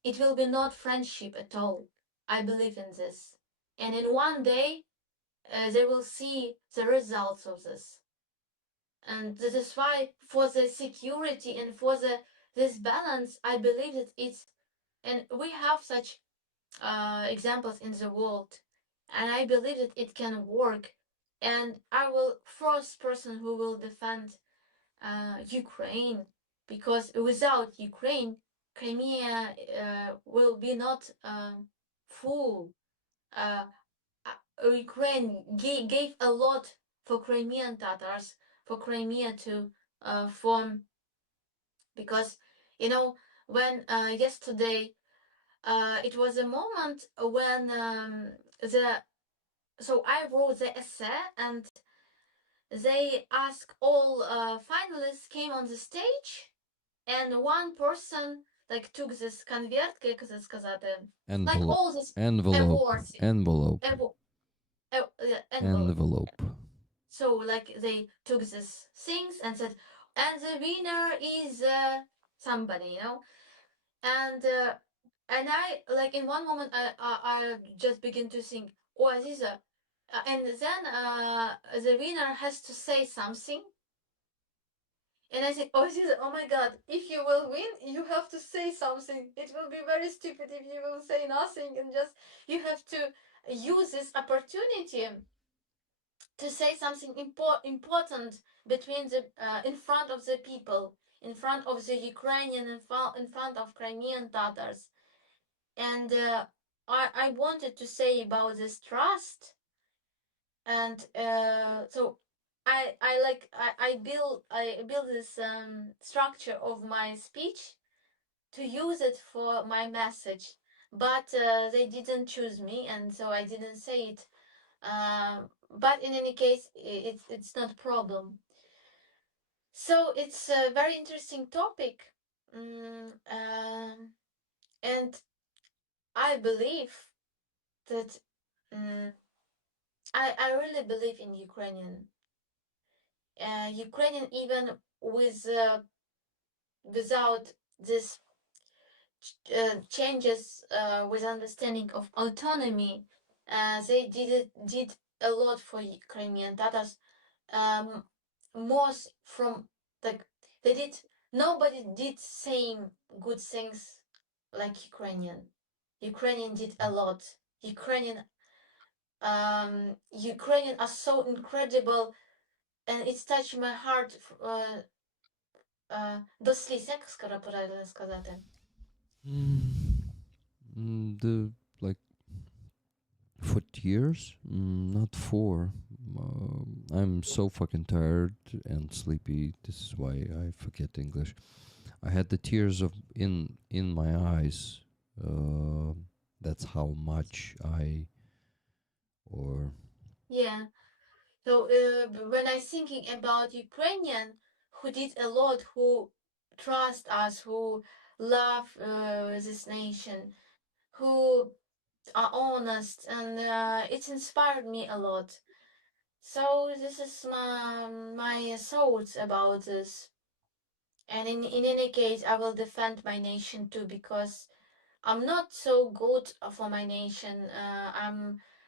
it will be not friendship at all. I believe in this, and in one day they will see the results of this. And this is why for the security and for this balance, I believe that it's, and we have such examples in the world, and I believe that it can work. And I will first person who will defend Ukraine, because without Ukraine, Crimea will be not full. Ukraine gave a lot for Crimean Tatars, for Crimea to form, because you know when yesterday it was a moment when so I wrote the essay, and they asked all finalists came on the stage, and one person like took this convert, як це сказати, like Envelope. all these Envelope. awards, Envelope. envelope. Envelope. So like they took these things and said, and the winner is somebody, you know, and I like in one moment I just begin to think, oh Aziza, and then the winner has to say something. And I think, oh, Aziza, oh my God, if you will win, you have to say something. It will be very stupid if you will say nothing and just, you have to use this opportunity to say something important between the in front of the people, in front of the Ukrainian, in front of Crimean Tatars, and I wanted to say about this trust, and so I build this structure of my speech to use it for my message, but they didn't choose me, and so I didn't say it. But in any case, it's not a problem. So it's a very interesting topic, and I believe that I really believe in Ukrainian. Ukrainian, even with without this changes with understanding of autonomy, they did a lot for Crimean Tatars. Most from like they did. Nobody did same good things like Ukrainian. Ukrainian did a lot. Ukrainian are so incredible, and it's touched my heart до сліз, як скоро правильно сказати? The like for tears, not four. I'm so fucking tired and sleepy. This is why I forget English. I had the tears of in my eyes. That's how much I or Yeah. So when I'm thinking about Ukrainian, who did a lot, who trust us, who love this nation, who are honest, and it inspired me a lot. So this is my thoughts about this. And in any case, I will defend my nation too, because I'm not so good for my nation.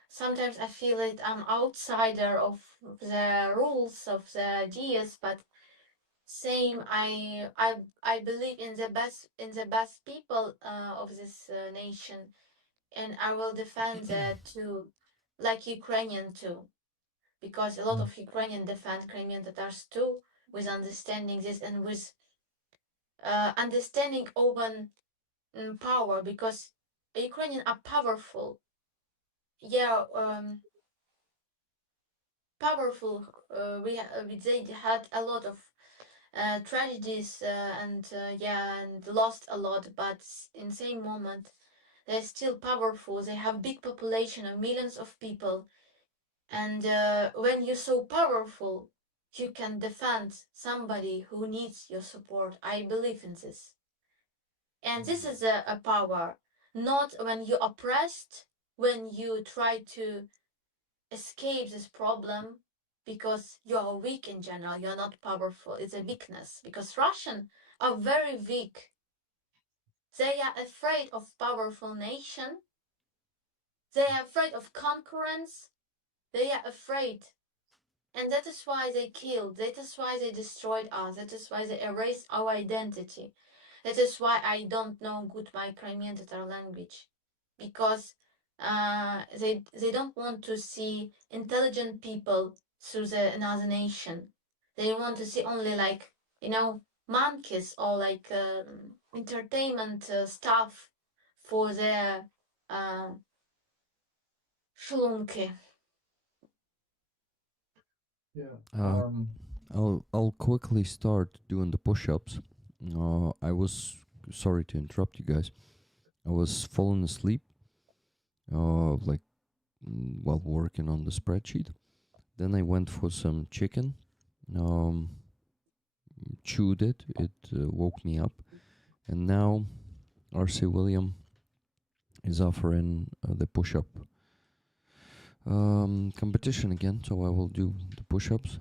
Sometimes I feel it. I'm outsider of the rules of the ideas, but same. I believe in the best people of this nation, and I will defend that too, like Ukrainian too, because a lot of Ukrainian defend Crimean Tatars too, with understanding this and with understanding open power, because Ukrainians are powerful. Yeah, powerful. They had a lot of tragedies and lost a lot, but in same moment they're still powerful. They have big population of millions of people, and when you're so powerful, you can defend somebody who needs your support. I believe in this. And this is a power, not when you're oppressed, when you try to escape this problem because you are weak in general, you're not powerful. It's a weakness, because Russians are very weak. They are afraid of powerful nation. They are afraid of concurrence. They are afraid. And that is why they killed. That is why they destroyed us. That is why they erased our identity. That is why I don't know good my Crimean Tatar language, because they don't want to see intelligent people through another nation. They want to see only like monkeys or like entertainment stuff for their shlunky. Yeah. I'll quickly start doing the push-ups. I was sorry to interrupt you guys. I was falling asleep, like while working on the spreadsheet. Then I went for some chicken, chewed it. It woke me up, and now RC William is offering the push-up competition again, so I will do the push-ups.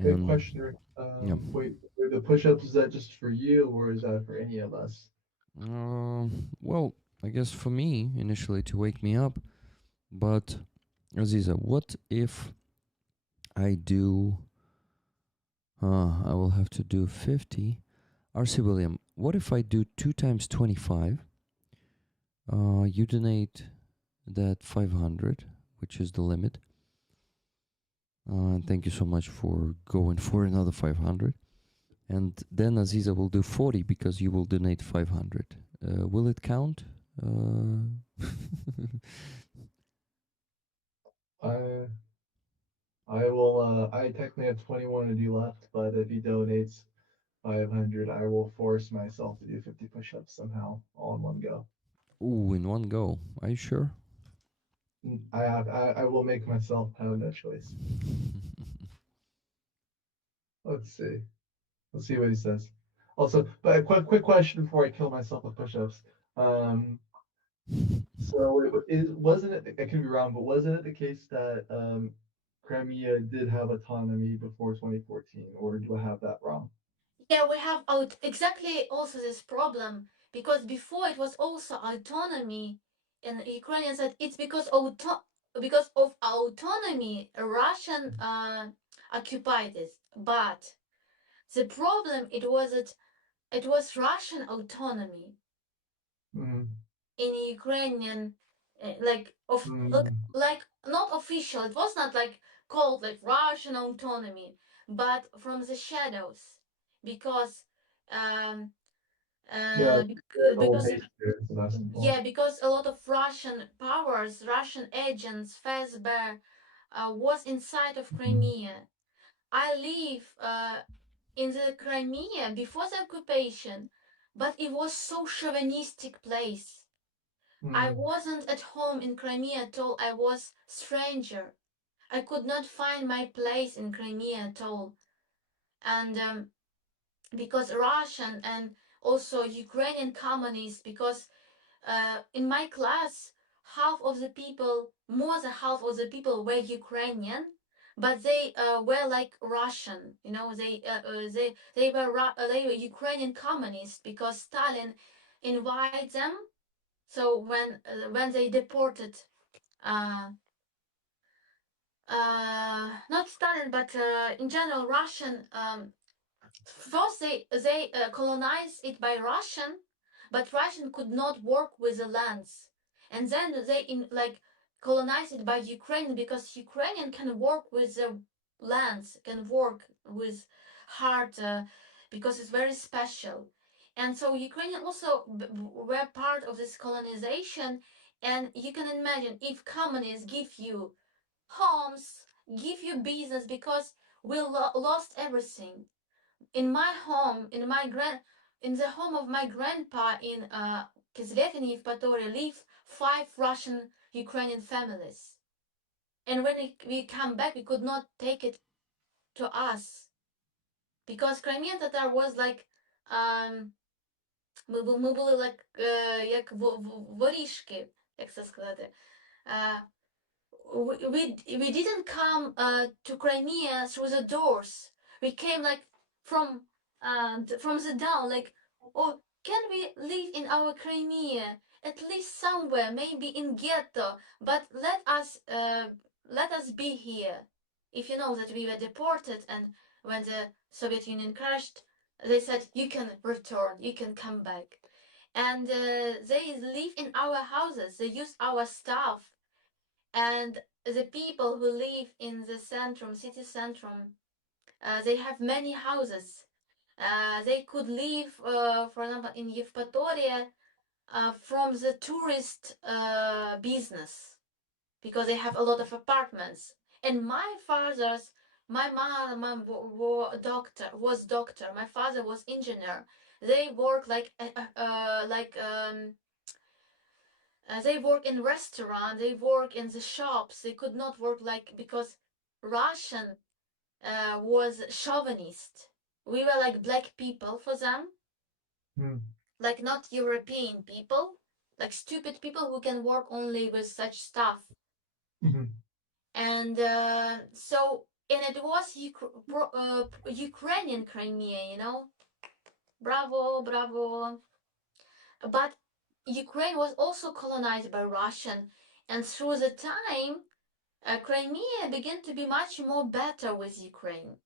Good question, Rick. Yeah. Wait, the push-ups, is that just for you, or is that for any of us? Well, I guess for me initially to wake me up, but Aziza, what if I do? I will have to do 50. RC William, what if I do 2 times 25? You donate that 500, which is the limit. Thank you so much for going for another 500. And then Aziza will do 40 because you will donate 500. Will it count? I will. I technically have 21 to do left, but if he donates 500, I will force myself to do 50 push-ups somehow, all in one go. Ooh, in one go. Are you sure? I will make myself have no choice. Let's see. Let's see what he says. Also, but a quick question before I kill myself with push-ups. So wasn't it? I could be wrong, but wasn't it the case that Crimea did have autonomy before 2014, or do I have that wrong? Yeah, we have exactly also this problem because before it was also autonomy, and Ukrainians said it's because of autonomy Russian occupied it. But the problem it was that it was Russian autonomy in Ukrainian like not official. It was not like called like Russian autonomy, but from the shadows because Yeah, because yeah, because a lot of Russian powers, Russian agents, FSB was inside of Crimea. I live in the Crimea before the occupation, but it was so chauvinistic place. I wasn't at home in Crimea at all. I was stranger. I could not find my place in Crimea at all. And because Russian and also Ukrainian communists, because in my class, half of the people, more than half of the people were Ukrainian, but they were like Russian. You know, they were Ukrainian communists because Stalin invited them. So when they deported, uh, not Stalin, but in general Russian. First, they colonized it by Russian, but Russian could not work with the lands, and then they colonized it by Ukraine because Ukrainian can work with the lands, can work with hard because it's very special, and so Ukrainian also were part of this colonization, and you can imagine if communists give you homes, give you business because we lost everything in my home, in the home of my grandpa in Kizlyek Yevpatoria live 5 Russian Ukrainian families. And when we come back, we could not take it to us because Crimean Tatar was like ми були like як воріжки, як це сказати. We didn't come to Crimea through the doors. We came like from the down. Like, oh, can we live in our Crimea at least somewhere, maybe in ghetto? But let us be here. If you know that we were deported, and when the Soviet Union crashed, they said you can return, you can come back, and they live in our houses. They use our stuff. And the people who live in the centrum, city centrum, they have many houses. They could live, for example, in Yevpatoria from the tourist business because they have a lot of apartments. And my mom was doctor. My father was engineer. They work they work in restaurant, they work in the shops. They could not work because Russian was chauvinist. We were like black people for them. like not European people, like stupid people who can work only with such stuff. And and it was Ukrainian Crimea, you know. Bravo, bravo. But Ukraine was also colonized by Russian, and through the time, Crimea began to be much more better with Ukraine,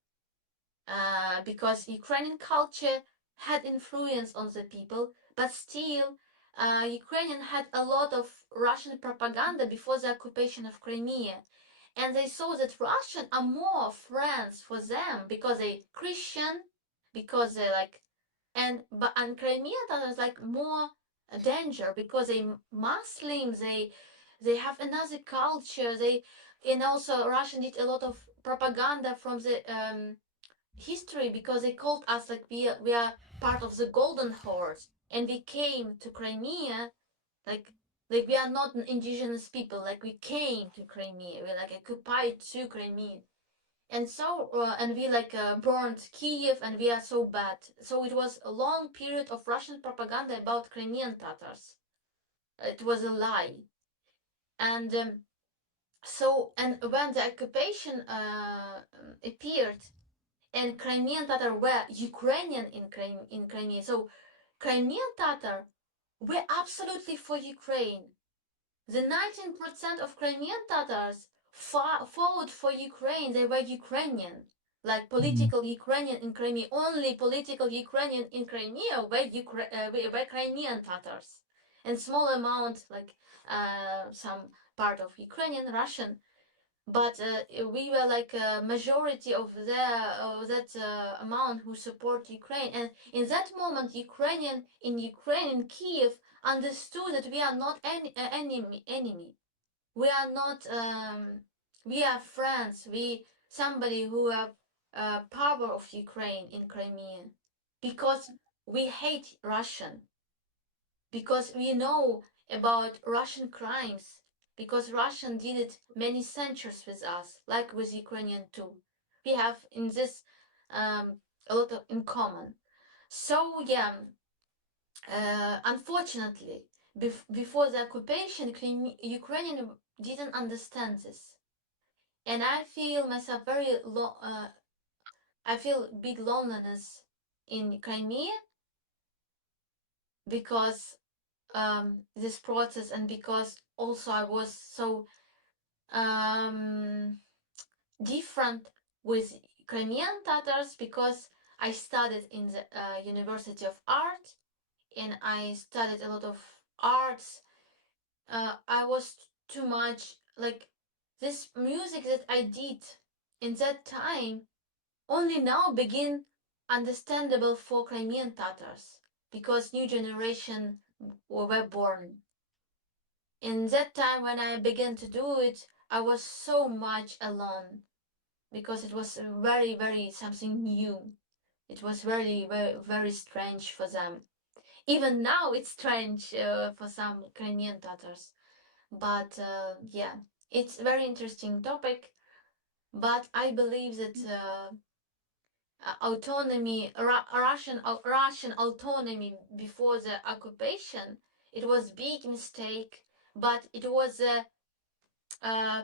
because Ukrainian culture had influence on the people, but still, Ukrainian had a lot of Russian propaganda before the occupation of Crimea, and they saw that Russian are more friends for them because they Christian, because they like, and Crimea that is like more danger because they Muslims, they have another culture, they, and also Russian did a lot of propaganda from the history because they called us like we are part of the Golden Horse, and we came to Crimea like we are not indigenous people, like we came to Crimea, we like occupied to Crimea, and so and we like burned Kiev, and we are so bad. So it was a long period of Russian propaganda about Crimean Tatars. It was a lie, and so and when the occupation appeared, and Crimean Tatar were Ukrainian in Crimea, so Crimean Tatar were absolutely for Ukraine. The 19% of Crimean Tatars fought for Ukraine. They were Ukrainian, like political Ukrainian in Crimea. Only political Ukrainian in Crimea were Crimean Tatars, and small amount like some part of Ukrainian, Russian. But we were like a majority of that amount who support Ukraine, and in that moment, Ukrainian in Kiev understood that we are not any enemy. We are not. We are friends. We somebody who have power of Ukraine in Crimea, because we hate Russian, because we know about Russian crimes, because Russian did it many centuries with us, like with Ukrainian too. We have in this a lot in common. So yeah, unfortunately, before the occupation, Ukrainian didn't understand this, and I feel myself I feel big loneliness in Crimea because this process, and because also I was so different with Crimean Tatars because I studied in the University of Art, and I studied a lot of arts. I was too much like this music that I did in that time only now begin understandable for Crimean Tatars because new generation were born. In that time when I began to do it, I was so much alone because it was very, very something new. It was very, very, very strange for them. Even now it's strange for some Crimean Tatars. But yeah, it's a very interesting topic. But I believe that autonomy, Russian autonomy before the occupation, it was big mistake, but it was a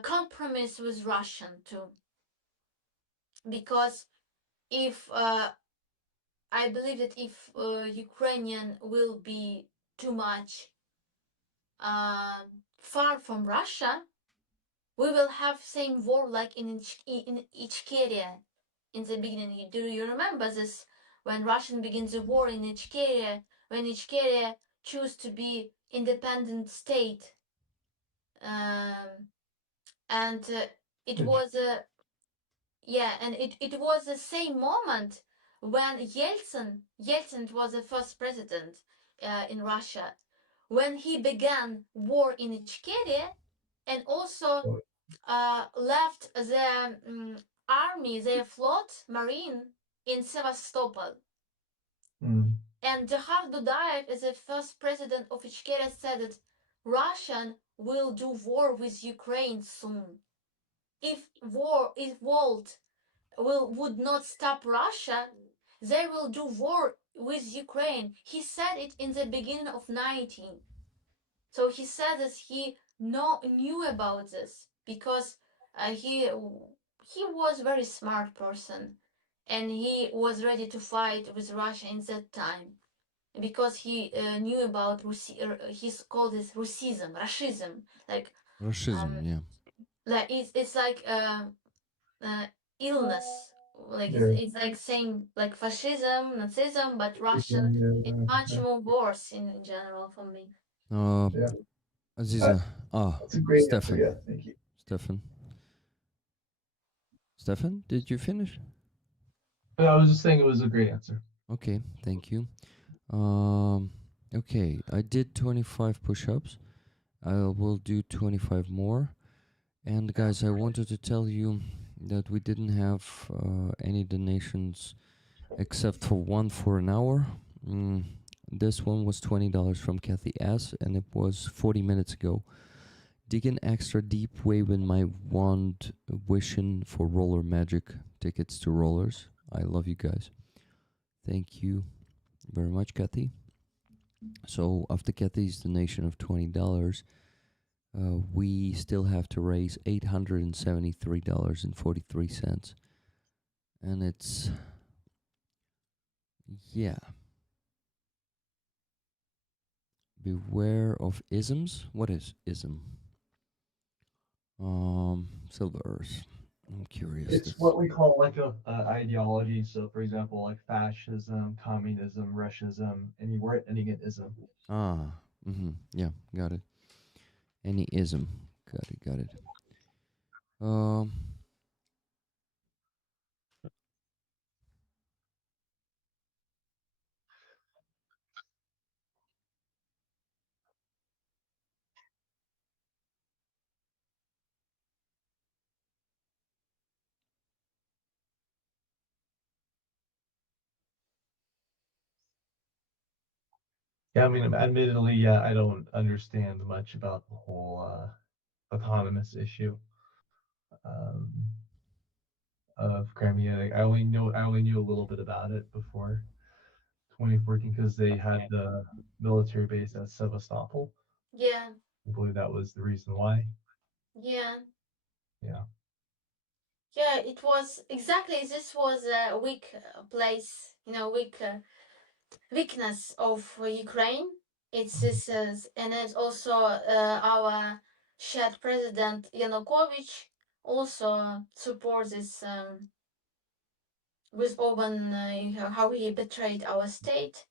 compromise with Russian too, because if I believe that if Ukrainian will be too much far from Russia, we will have same war like in Ichkeria in the beginning. Do you remember this? When Russian begins the war in Ichkeria, when Ichkeria choose to be independent state, and it was a yeah, and it was the same moment when Yeltsin was the first president in Russia, when he began war in Ichkeria, and also left the army, their fleet, marine in Sevastopol. And Dzhokhar Dudayev, as the first president of Ichkeria, said that Russian will do war with Ukraine soon. If Volt would not stop Russia, they will do war with Ukraine. He said it in the beginning of 19. So he said that he knew about this because he was very smart person, and he was ready to fight with Russia in that time because he knew about he's called this Russism, like Racism, yeah. like it's like illness, like Yeah. it's like saying like fascism, Nazism, but Russian is Yeah. much more worse in general for me. Yeah. Aziza. That's a great answer. Stefan. Yeah, thank you. Stefan, did you finish? I was just saying it was a great answer. Okay, thank you. Okay, I did 25 push-ups. I will do 25 more. And guys, I wanted to tell you that we didn't have any donations except for one for an hour. This one was $20 from Kathy S, and it was 40 minutes ago. Digging extra deep, waving my wand, wishing for roller magic tickets to rollers. I love you guys. Thank you very much, Kathy. So after Kathy's donation of $20, we still have to raise $873.43. And it's, yeah. Beware of isms. What is ism? Silvers. I'm curious. It's what we call like a ideology. So, for example, like fascism, communism, Russianism, any word ending in ism. Yeah, got it. Any ism. Got it. Yeah, I mean, admittedly, yeah, I don't understand much about the whole autonomous issue of Crimea. Like, I only knew a little bit about it before 2014 because they had the military base at Sevastopol. Yeah, I believe that was the reason why. yeah. Yeah. Yeah, it was exactly. This was a weak place, weakness of Ukraine. It's this, and it's also our shared president Yanukovych also supports this with Orban, how he betrayed our state.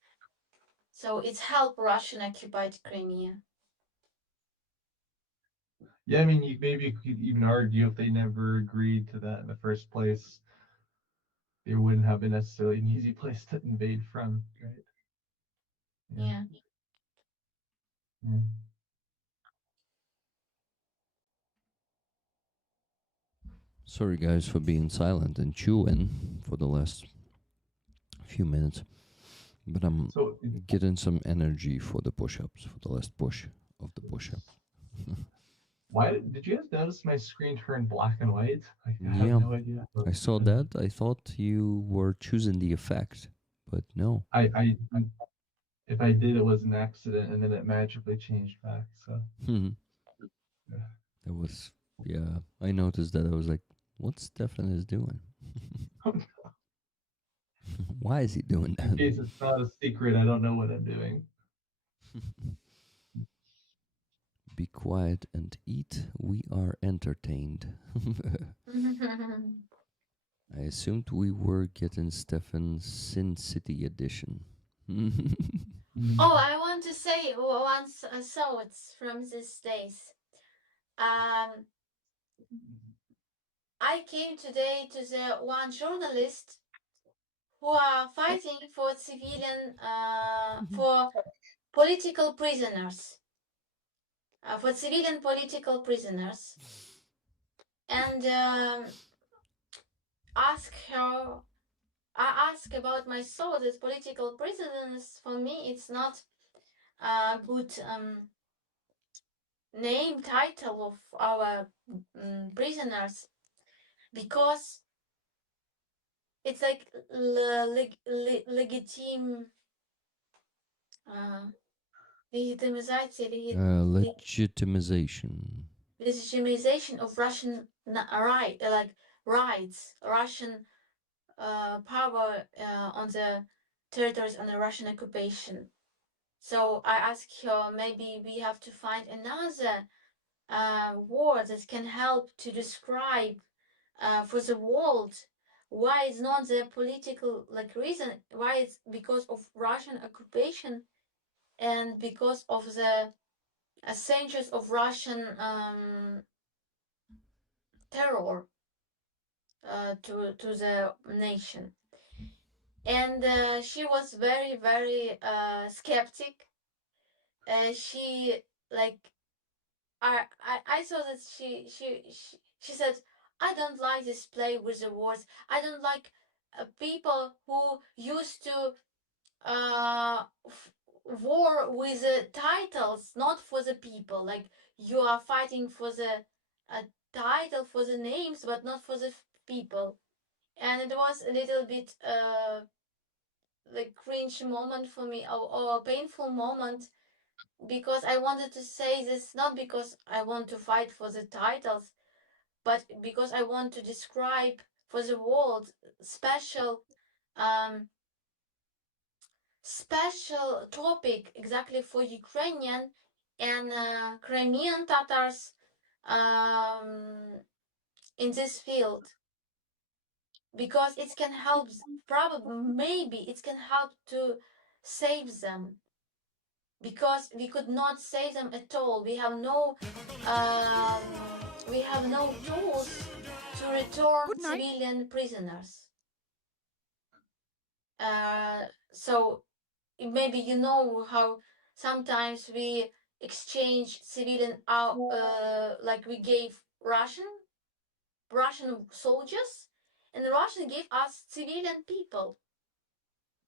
So it's helped Russian occupied Crimea. Yeah, I mean, maybe you could even argue if they never agreed to that in the first place, it wouldn't have been necessarily an easy place to invade from, right? Yeah. Yeah. Sorry, guys, for being silent and chewing for the last few minutes. But I'm So, getting some energy for the push-ups, for the last push of the push-ups. why did you guys notice my screen turned black and white? I have Yeah, no idea. I saw that. I thought you were choosing the effect, but no. I if I did, it was an accident, and then it magically changed back. So yeah. That was, yeah, I noticed that. I was like, what Stefan is doing? Why is he doing In that? case it's not a secret, I don't know what I'm doing. Be quiet and eat. We are entertained. I assumed we were getting Stefan's Sin City edition. Oh, I want to say one thought from these days. I came today to the one journalist who are fighting for civilian, for political prisoners, for civilian political prisoners, and ask her. I ask about my thoughts as political prisoners. For me, it's not a good name title of our prisoners because it's like legitimate Legitimization. Legitimization of Russian rights, Russian power on the territories under Russian occupation. So I asked her, maybe we have to find another word that can help to describe for the world why it's not the political reason, why it's because of Russian occupation and because of the centuries of Russian terror to the nation. And she was very, very skeptic. She I saw that she said, I don't like this play with the words. I don't like people who used to war with the titles, not for the people. Like you are fighting for the title, for the names, but not for the people. And it was a little bit cringe moment for me, or a painful moment, because I wanted to say this not because I want to fight for the titles, but because I want to describe for the world special special topic exactly for Ukrainian and Crimean Tatars in this field, because it can help, probably maybe it can help to save them, because we could not save them at all. We have no tools to return civilian prisoners. So maybe you know how sometimes we exchange civilian out, like we gave Russian soldiers, and the Russian gave us civilian people,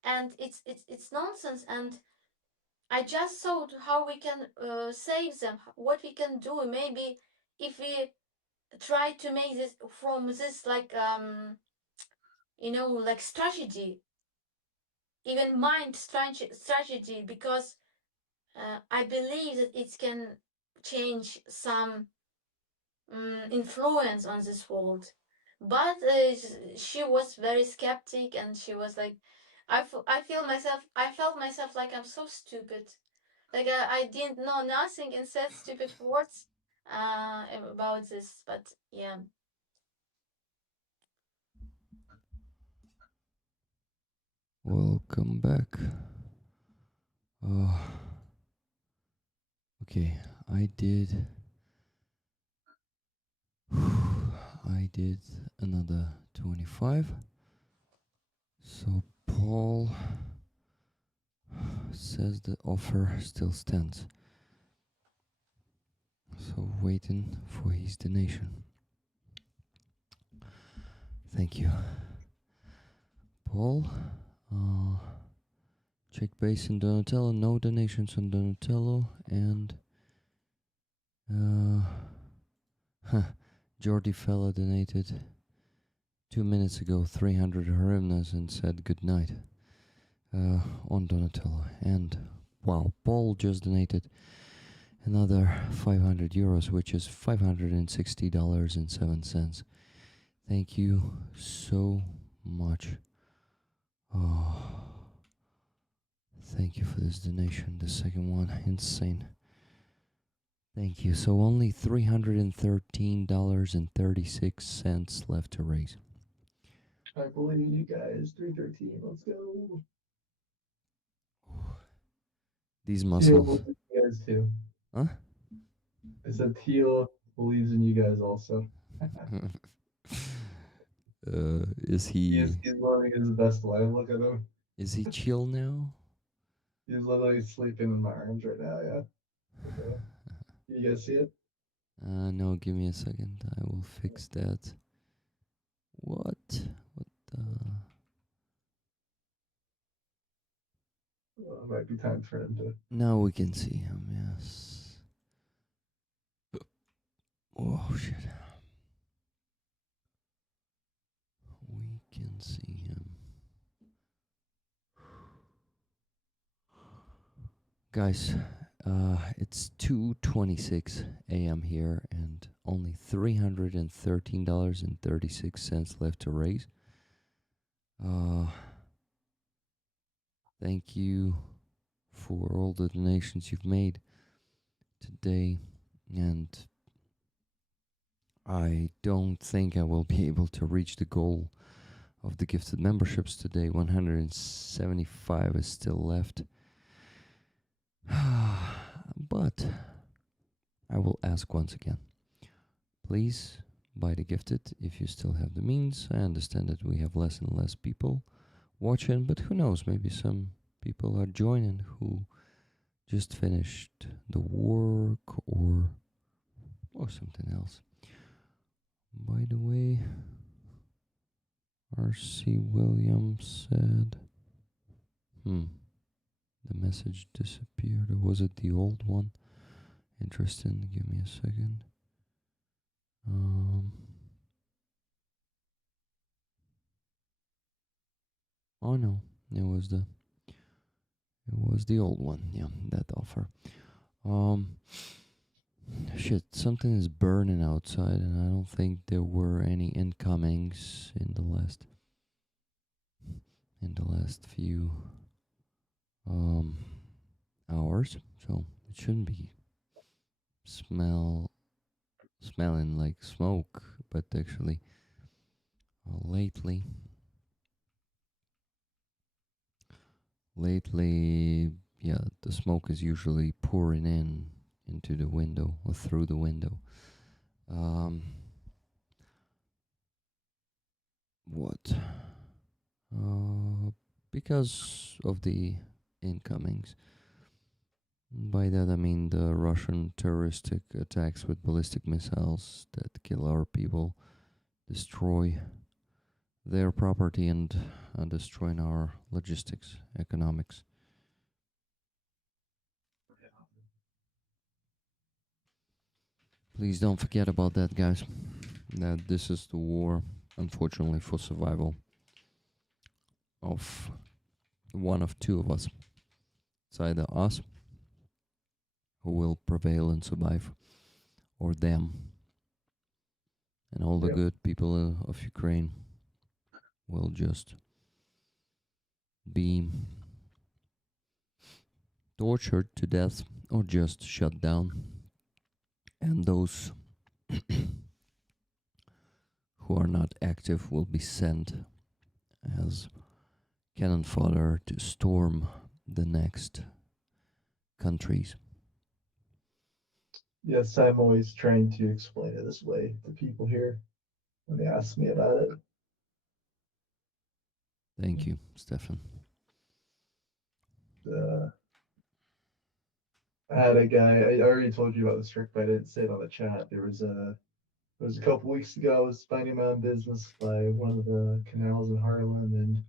and it's nonsense. And I just thought how we can save them, what we can do. Maybe if we try to make this from this strategy, even mind strategy, because I believe that it can change some influence on this world. But she was very skeptic, and she was like, I felt myself like I'm so stupid. Like I didn't know nothing and said stupid words about this. But yeah. Welcome back. Okay, I did another 25. So Paul says the offer still stands. So waiting for his donation. Thank you. Paul, check base in Donatello, no donations on Donatello, and Jordi Fella donated 2 minutes ago 300 hryvnias and said good night on Donatello. And wow, Paul just donated another 500 euros, which is $560.07. Thank you so much. Thank you for this donation. The second one, insane. Thank you. So only $313.36 left to raise. I believe in you guys. 313. Let's go. These Teal muscles. believes in you guys too. Huh? I said Teal believes in you guys also. Is he He's living his best life. Look at him. is he chill now? He's literally sleeping in my arms right now. Yeah. Okay. You guys see it? No, give me a second. I will fix that. What? What the? Well, it might be time for him to. Now we can see him, yes. Oh, shit. We can see him. Guys, it's 2:26 a.m. here and only $313.36 left to raise. Thank you for all the donations you've made today, and I don't think I will be able to reach the goal of the gifted memberships today. 175 is still left. But I will ask once again. Please buy the gifted if you still have the means. I understand that we have less and less people watching, but who knows, maybe some people are joining who just finished the work or something else. By the way, R.C. Williams said, the message disappeared, or was it the old one? Interesting, give me a second. Oh no, it was the old one. Yeah, that offer. Shit, something is burning outside, and I don't think there were any incomings in the last few hours, so it shouldn't be smelling like smoke, but actually lately, yeah, the smoke is usually pouring into the window or through the window. What? Because of the incomings. By that I mean the Russian terroristic attacks with ballistic missiles that kill our people, destroy their property, and destroying our logistics, economics. Please don't forget about that, guys. That this is the war, unfortunately, for survival of one of two of us. It's either us, who will prevail and survive, or them. And all the good people of Ukraine will just be tortured to death or just shut down. And those who are not active will be sent as cannon fodder to storm the next countries. Yes, I'm always trying to explain it this way to people here when they ask me about it. Thank you, Steffen. I had a guy, I already told you about this trick, but I didn't say it on the chat. It was a couple weeks ago. I was minding my own business by one of the canals in Harlem, and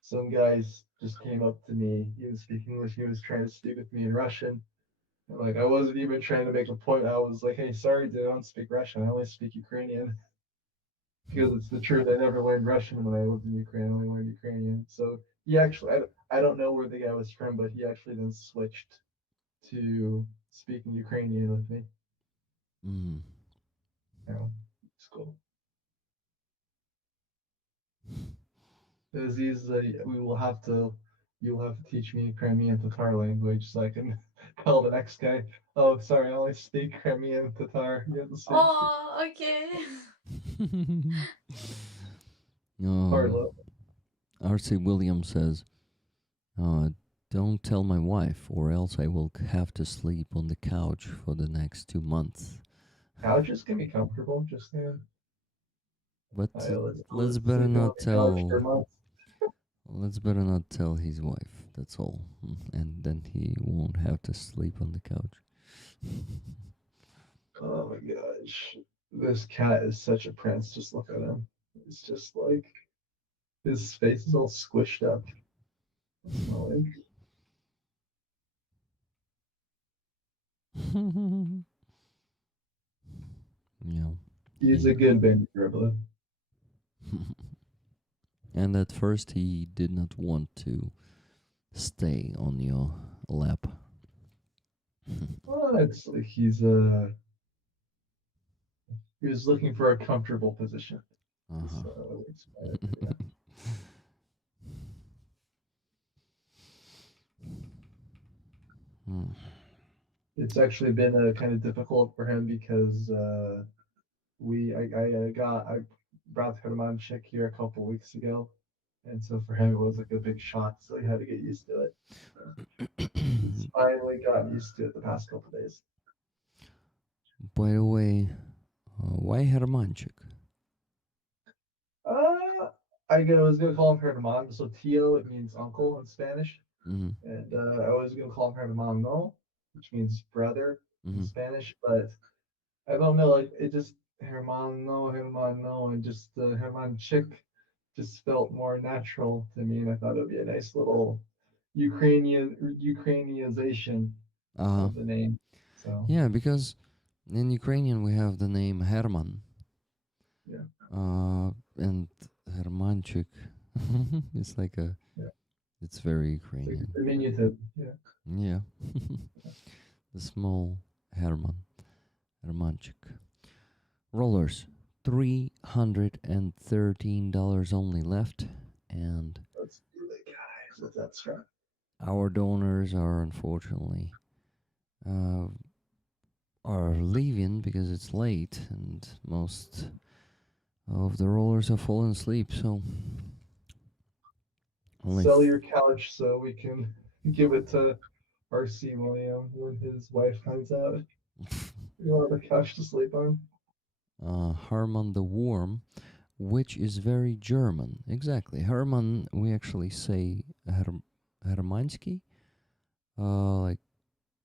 some guys just came up to me. He was speaking English. He was trying to speak with me in Russian. And like, I wasn't even trying to make a point. I was like, hey, sorry, dude, I don't speak Russian. I only speak Ukrainian. Because it's the truth. I never learned Russian when I lived in Ukraine. I only learned Ukrainian. So he actually, I don't know where the guy was from, but he actually then switched to speaking Ukrainian with me. Mm. Yeah, it's cool. Aziza, you will have to teach me Crimean Tatar language so I can tell the next guy, oh, sorry, I only speak Crimean Tatar. You have to speak Oh, okay. R.C. Williams says, don't tell my wife, or else I will have to sleep on the couch for the next 2 months. Couches can be comfortable, just But let's better not tell. Let's better not tell his wife. That's all, and then he won't have to sleep on the couch. Oh my gosh, this cat is such a prince. Just look at him. It's just like his face is all squished up. Yeah. He's a good baby dribbler. And at first he did not want to stay on your lap. it's like he was looking for a comfortable position. Uh-huh. So it's yeah. Hmm. It's actually been kind of difficult for him because I brought Herman Chick here a couple weeks ago, and so for him it was like a big shock. So he had to get used to it. He's finally gotten used to it the past couple days. By the way, why Hermanchik? Was gonna call him Herman. So Tio, it means uncle in Spanish, Mm-hmm. and I was gonna call him Hermano, which means brother in Mm-hmm. Spanish. But I don't know, like it just Hermano, and just Herman Chick just felt more natural to me, and I thought it would be a nice little Ukrainianization Uh-huh. of the name. So Yeah, because in Ukrainian we have the name Herman. yeah, And Hermanchik. It's like yeah, it's very it's like Ukrainian. diminutive. Yeah, Yeah. The small Hermanchik. Rollers. $313 only left, and let's do it, guys. What's that strap? our donors are unfortunately are leaving because it's late and most of the rollers have fallen asleep, so only Sell your couch so we can give it to R.C. William when his wife finds out. You want the couch to sleep on? Herman the Worm, which is very German. Exactly. Herman, we actually say Hermansky, like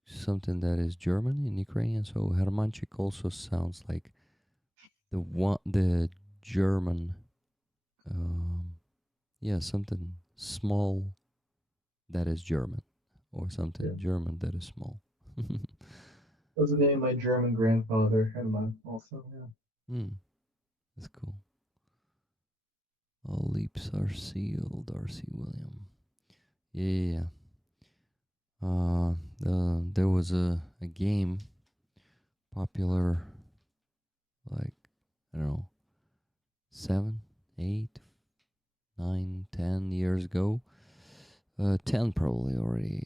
something that is German in Ukrainian. So Hermanchik also sounds like the German, yeah, something small that is German, or something Yeah. German that is small. That was the name of my German grandfather and my also, yeah. That's cool. All leaps are sealed, R.C. William. Yeah. There was a game popular, like, I don't know, 7, 8, 9, 10 years ago. 10 probably already.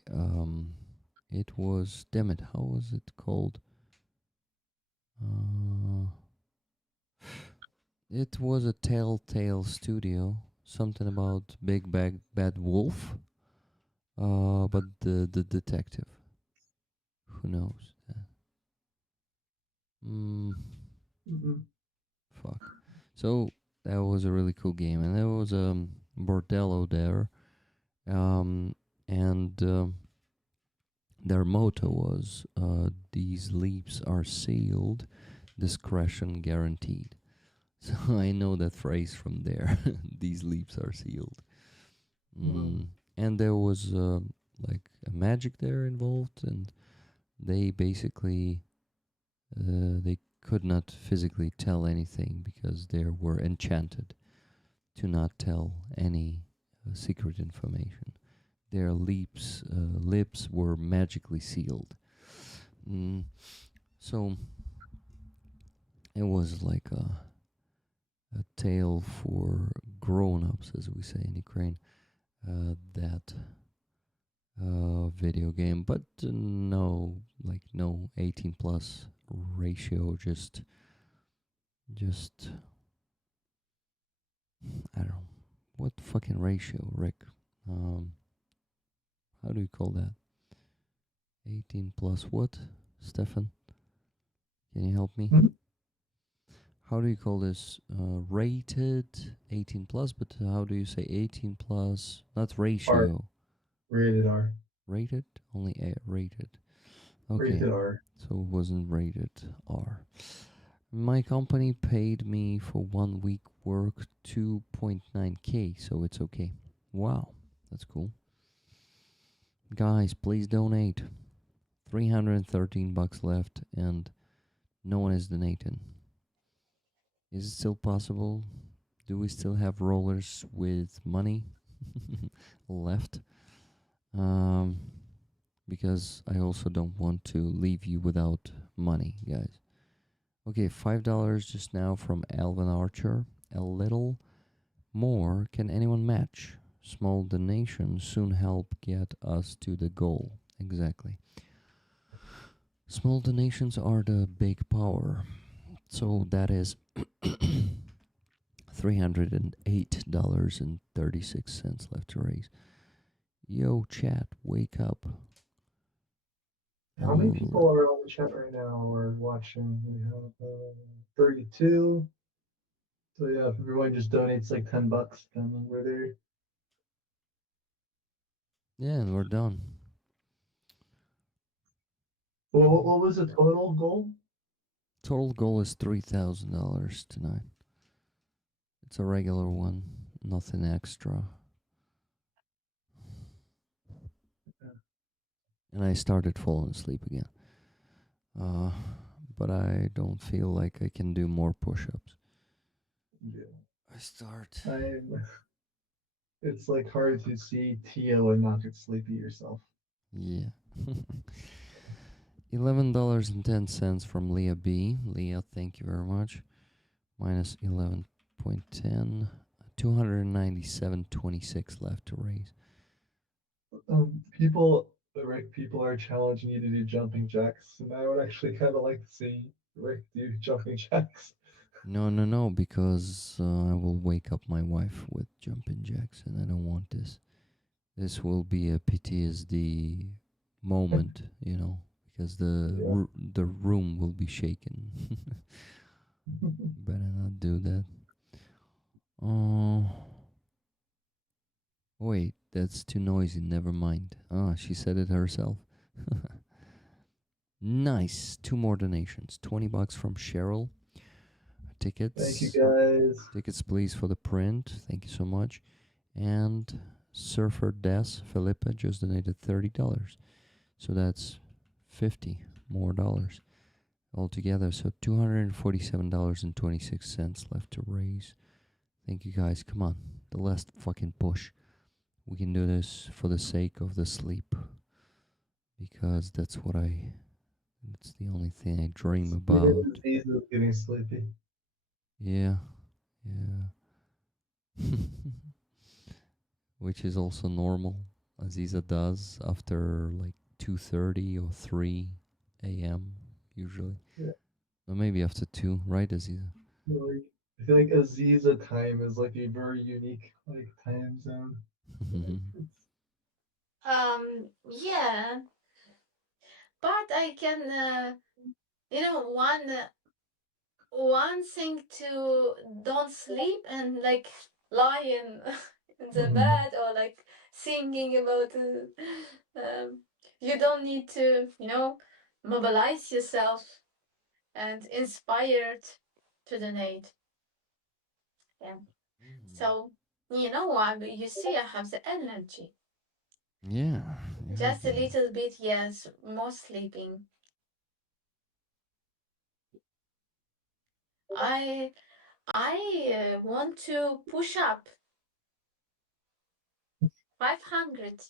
It was, damn it, how was it called? It was a Telltale Studio, something about Big Bad Wolf. But the detective, who knows? Fuck. So that was a really cool game, and there was a bordello there, and their motto was, "These leaps are sealed, discretion guaranteed." So I know that phrase from there. These leaps are sealed. And there was like a magic there involved, and they basically they could not physically tell anything because they were enchanted to not tell any secret information. Their lips were magically sealed. So it was like a tale for grown-ups, as we say in Ukraine. That video game, but no 18 plus ratio, just I don't know what fucking ratio, Rick. How do you call that? 18 plus what, Stefan? Can you help me? How do you call this? Rated 18 plus, but how do you say 18 plus? Not ratio. Rated R. Rated? Only A, rated. Okay. Rated R. So it wasn't rated R. My company paid me for 1 week work 2.9k, so it's okay. Wow, that's cool. Guys, please donate. 313 bucks left, and no one is donating. Is it still possible? Do we still have rollers with money left? because I also don't want to leave you without money, guys. Okay, $5 just now from Alvin Archer. A little more. Can anyone match? Small donations soon help get us to the goal. Exactly. Small donations are the big power. So that is $308.36 left to raise. Yo, chat, wake up. How many Ooh. people are on the chat right now or watching? We have 32. So yeah, if everyone just donates like $10, then we're there. Yeah, and we're done. Well, what was the total goal? Total goal is $3,000 tonight. It's a regular one, nothing extra. And I started falling asleep again. But I don't feel like I can do more push-ups. Yeah. I start. It's like hard to see Tio and not get sleepy yourself. Yeah. $11.10 from Leah B. Leah, thank you very much. Minus 11.10. 297.26 left to raise. People are challenging you to do jumping jacks, and I would actually kind of like to see Rick do jumping jacks. No, because I will wake up my wife with jumping jacks, and I don't want this. This will be a PTSD moment, you know, because the room will be shaken. Better not do that. Oh, wait, that's too noisy. Never mind. Ah, she said it herself. Nice. 2 more donations. $20 from Cheryl. Tickets. Thank you guys. Tickets, please, for the print. Thank you so much. And Surfer Des Philippa just donated $30. So that's $50 more altogether. So $247.26 left to raise. Thank you guys. Come on. The last fucking push. We can do this for the sake of the sleep. Because that's the only thing I dream about. Aziza's getting sleepy. Yeah. Which is also normal. Aziza does after like 2:30 or 3 a.m. usually. Yeah. Or maybe after 2, right, Aziza? Like, I feel like Aziza time is like a very unique like time zone. Yeah, but I can, one thing to don't sleep and like lie in the bed or like thinking about you don't need to mobilize yourself and inspired to donate. Yeah. So you see I have the energy. Yeah. Just a little bit, yes, more sleeping. I want to push up 500.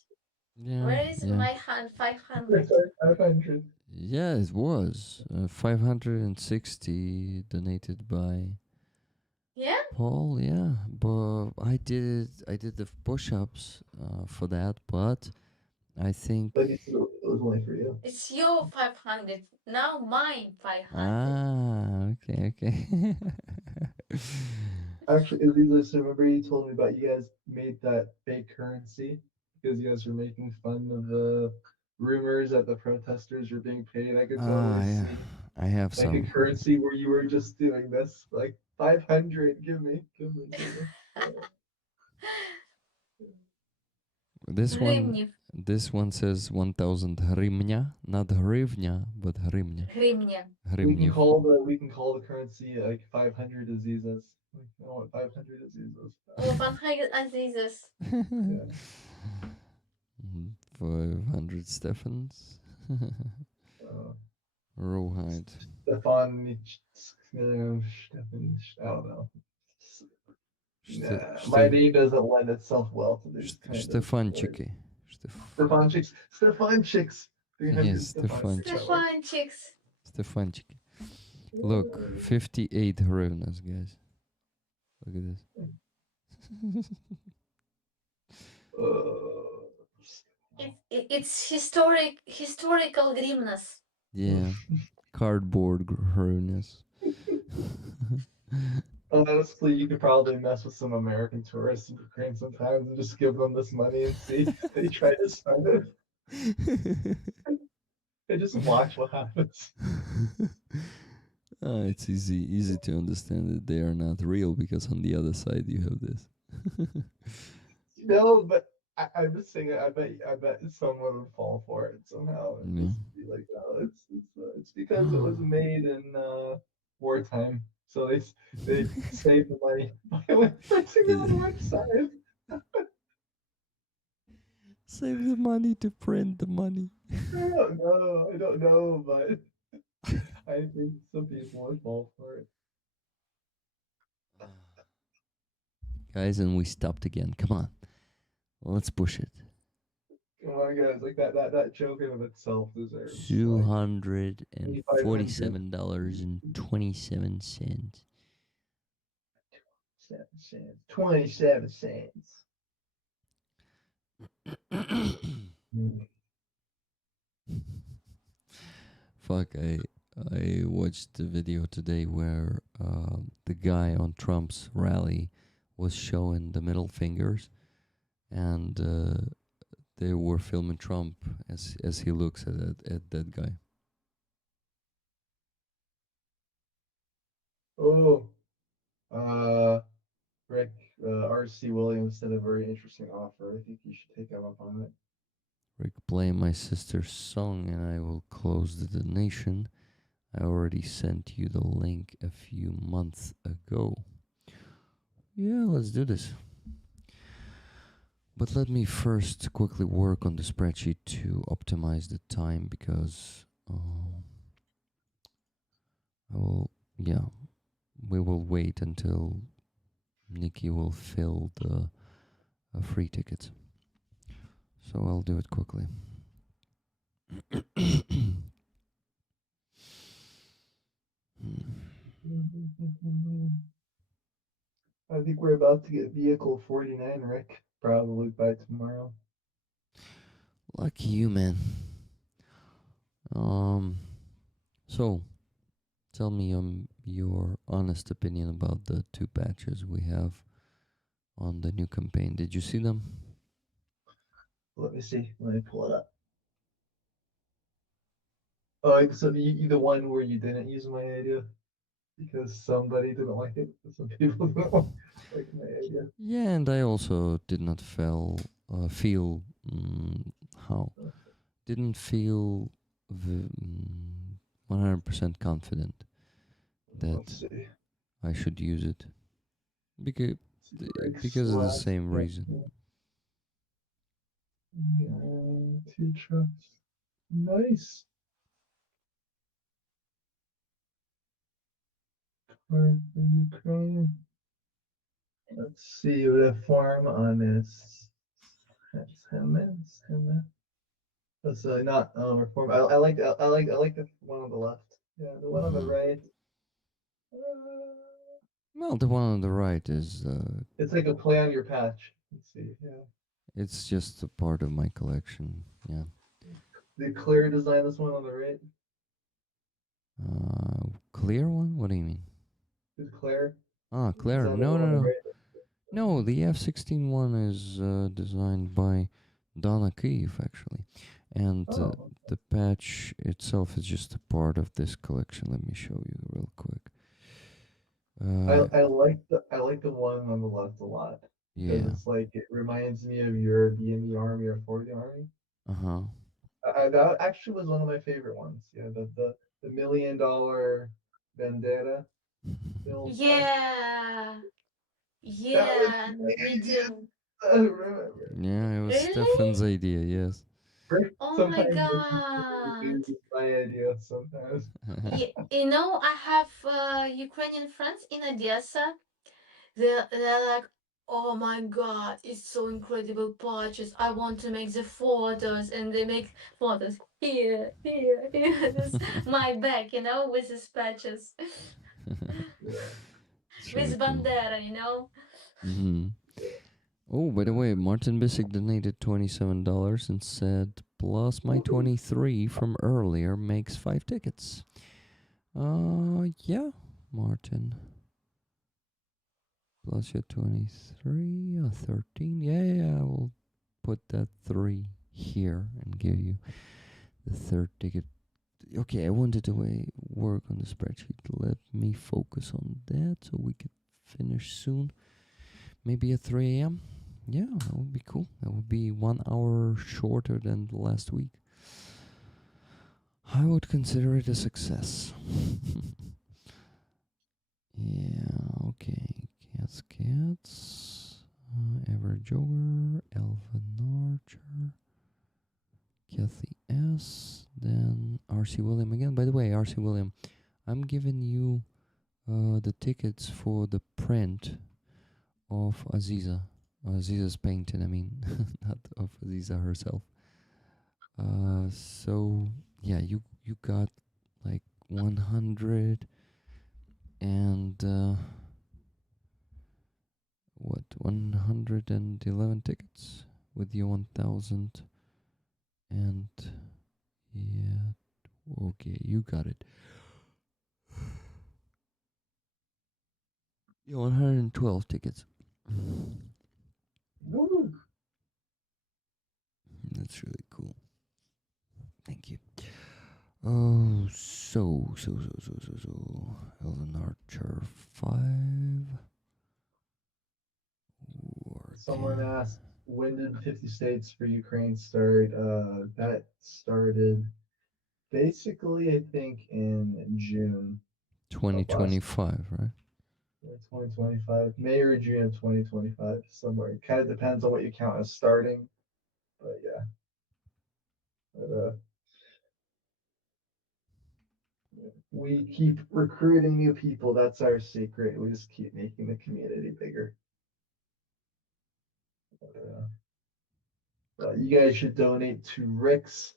Yeah. Where is my hand 500? 500. Yeah, it was 560 donated by Yeah? Paul. Yeah, but I did the push-ups for that, but I think But it was only for you. It's your 500. Now mine 500. okay. Actually, Aziza, so remember you told me about you guys made that fake currency because you guys were making fun of the rumors that the protesters were being paid. I could totally Yeah. see I have like a some. currency where you were just doing this, like 500. Give me. This one says 1,000 hryvnia, not hryvnia, but hryvnia. Гривня. We can call the currency like 500 Azizas. Like, I want 500 Azizas. Oh, 500 Azizas. Yeah. 500 Steffens. Rawhide. Stefan, I don't know. Nah, my name doesn't lend itself well to this kind of. Stefanчики. Stefanchik's. Stefanchik's. 300 Yes, Stefanchik's. Stefanchik's. Stefanchik. Look, 58 hryvnias, guys. Look at this. It's historical grimness. Yeah, cardboard hryvnias. Honestly, you could probably mess with some American tourists in Ukraine sometimes and just give them this money and see if they try to spend it. And just watch what happens. It's easy to understand that they are not real because on the other side you have this. No, but I'm just saying. I bet someone would fall for it somehow and Yeah. just be like, "Oh, it's because it was made in wartime, so they saved the money by printing it on the website." Save the money to print the money. I don't know, but I think some people would fall for it. Guys, and we stopped again. Come on. Let's push it. Come on, guys! Like that joke in of itself deserves $247.27. 27 cents. Fuck, I watched the video today where the guy on Trump's rally was showing the middle fingers, and they were filming Trump as he looks at that guy. Oh, Rick, R.C. Williams did a very interesting offer. I think you should take him up on it. Rick, play my sister's song and I will close the donation. I already sent you the link a few months ago. Yeah, let's do this. But let me first quickly work on the spreadsheet to optimize the time because we will wait until Nikki will fill the free tickets. So I'll do it quickly. I think we're about to get vehicle 49, Rick, probably by tomorrow. Lucky you, man. So tell me your honest opinion about the 2 patches we have on the new campaign. Did you see them? Let me see. Let me pull it up. Oh, so the one where you didn't use my idea because somebody didn't like it. Some people didn't like my idea. Yeah, and I also did not didn't feel 100% confident that I should use it because of the same reason. Yeah, 2 trucks. Nice. Car from Ukraine. Let's see what a form on this. That's him. That's not reform. I like the one on the left. Yeah, the one on the right. Well, the one on the right is It's like a play on your patch. Let's see. Yeah. it's just a part of my collection. Yeah. Did Claire design this one on the right? Clear one? What do you mean? Did Claire? Claire. design the No, one no, on the no. right? No, the F-16 one is designed by Donna Kiev, actually. And the patch itself is just a part of this collection. Let me show you real quick. I like the one on the left a lot. Because Yeah. it's like it reminds me of your B&E Army or 40 Army. Uh-huh. That actually was one of my favorite ones. Yeah, the $1 million vendetta. Yeah. Yeah, me too. I remember. Yeah, it was Really? Steffan's idea, yes. Oh my god. My idea sometimes. You know, I have Ukrainian friends in Odessa. They're like, oh my god, it's so incredible patches. I want to make the photos, and they make photos here, here, here. This my back, you know, with these patches. Yeah. It's really With cool. bandera, you know. Mm-hmm. Oh, by the way, Martin Bissick donated $27 and said, plus my 23 from earlier makes 5 tickets. Yeah, Martin. Plus your 23, 13. Yeah, I will put that 3 here and give you the 3rd ticket. Okay, I wanted to work on the spreadsheet. Let me focus on that so we could finish soon. Maybe at 3 a.m. Yeah, that would be cool. That would be 1 hour shorter than the last week. I would consider it a success. Yeah, okay. Cats. Ever Jogger, Elvin Archer, Kathy S. Then RC William again. By the way, RC William, I'm giving you the tickets for the print of Aziza. Aziza's painting, I mean, not of Aziza herself. So yeah, you got like 100 and what 111 tickets with your 1000 and yeah, okay, you got it. Yeah, 112 tickets. Woo! That's really cool. Thank you. Oh, so. Elven Archer 5. Someone asked, when did 50 States for Ukraine start? That started basically, I think, in June 2025, right? 2025, May or June of 2025, somewhere. It kind of depends on what you count as starting, but yeah. But, we keep recruiting new people. That's our secret. We just keep making the community bigger. You guys should donate to Rick's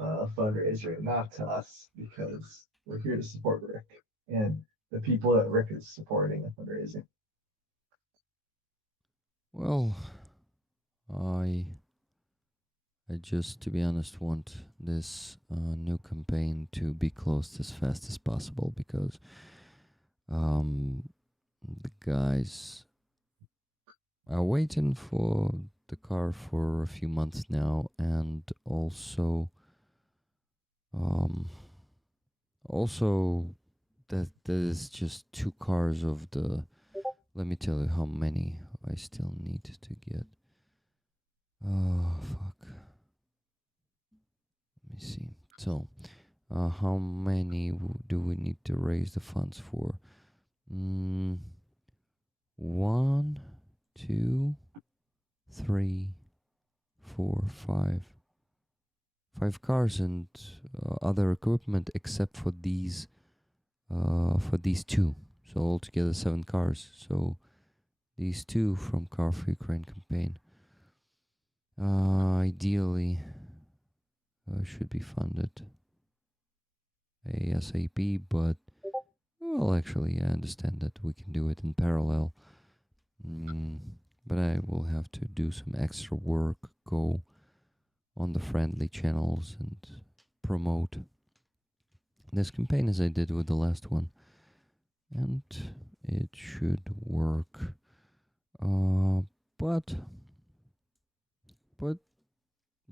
fundraiser, not to us, because we're here to support Rick and the people that Rick is supporting the fundraising. Well, I just, to be honest, want this new campaign to be closed as fast as possible because the guys are waiting for the car for a few months now, and also that there's just 2 cars of the. Let me tell you how many I still need to get. Oh fuck. Let me see. So, how many do we need to raise the funds for? 1, 2, 3, 4, 5. 5 cars and other equipment, except for these 2. So altogether 7 cars. So these 2 from Car for Ukraine campaign ideally should be funded ASAP, but well, actually, I understand that we can do it in parallel. But I will have to do some extra work, go on the friendly channels and promote this campaign as I did with the last one, and it should work. But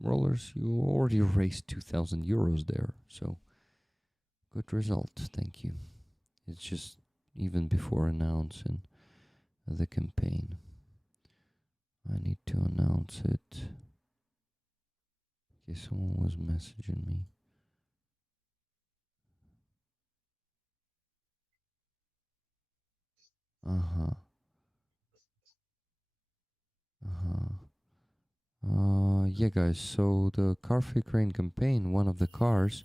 Rollers, you already raised 2,000 euros there, so good result, thank you. It's just even before announcing the campaign, I need to announce it. Okay, someone was messaging me. Yeah, guys, so the Car for Ukraine campaign, one of the cars,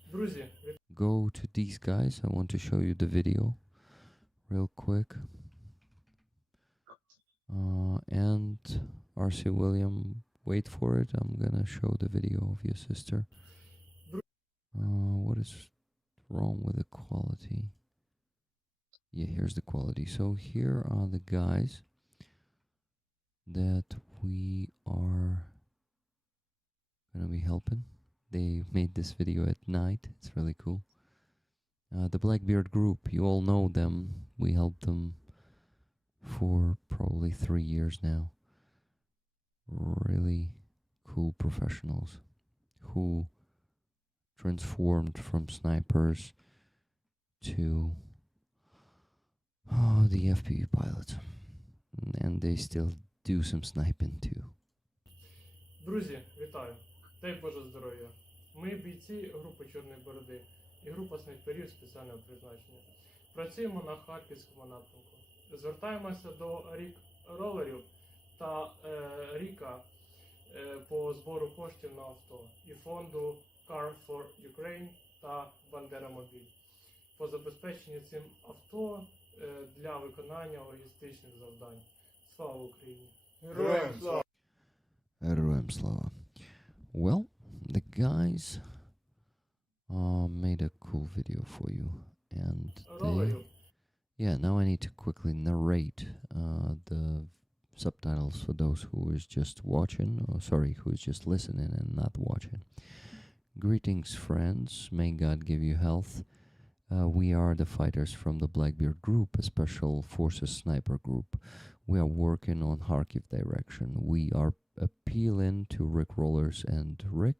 go to these guys. I want to show you the video real quick. And RC William, wait for it. I'm gonna show the video of your sister. What is wrong with the quality? Yeah, here's the quality. So here are the guys that we are gonna be helping. They made this video at night. It's really cool. The Blackbeard group, you all know them. We helped them for probably 3 years now. Really cool professionals who transformed from snipers to the FPV pilots. And they still do some sniping too. Друзі, вітаю! Дай Боже здоров'я! Ми бійці групи Чорної Бороди і група снайперів спеціального призначення. Працюємо на Харківському напрямку. Звертаємося до ролерів та Ріка по збору коштів на авто і фонду Car for Ukraine та Бандера Мобіль по забезпеченню цим авто для виконання логістичних завдань. Слава Україні! Героям слава! Героям слава. Well, the guys made a cool video for you, and yeah, now I need to quickly narrate the subtitles for those who is just watching, or sorry, who is just listening and not watching. Greetings, friends. May God give you health. We are the fighters from the Blackbeard group, a special forces sniper group. We are working on Kharkiv direction. We are appealing to Rickrollers and Rick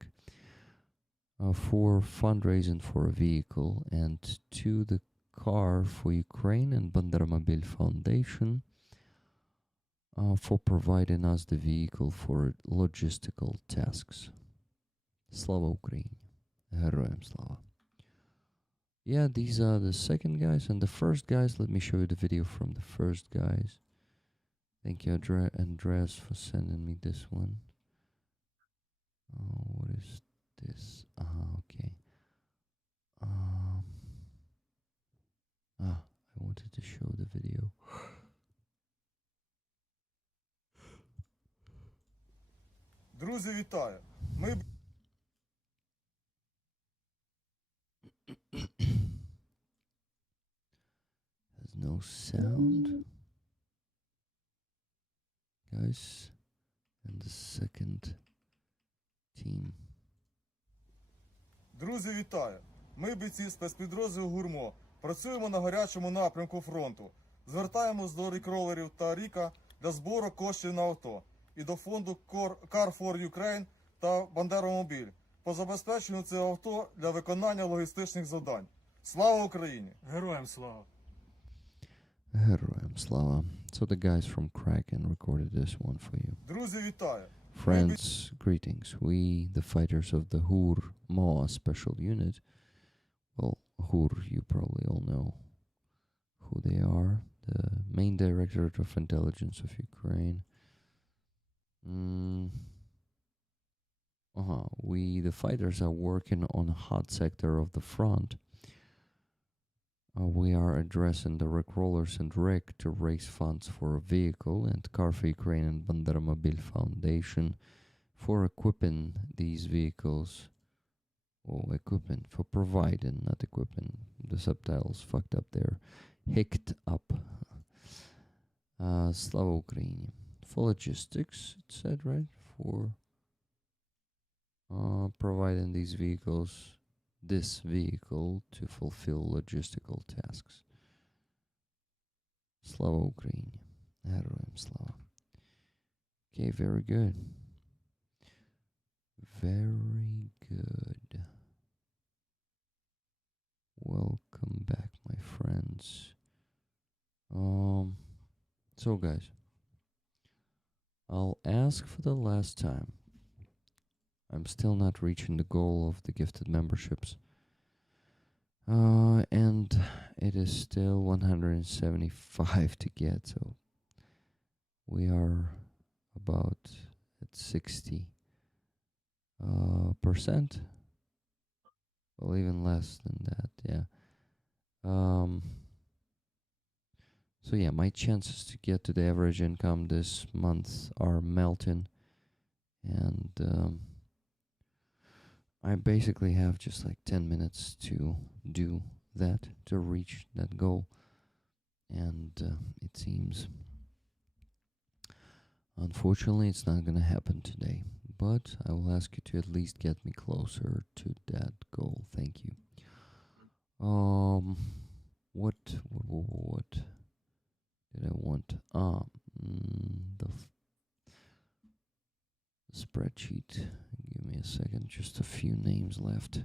for fundraising for a vehicle, and to the Car for Ukraine and Bandermobil Foundation for providing us the vehicle for logistical tasks. Slava Ukraini. Героям слава. Yeah, these are the second guys, and the first guys, let me show you the video from the first guys. Thank you, Andreas, for sending me this one. What is this? Okay. I wanted to show the video. Друзі, вітаю! Ми Has no sound. Guys, and the second team. Друзі, вітаю! Ми бійці спецпідрозділу «Гурмо». Працюємо на гарячому напрямку фронту. Звертаємось до рікролерів та Ріка для збору коштів на авто і до фонду Car for Ukraine та Бандеромобіль по забезпеченню цих авто для виконання логістичних завдань. Слава Україні! Героям слава! Героям слава. So the guys from Kraken recorded this one for you. Друзі, вітаю! Friends, greetings. We, the fighters of the Hur-MOA special unit. Well, Hur, you probably all know who they are. The main directorate of intelligence of Ukraine. We, the fighters, are working on a hot sector of the front. We are addressing the Rickrollers and Rick to raise funds for a vehicle, and Car for Ukraine and Bandermobil Foundation for equipping these vehicles. For providing, not equipping. The subtitles fucked up there. Hicked up. Slava Ukraini. For logistics, it said, right? For providing these vehicles, this vehicle, to fulfill logistical tasks. Slava Ukraini. Героям слава. Okay, very good. Very good. Welcome back, my friends. So guys, I'll ask for the last time. I'm still not reaching the goal of the gifted memberships. And it is still 175 to get, so we are about at 60%. Well, even less than that, yeah. So yeah, my chances to get to the average income this month are melting, and I basically have just like 10 minutes to do that, to reach that goal, and it seems, unfortunately, it's not gonna happen today, but I will ask you to at least get me closer to that goal. Thank you. What did I want? The spreadsheet. Give me a second. Just a few names left.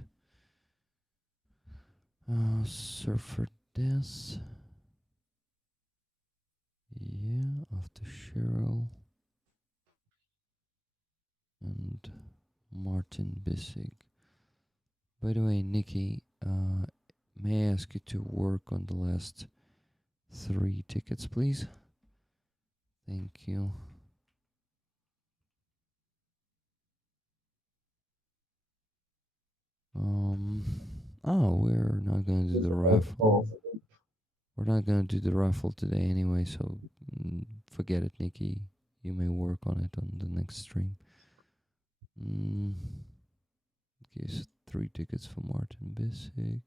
Surfer Des. Yeah, after Cheryl. And Martin Bissig. By the way, Nikki, may I ask you to work on the last 3 tickets, please? Thank you. We're not going to do the raffle. We're not going to do the raffle today anyway, so forget it, Nikki. You may work on it on the next stream. Okay, so 3 tickets for Martin Bissig.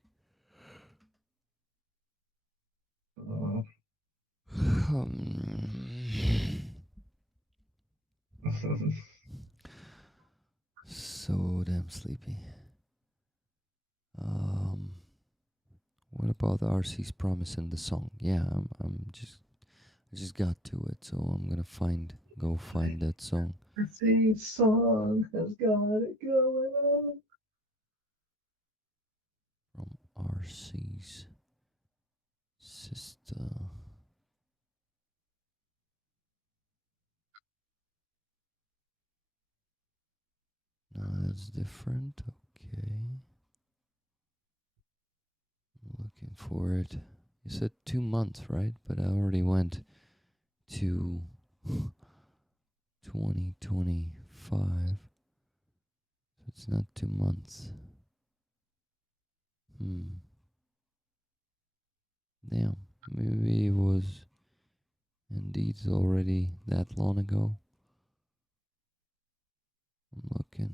So damn sleepy. What about RC's promise in the song? Yeah, I just got to it, so I'm gonna go find that song. RC's song has got it going on. From RC's sister. No, that's different. Okay. I'm looking for it. You said 2 months, right? But I already went to 2025. So it's not 2 months. Damn. Maybe it was indeed already that long ago. I'm looking.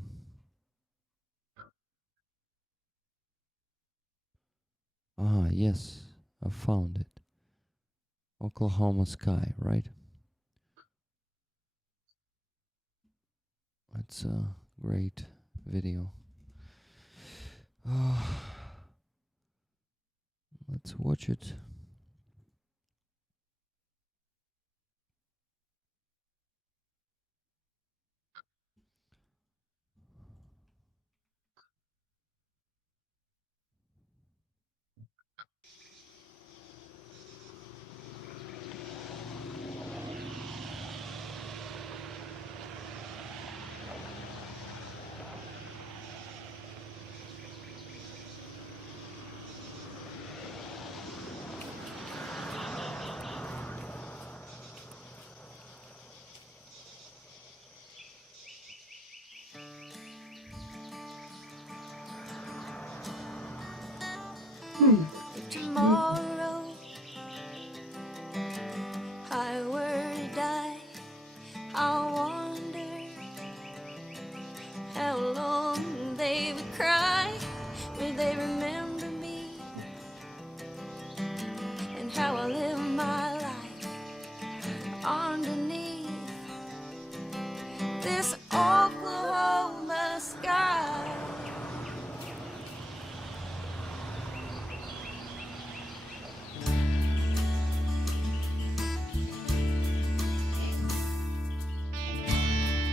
Ah, yes. I found it. Oklahoma Sky, right? It's a great video. Let's watch it. Tomorrow I were to die, I wonder how long they would cry. Will they remember me and how I live my life underneath this Oklahoma sky?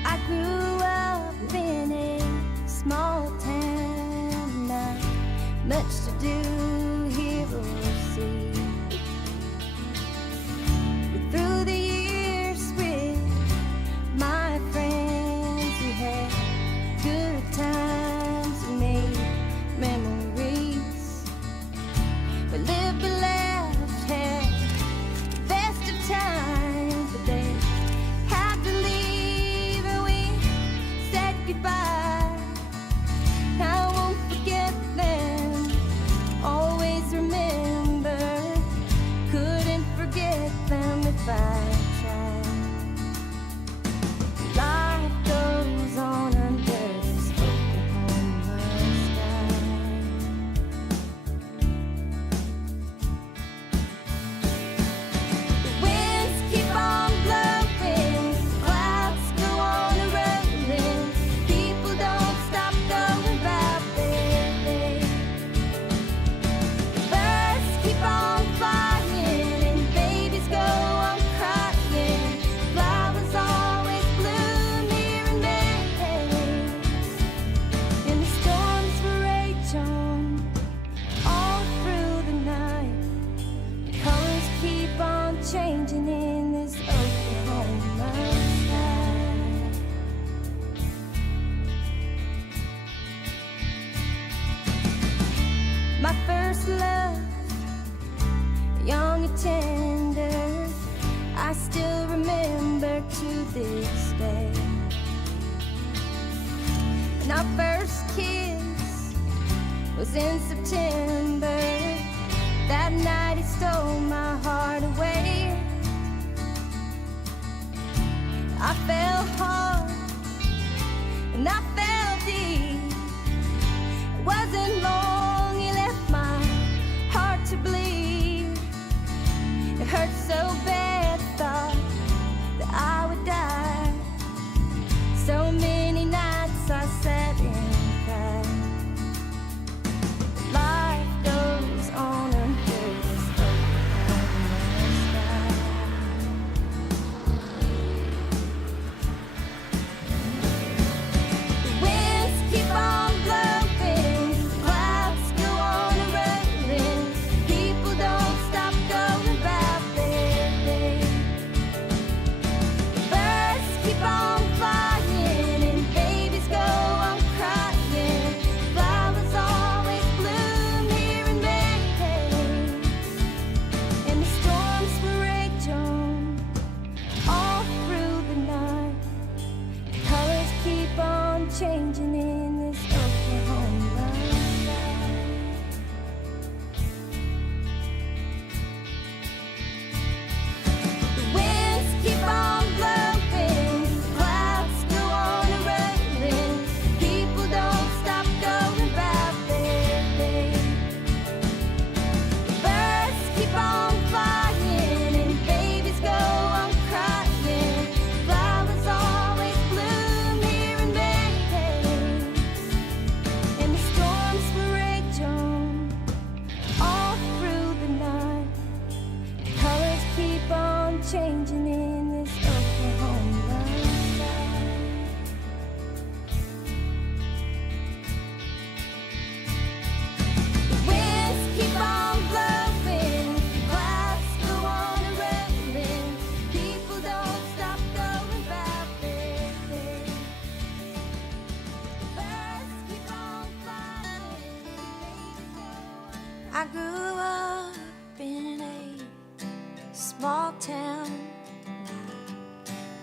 I grew up in a small town, not much to do here or see. But through the years with my friends, we had good times and made memories. We lived and laughed, had the best of times, but they had to leave and we said goodbye. I won't forget them, always remember first love, young and tender, I still remember to this day. And our first kiss was in September. That night it stole my heart away. I fell hard and I fell deep. It wasn't long, you left my heart to bleed. It hurt so bad, thought that I would die. So many nights I sat and cried. Life goes on under this open sky. The winds keep on blowing, clouds go on rolling. People don't stop going about their day. Birds keep on flying and babies go on crying. Flowers always bloom here in May, and the storms will rage on all through the night. Colors keep on changing in this Oklahoma sky. The winds keep on blowing, clouds go on rolling. People don't stop going about their day. Birds keep on flying and babies go on crying. Flowers always bloom here in May, and the storms will rage on all through the night. Colors keep on changing in this Oklahoma sky. The winds keep on blowing, clouds go on rolling. People don't stop going about their day. Birds keep on flying, babies go on. I grew up in a small town,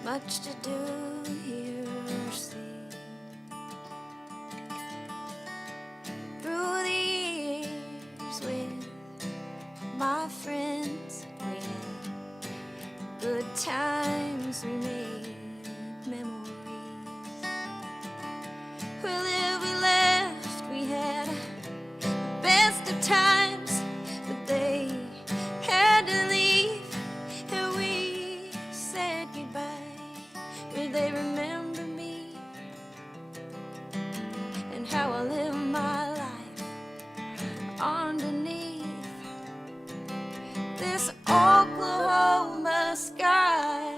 not much to do here or see. Through the years with my friends, we had good times, we made memories. Well, if we left, we had the best of times, but they had to leave, and we said goodbye. Will they remember me and how I live my life underneath this Oklahoma sky?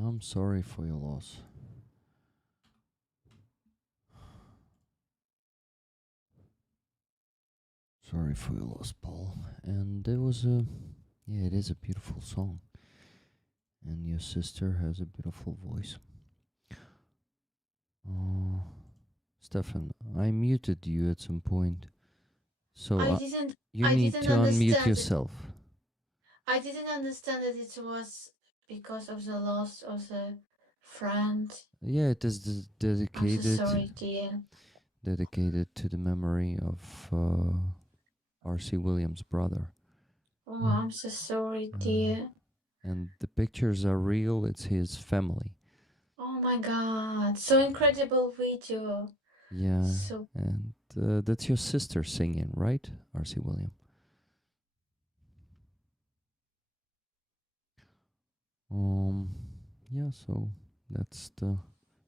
I'm sorry for your loss. Sorry for your loss, Paul. And it was it is a beautiful song. And your sister has a beautiful voice. Stefan, I muted you at some point. So I didn't. you I need didn't to unmute understand it. yourself. I didn't understand that it was because of the loss of the friend. Yeah, it is I'm so dedicated sorry, dear. dedicated to the memory of R.C. Williams' brother. Oh, I'm so sorry, dear. And the pictures are real, it's his family. Oh my God, so incredible video. Yeah, So and that's your sister singing, right, R.C. William? Yeah, so that's the...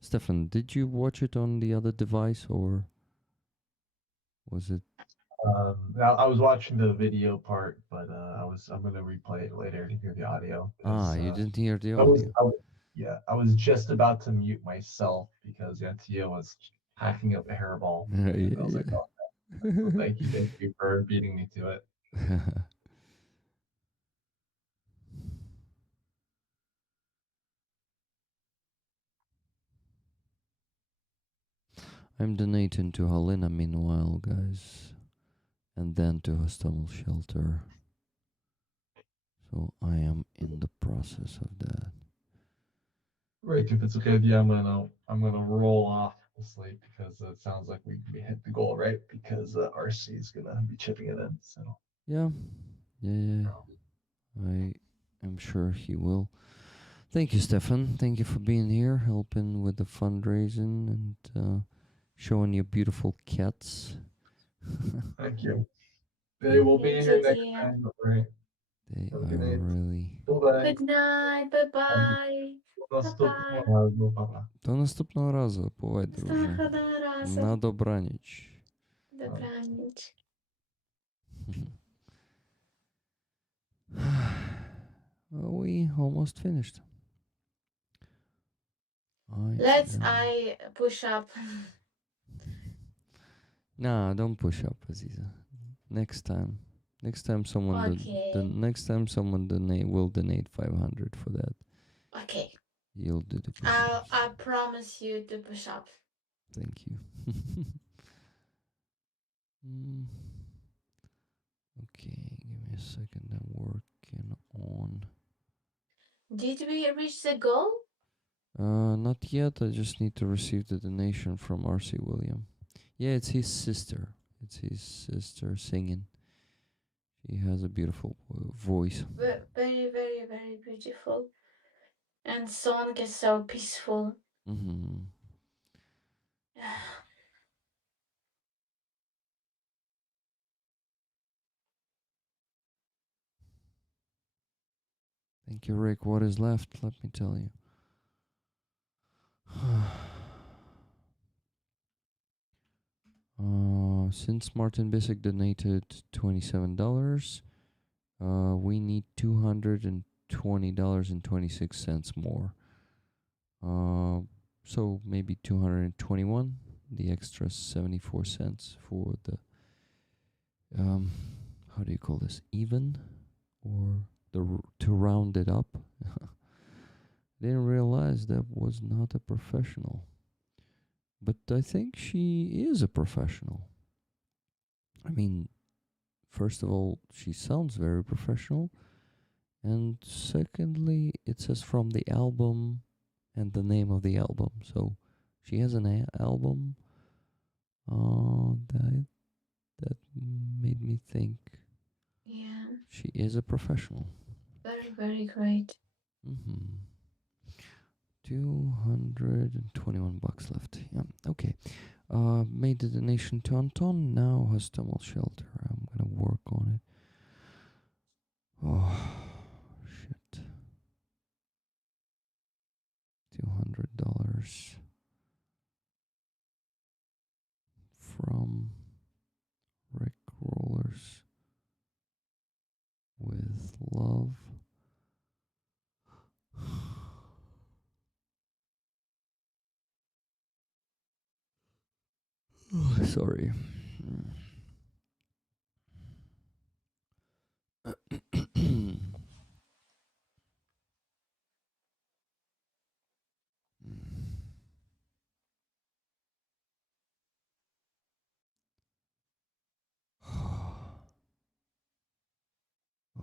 Stefan, did you watch it on the other device, or was it... I was watching the video part, but I'm gonna replay it later to hear the audio. you didn't hear the I was, audio. I was just about to mute myself because Antia was hacking up a hairball. And I was like, oh, so thank you for beating me to it. Yeah. I'm donating to Halina meanwhile, guys, and then to Hostomel Shelter. So I am in the process of that. Rick, if it's okay with you, I'm gonna roll off the slate because it sounds like we hit the goal, right? Because RC is gonna be chipping it in. So Yeah. I am sure he will. Thank you, Stefan. Thank you for being here, helping with the fundraising and showing your beautiful cats. thank you. They will be Thank here you, next dear. time, right? They Have a are good night. really... Bye-bye. Good night. Bye-bye. Наступного Bye-bye. разу. Па-па. До наступного разу. Бувай, До друже. наступного разу. На добраніч. Добраніч. We almost finished. I push up. Nah, don't push up, Aziza. Next time someone Okay. next time someone will donate 500 for that. Okay. You'll do the push-ups. I promise you to push up. Thank you. Okay, give me a second. I'm working on. Did we reach the goal? Not yet. I just need to receive the donation from RC William. Yeah, it's his sister. It's his sister singing. She has a beautiful voice. Very, very, very beautiful. And song is so peaceful. Mm-hmm. Thank you, Rick. What is left? Let me tell you. Since Martin Bissick donated $27, we need $220.26 more. So maybe 221. The extra 74 cents for the how do you call this? Even, or to round it up. Didn't realize that was not a professional. But I think she is a professional. I mean, first of all, she sounds very professional. And secondly, it says from the album and the name of the album. So she has an album that made me think she is a professional. Very, very great. 221 bucks left. Yeah, okay. Made the donation to Anton. Now Hostomel Shelter. I'm gonna work on it. Oh, shit. $200 from Rick Rollers with love. Sorry.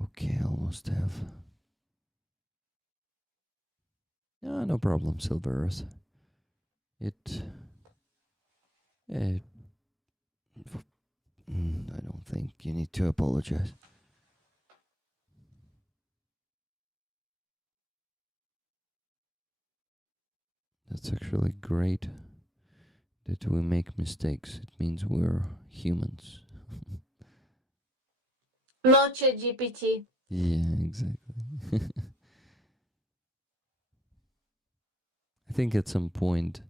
Okay, almost have. No problem, Silver Earth. I don't think you need to apologize. That's actually great that we make mistakes. It means we're humans. Not ChatGPT. Yeah, exactly. I think at some point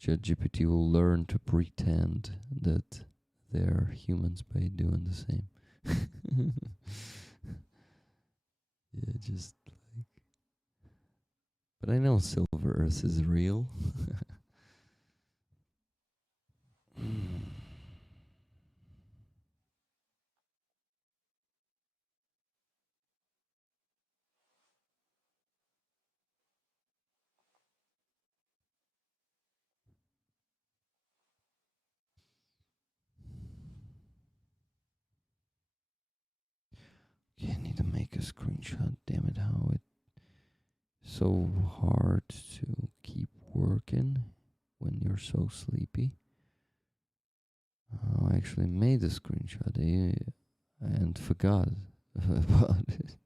ChatGPT will learn to pretend that they're humans by doing the same. Yeah, just like... But I know Silver Earth is real. screenshot. Damn it, how it so hard to keep working when you're so sleepy. I actually made a screenshot and forgot about it.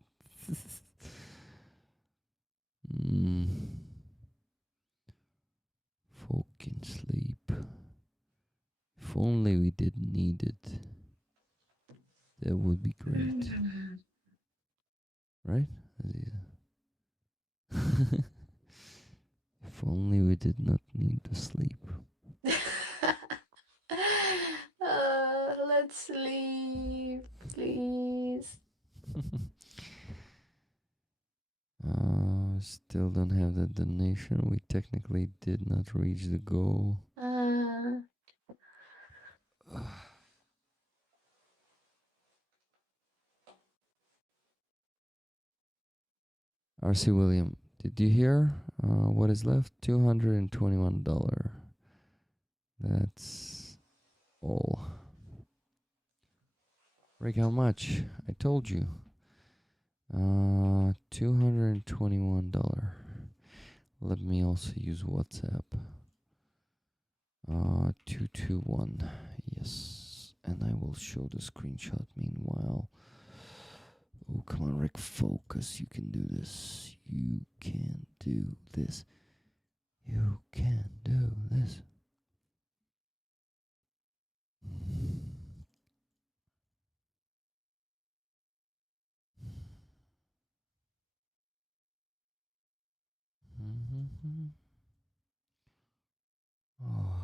Fucking sleep. If only we didn't need it. That would be great. Right? Aziza? If only we did not need to sleep. Let's sleep, please. Still don't have the donation. We technically did not reach the goal. RC William, did you hear what is left? $221. That's all. Rick, how much? I told you. $221. Let me also use WhatsApp. 221. Yes. And I will show the screenshot meanwhile. Oh, come on, Rick, focus. You can do this. You can do this. You can do this. Oh.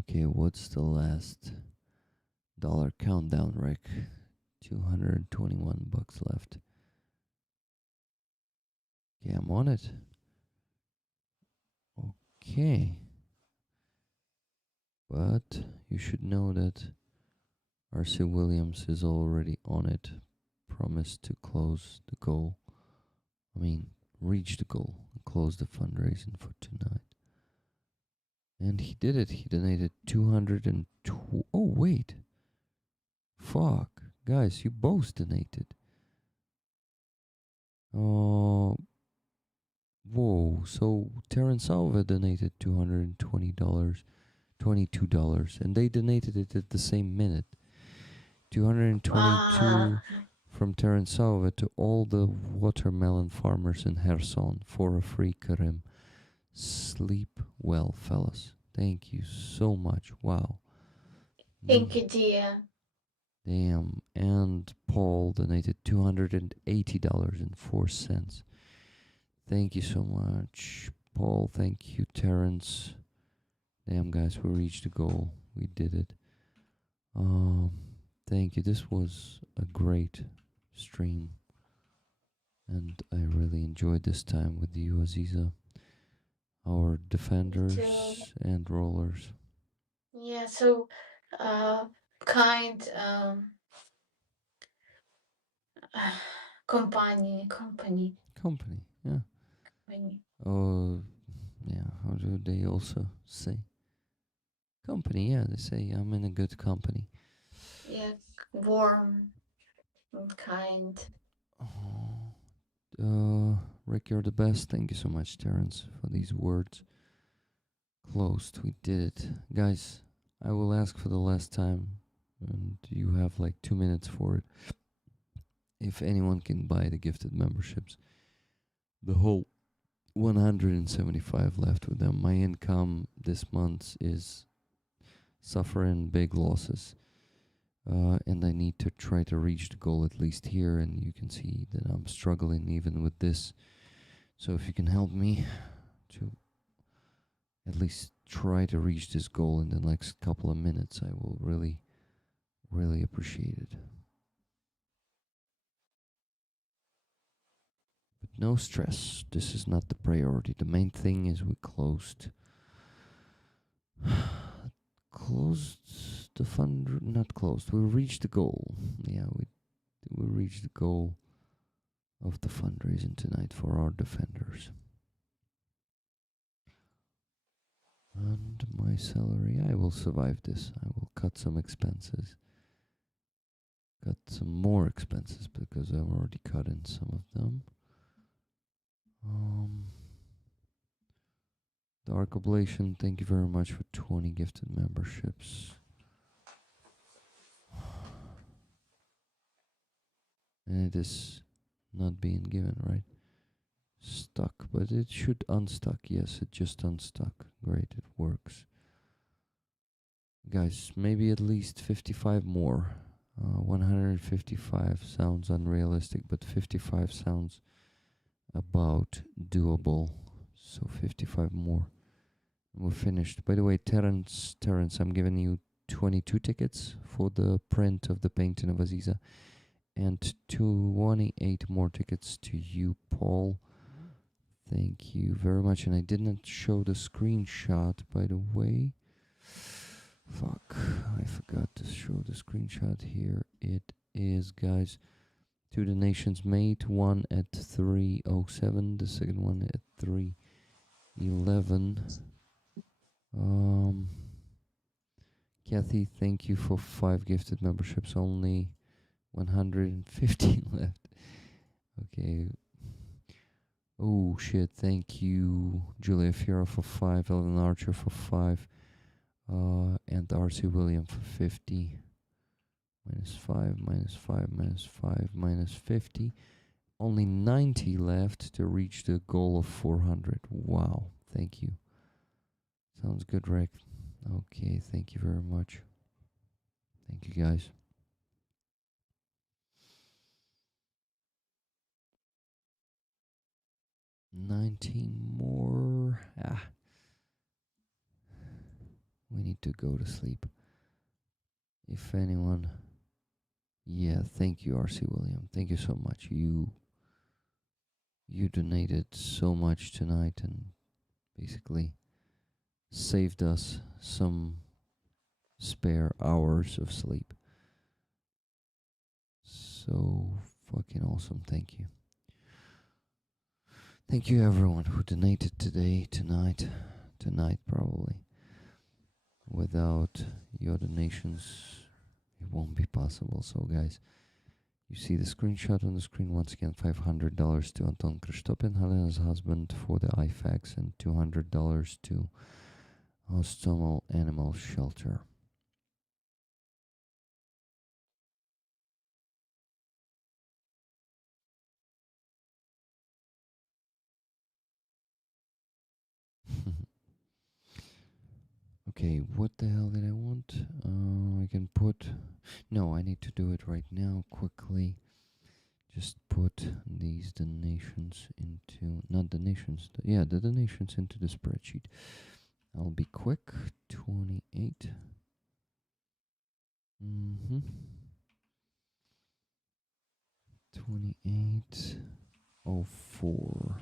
Okay, what's the last dollar countdown, Rick? $221 left. Okay, I'm on it. Okay. But you should know that RC Williams is already on it. Promised to close the goal. I mean, reach the goal and close the fundraising for tonight. And he did it. He donated 202. Oh, wait. Fuck. Guys, you both donated. Oh. Whoa. So Terrence Alva donated $220. $22, and they donated it at the same minute. 222 from Terence Salva to all the watermelon farmers in Kherson for a free Karim. Sleep well, fellas. Thank you so much. Wow. Thank you, dear. Damn. And Paul donated $280.04. Thank you so much, Paul. Thank you, Terrence. Damn, guys, we reached the goal. We did it. Thank you. This was a great stream. And I really enjoyed this time with you, Aziza. Our defenders and rollers. Yeah, so kind company, yeah. Company. Oh, yeah, how do they also say? Company, yeah, they say I'm in a good company. Yeah, warm and kind. Rick, you're the best. Thank you so much, Terrence, for these words. Closed. We did it. Guys, I will ask for the last time, and you have like 2 minutes for it. If anyone can buy the gifted memberships, the whole 175 left with them. My income this month is suffering big losses. And I need to try to reach the goal at least here, and you can see that I'm struggling even with this. So if you can help me to at least try to reach this goal in the next couple of minutes, I will really, really appreciate it. But no stress, this is not the priority. The main thing is we closed the fund not closed. We reached the goal. Yeah, we reached the goal of the fundraising tonight for our defenders. And my salary, I will survive this. I will cut some expenses. Cut some more expenses because I've already cut in some of them. Dark Oblation, thank you very much for 20 gifted memberships. And it is not being given, right? Stuck, but it should unstuck. Yes, it just unstuck. Great, it works. Guys, maybe at least 55 more. 155 sounds unrealistic, but 55 sounds about doable. So 55 more. We're finished. By the way, Terence, I'm giving you 22 tickets for the print of the painting of Aziza, and 28 more tickets to you, Paul. Thank you very much. And I did not show the screenshot, by the way. Fuck, I forgot to show the screenshot. Here it is, guys. 2 donations made, one at 3:07, the second one at 3:11. Kathy, thank you for 5 gifted memberships. Only 115 left. Okay. Oh shit, thank you, Julia Fiera for 5, Ellen Archer for 5, and RC William for 50. -5, -5, -5, -50. Only 90 left to reach the goal of 400. Wow, thank you. Sounds good, Rick. Okay, thank you very much. Thank you, guys. $19 more. We need to go to sleep. If anyone... Yeah, thank you, RC William. Thank you so much. You donated so much tonight and basically saved us some spare hours of sleep. So fucking awesome. Thank you. Thank you everyone who donated today, tonight probably. Without your donations, it won't be possible. So guys, you see the screenshot on the screen once again. $500 to Anton Krzysztopin, Helena's husband, for the IFAX, and $200 to Hostomel Animal Shelter. Okay, what the hell did I want? I can put... No, I need to do it right now, quickly. Just put these donations into... Not donations, the donations into the spreadsheet. I'll be quick. 28. 2804.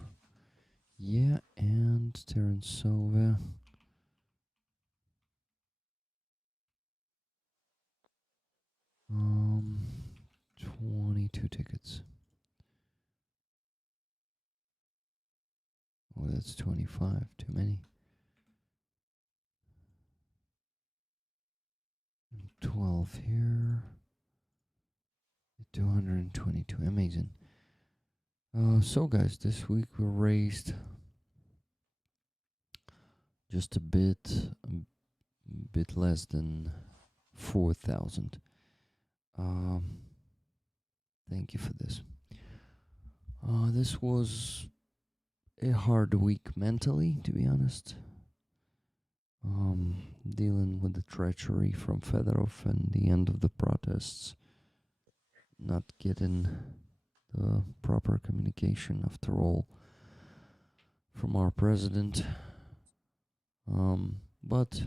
Yeah, and Terence Silva. 22 tickets. Oh, that's 25. Too many. 12 here. 222. Amazing. So guys, this week we raised just a bit less than 4,000. Thank you for this. This was a hard week mentally, to be honest. Dealing with the treachery from Fedorov and the end of the protests. Not getting the proper communication, after all, from our president. But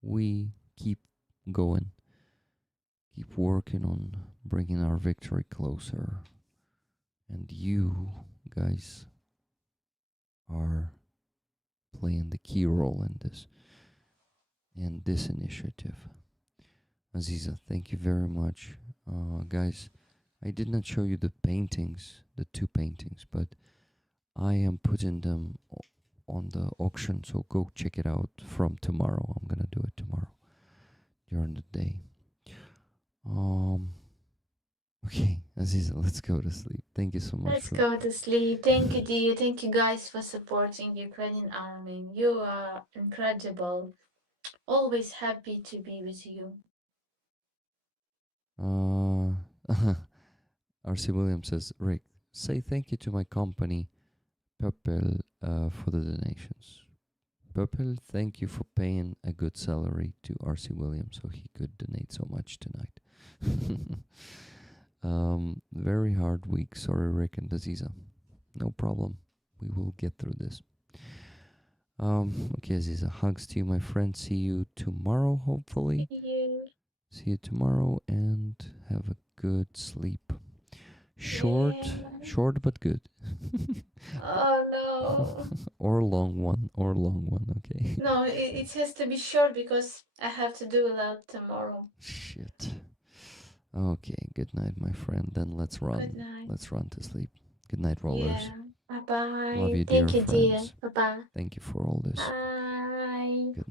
we keep going. Keep working on bringing our victory closer. And you guys are playing the key role in this. and this initiative. Aziza, thank you very much. Guys, I did not show you the paintings, the 2 paintings, but I am putting them on the auction, so go check it out from tomorrow. I'm gonna do it tomorrow during the day. Okay, Aziza, let's go to sleep. Thank you so much. Let's go to sleep. Thank you, dear. Thank you, guys, for supporting Ukrainian army. You are incredible. Always happy to be with you. R.C. Williams says, Rick, say thank you to my company, Purple, for the donations. Purple, thank you for paying a good salary to R.C. Williams so he could donate so much tonight. Very hard week. Sorry, Rick and Aziza. No problem. We will get through this. Okay, Aziza, hugs to you, my friend. See you tomorrow, hopefully. See you. See you tomorrow and have a good sleep. Short, Yeah. short but good. Oh no. Or long one, okay. No, it has to be short because I have to do that tomorrow. Shit. Okay, good night, my friend. Then let's run. Good night. Let's run to sleep. Good night, rollers. Yeah. Bye bye. Love you, Thank dear you, dear. friends. Bye bye. Thank you for all this. Bye. Good